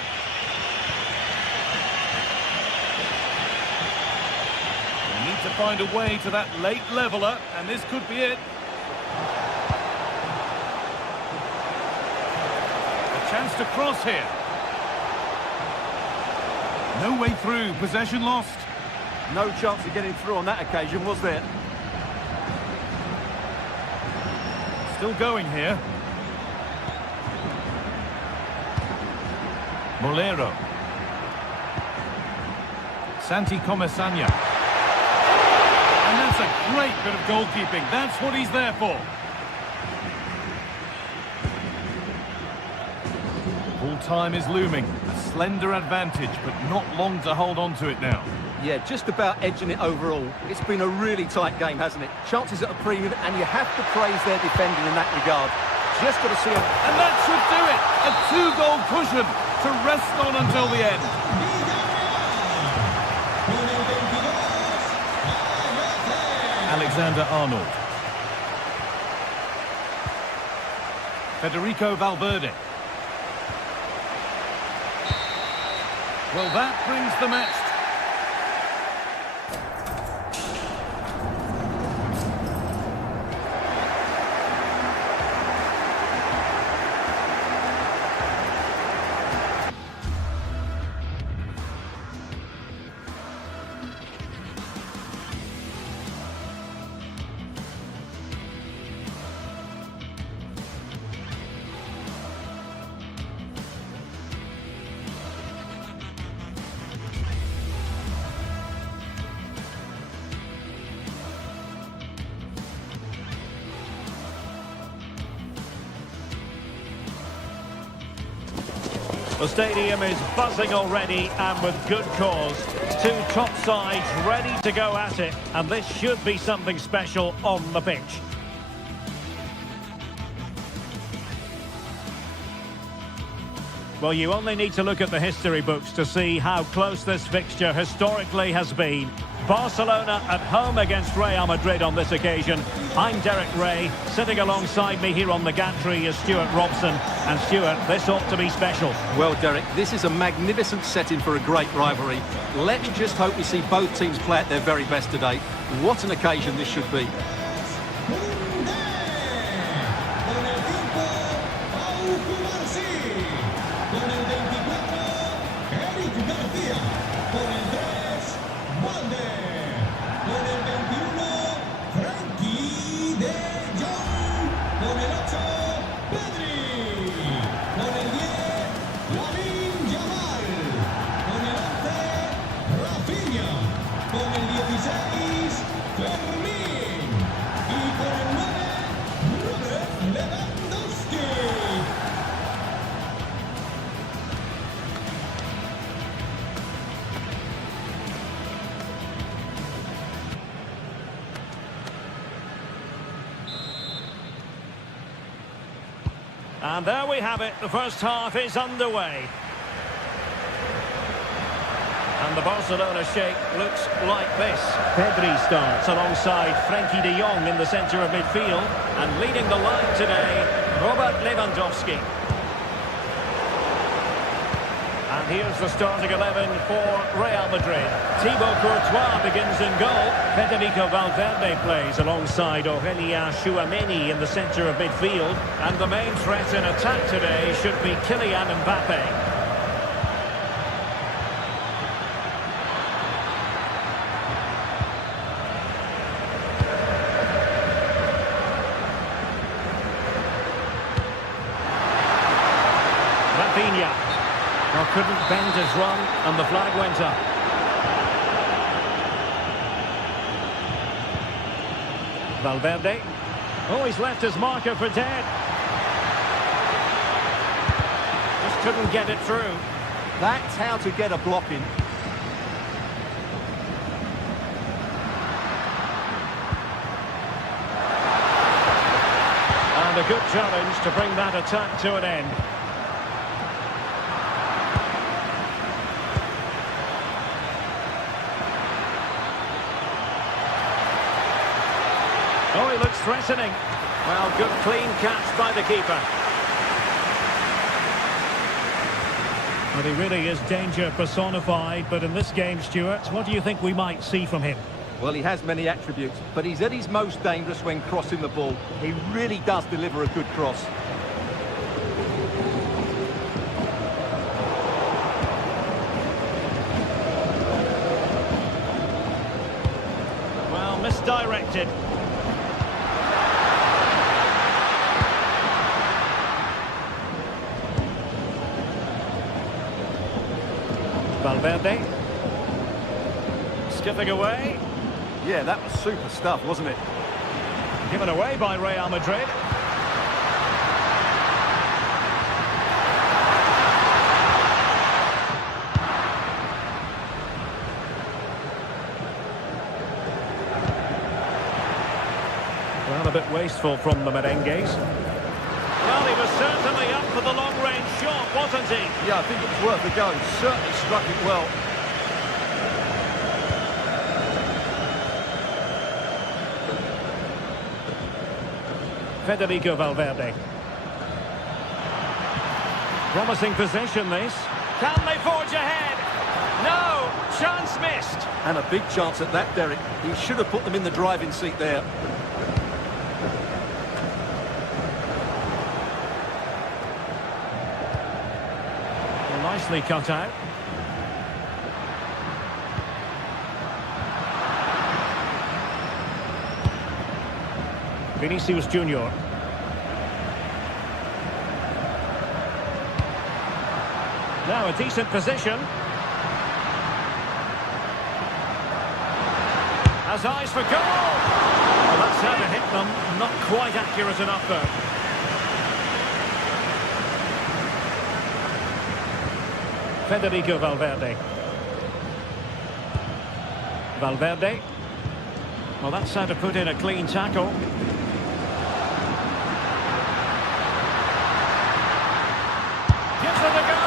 They need to find a way to that late leveller, and this could be it. A chance to cross here. No way through, possession lost. No chance of getting through on that occasion, was there? Still going here. Molero. Santi Comesaña. And that's a great bit of goalkeeping. That's what he's there for. Full time is looming. A slender advantage, but not long to hold on to it now. Yeah, just about edging it overall. It's been a really tight game, hasn't it? Chances at a premium, and you have to praise their defending in that regard. Just got to see them. And that should do it. A two-goal cushion to rest on until the end. Alexander-Arnold. Federico Valverde. Well, that brings the match. The stadium is buzzing already, and with good cause. Two top sides ready to go at it, and this should be something special on the pitch. Well, you only need to look at the history books to see how close this fixture historically has been. Barcelona at home against Real Madrid on this occasion. I'm Derek Ray. Sitting alongside me here on the gantry is Stuart Robson. And Stuart, this ought to be special. Well, Derek, this is a magnificent setting for a great rivalry. Let's just hope we see both teams play at their very best today. What an occasion this should be. And there we have it. The first half is underway. the Barcelona shape looks like this. Pedri starts alongside Frenkie de Jong in the centre of midfield. And leading the line today, Robert Lewandowski. And here's the starting 11 for Real Madrid. Thibaut Courtois begins in goal. Federico Valverde plays alongside Aurélien Tchouaméni in the centre of midfield. And the main threat in attack today should be Kylian Mbappe. Well, couldn't bend his run, and the flag went up. Valverde. Oh, he's left his marker for dead. Just couldn't get it through. That's how to get a block in. And a good challenge to bring that attack to an end. Oh, he looks threatening. Well, good clean catch by the keeper. Well, he really is danger personified, but in this game, Stuart, what do you think we might see from him? Well, he has many attributes, but he's at his most dangerous when crossing the ball. He really does deliver a good cross. Well, misdirected. Valverde. Skipping away. Yeah, that was super stuff, wasn't it? Given away by Real Madrid. Well, a bit wasteful from the merengues. Well, he was certainly up for the long-range shot, wasn't he? Yeah, I think it was worth a go. Certainly struck it well. Federico Valverde. Promising possession, this. Can they forge ahead? No! Chance missed! And a big chance at that, Derek. He should have put them in the driving seat there. Well, nicely cut out. Vinicius Junior. Now a decent position. Has eyes for goal. Well, that's how to hit them. Not quite accurate enough though. Federico Valverde. Valverde. Well, that's how to put in a clean tackle. Gives it a go.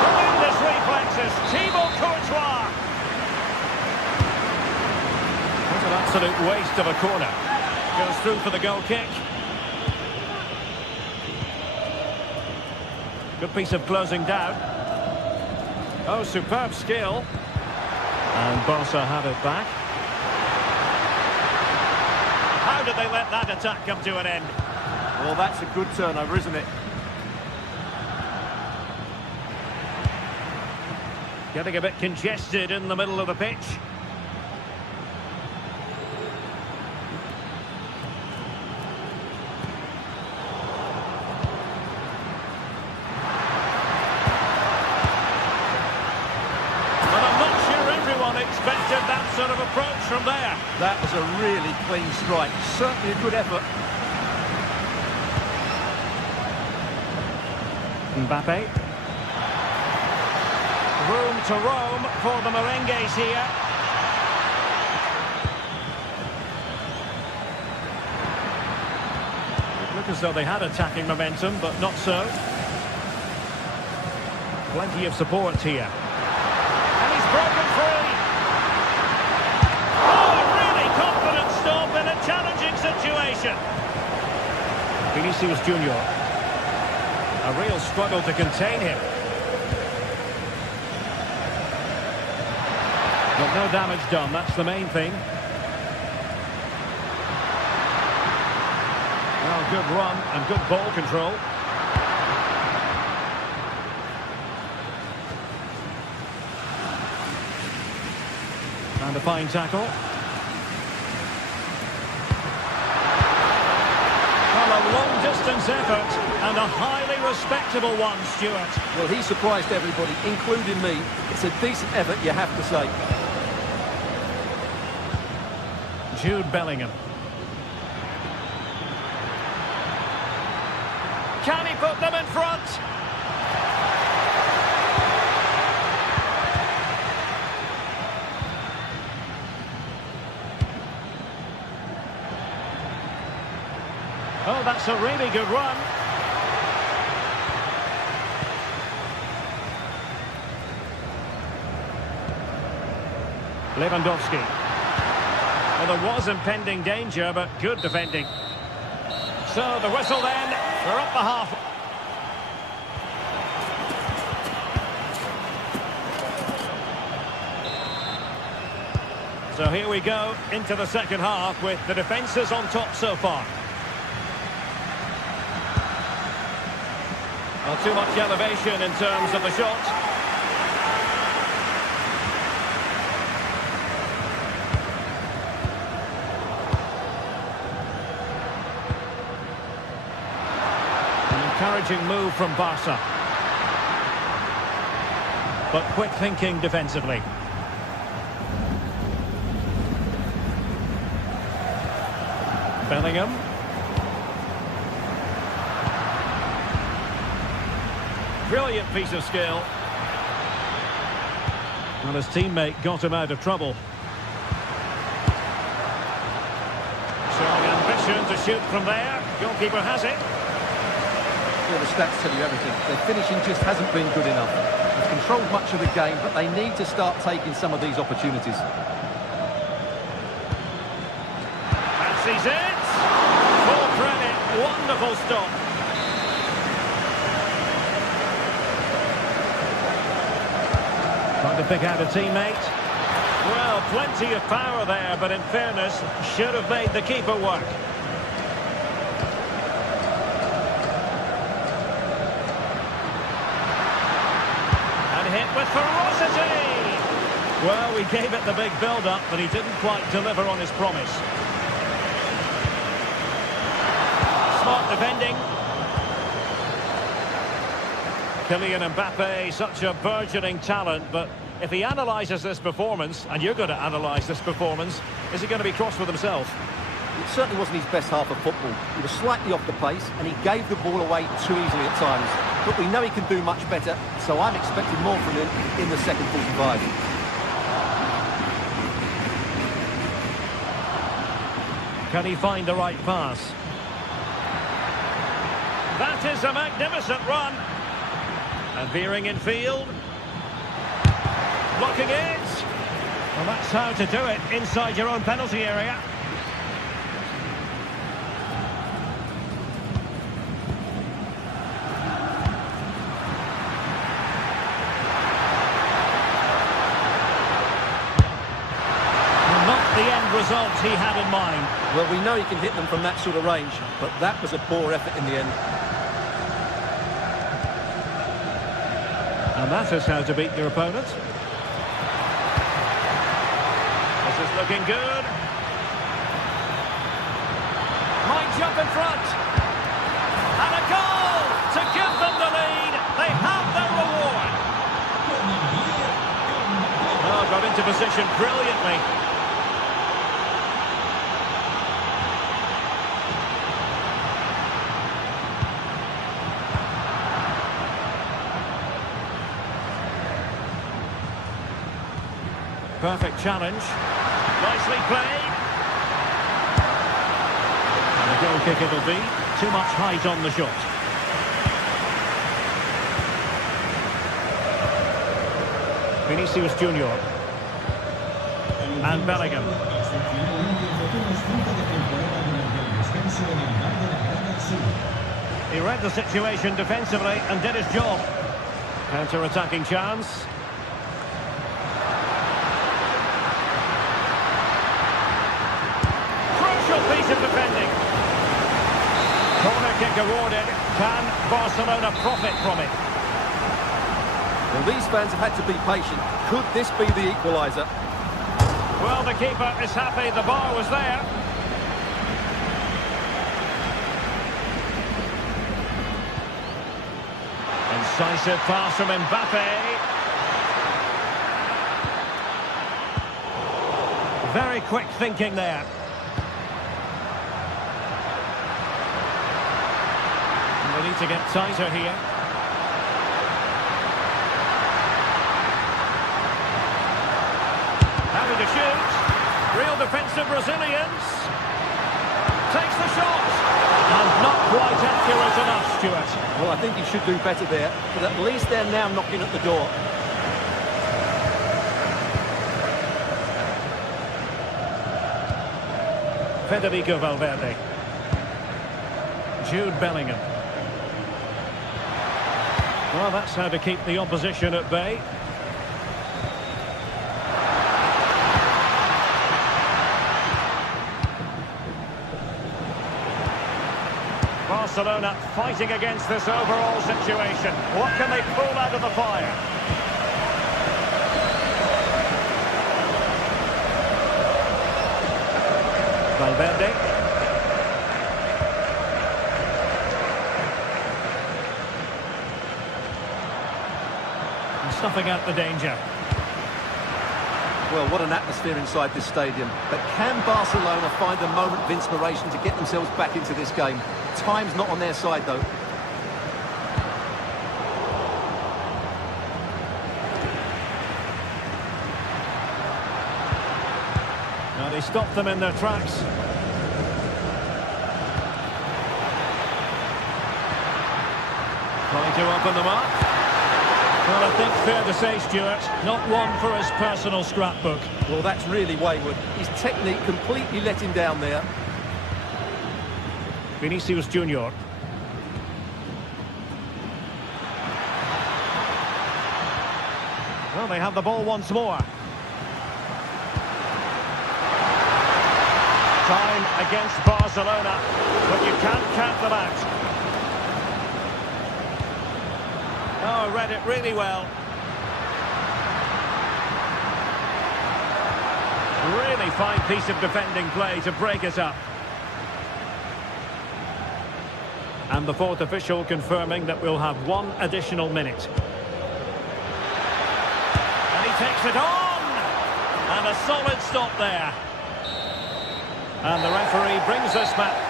Tremendous reflexes. Thibaut Courtois. What an absolute waste of a corner. Goes through for the goal kick. Good piece of closing down. Oh, superb skill. And Barca have it back. How did they let that attack come to an end? Well, that's a good turnover, isn't it? Getting a bit congested in the middle of the pitch. But I'm not sure everyone expected that sort of approach from there. That was a really clean strike. Certainly a good effort. Mbappe. Room to roam for the merengues here. It looked as though they had attacking momentum, but not so. Plenty of support here. And he's broken Vinicius Junior. A real struggle to contain him. But no damage done, that's the main thing. Well, good run and good ball control. And a fine tackle. Well, a long-distance effort and a highly respectable one, Stuart. Well, he surprised everybody, including me. It's a decent effort, you have to say. Jude Bellingham. Can he put them in front? Oh, that's a really good run. Lewandowski. Well, there was impending danger, but good defending. So the whistle then, we're up the half. So here we go into the second half with the defences on top so far. Not too much elevation in terms of the shot. Encouraging move from Barca. But quick thinking defensively. Bellingham. Brilliant piece of skill. Well, his teammate got him out of trouble. Showing ambition to shoot from there. Goalkeeper has it. Well, the stats tell you everything. Their finishing just hasn't been good enough. They've controlled much of the game, but they need to start taking some of these opportunities. Fancies it. Full credit. Wonderful stop. Trying to pick out a teammate. Well, plenty of power there, but in fairness, should have made the keeper work. Hit with ferocity! Well, we gave it the big build-up, but he didn't quite deliver on his promise. Smart defending. Kylian Mbappe, such a burgeoning talent, but if he analyses this performance, and you're going to analyse this performance, is he going to be cross with himself? It certainly wasn't his best half of football. He was slightly off the pace, and he gave the ball away too easily at times. But we know he can do much better, so I'm expecting more from him in the second 45. Can he find the right pass? That is a magnificent run. And veering in field. Blocking it. Well, that's how to do it inside your own penalty area. The end result he had in mind. Well, we know he can hit them from that sort of range, but that was a poor effort in the end. And that is how to beat your opponent. This is looking good. Might jump in front. And a goal to give them the lead. They have their reward. Oh, got into position brilliantly. Perfect challenge. Nicely played. And a goal kick it'll be. Too much height on the shot. Vinicius Junior. And Bellingham. He read the situation defensively and did his job. Counter-attacking chance. Crucial piece of defending. Corner kick awarded. Can Barcelona profit from it? Well, these fans have had to be patient. Could this be the equaliser? Well, the keeper is happy the bar was there. Incisive pass from Mbappe. Very quick thinking there. And they need to get tighter here. Having to shoot. Real defensive Brazilians. Takes the shot. And not quite accurate enough, Stuart. Well, I think he should do better there, but at least they're now knocking at the door. Federico Valverde. Jude Bellingham. Well, that's how to keep the opposition at bay. Barcelona fighting against this overall situation. What can they pull out of the fire? Valverde. And snuffing out the danger. Well, what an atmosphere inside this stadium. But can Barcelona find a moment of inspiration to get themselves back into this game? Time's not on their side, though. Now they stopped them in their tracks. Trying to open them up. Well, I think fair to say, Stuart, not one for his personal scrapbook. Well, that's really wayward. His technique completely let him down there. Vinicius Junior. Well, they have the ball once more. Time against Barcelona, but you can't count them out. Oh, read it really well. Really fine piece of defending play to break it up. And the fourth official confirming that we'll have one additional minute. And he takes it on! And a solid stop there. And the referee brings us back.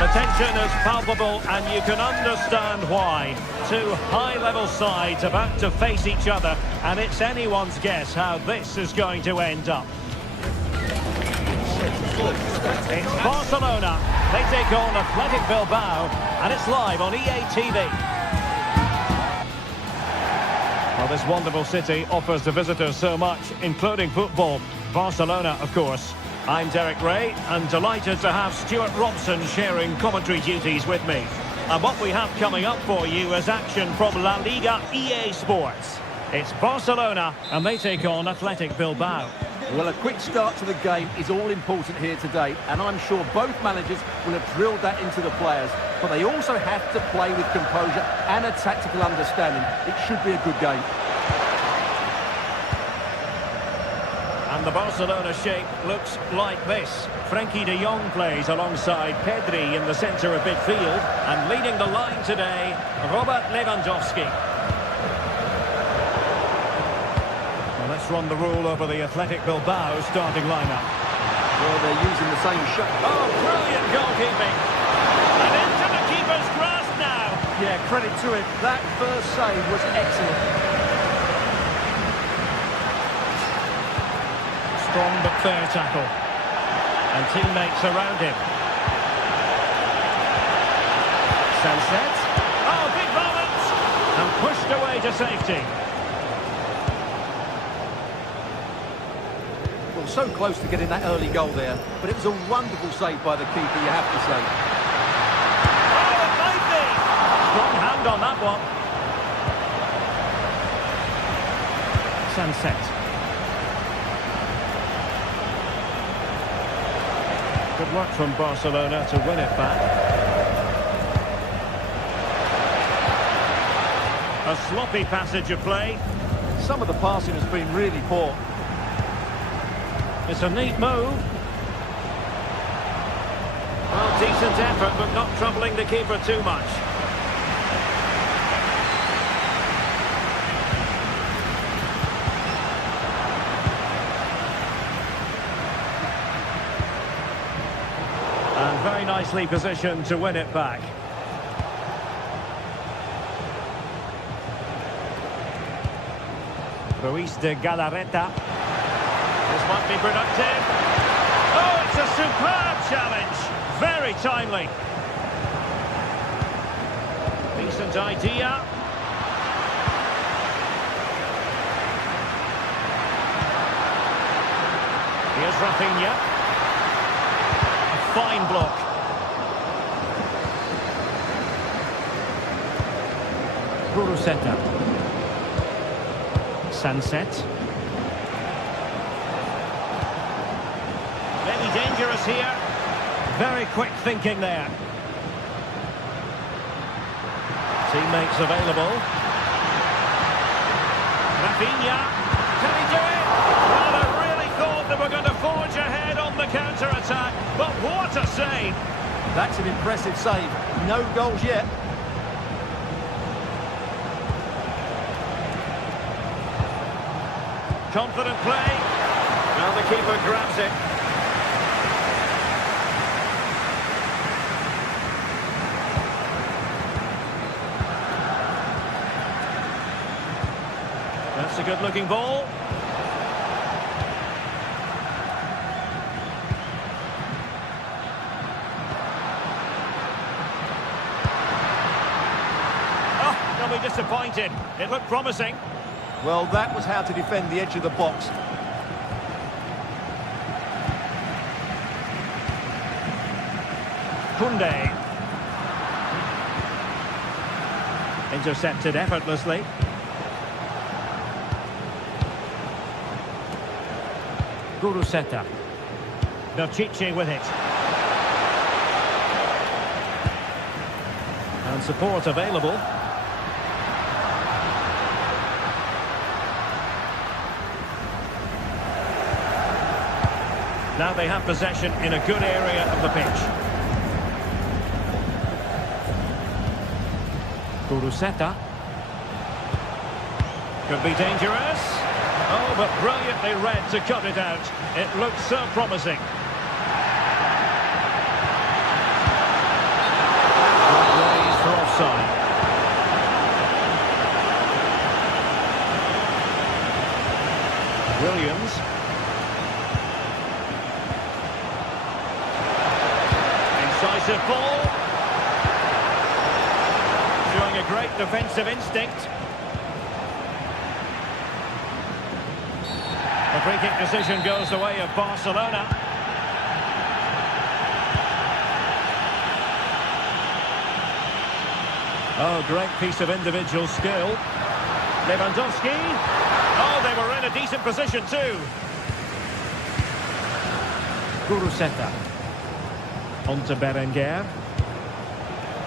The tension is palpable, and you can understand why. Two high-level sides about to face each other, and it's anyone's guess how this is going to end up. It's Barcelona. They take on Athletic Bilbao, and it's live on EA TV. Well, this wonderful city offers the visitors so much, including football. Barcelona, of course. I'm Derek Ray, and delighted to have Stuart Robson sharing commentary duties with me. And what we have coming up for you is action from La Liga EA Sports. It's Barcelona, and they take on Athletic Bilbao. Well, a quick start to the game is all important here today, and I'm sure both managers will have drilled that into the players. But they also have to play with composure and a tactical understanding. It should be a good game. And And the Barcelona shape looks like this. Frenkie de Jong plays alongside Pedri in the centre of midfield. And leading the line today, Robert Lewandowski. Well, let's run the rule over the Athletic Bilbao starting lineup. Well, they're using the same shot. Oh, brilliant goalkeeping. And into the keeper's grasp now. Yeah, credit to him. That first save was excellent. Strong but fair tackle. And teammates around him. Sunset. Oh, big moment! And pushed away to safety. Well, so close to getting that early goal there, but it was a wonderful save by the keeper, you have to say. Oh, it might be! Strong hand on that one. Sunset. Good work from Barcelona to win it back. A sloppy passage of play. Some of the passing has been really poor. It's a neat move. Well, decent effort, but not troubling the keeper too much. And very nicely positioned to win it back. Ruiz de Galarreta. This might be productive. Oh, it's a superb challenge. Very timely. Decent idea. Here's Rafinha. A fine block. Guruseta. Sunset. Maybe dangerous here. Very quick thinking there. Teammates available. Rafinha. Can he do it? Well, I really thought they were going to forge ahead on the counter-attack, but what a save! That's an impressive save. No goals yet. Confident play. Now the keeper grabs it. That's a good-looking ball. Oh, don't be disappointed. It looked promising. Well, that was how to defend the edge of the box. Koundé. Intercepted effortlessly. Guruseta. Belchiche with it. And support available. Now they have possession in a good area of the pitch. Guruseta. Could be dangerous. Oh, but brilliantly read to cut it out. It looks so promising. Raised for offside. Williams. Incisive ball. Showing a great defensive instinct. The free kick decision goes the way of Barcelona. Oh, great piece of individual skill. Lewandowski. Oh, they were in a decent position too. Guruseta. On to Berenguer.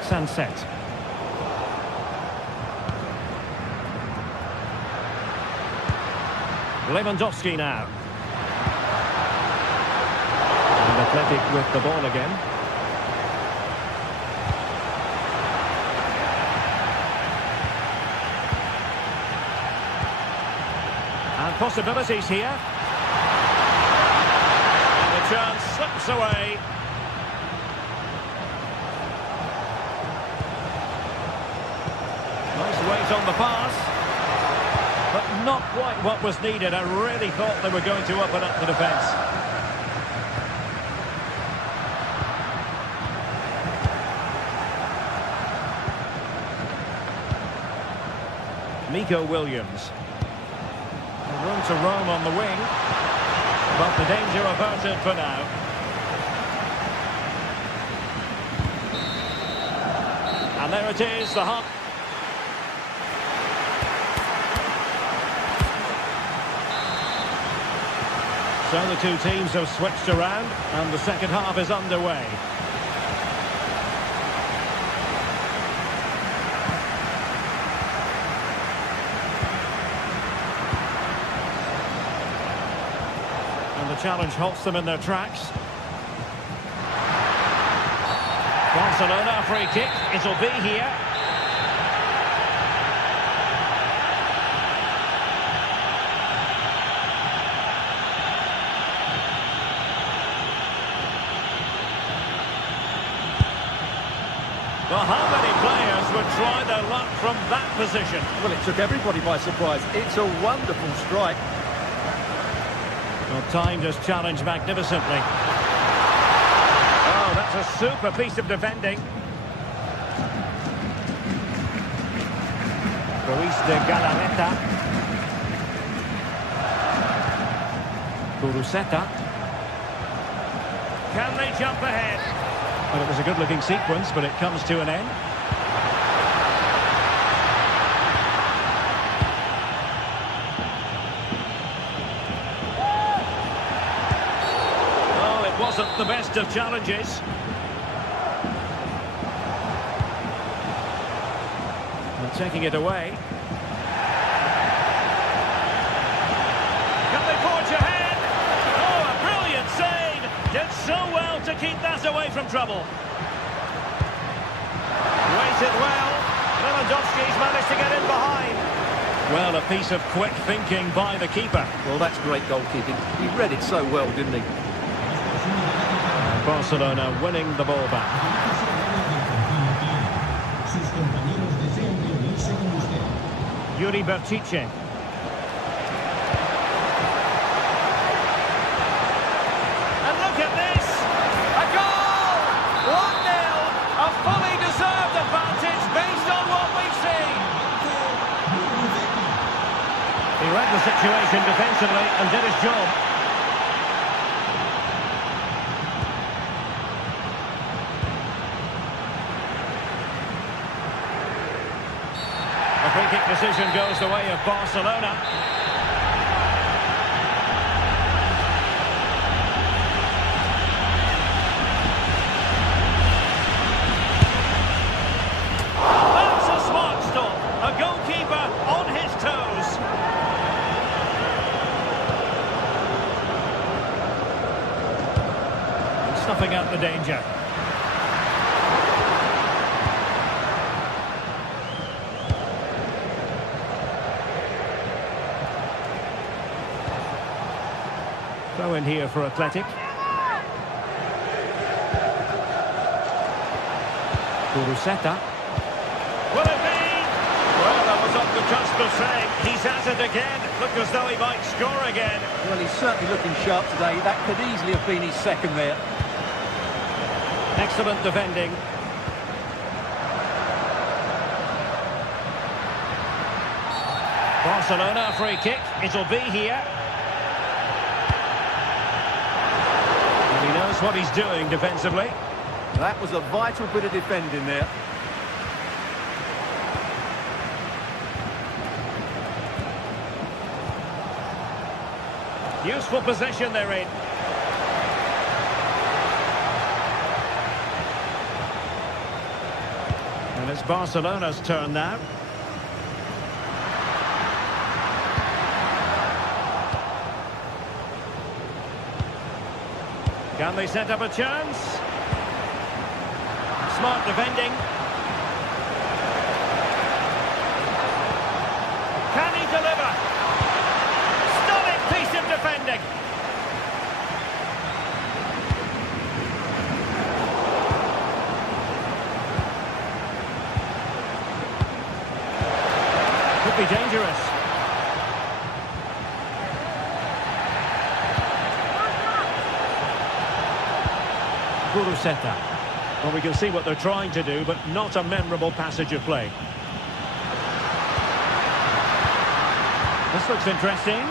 Sunset. Lewandowski now. And Athletic with the ball again. And possibilities here. And the chance slips away. Nice weight on the pass. But not quite what was needed. I really thought they were going to open up the defence. Nico Williams. Room to roam on the wing. But the danger averted for now. And there it is, the hot. So the two teams have switched around and the second half is underway. And the challenge halts them in their tracks. Barcelona, a free kick. It'll be here. Well, how many players would try their luck from that position? Well, it took everybody by surprise. It's a wonderful strike. Well, timed his challenge magnificently. Oh, that's a super piece of defending. Ruiz de Galarreta. Kuruseta. Can they jump ahead? Well, it was a good-looking sequence, but it comes to an end. Oh, it wasn't the best of challenges. And taking it away. Can they forge ahead? Oh, a brilliant save! Did so well to keep that away from trouble. Waited well. Lewandowski's managed to get in behind. Well, a piece of quick thinking by the keeper. Well, that's great goalkeeping. He read it so well, didn't he? Barcelona winning the ball back. Yuri Berchiche. And look at this! A goal! 1-0! A fully deserved advantage based on what we've seen. He read the situation defensively and did his job. The free kick decision goes the way of Barcelona. That's a smart stop. A goalkeeper on his toes. Snuffing out the danger. Throw in here for Athletic. Kuruseta. Will it be? Well, that was on the cusp of saying he's at it again. Looked as though he might score again. Well, he's certainly looking sharp today. That could easily have been his second there. Excellent defending. Barcelona, a free kick. It'll be here. And he knows what he's doing defensively. That was a vital bit of defending there. Useful position they're in. And it's Barcelona's turn now. Can they set up a chance? Smart defending. Can he deliver? Stunning piece of defending. Could be dangerous. Buruseta. Well, we can see what they're trying to do, but not a memorable passage of play. This looks interesting.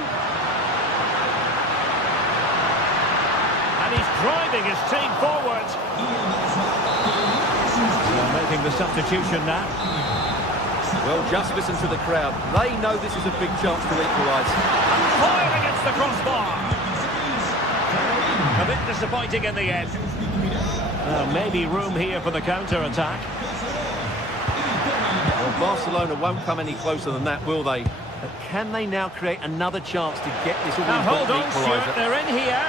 And he's driving his team forward. So making the substitution now. Well, just listen to the crowd. They know this is a big chance to equalise. And fire against the crossbar. A bit disappointing in the end. Maybe room here for the counter-attack. Well, Barcelona won't come any closer than that, will they? But can they now create another chance to get this all Now hold on, Stuart, they're in here.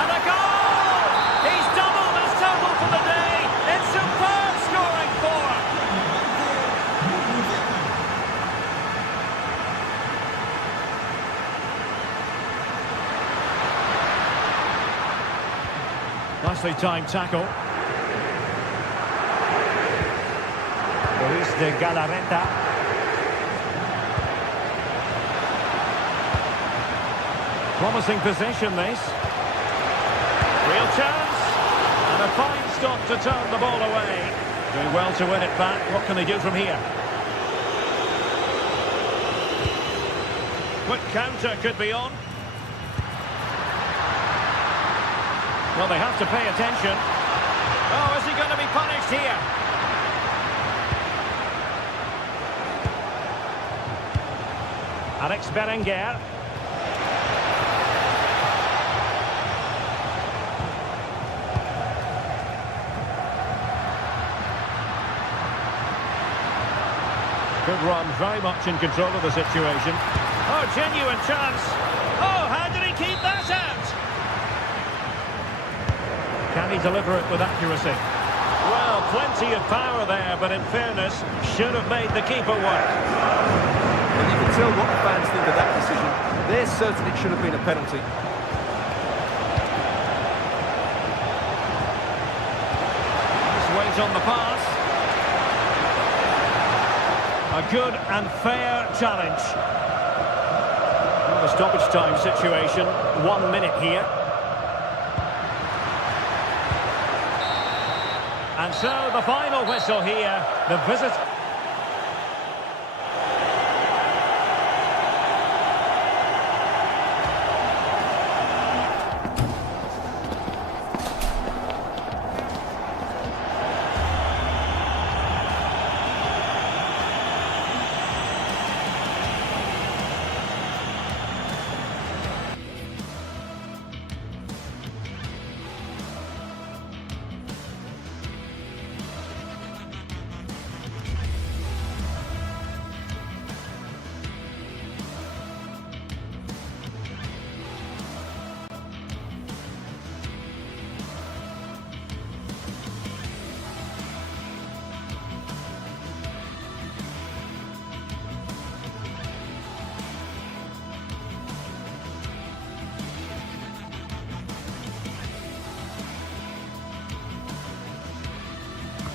And a goal! He's doubled his total for the day. It's superb scoring form. Nicely timed tackle. Luis de Galarreta. Promising position, this. Real chance. And a fine stop to turn the ball away. Doing well to win it back. What can they do from here? Quick counter could be on. Well, they have to pay attention. Oh, is he going to be punished here? Alex Berenguer. Good run, very much in control of the situation. Oh, genuine chance. Oh, how did he keep that out? Can he deliver it with accuracy? Well, plenty of power there, but in fairness, should have made the keeper work. And you can tell what the fans think of that decision. They're certain it should have been a penalty. Nice weight on the pass. A good and fair challenge. Well, the stoppage time situation, 1 minute here. And so the final whistle here, the visit.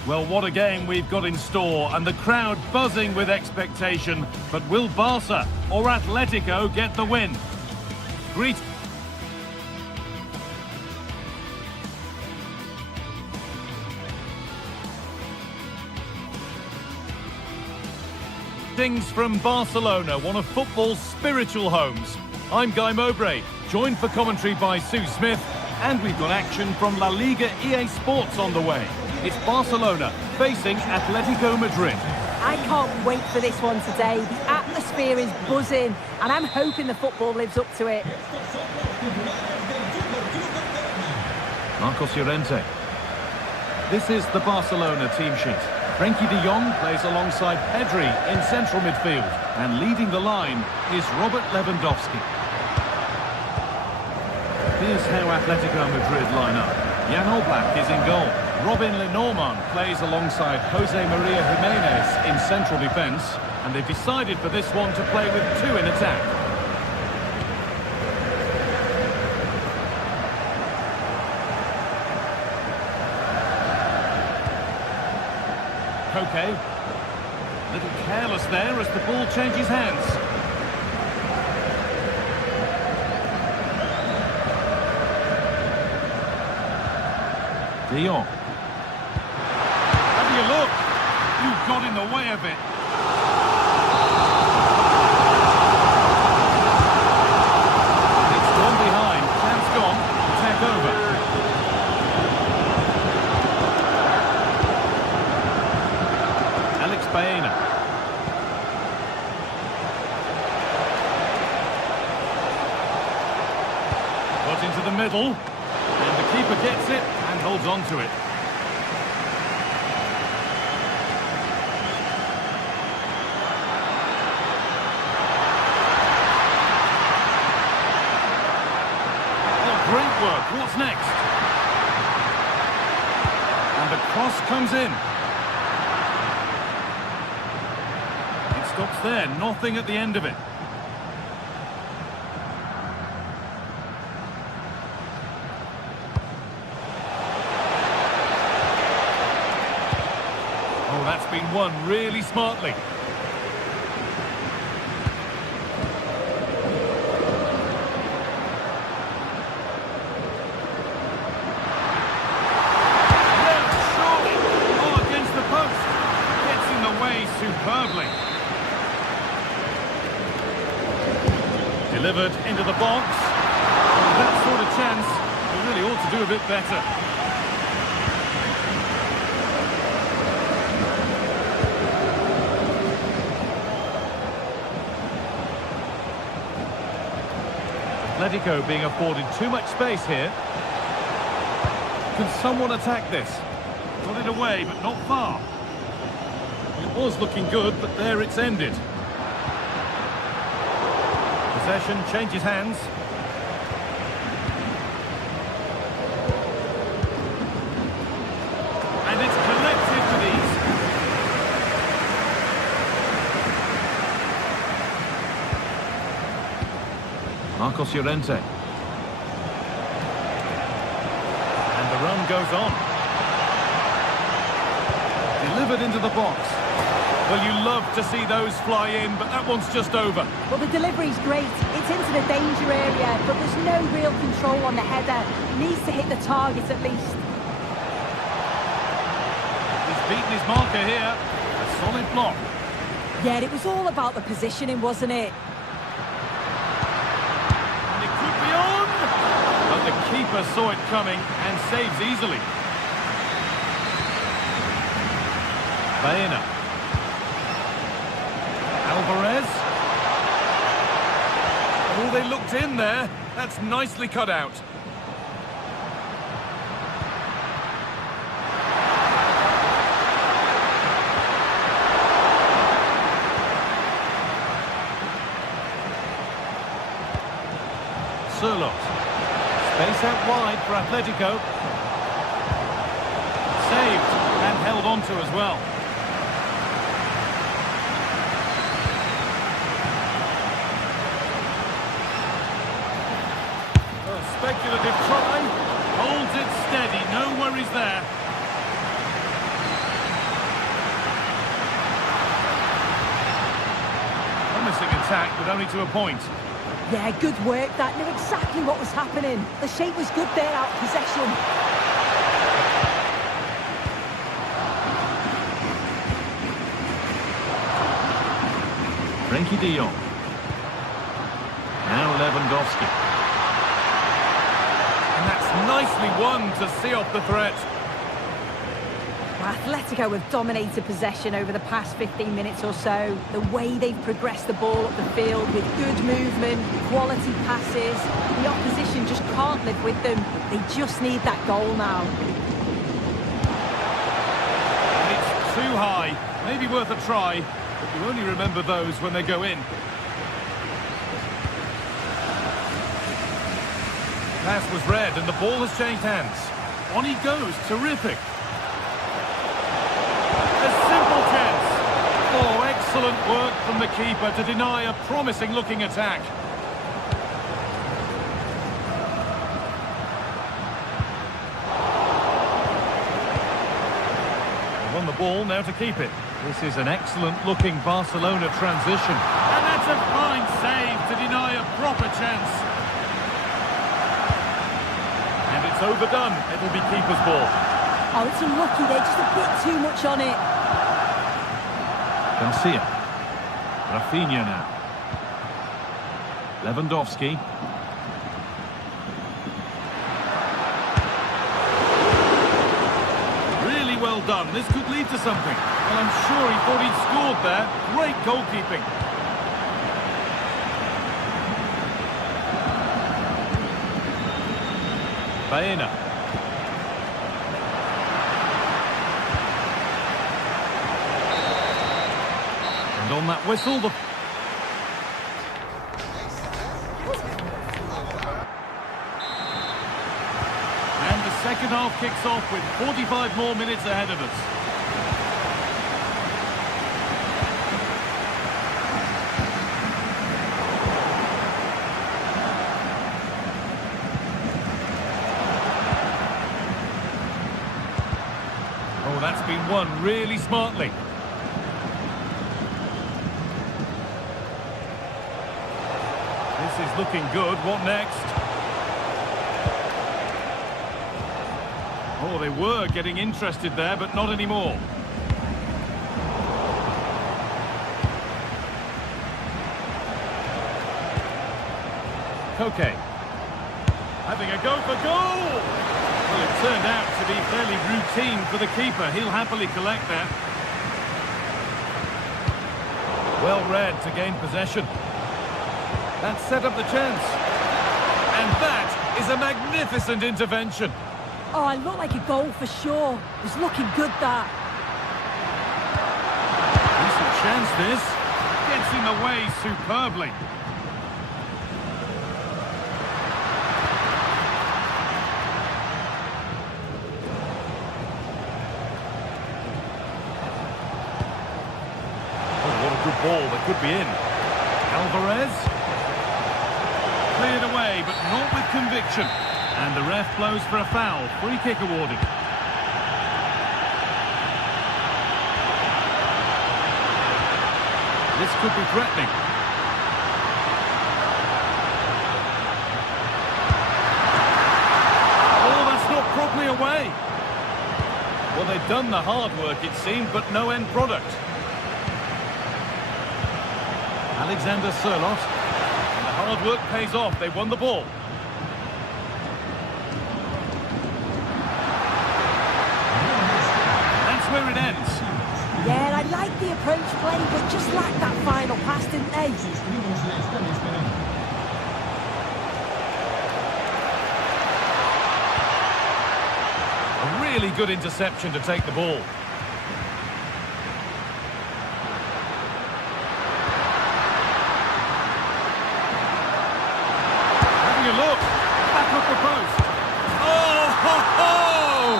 Well, what a game we've got in store, and the crowd buzzing with expectation. But will Barca or Atletico get the win? Greetings from Barcelona, one of football's spiritual homes. I'm Guy Mowbray, joined for commentary by Sue Smith, and we've got action from La Liga EA Sports on the way. It's Barcelona facing Atletico Madrid. I can't wait for this one today. The atmosphere is buzzing, and I'm hoping the football lives up to it. Marcos Llorente. This is the Barcelona team sheet. Frenkie de Jong plays alongside Pedri in central midfield, and leading the line is Robert Lewandowski. Here's how Atletico Madrid line up. Jan Oblak is in goal. Robin Lenormand plays alongside Jose Maria Jimenez in central defence. And they've decided for this one to play with two in attack. Koke. A little careless there as the ball changes hands. De Jong. Have you look? You got in the way of it. It's gone behind. Chance gone. Attack over. Alex Baena. Got into the middle. And the keeper gets it and holds on to it. Oh, great work. What's next? And the cross comes in. It stops there. Nothing at the end of it. That's been won really smartly. Yeah, surely. Oh, against the post. Gets in the way superbly. Delivered into the box. With that sort of chance, they really ought to do a bit better. Atletico being afforded too much space here. Can someone attack this? Got it away, but not far. It was looking good, but there it's ended. Possession changes hands. And it's collected with ease. Marcos Llorente. And the run goes on. Delivered into the box. Well, you love to see those fly in, but that one's just over. Well, the delivery's great. It's into the danger area, but there's no real control on the header. He needs to hit the target at least. He's beaten his marker here. A solid block. Yeah, it was all about the positioning, wasn't it? But the keeper saw it coming and saves easily. Baena. Alvarez. Oh, they looked in there. That's nicely cut out. Surlot. Space out wide for Atletico. Saved and held on to as well. A speculative try. Holds it steady. No worries there. Promising attack, but only to a point. Yeah, good work. That knew exactly what was happening. The shape was good there out of possession. Frenkie de Jong. Now Lewandowski. And that's nicely won to see off the threat. Atletico have dominated possession over the past 15 minutes or so. The way they've progressed the ball up the field with good movement, quality passes. The opposition just can't live with them. They just need that goal now. It's too high. Maybe worth a try, but you only remember those when they go in. Pass was read and the ball has changed hands. On he goes, terrific. A simple chance. Oh, excellent work from the keeper to deny a promising-looking attack. They won the ball, now to keep it. This is an excellent-looking Barcelona transition. And that's a fine save to deny a proper chance. And it's overdone. It'll be keeper's ball. Oh, it's unlucky. They're just a bit too much on it. Garcia. Rafinha now. Lewandowski. Really well done. This could lead to something. Well, I'm sure he thought he'd scored there. Great goalkeeping. Baena. And on that whistle, the... And the second half kicks off with 45 more minutes ahead of us. Oh, that's been won really smartly. This is looking good. What next? Oh, they were getting interested there, but not anymore. Koke. Having a go for goal! Well, it turned out to be fairly routine for the keeper. He'll happily collect that. Well read to gain possession. That set up the chance. And that is a magnificent intervention. Oh, it looked like a goal for sure. It was looking good, that. Decent chance, this. Gets in the way superbly. Oh, what a good ball. That could be in. Alvarez. Cleared away, but not with conviction. And the ref blows for a foul. Free kick awarded. This could be threatening. Oh, that's not properly away. Well, they've done the hard work, it seemed, but no end product. Alexander Sørloth. And the hard work pays off. They won the ball. Where it ends. Yeah, I like the approach play, but just lacked that final pass, didn't they? A really good interception to take the ball. Having a look. Back up the post. Oh, ho, ho!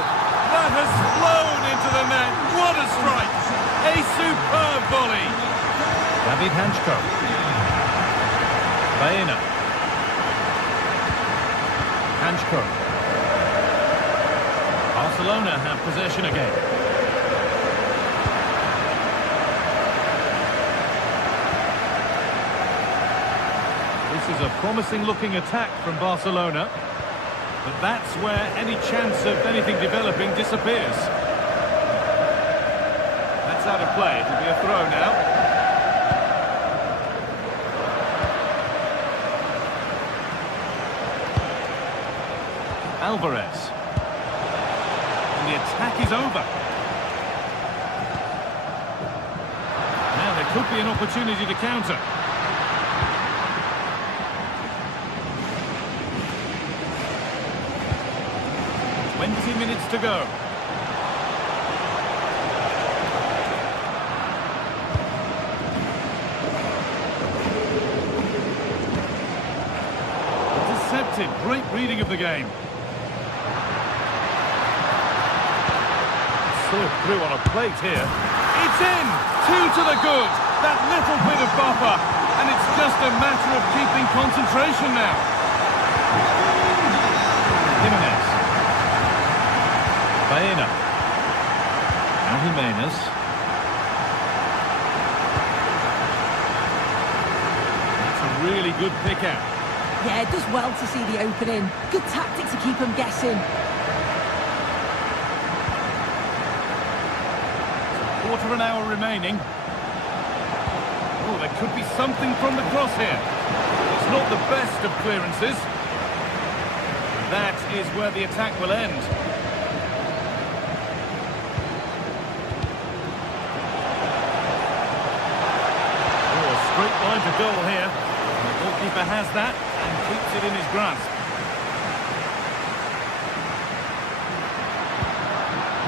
That has flown into the net. What a strike! A superb volley. David Hanchko. Baena. Hanchko. Barcelona have possession again. This is a promising-looking attack from Barcelona. But that's where any chance of anything developing disappears. That's out of play. It'll be a throw now. Alvarez. And the attack is over. Now there could be an opportunity to counter. 20 minutes to go. The unexpected. Great reading of the game. Served through on a plate here. It's in! 2 to the good. That little bit of buffer. And it's just a matter of keeping concentration now. Jimenez. Baena. Now Jimenez. That's a really good pick out. Yeah, it does well to see the opening. Good tactic to keep them guessing. Quarter of an hour remaining. Oh, there could be something from the cross here. It's not the best of clearances. That is where the attack will end. Oh, a straight line to goal here. And the goalkeeper has that and keeps it in his grasp.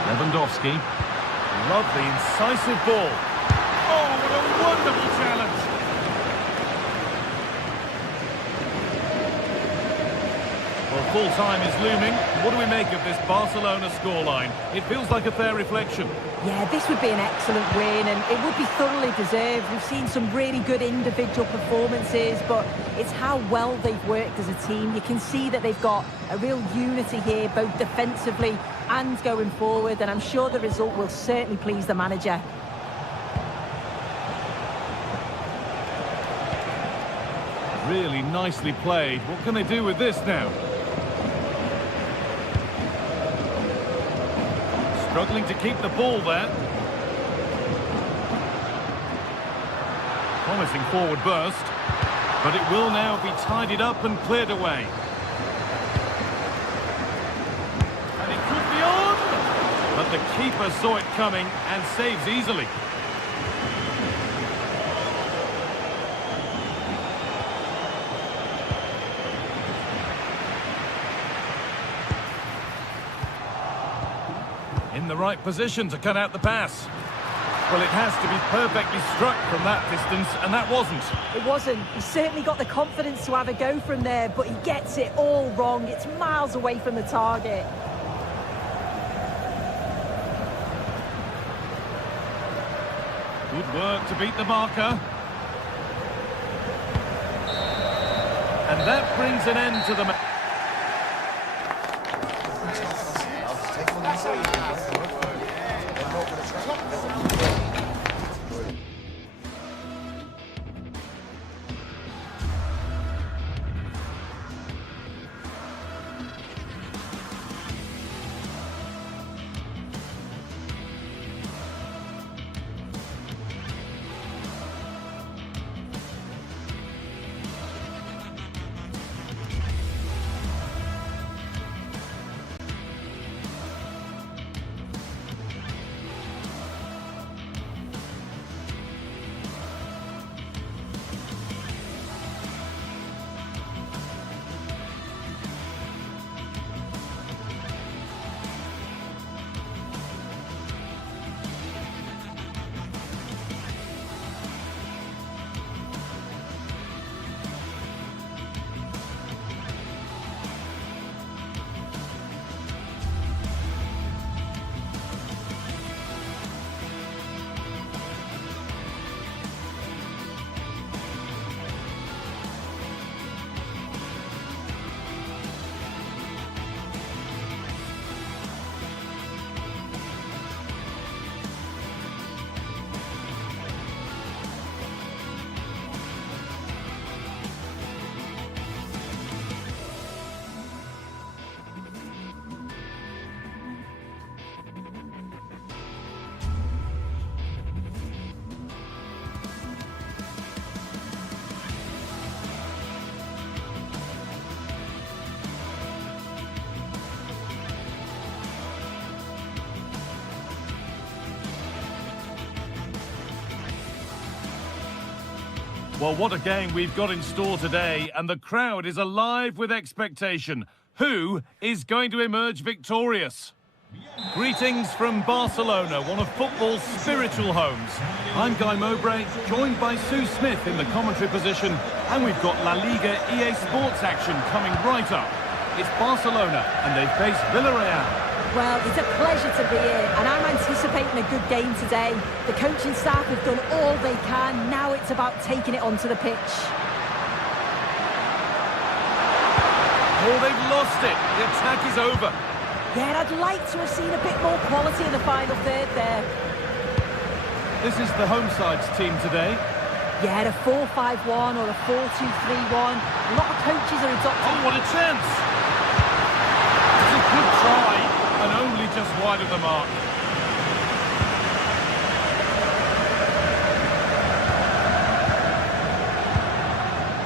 Lewandowski. Lovely, incisive ball. Oh, what a wonderful challenge. Well, full time is looming. What do we make of this Barcelona scoreline? It feels like a fair reflection. Yeah, this would be an excellent win, and it would be thoroughly deserved. We've seen some really good individual performances, but it's how well they've worked as a team. You can see that they've got a real unity here, both defensively and going forward, and I'm sure the result will certainly please the manager. Really nicely played. What can they do with this now? Struggling to keep the ball there. Promising forward burst. But it will now be tidied up and cleared away. And it could be on! But the keeper saw it coming and saves easily. In the right position to cut out the pass. Well, it has to be perfectly struck from that distance, and that wasn't. It wasn't. He certainly got the confidence to have a go from there, but he gets it all wrong. It's miles away from the target. Good work to beat the marker. And that brings an end to the match. Well, what a game we've got in store today, and the crowd is alive with expectation. Who is going to emerge victorious? Greetings from Barcelona, one of football's spiritual homes. I'm Guy Mowbray, joined by Sue Smith in the commentary position, and we've got La Liga EA Sports action coming right up. It's Barcelona, and they face Villarreal. Well, it's a pleasure to be here, and I'm anticipating a good game today. The coaching staff have done all they can. Now it's about taking it onto the pitch. Oh, they've lost it. The attack is over. Yeah, I'd like to have seen a bit more quality in the final third there. This is the home side's team today. Yeah, a 4-5-1 or a 4-2-3-1. A lot of coaches are adopting... Oh, what a chance! It's a good try, and only just wide of the mark.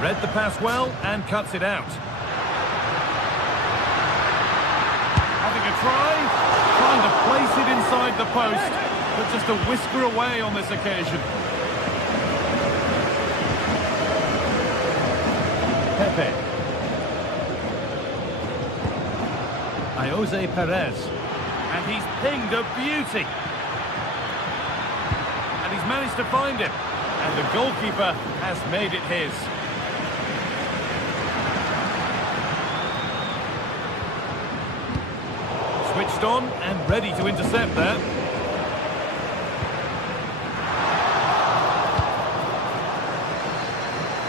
Read the pass well and cuts it out. Having a trying to place it inside the post, but just a whisker away on this occasion. Pepe. Jose Perez. And he's pinged a beauty. And he's managed to find him. And the goalkeeper has made it his. Switched on and ready to intercept there.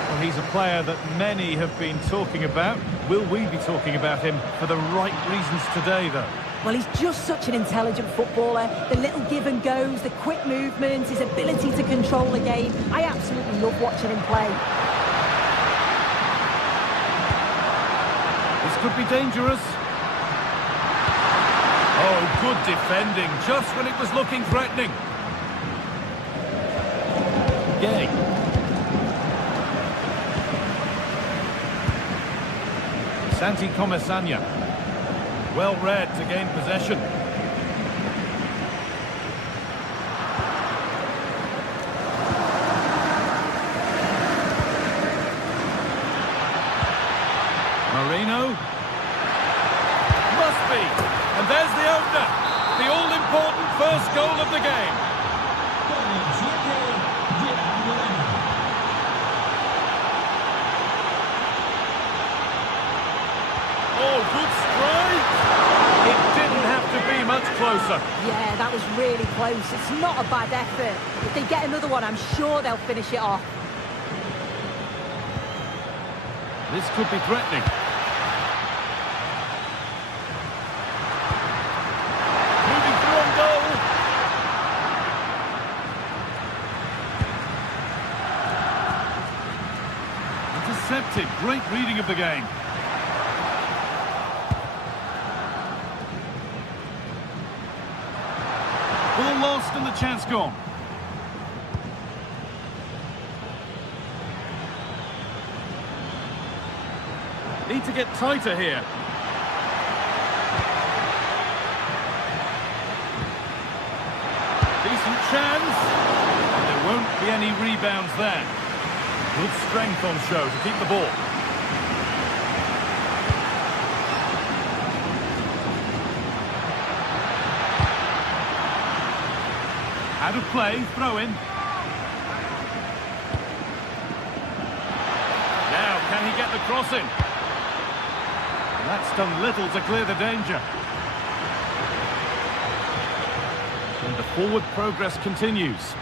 Well, he's a player that many have been talking about. Will we be talking about him for the right reasons today, though? Well, he's just such an intelligent footballer. The little give and goes, the quick movements, his ability to control the game. I absolutely love watching him play. This could be dangerous. Oh, good defending, just when it was looking threatening. Gay. Santi Comesaña. Well read to gain possession. Marino. Must be. And there's the opener. The all-important first goal of the game. Oh, good strike. It didn't have to be much closer. Yeah, that was really close. It's not a bad effort. If they get another one, I'm sure they'll finish it off. This could be threatening. Moving through on goal. Intercepted. Great reading of the game. Ball lost and the chance gone. Need to get tighter here. Decent chance. There won't be any rebounds there. Good strength on show to keep the ball. Out of play, throw in. Now, can he get the cross in? And that's done little to clear the danger. And the forward progress continues.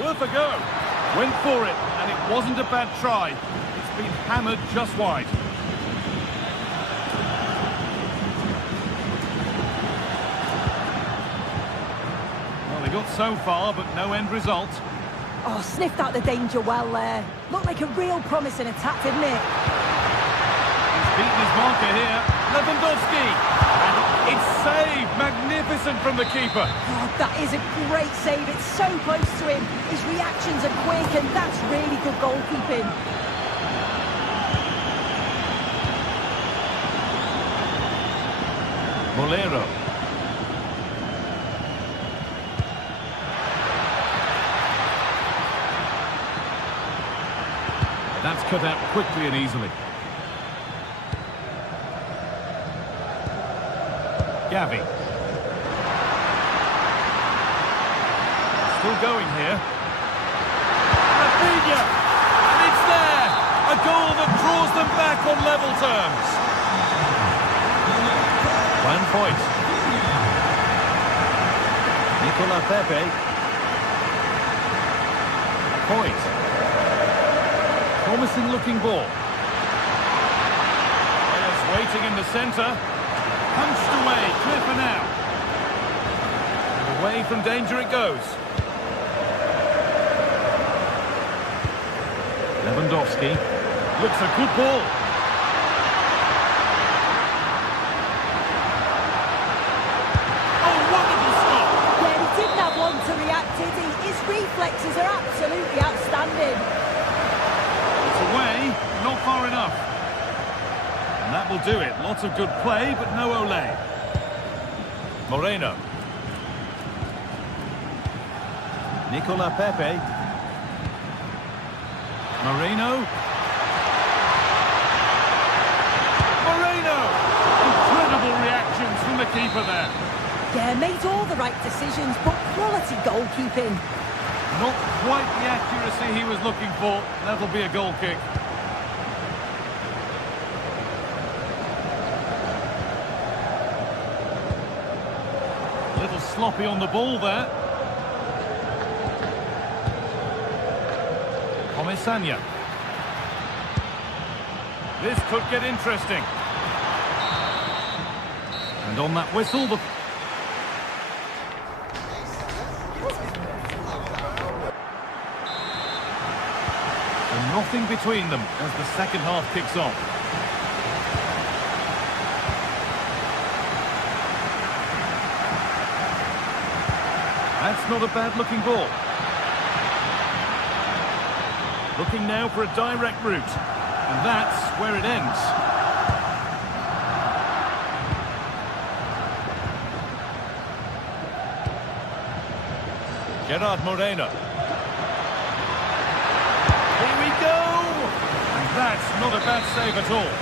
Worth a go. Went for it, and it wasn't a bad try. It's been hammered just wide. Got so far, but no end result. Oh, sniffed out the danger well there. Looked like a real promising attack, didn't it? He's beaten his marker here. Lewandowski. And it's saved. Magnificent from the keeper. Oh, that is a great save. It's so close to him. His reactions are quick, and that's really good goalkeeping. Molero. That's cut out quickly and easily. Gavi. Still going here. Rafinha! And it's there! A goal that draws them back on level terms. 1 point. Nicola Pepe. Point. Promising looking ball. Players waiting in the centre. Punched away, clear for now. And away from danger it goes. Lewandowski. Looks a good ball. Oh, wonderful stop. Yeah, he didn't have one to react, did he? His reflexes are absolutely outstanding. It's away, not far enough. And that will do it. Lots of good play, but no Ole. Moreno. Nicola Pepe. Moreno. Moreno! Incredible reactions from the keeper there. Yeah, made all the right decisions, but quality goalkeeping. Not quite the accuracy he was looking for. That'll be a goal kick. A little sloppy on the ball there. Comesaña. This could get interesting. And on that whistle, the... And nothing between them as the second half kicks off. That's not a bad-looking ball. Looking now for a direct route. And that's where it ends. Gerard Moreno. Here we go! And that's not a bad save at all.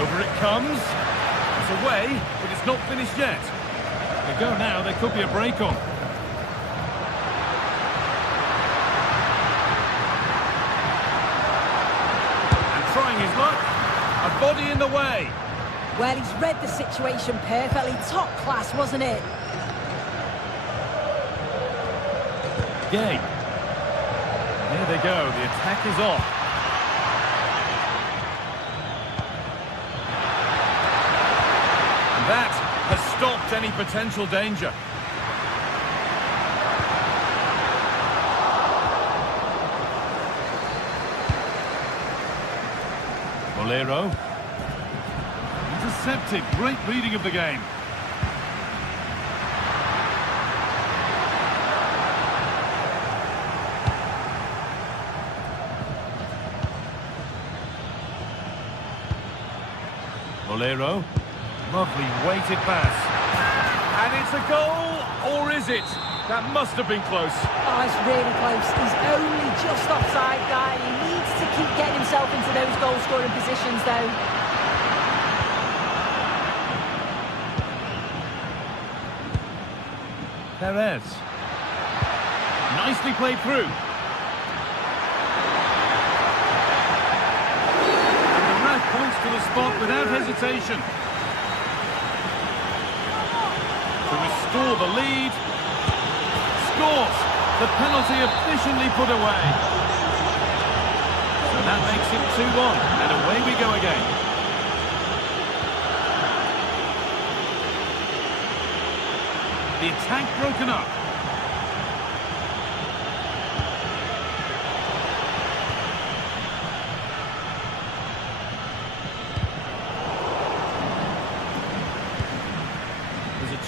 Over it comes. It's away, but it's not finished yet. They go now, there could be a break on. And trying his luck. A body in the way. Well, he's read the situation perfectly. Top class, wasn't it? Gay. Here they go, the attack is off. And that has stopped any potential danger. Bolero. Intercepted, great reading of the game. Bolero, lovely weighted pass. And it's a goal, or is it? That must have been close. Oh, it's really close. He's only just offside, guy. He needs to keep getting himself into those goal-scoring positions, though. Perez. Nicely played through. Points to the spot without hesitation. To restore the lead. Scores. The penalty efficiently put away. So that makes it 2-1. And away we go again. The attack broken up.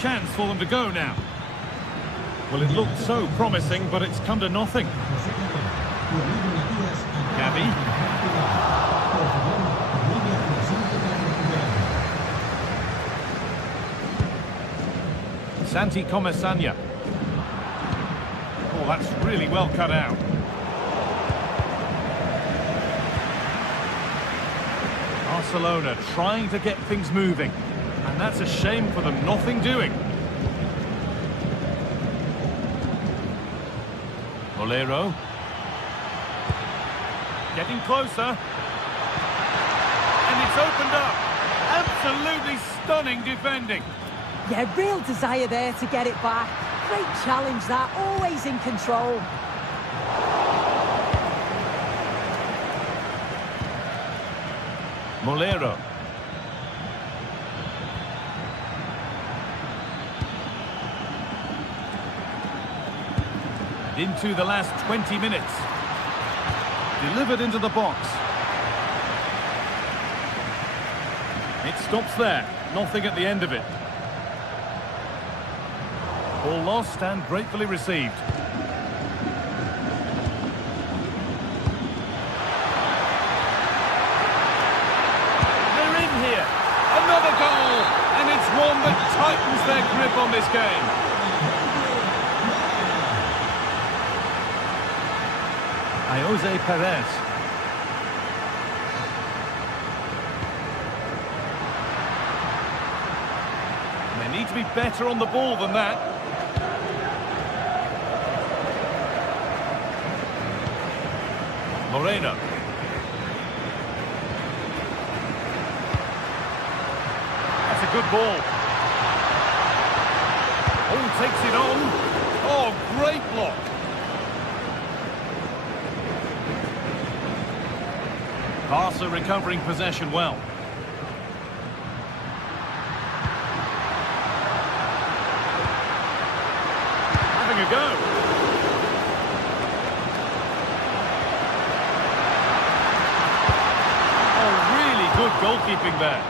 Chance for them to go now. Well, it looked so promising, but it's come to nothing. Gavi. Santi Comesaña. Oh, that's really well cut out. Barcelona trying to get things moving. And that's a shame for them, nothing doing. Molero. Getting closer. And it's opened up. Absolutely stunning defending. Yeah, real desire there to get it back. Great challenge that, always in control. Molero. Into the last 20 minutes. Delivered into the box. It stops there. Nothing at the end of it. Ball lost and gratefully received. They're in here. Another goal. And it's one that tightens their grip on this game. Jose Perez. They need to be better on the ball than that. Moreno. That's a good ball. Oh, takes it on. Oh, great block. Barca recovering possession well. Having a go. Oh, really good goalkeeping there.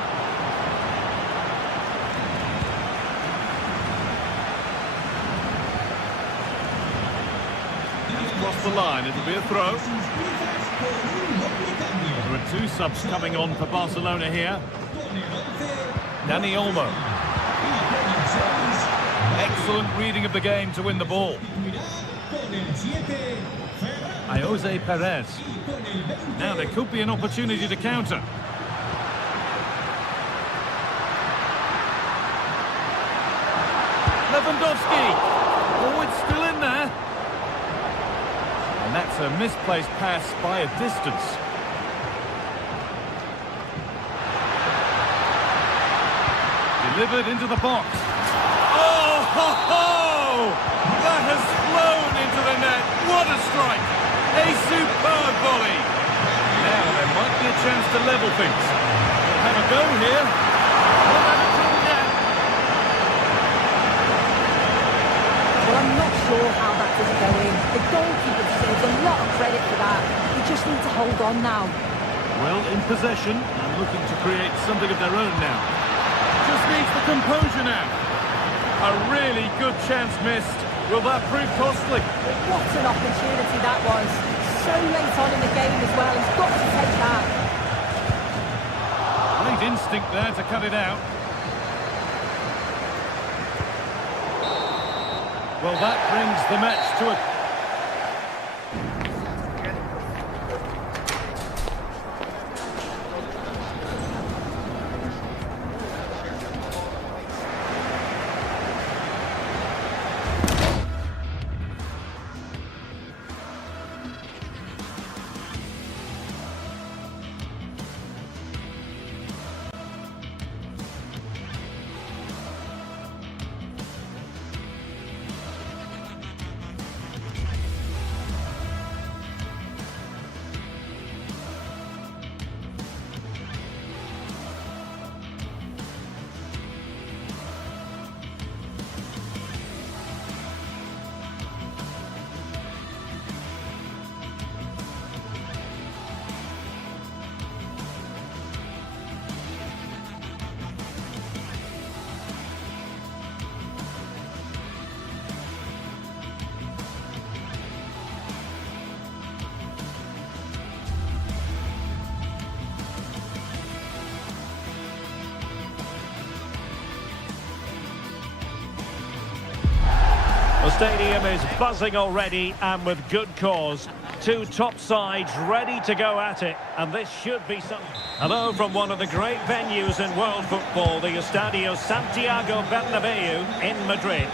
Across the line, it'll be a throw. There are two subs coming on for Barcelona here. Dani Olmo. Excellent reading of the game to win the ball. Jose Perez. Now there could be an opportunity to counter. Lewandowski. Oh, it's still in there. And that's a misplaced pass by a distance. Delivered into the box. Oh, ho, ho! That has flown into the net. What a strike! A superb volley. Now there might be a chance to level things. We'll have a go here. We'll have a through net. Well, I'm not sure how that doesn't go in. The goalkeeper deserves a lot of credit for that. They just need to hold on now. Well, in possession and looking to create something of their own now. Just needs the composure now. A really good chance missed. Will that prove costly? What an opportunity that was. So late on in the game as well. He's got to take that. Great instinct there to cut it out. Well, that brings the match to a... The stadium is buzzing already, and with good cause. two top sides ready to go at it, and this should be something. Hello from one of the great venues in world football, the Estadio Santiago Bernabeu in Madrid.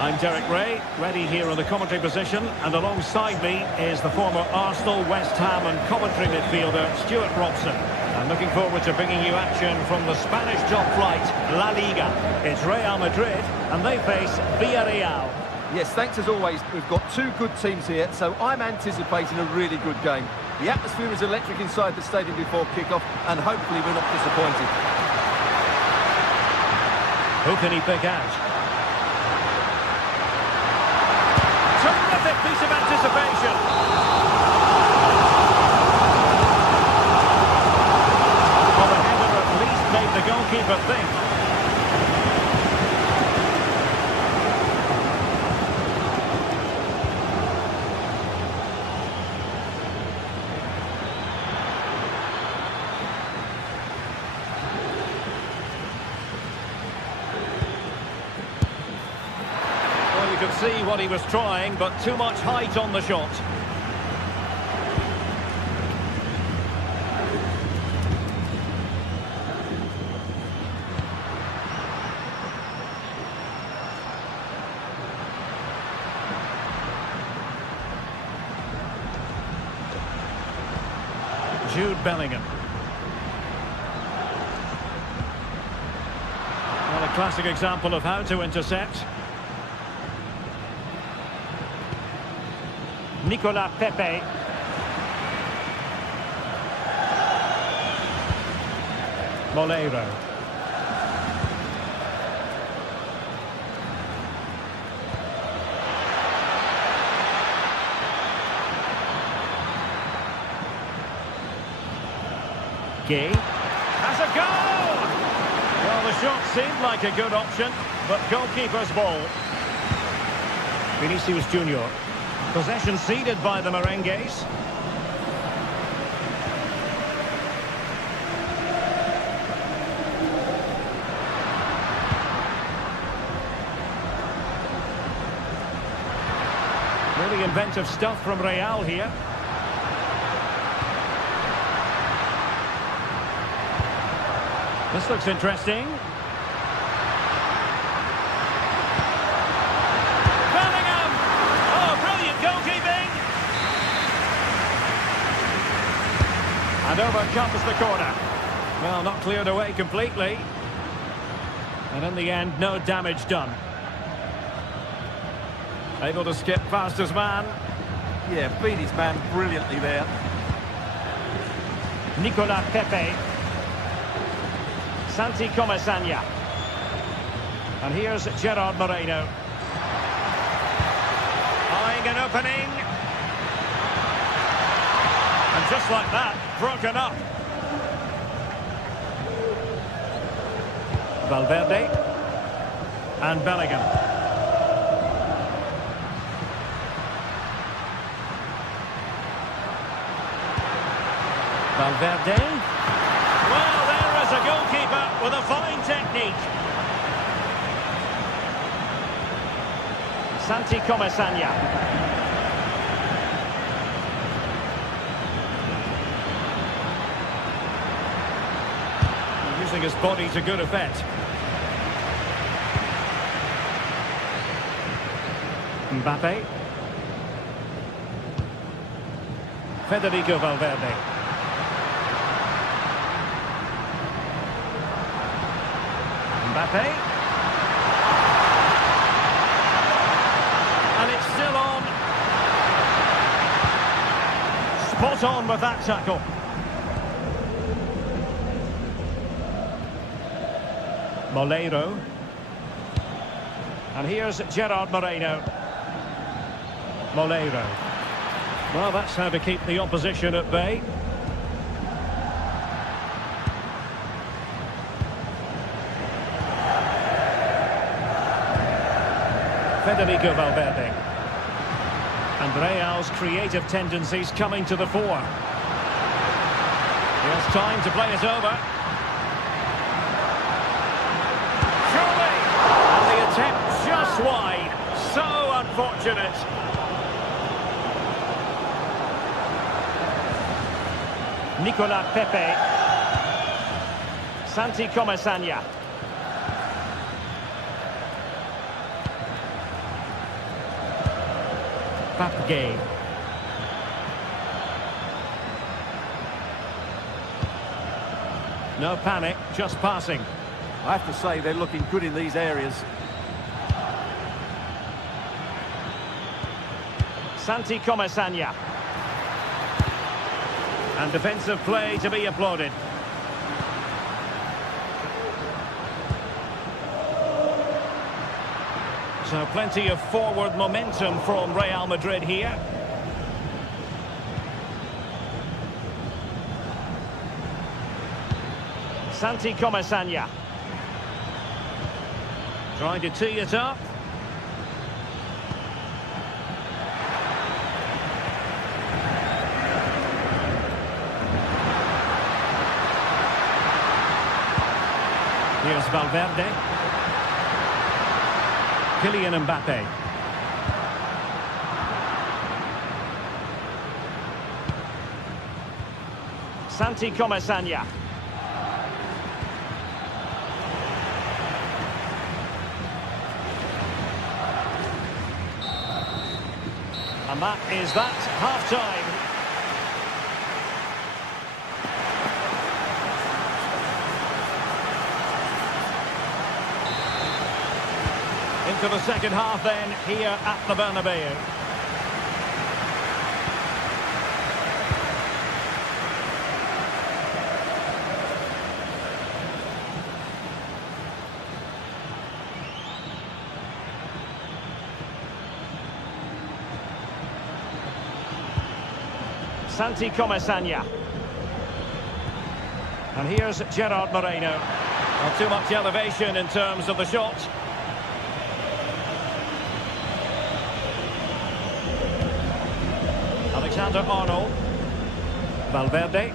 I'm Derek Ray, ready here in the commentary position, and alongside me is the former Arsenal, West Ham and Coventry midfielder, Stuart Robson. I'm looking forward to bringing you action from the Spanish top flight, La Liga. It's Real Madrid, and they face Villarreal. Yes, thanks as always. We've got two good teams here, so I'm anticipating a really good game. The atmosphere is electric inside the stadium before kick-off, and hopefully we're not disappointed. Who can he pick out? Terrific piece of anticipation. Well, the header at least made the goalkeeper think. You could see what he was trying, but too much height on the shot. Jude Bellingham. Well, a classic example of how to intercept. Nicolas Pepe. Moleiro. Gay has a goal! Well, the shot seemed like a good option, but goalkeeper's ball. Vinicius Junior. Possession ceded by the Merengues. Really inventive stuff from Real here. This looks interesting. And over comes the corner. Well, not cleared away completely. And in the end, no damage done. Able to skip past his man. Yeah, beat his man brilliantly there. Nicolas Pepe. Santi Comesaña. And here's Gerard Moreno. Eyeing an opening. And just like that, broken up. Valverde and Bellingham. Valverde. Well, there is a goalkeeper with a fine technique. Santi Comesaña. Using his body to good effect. Mbappe. Federico Valverde. Mbappe. And it's still on. Spot on with that tackle. Moleiro. And here's Gerard Moreno. Moleiro. Well, that's how to keep the opposition at bay. Federico Valverde. And Real's creative tendencies coming to the fore. He has time to play it over. Surely! And the attempt just wide. So unfortunate. Nicolas Pepe. Santi Comasagna. Papgay. No panic, just passing. I have to say they're looking good in these areas. Santi Comasagna. And defensive play to be applauded. So plenty of forward momentum from Real Madrid here. Santi Comasagna. Trying to tee it up. Here's Valverde. Kylian Mbappe. Santi Comasagna. And that is that, half-time. Into the second half then, here at the Bernabeu. Santi Comasagna. And here's Gerard Moreno. Not too much elevation in terms of the shot. Alexander-Arnold. Valverde.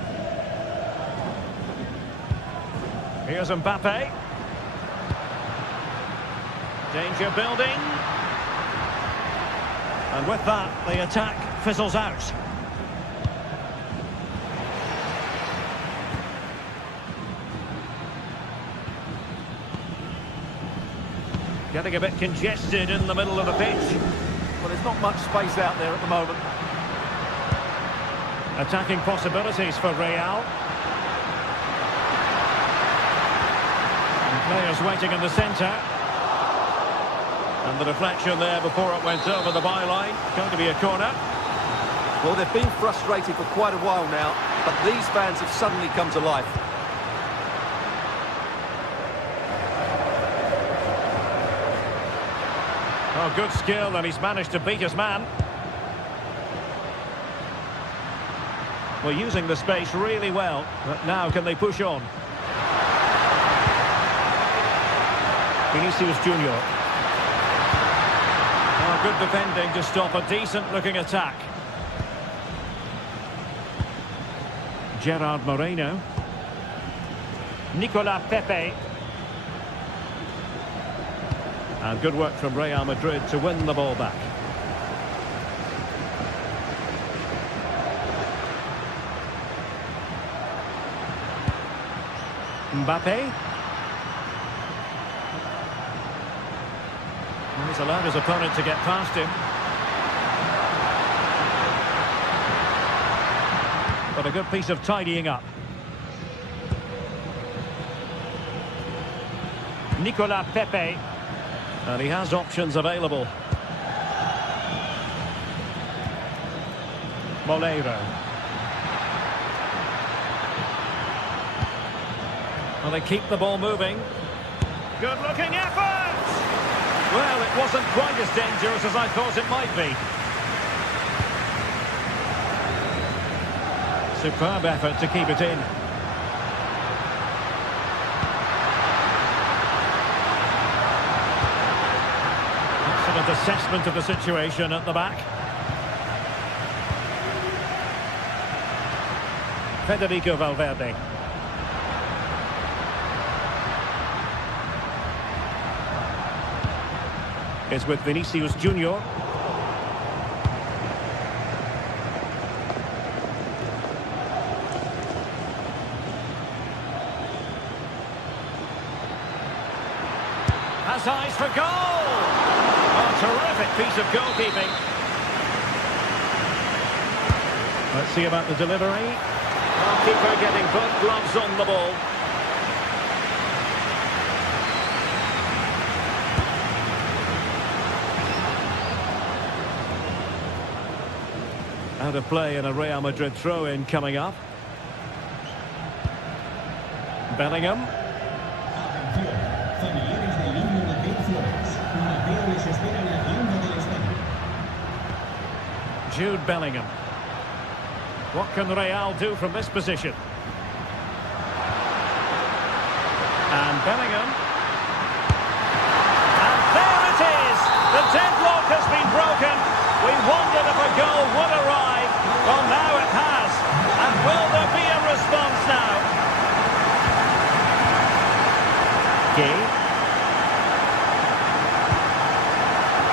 Here's Mbappe. Danger building. And with that, the attack fizzles out. Getting a bit congested in the middle of the pitch. Well, there's not much space out there at the moment. Attacking possibilities for Real. And players waiting in the centre. And the deflection there before it went over the byline. Going to be a corner. Well, they've been frustrated for quite a while now, but these fans have suddenly come to life. Oh, good skill, and he's managed to beat his man. Well, using the space really well, but now can they push on? Vinicius Junior. Oh, good defending to stop a decent-looking attack. Gerard Moreno. Nicolas Pepe. And good work from Real Madrid to win the ball back. Mbappe. Well, he's allowed his opponent to get past him. But a good piece of tidying up. Nicolas Pepe. And he has options available. Molero. Well, they keep the ball moving. Good-looking effort! Well, it wasn't quite as dangerous as I thought it might be. Superb effort to keep it in. Excellent assessment of the situation at the back. Federico Valverde. Is with Vinicius Junior. has eyes for goal! A terrific piece of goalkeeping. Let's see about the delivery. Keeper getting both gloves on the ball. Out of play and a Real Madrid throw-in coming up. Bellingham. Jude Bellingham. What can Real do from this position? And Bellingham. And there it is! The deadlock has been broken. We wondered if a goal would arrive. Well, now it has. And will there be a response now? Gay.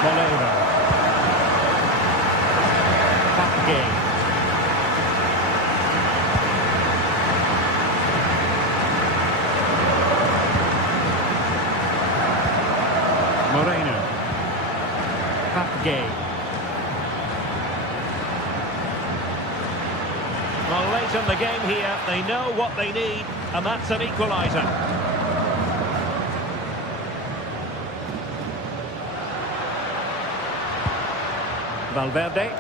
Molero. Gay. Moreno. Gay. Well, late in the game here, they know what they need, and that's an equaliser. Valverde.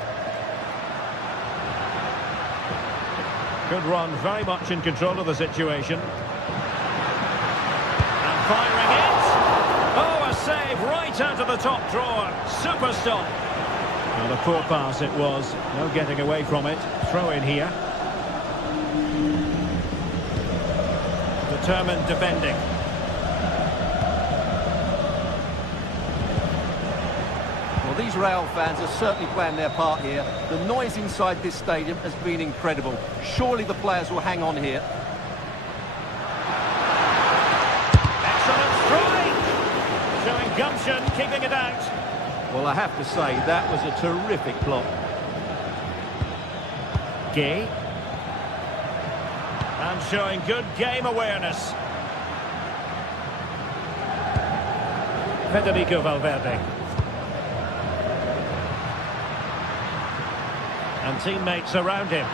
Good run, very much in control of the situation. And firing it. Oh, a save right out of the top drawer. Super stop. Well, a poor pass it was. No getting away from it. Throw in here. Determined defending. Well, these Real fans are certainly playing their part here. The noise inside this stadium has been incredible. Surely the players will hang on here. Excellent strike! Showing gumption, keeping it out. Well, I have to say, that was a terrific block. Gay. And showing good game awareness. Federico Valverde. And teammates around him.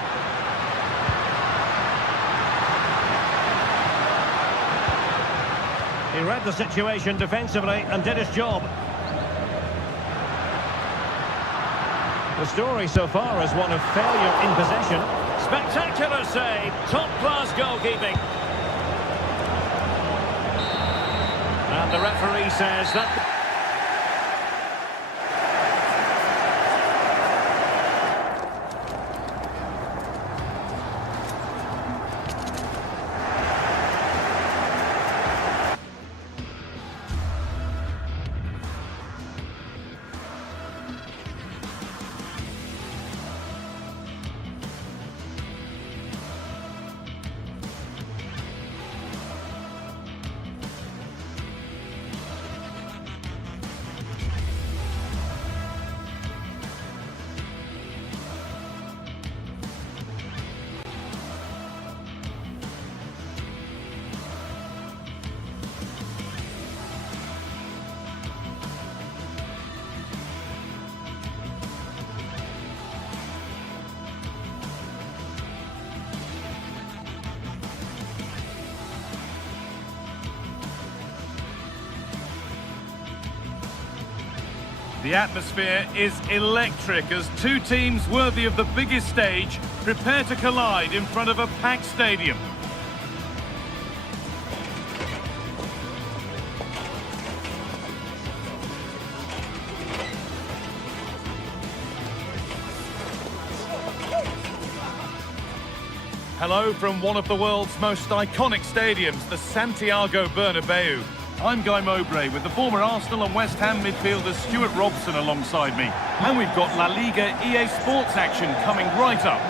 He read the situation defensively and did his job. The story so far is one of failure in possession. Spectacular save, top-class goalkeeping. And the referee says that... The atmosphere is electric as two teams worthy of the biggest stage prepare to collide in front of a packed stadium. Hello from one of the world's most iconic stadiums, the Santiago Bernabeu. I'm Guy Mowbray with the former Arsenal and West Ham midfielder Stuart Robson alongside me. And we've got La Liga EA Sports action coming right up.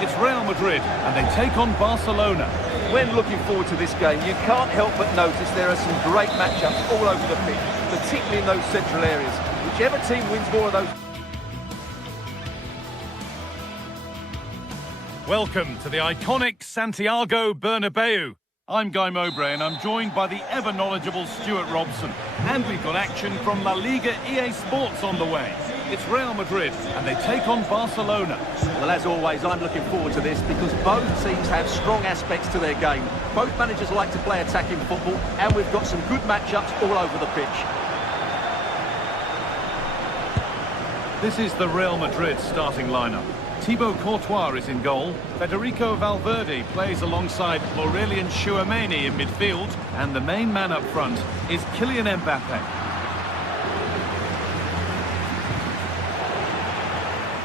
It's Real Madrid and they take on Barcelona. When looking forward to this game, you can't help but notice there are some great matchups all over the pitch, particularly in those central areas. Whichever team wins more of those... Welcome to the iconic Santiago Bernabeu. I'm Guy Mowbray and I'm joined by the ever-knowledgeable Stuart Robson. And we've got action from La Liga EA Sports on the way. It's Real Madrid, and they take on Barcelona. Well, as always, I'm looking forward to this because both teams have strong aspects to their game. Both managers like to play attacking football, and we've got some good matchups all over the pitch. This is the Real Madrid starting lineup. Thibaut Courtois is in goal. Federico Valverde plays alongside Aurelien Tchouameni in midfield. And the main man up front is Kylian Mbappe.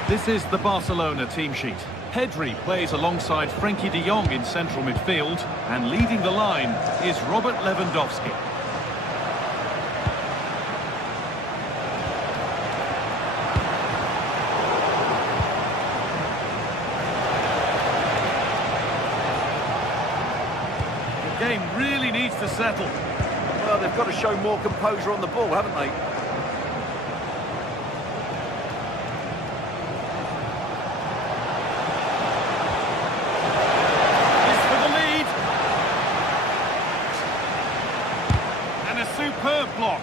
This is the Barcelona team sheet. Pedri plays alongside Frenkie de Jong in central midfield. And leading the line is Robert Lewandowski. The game really needs to settle. Well, they've got to show more composure on the ball, haven't they? Superb block.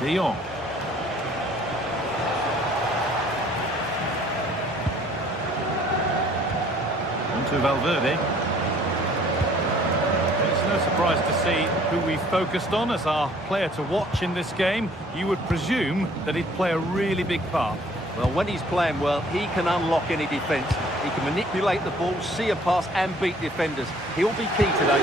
De Jong. On to Valverde. No surprise to see who we focused on as our player to watch in this game. You would presume that he'd play a really big part. Well, when he's playing well, he can unlock any defence. He can manipulate the ball, see a pass and beat defenders. He'll be key today.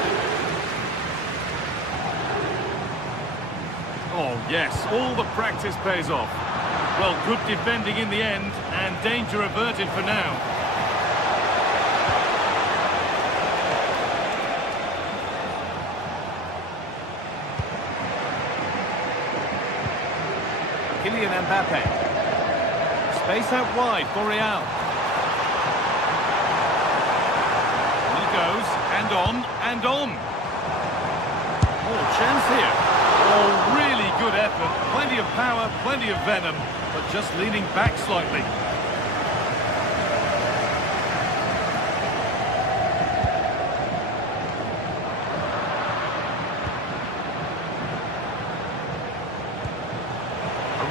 Oh, yes, all the practice pays off. Well, good defending in the end and danger averted for now. Kylian Mbappe. Space out wide for Real. He goes, and on. Oh, chance here. Oh, really good effort. Plenty of power, plenty of venom, but just leaning back slightly.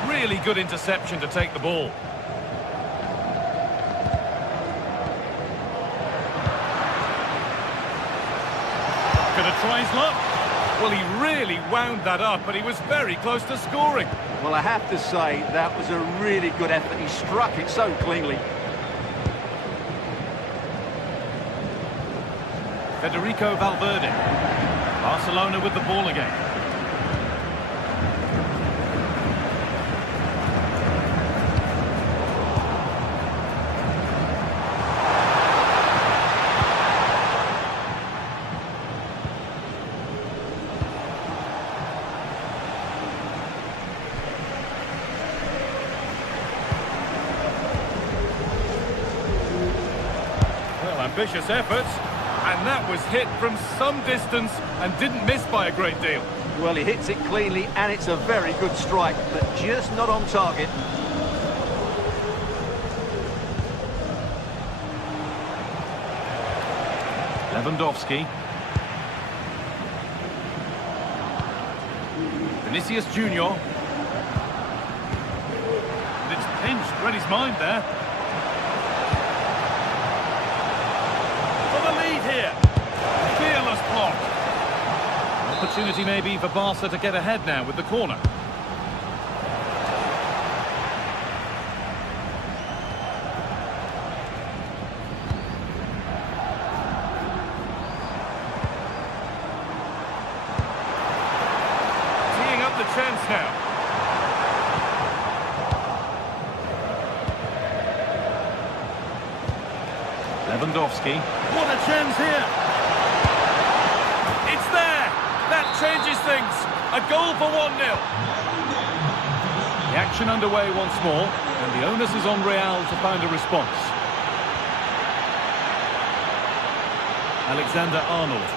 Really good interception to take the ball. Gonna try his luck. Well, he really wound that up, and he was very close to scoring. Well, I have to say, that was a really good effort. He struck it so cleanly. Federico Valverde. Barcelona with the ball again. Ambitious efforts, and that was hit from some distance and didn't miss by a great deal. Well, he hits it cleanly and it's a very good strike, but just not on target. Lewandowski. Vinicius Junior. And it's pinched, read his mind there. Here. Fearless block. Opportunity maybe for Barca to get ahead now with the corner. Teeing up the chance now. Lewandowski. What a chance here! It's there! That changes things! A goal for 1-0. The action underway once more, and the onus is on Real to find a response. Alexander-Arnold.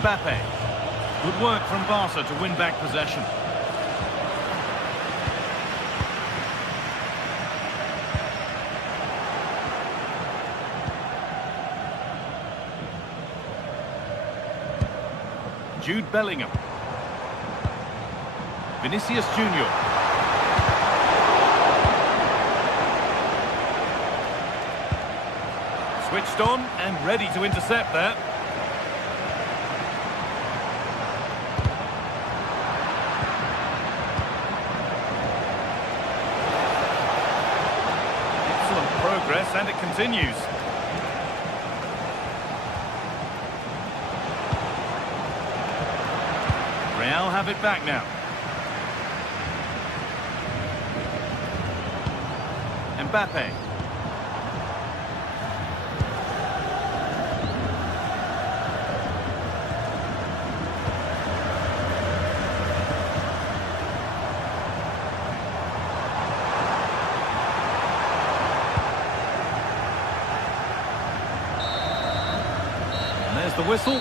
Mbappe. Good work from Barca to win back possession. Jude Bellingham. Vinicius Junior. Switched on and ready to intercept there. Excellent progress, and it continues. Real have it back now. Mbappe. And there's the whistle.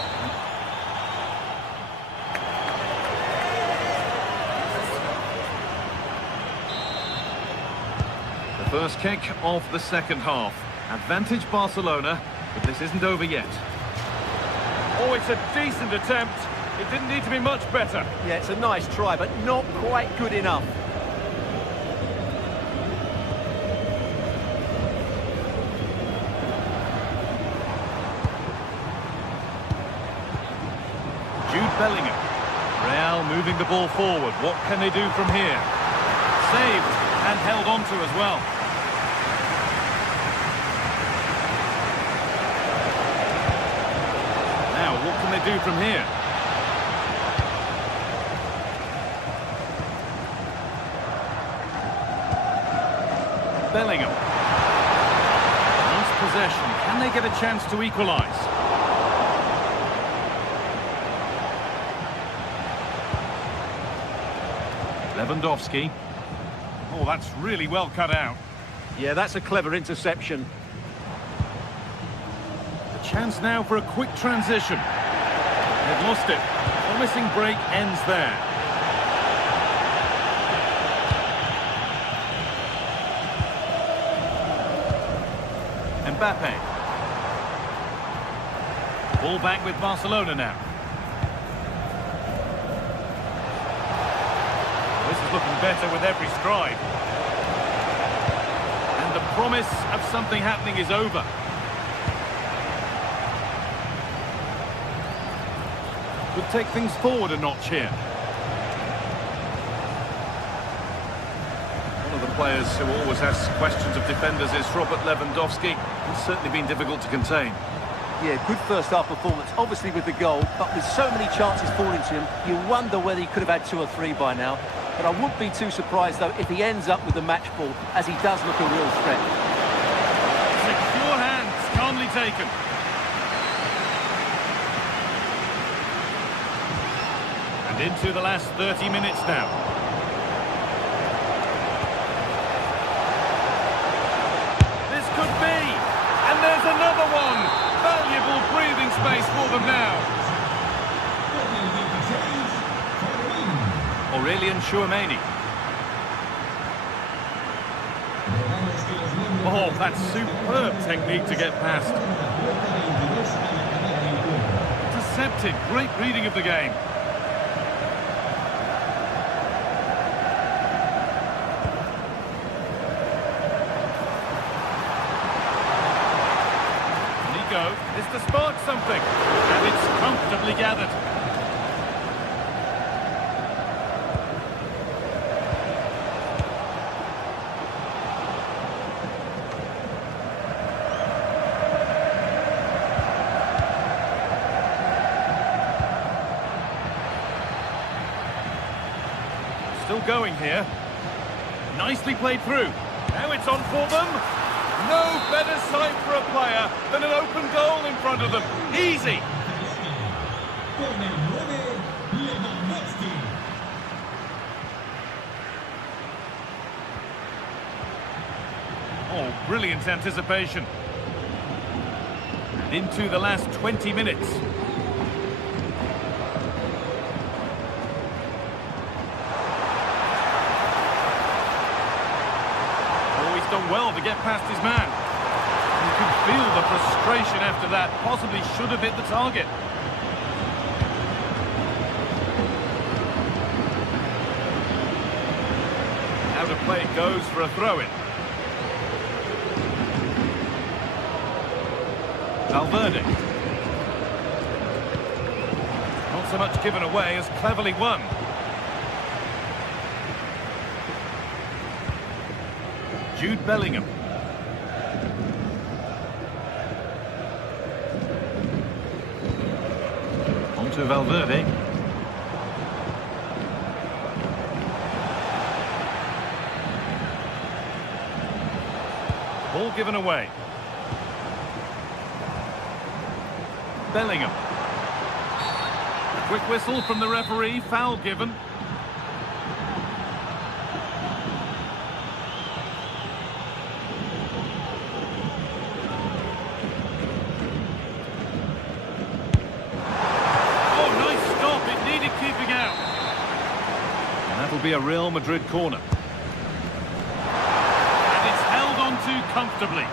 First kick of the second half. Advantage Barcelona, but this isn't over yet. Oh, it's a decent attempt. It didn't need to be much better. Yeah, it's a nice try, but not quite good enough. Jude Bellingham. Real moving the ball forward. What can they do from here? Saved and held on to as well. What can they do from here? Bellingham. Nice possession. Can they get a chance to equalise? Lewandowski. Oh, that's really well cut out. Yeah, that's a clever interception. Chance now for a quick transition. They've lost it. Promising break ends there. Mbappe. Ball back with Barcelona now. This is looking better with every stride. And the promise of something happening is over. Could take things forward a notch here. One of the players who always asks questions of defenders is Robert Lewandowski. He's certainly been difficult to contain. Yeah, good first half performance, obviously with the goal, but with so many chances falling to him, you wonder whether he could have had 2 or 3 by now. But I wouldn't be too surprised, though, if he ends up with the match ball, as he does look a real threat. Secure hands, calmly taken. And into the last 30 minutes now. This could be, and there's another one. Valuable breathing space for them now. Aurelian Chouameni. Oh, that's superb technique to get past. Intercepted, great reading of the game. Is to spark something, and it's comfortably gathered. Still going here. Nicely played through. Now it's on for them. No better sight for a player than an open goal in front of them. Easy. Oh, brilliant anticipation. And into the last 20 minutes. done well to get past his man. You can feel the frustration after that. Possibly should have hit the target. Out of play it goes for a throw-in. Valverde. Not so much given away as cleverly won. Jude Bellingham. On to Valverde. Ball given away. Bellingham. A quick whistle from the referee, foul given. Oh, nice stop, it needed keeping out. And that'll be a Real Madrid corner. And it's held on to comfortably.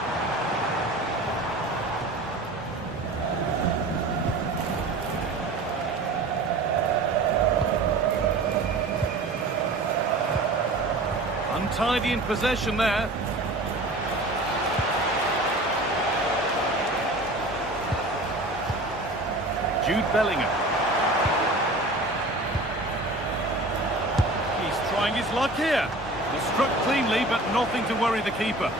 Untidy in possession there. Jude Bellingham. He's trying his luck here. He struck cleanly, but nothing to worry the keeper.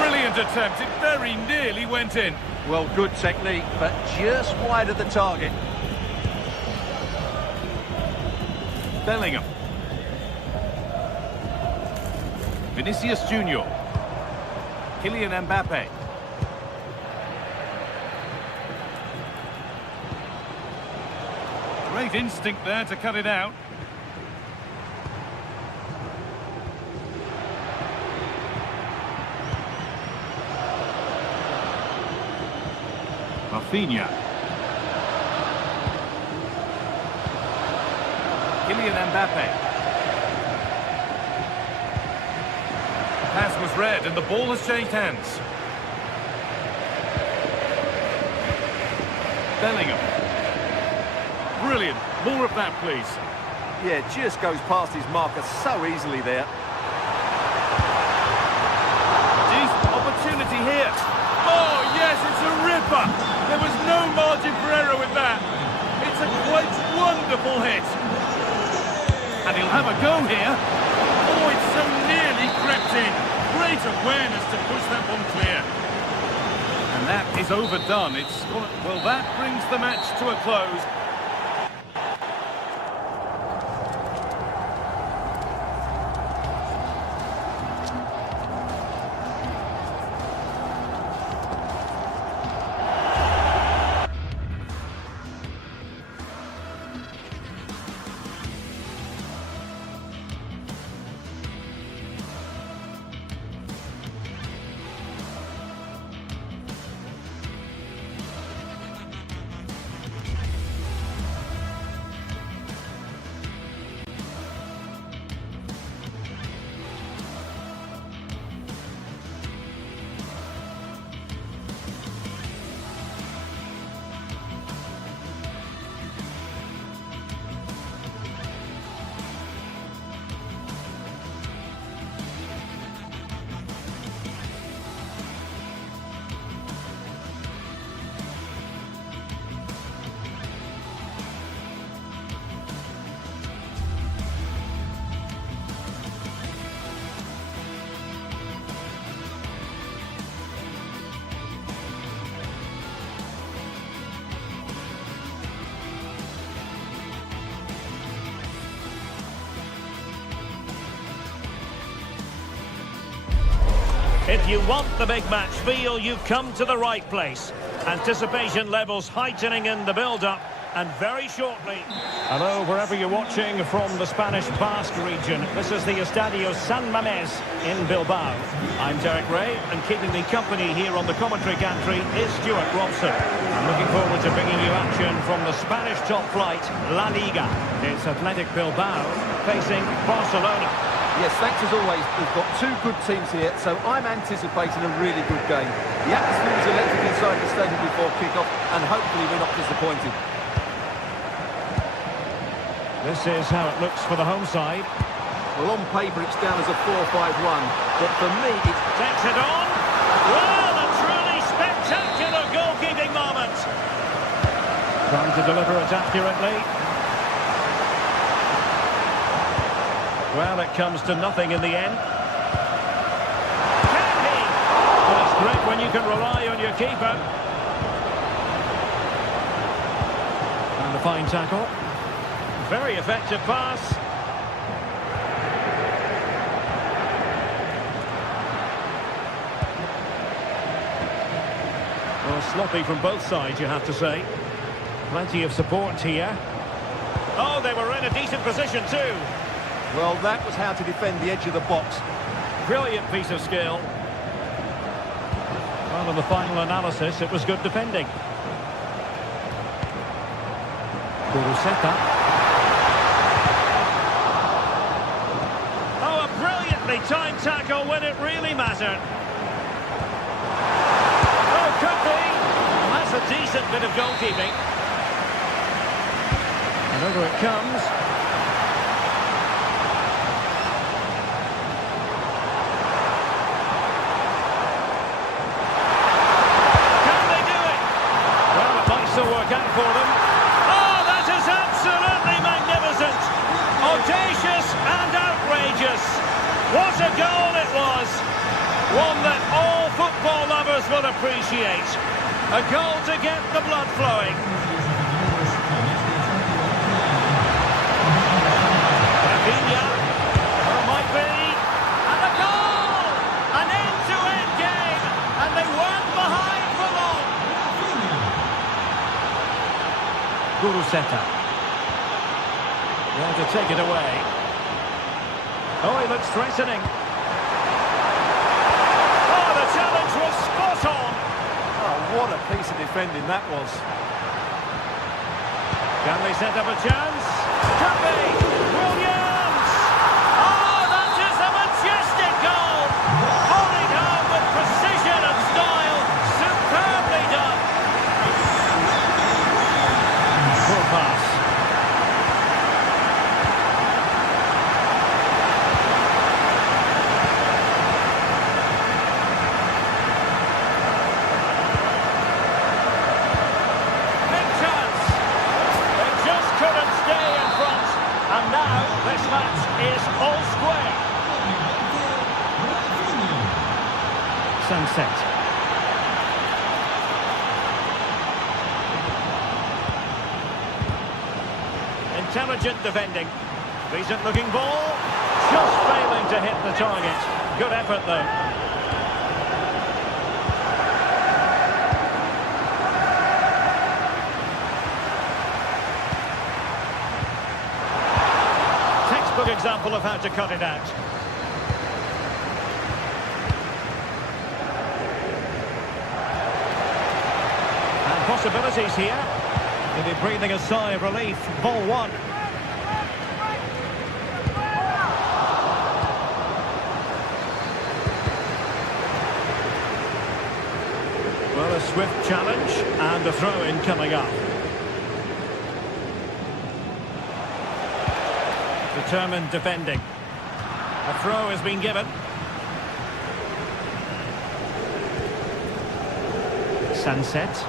Brilliant attempt. It very nearly went in. Well, good technique, but just wide of the target. Bellingham. Vinicius Junior. Kylian Mbappe. Great instinct there to cut it out. Rafinha. Kylian Mbappe. Pass was read and the ball has changed hands. Bellingham. Brilliant. More of that, please. Yeah, just goes past his marker so easily there. Decent opportunity here. Oh, yes, it's a ripper. There was no margin for error with that. It's a quite wonderful hit. And he'll have a go here. Oh, it's so nearly crept in. Great awareness to push that one clear. And that is overdone. Well, that brings the match to a close. If you want the big match feel, you've come to the right place. Anticipation levels heightening in the build-up, and very shortly. Hello, wherever you're watching from the Spanish Basque region. This is the Estadio San Mamés in Bilbao. I'm Derek Ray, and keeping me company here on the commentary gantry is Stuart Robson. I'm looking forward to bringing you action from the Spanish top flight, La Liga. It's Athletic Bilbao facing Barcelona. Yes, thanks as always. We've got two good teams here, so I'm anticipating a really good game. The atmosphere is electric inside the stadium before kick-off, and hopefully we're not disappointed. This is how it looks for the home side. Well, on paper it's down as a 4-5-1, but for me it's... Takes it on. Well, a truly spectacular goalkeeping moment. Trying to deliver it accurately. Well, it comes to nothing in the end. Can he? Well, it's great when you can rely on your keeper. And a fine tackle. Very effective pass. Well, sloppy from both sides, you have to say. Plenty of support here. Oh, they were in a decent position too. Well, that was how to defend the edge of the box. Brilliant piece of skill. Well, in the final analysis, it was good defending. Guruseta. Oh, a brilliantly timed tackle when it really mattered. Oh, could be. Well, that's a decent bit of goalkeeping. And over it comes. Still work out for them. Oh, that is absolutely magnificent. Audacious and outrageous. What a goal it was. One that all football lovers will appreciate. A goal to get the blood flowing. Rafinha. Oh, might be. And a goal! An end-to-end game. And they weren't behind for long. Guruseta. Well, to take it away. Oh, he looks threatening. Oh, the challenge was spot on. Oh, what a piece of defending that was. Can they set up a chance? Could be. Williams! Oh, that is a majestic goal. Holding home with precision and style. Superbly done. Poor pass. Big chance. They just couldn't stay in front. And now this match is all square. Sunset. Intelligent defending. Decent looking ball. Just failing to hit the target. Good effort though. Textbook example of how to cut it out. And possibilities here. Maybe breathing a sigh of relief. Ball one. Well, a swift challenge and a throw-in coming up. Determined defending. A throw has been given. Sunset.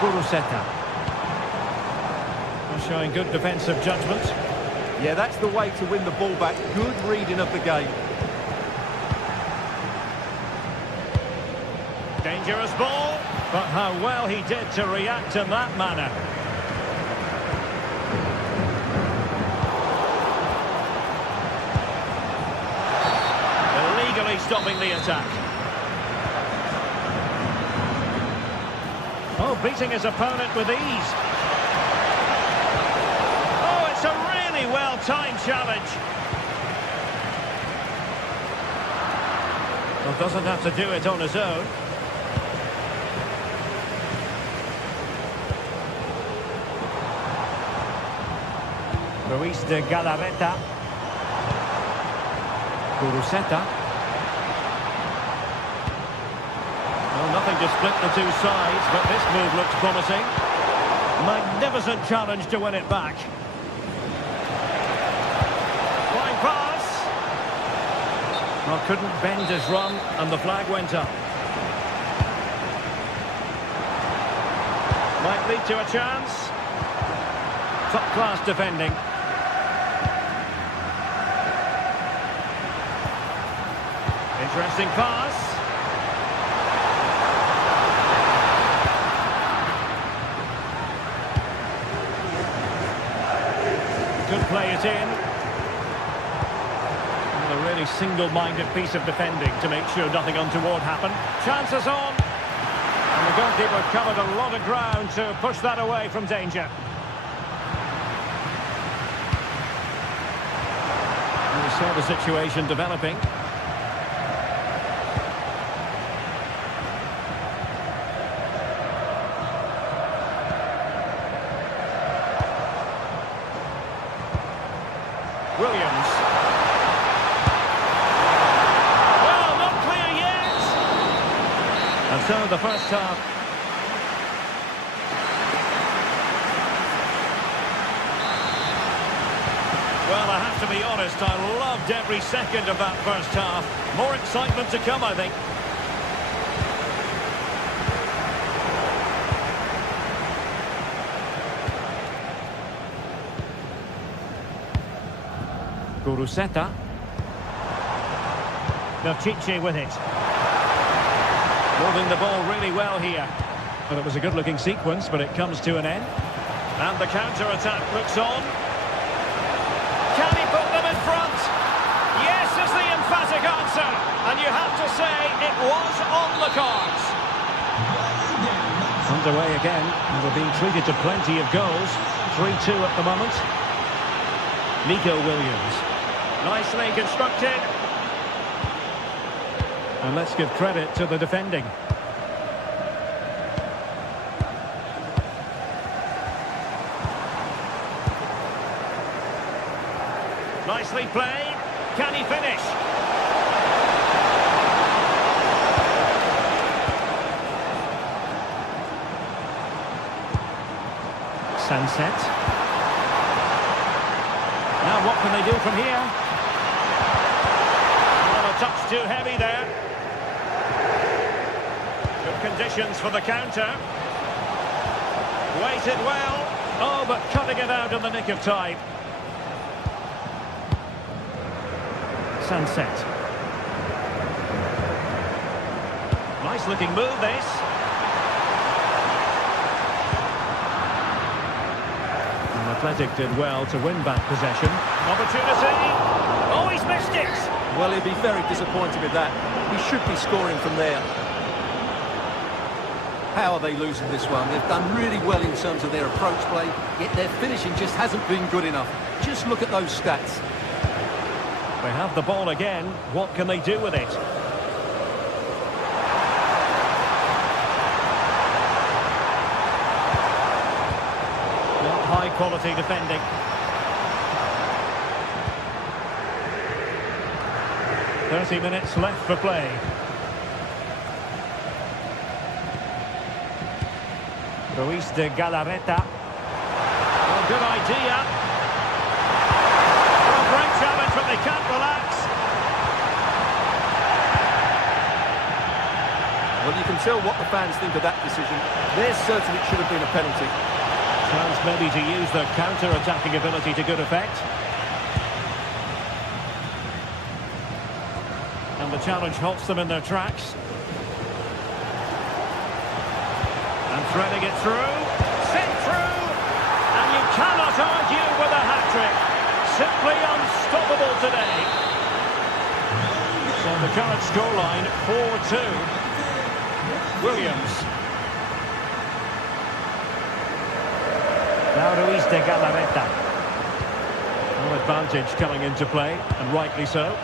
Guruseta. Showing good defensive judgment. Yeah, that's the way to win the ball back. Good reading of the game. Dangerous ball, but how well he did to react in that manner. Illegally stopping the attack. Oh, beating his opponent with ease. Oh, it's a really well-timed challenge. Well, doesn't have to do it on his own. Ruiz de Galarreta. Kuruseta. Well, nothing to split the two sides, but this move looks promising. Magnificent challenge to win it back. Flying pass. Well, couldn't bend his run, and the flag went up. Might lead to a chance. Top-class defending. Interesting pass. Could play it in. And a really single-minded piece of defending to make sure nothing untoward happened. Chances on. And the goalkeeper covered a lot of ground to push that away from danger. And we saw the situation developing. Williams. Well, not clear yet. And so the first half. Well, I have to be honest, I loved every second of that first half. More excitement to come, I think. Kuruseta. Novcic with it. Moving the ball really well here. Well, it was a good-looking sequence, but it comes to an end. And the counter-attack looks on. Can he put them in front? Yes is the emphatic answer. And you have to say it was on the cards. Underway again. And we're being treated to plenty of goals. 3-2 at the moment. Nico Williams. Nicely constructed. And let's give credit to the defending. Nicely played. Can he finish? Sunset. Now what can they do from here? Well, a touch too heavy there. Good conditions for the counter. Waited well. Oh, but cutting it out in the nick of time. Sunset. Nice looking move, this. And Athletic did well to win back possession. Opportunity. Oh, he's missed it. Well, he'd be very disappointed with that. He should be scoring from there. How are they losing this one? They've done really well in terms of their approach play, yet their finishing just hasn't been good enough. Just look at those stats. They have the ball again. What can they do with it? Not high quality defending. .30 minutes left for play. Ruiz de Galarreta. Well, good idea. Well, great challenge, but they can't relax. Well, you can tell what the fans think of that decision. They're certain it should have been a penalty. Chance maybe to use their counter-attacking ability to good effect. And the challenge halts them in their tracks. And threading it through. Sent through. And you cannot argue with a hat-trick. Simply unstoppable today. So the current scoreline, 4-2. Williams. Now Ruiz de Galarreta. No advantage coming into play, and rightly so.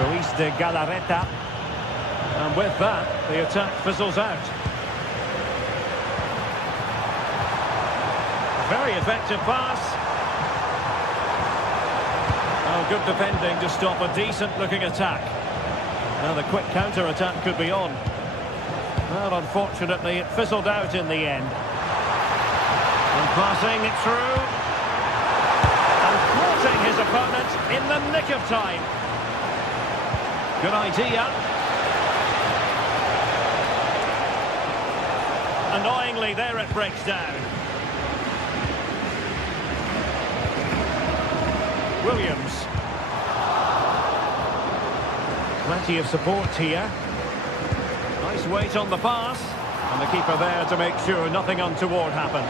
Ruiz de Galarreta. And with that, the attack fizzles out. Very effective pass. Oh, good defending to stop a decent-looking attack. Now the quick counter-attack could be on. Well, unfortunately, it fizzled out in the end. And passing it through. And thwarting his opponent in the nick of time. Good idea. Annoyingly, there it breaks down. Williams. Plenty of support here. Nice weight on the pass. And the keeper there to make sure nothing untoward happened.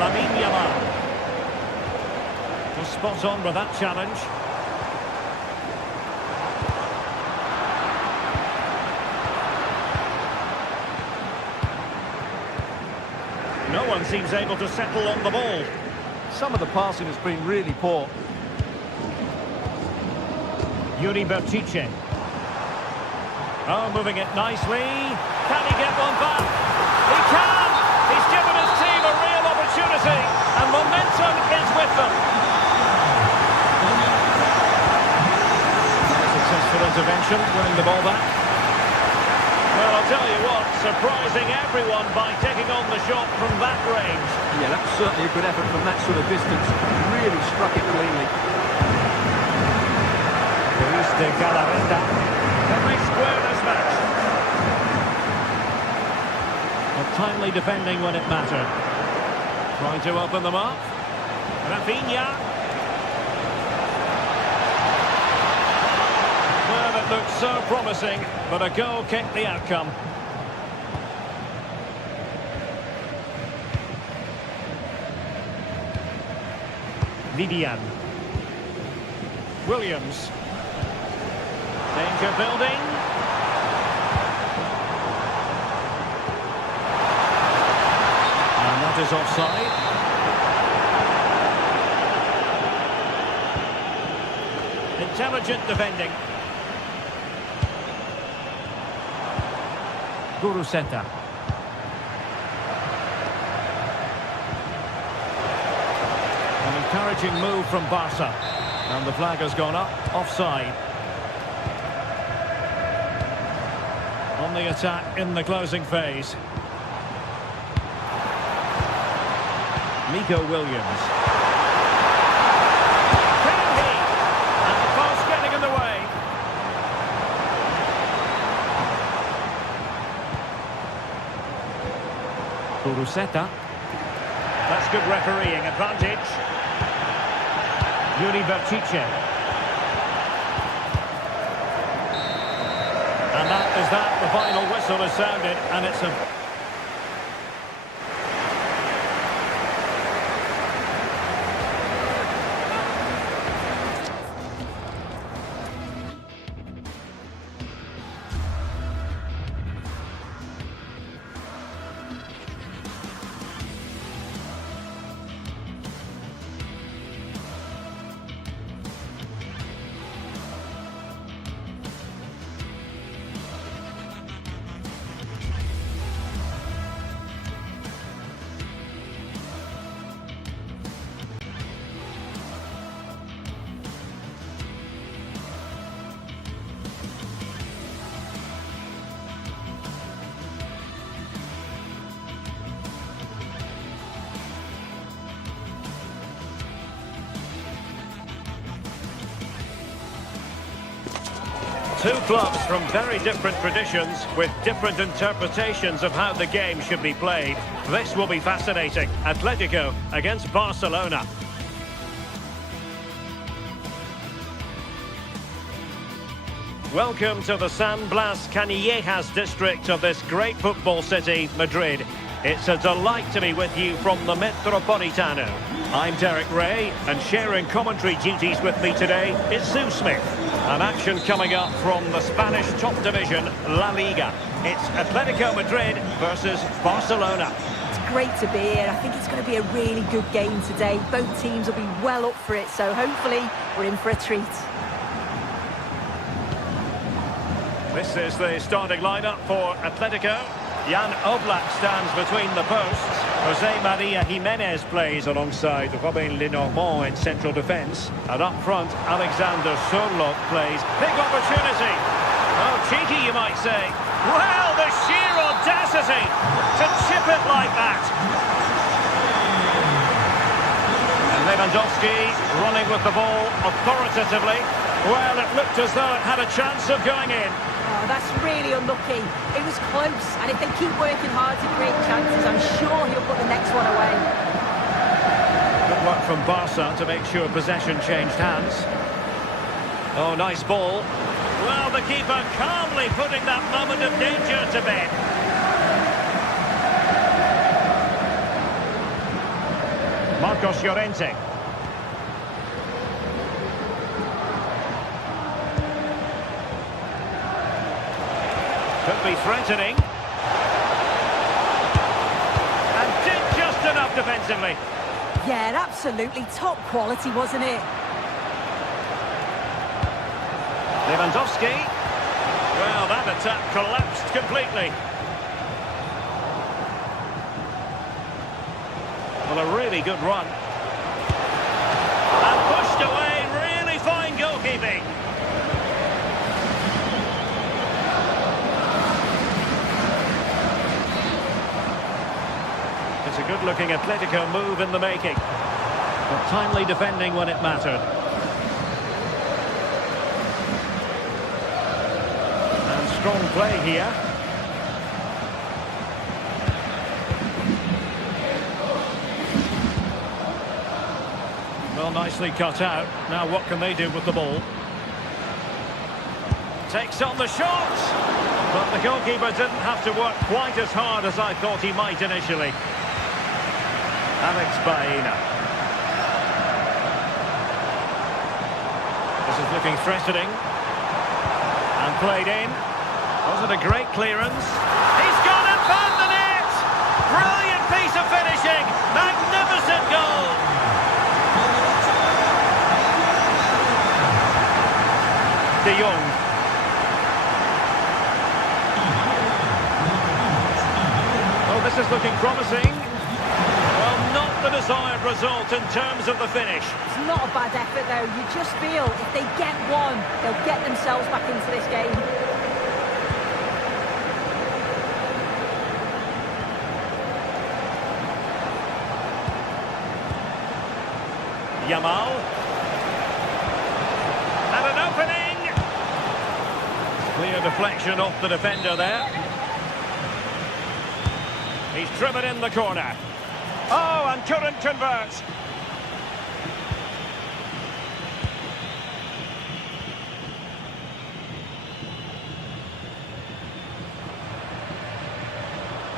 Lamine Yamal. Was spot on with that challenge. No one seems able to settle on the ball. Some of the passing has been really poor. Yuri Bertice. Oh, moving it nicely. Can he get one back? He can! He's given his team a real opportunity, and momentum is with them. Successful intervention, winning the ball back. Well, I'll tell you what, surprising everyone by taking on the shot from that range. Yeah, that's certainly a good effort from that sort of distance. Really struck it cleanly. Ruiz de Galarreta. Very square this match. But timely defending when it mattered. Trying to open them up. Rafinha. Well, it looked so promising, but a goal kicked the outcome. Vivian. Williams. Danger building. And that is offside. Intelligent defending. Guruseta. An encouraging move from Barca. And the flag has gone up, offside. On the attack in the closing phase. Nico Williams. Can he? And the post getting in the way. Guruseta. That's good refereeing advantage. Yuri Bertice. And that is that. The final whistle has sounded, and it's a... Two clubs from very different traditions with different interpretations of how the game should be played. This will be fascinating. Atletico against Barcelona. Welcome to the San Blas Canillejas district of this great football city, Madrid. It's a delight to be with you from the Metropolitano. I'm Derek Ray, and sharing commentary duties with me today is Sue Smith. An action coming up from the Spanish top division, La Liga. It's Atletico Madrid versus Barcelona. It's great to be here. I think it's going to be a really good game today. Both teams will be well up for it, so hopefully we're in for a treat. This is the starting lineup for Atletico. Jan Oblak stands between the posts. Jose Maria Jimenez plays alongside Robin Lenormand in central defence. And up front, Alexander Sørloth plays. Big opportunity. Oh, cheeky, you might say. Well, the sheer audacity to chip it like that. And Lewandowski running with the ball authoritatively. Well, it looked as though it had a chance of going in. Oh, that's really unlucky. It was close, and if they keep working hard to create chances, I'm sure he'll put the next one away. Good work from Barca to make sure possession changed hands. Oh, nice ball. Well, the keeper calmly putting that moment of danger to bed. Marcos Llorente. Could be threatening. And did just enough defensively. Yeah, absolutely top quality, wasn't it? Lewandowski. Well, that attack collapsed completely. Well, a really good run. And pushed away. Really fine goalkeeping. It's a good-looking Atletico move in the making. But timely defending when it mattered. And strong play here. Well, nicely cut out. Now what can they do with the ball? Takes on the shot! But the goalkeeper didn't have to work quite as hard as I thought he might initially. Alex Baena. This is looking threatening. And played in. Was it a great clearance? He's gone and found the net! Brilliant piece of finishing! Magnificent goal! De Jong. Oh, this is looking promising. Well, not the desired result in terms of the finish. It's not a bad effort, though. You just feel if they get one, they'll get themselves back into this game. Yamal. And an opening. Clear deflection off the defender there. He's driven in the corner. Oh, and couldn't convert.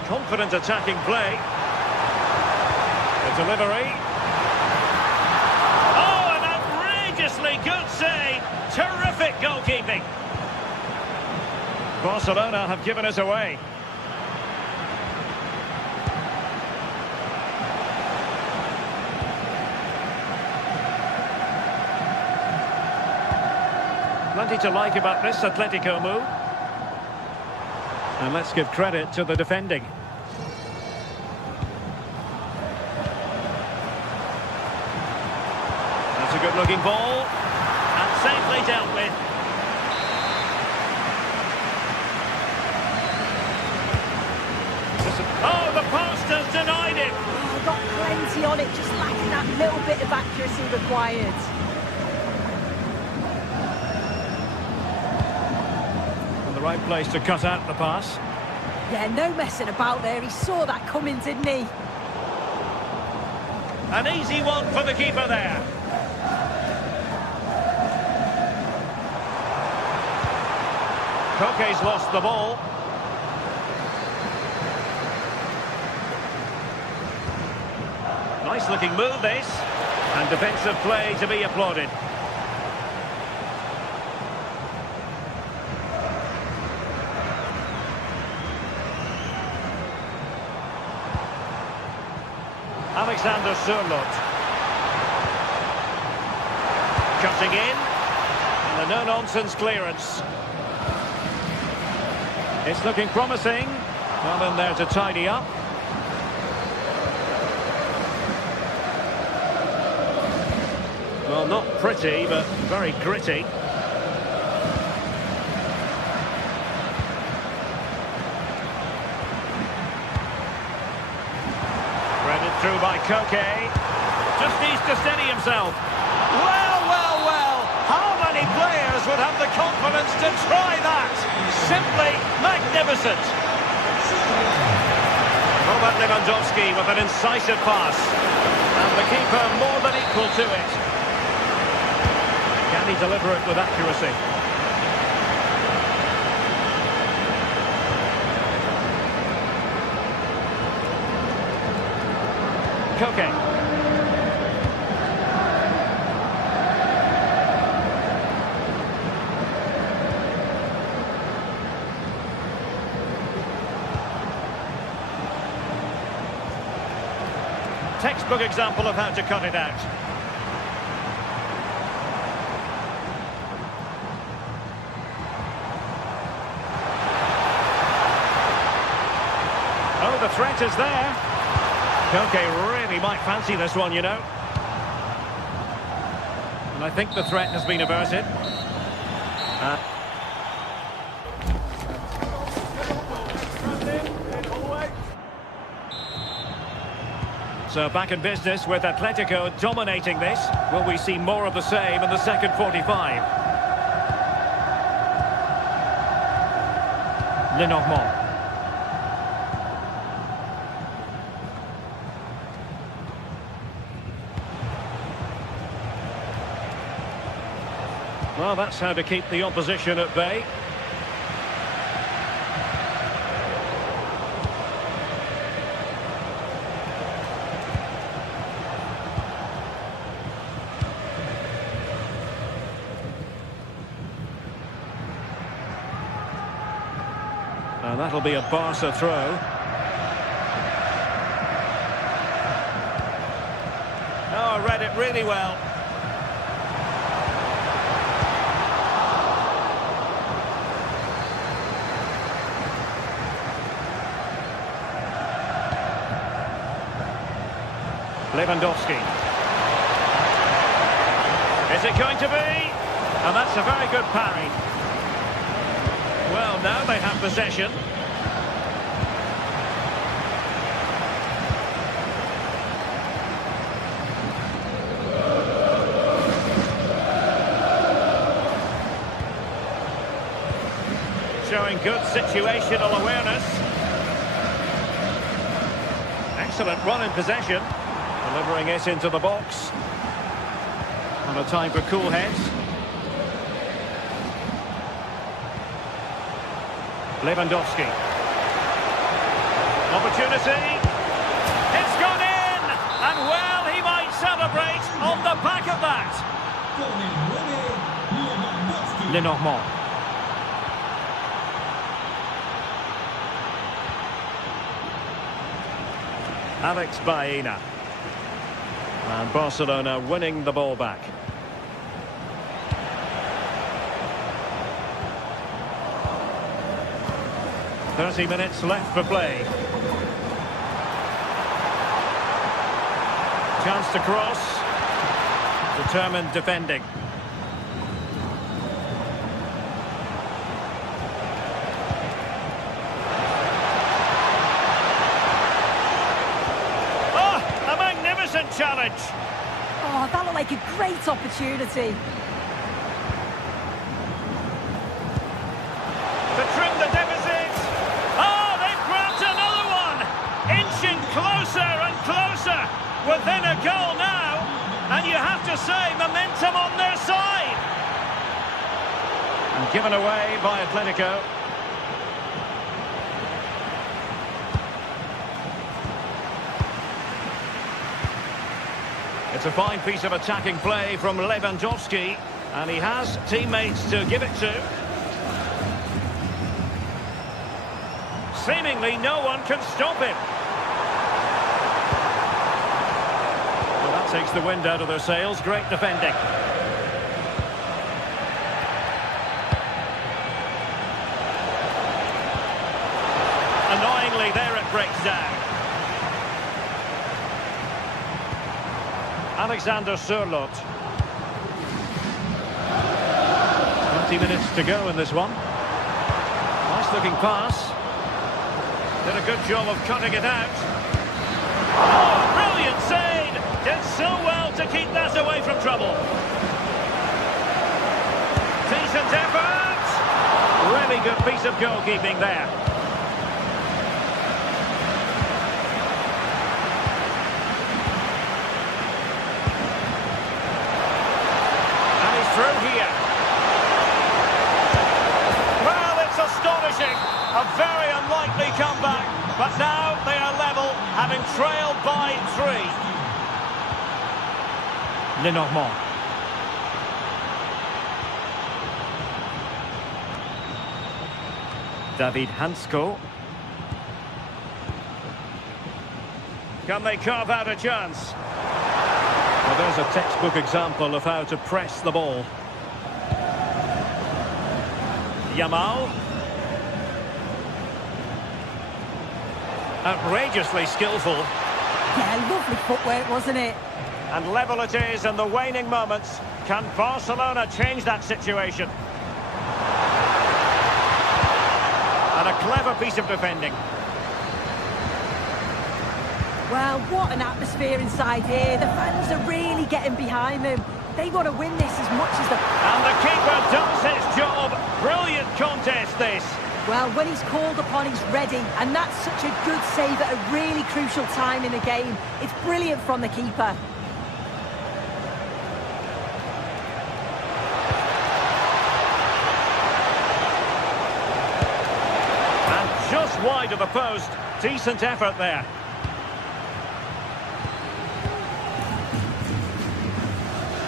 Confident attacking play. The delivery. Oh, an outrageously good save. Terrific goalkeeping. Barcelona have given us away. Plenty to like about this Atletico move. And let's give credit to the defending. That's a good-looking ball. And safely dealt with. Oh, the post has denied it. Oh, got plenty on it, just lacking that little bit of accuracy required. Right place to cut out the pass. Yeah, no messing about there. He saw that coming, didn't he? An easy one for the keeper there. Koke's lost the ball. Nice looking move this. And defensive play to be applauded. Alexander Sørloth. Cutting in. And a no-nonsense clearance. It's looking promising. Well in there to tidy up. Well, not pretty, but very gritty. Threaded through by Koke. Just needs to steady himself. Well, well, well. How many players would have the confidence to try that? Simply magnificent. Robert Lewandowski with an incisive pass. And the keeper more than equal to it. Can he deliver it with accuracy? Koke. Textbook example of how to cut it out. Oh, the threat is there. Koke really might fancy this one, you know. And I think the threat has been averted. So back in business with Atletico dominating this. Will we see more of the same in the second 45? Lenormand. Well, that's how to keep the opposition at bay. And that'll be a Barca throw. Oh, read it really well. Lewandowski. Is it going to be? And that's a very good parry. Well, now they have possession. Showing good situational awareness. Excellent run in possession. Delivering it into the box. And a time for cool heads. Lewandowski. Opportunity. It's gone in! And well, he might celebrate on the back of that. Lenormand. Alex Baena. And Barcelona winning the ball back. "30 minutes left for play. Chance to cross. Determined defending. Challenge. Oh, that looked like a great opportunity. To trim the deficit. Oh, they've grabbed another one. Inching closer and closer. Within a goal now. And you have to say, momentum on their side. And given away by Atletico. It's a fine piece of attacking play from Lewandowski, and he has teammates to give it to. Seemingly no one can stop him. Takes the wind out of their sails. Great defending. Annoyingly, there it breaks down. Alexander Sørloth. 20 minutes to go in this one. Nice looking pass. Did a good job of cutting it out. Oh, brilliant save! Did so well to keep that away from trouble. Decent effort! Really good piece of goalkeeping there. And he's through here. Well, it's astonishing. A very unlikely comeback. But now they are level, having trailed by 3. Lenormand. David Hansko. Can they carve out a chance? Well, there's a textbook example of how to press the ball. Yamal. Outrageously skillful. Yeah, lovely footwork, wasn't it? And level it is in the waning moments. Can Barcelona change that situation? And a clever piece of defending. Well, what an atmosphere inside here. The fans are really getting behind them. They want to win this as much as the... And the keeper does his job. Brilliant contest, this. Well, when he's called upon, he's ready. And that's such a good save at a really crucial time in the game. It's brilliant from the keeper. And just wide of the post. Decent effort there.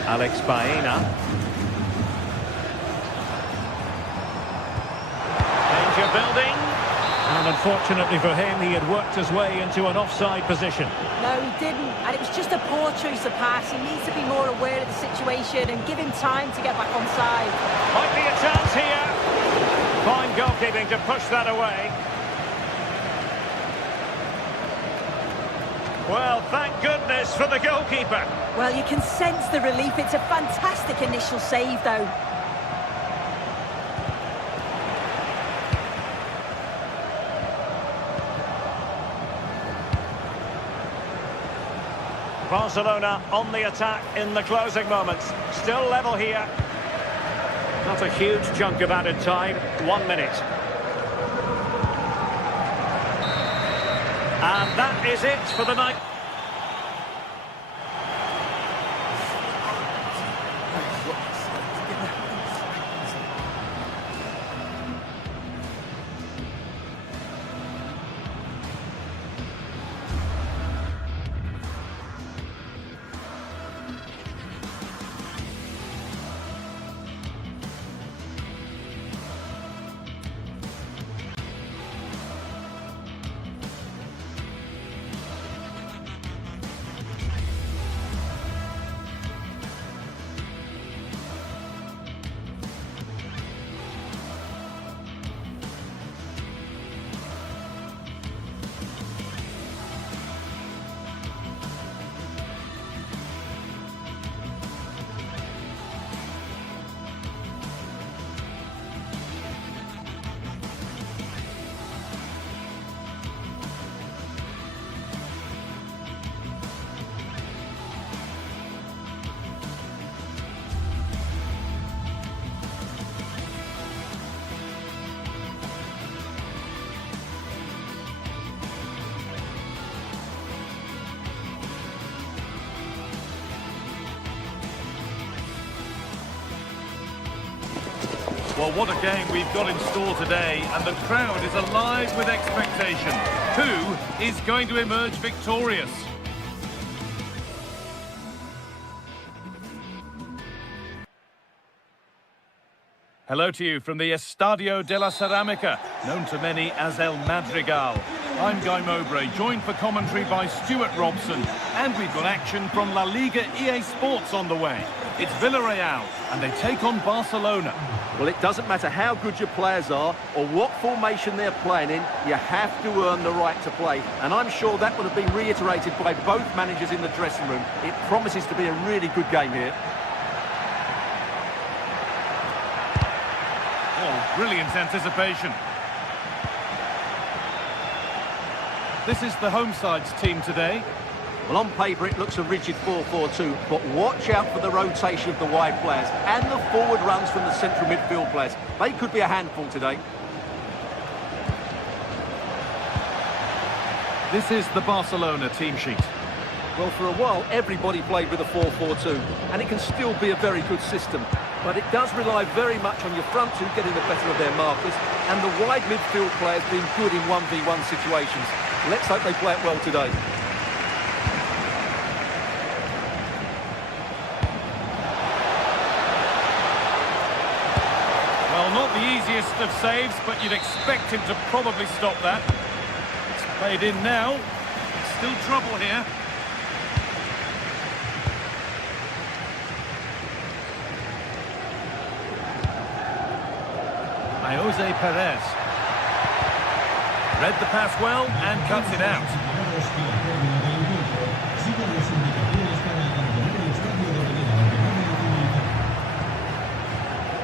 Alex Baena. Danger building. And unfortunately for him, he had worked his way into an offside position. No, he didn't. And it was just a poor choice of pass. He needs to be more aware of the situation and give him time to get back onside. Might be a chance here. Fine goalkeeping to push that away. Well, thank goodness for the goalkeeper. Well, you can sense the relief. It's a fantastic initial save, though. Barcelona on the attack in the closing moments. Still level here. Not a huge chunk of added time. 1 minute. And that is it for the night. Well, what a game we've got in store today, and the crowd is alive with expectation. Who is going to emerge victorious? Hello to you from the Estadio de la Ceramica, known to many as El Madrigal. I'm Guy Mowbray, joined for commentary by Stuart Robson. And we've got action from La Liga EA Sports on the way. It's Villarreal, and they take on Barcelona. Well, it doesn't matter how good your players are or what formation they're playing in, you have to earn the right to play. And I'm sure that would have been reiterated by both managers in the dressing room. It promises to be a really good game here. Oh, brilliant anticipation. This is the home side's team today. Well, on paper it looks a rigid 4-4-2, but watch out for the rotation of the wide players and the forward runs from the central midfield players. They could be a handful today. This is the Barcelona team sheet. Well, for a while everybody played with a 4-4-2, and it can still be a very good system. But it does rely very much on your front two getting the better of their markers and the wide midfield players being good in 1v1 situations. Let's hope they play it well today. Well, not the easiest of saves, but you'd expect him to probably stop that. It's played in now. Still trouble here. Jose Perez. Read the pass well and cuts it out.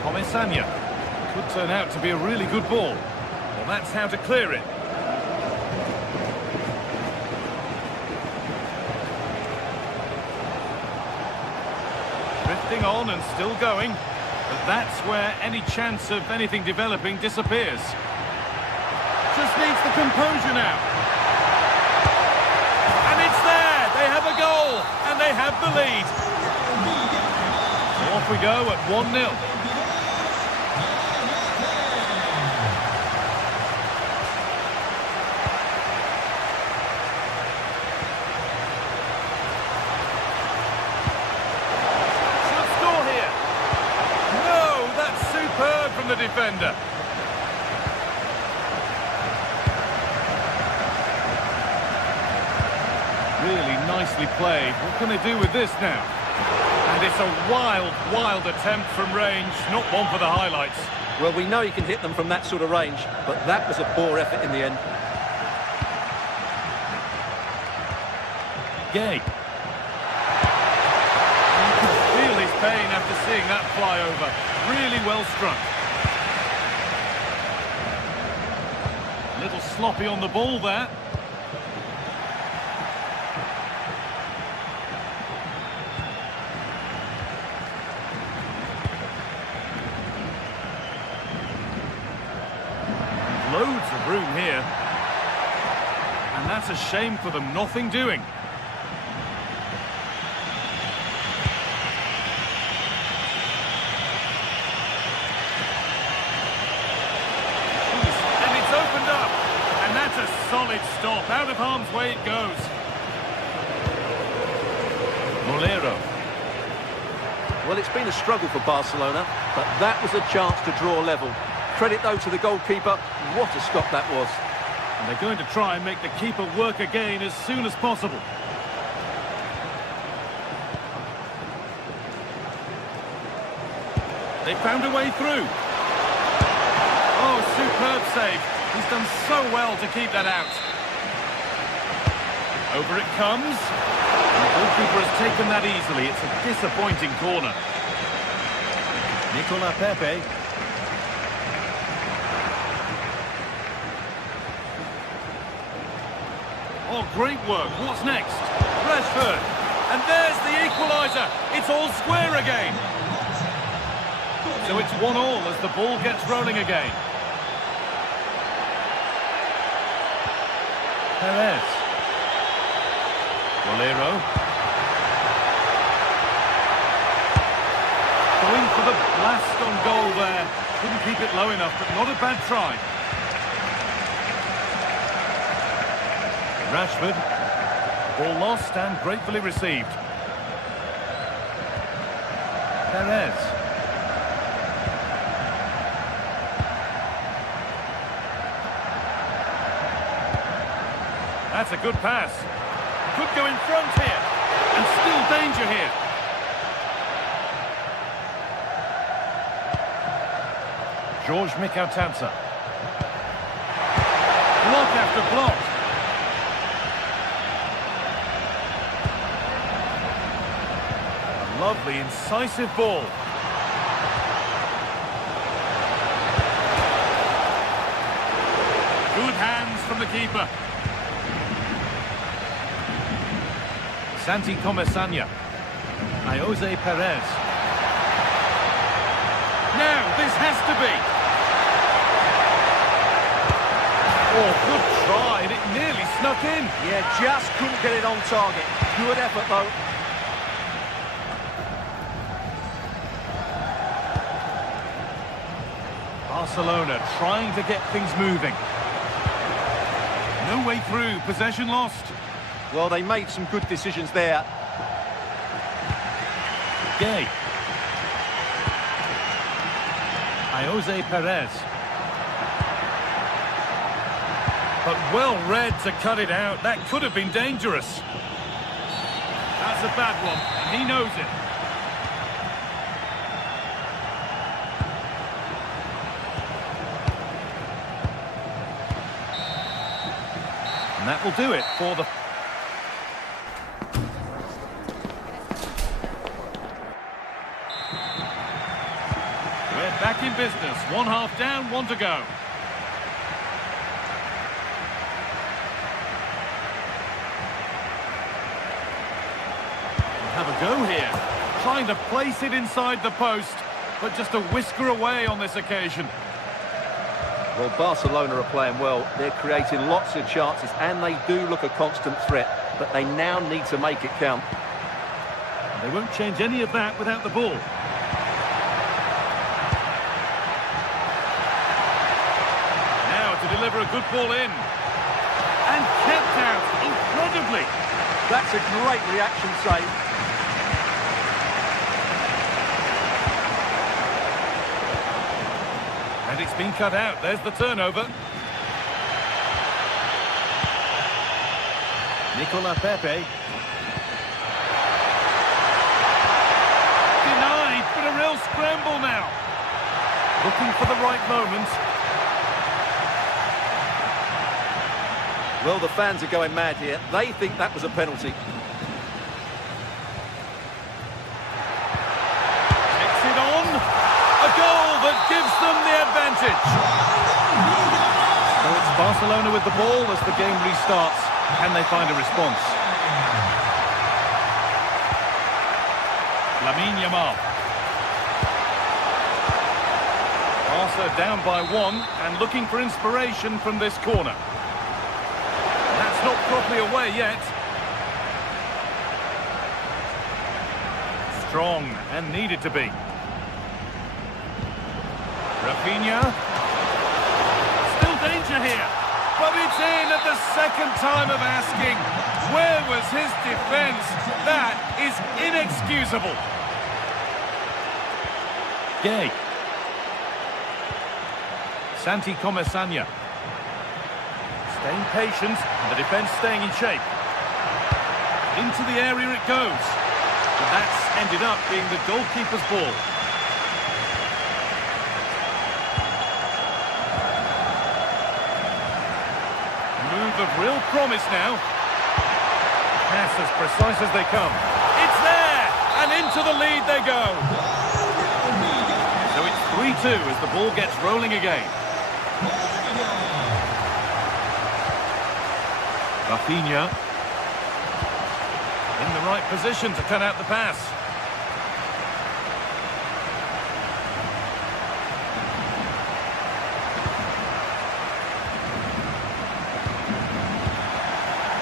Comesaña. Could turn out to be a really good ball. Well, that's how to clear it. Drifting on and still going. But that's where any chance of anything developing disappears. Just needs the composure now. And it's there! They have a goal! And they have the lead. So off we go at 1-0. From the defender. Really nicely played. What can they do with this now? And it's a wild, wild attempt from range, not one for the highlights. Well, we know you can hit them from that sort of range, but that was a poor effort in the end. Gay. You can feel his pain after seeing that fly over. Really well struck. A little sloppy on the ball there. Loads of room here. And that's a shame for them, nothing doing. Solid stop, out of harm's way it goes. Molero. Well, it's been a struggle for Barcelona, but that was a chance to draw level. Credit, though, to the goalkeeper. What a stop that was. And they're going to try and make the keeper work again as soon as possible. They found a way through. Oh, superb save. He's done so well to keep that out. Over it comes. The goalkeeper has taken that easily. It's a disappointing corner. Nicola Pepe. Oh, great work. What's next? Rashford. And there's the equaliser. It's all square again. So it's 1-1 as the ball gets rolling again. Perez. Molero. Going for the blast on goal there. Couldn't keep it low enough, but not a bad try. Rashford. Ball lost and gratefully received. Perez. That's a good pass. Could go in front here. And still danger here. George Mikautanza. Block after block. A lovely, incisive ball. Good hands from the keeper. Santi Comesaña. Jose Perez. Now, this has to be. Oh, good try, and it nearly snuck in. Yeah, just couldn't get it on target. Good effort, though. Barcelona trying to get things moving. No way through, possession lost. Well, they made some good decisions there. Gay. Jose Perez. But well read to cut it out. That could have been dangerous. That's a bad one, and he knows it. And that will do it for the... We're back in business. 1 half down, 1 to go. Have a go here. Trying to place it inside the post, but just a whisker away on this occasion. Well, Barcelona are playing well. They're creating lots of chances, and they do look a constant threat. But they now need to make it count. They won't change any of that without the ball. Now to deliver a good ball in. And kept out incredibly. That's a great reaction save. And it's been cut out. There's the turnover. Nicola Pepe. Denied, but a real scramble now. Looking for the right moment. Well, the fans are going mad here. They think that was a penalty. Takes it on. A goal that gives them the advantage. So it's Barcelona with the ball as the game restarts. Can they find a response? Lamine Yamal. Barca down by 1 and looking for inspiration from this corner. That's not properly away yet. Strong and needed to be. Rafinha. Still danger here. But it's in at the second time of asking. Where was his defence? That is inexcusable. Gay. Santi Comesaña. Staying patient, and the defence staying in shape. Into the area it goes. But that's ended up being the goalkeeper's ball. Of real promise now. Pass as precise as they come. It's there! And into the lead they go. So it's 3-2 as the ball gets rolling again. Rafinha. In the right position to cut out the pass.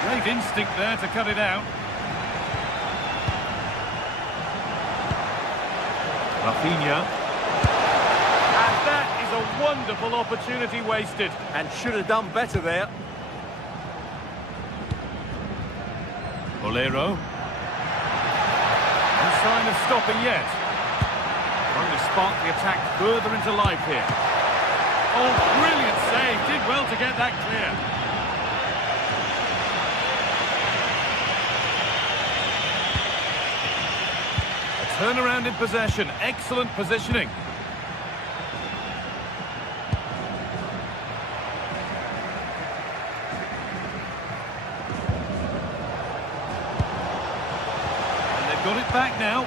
Great instinct there to cut it out. Rafinha. And that is a wonderful opportunity wasted. And should have done better there. Bolero. No sign of stopping yet. Trying to spark the attack further into life here. Oh, brilliant save. Did well to get that clear. turn around in possession. Excellent positioning. And they've got it back now.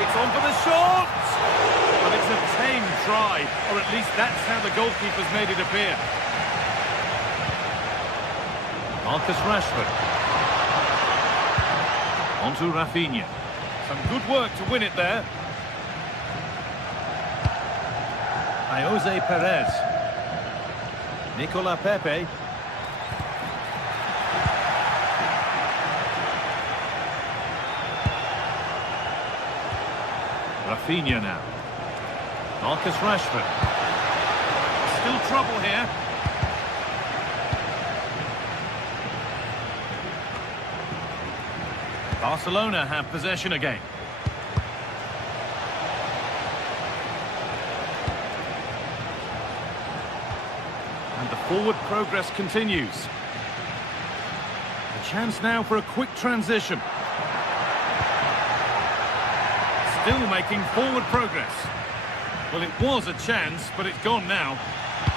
It's on for the shot! But it's a tame try, or at least that's how the goalkeeper's made it appear. Marcus Rashford. On to Rafinha. Some good work to win it there. Jose Perez. Nicola Pepe. Rafinha now. Marcus Rashford. Still trouble here. Barcelona have possession again. And the forward progress continues. A chance now for a quick transition. Still making forward progress. Well, it was a chance, but it's gone now.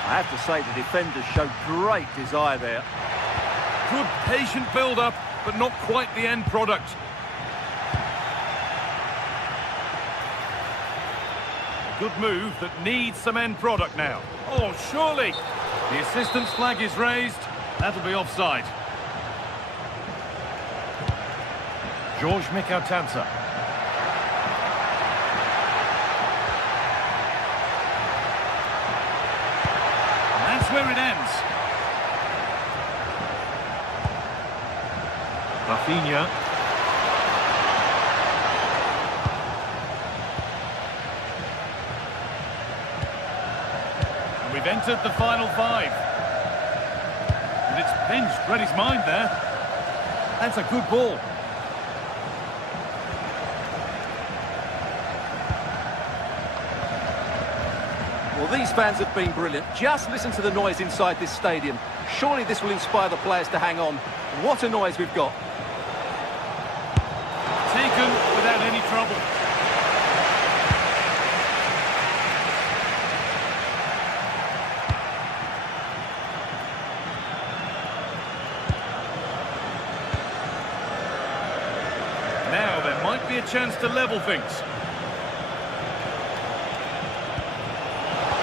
I have to say the defenders showed great desire there. Good patient build-up, but not quite the end product. Good move that needs some end product now. Oh, surely! The assistant's flag is raised. That'll be offside. George Mikautanza. That's where it ends. Rafinha. And we've entered the final five. And it's pinched Reddy's mind there. That's a good ball. Well, these fans have been brilliant. Just listen to the noise inside this stadium. Surely this will inspire the players to hang on. What a noise we've got. Taken without any trouble. Now there might be a chance to level things.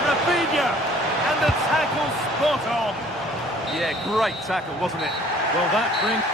Rafinha! And the tackle spot on. Yeah, great tackle, wasn't it? Well, that brings...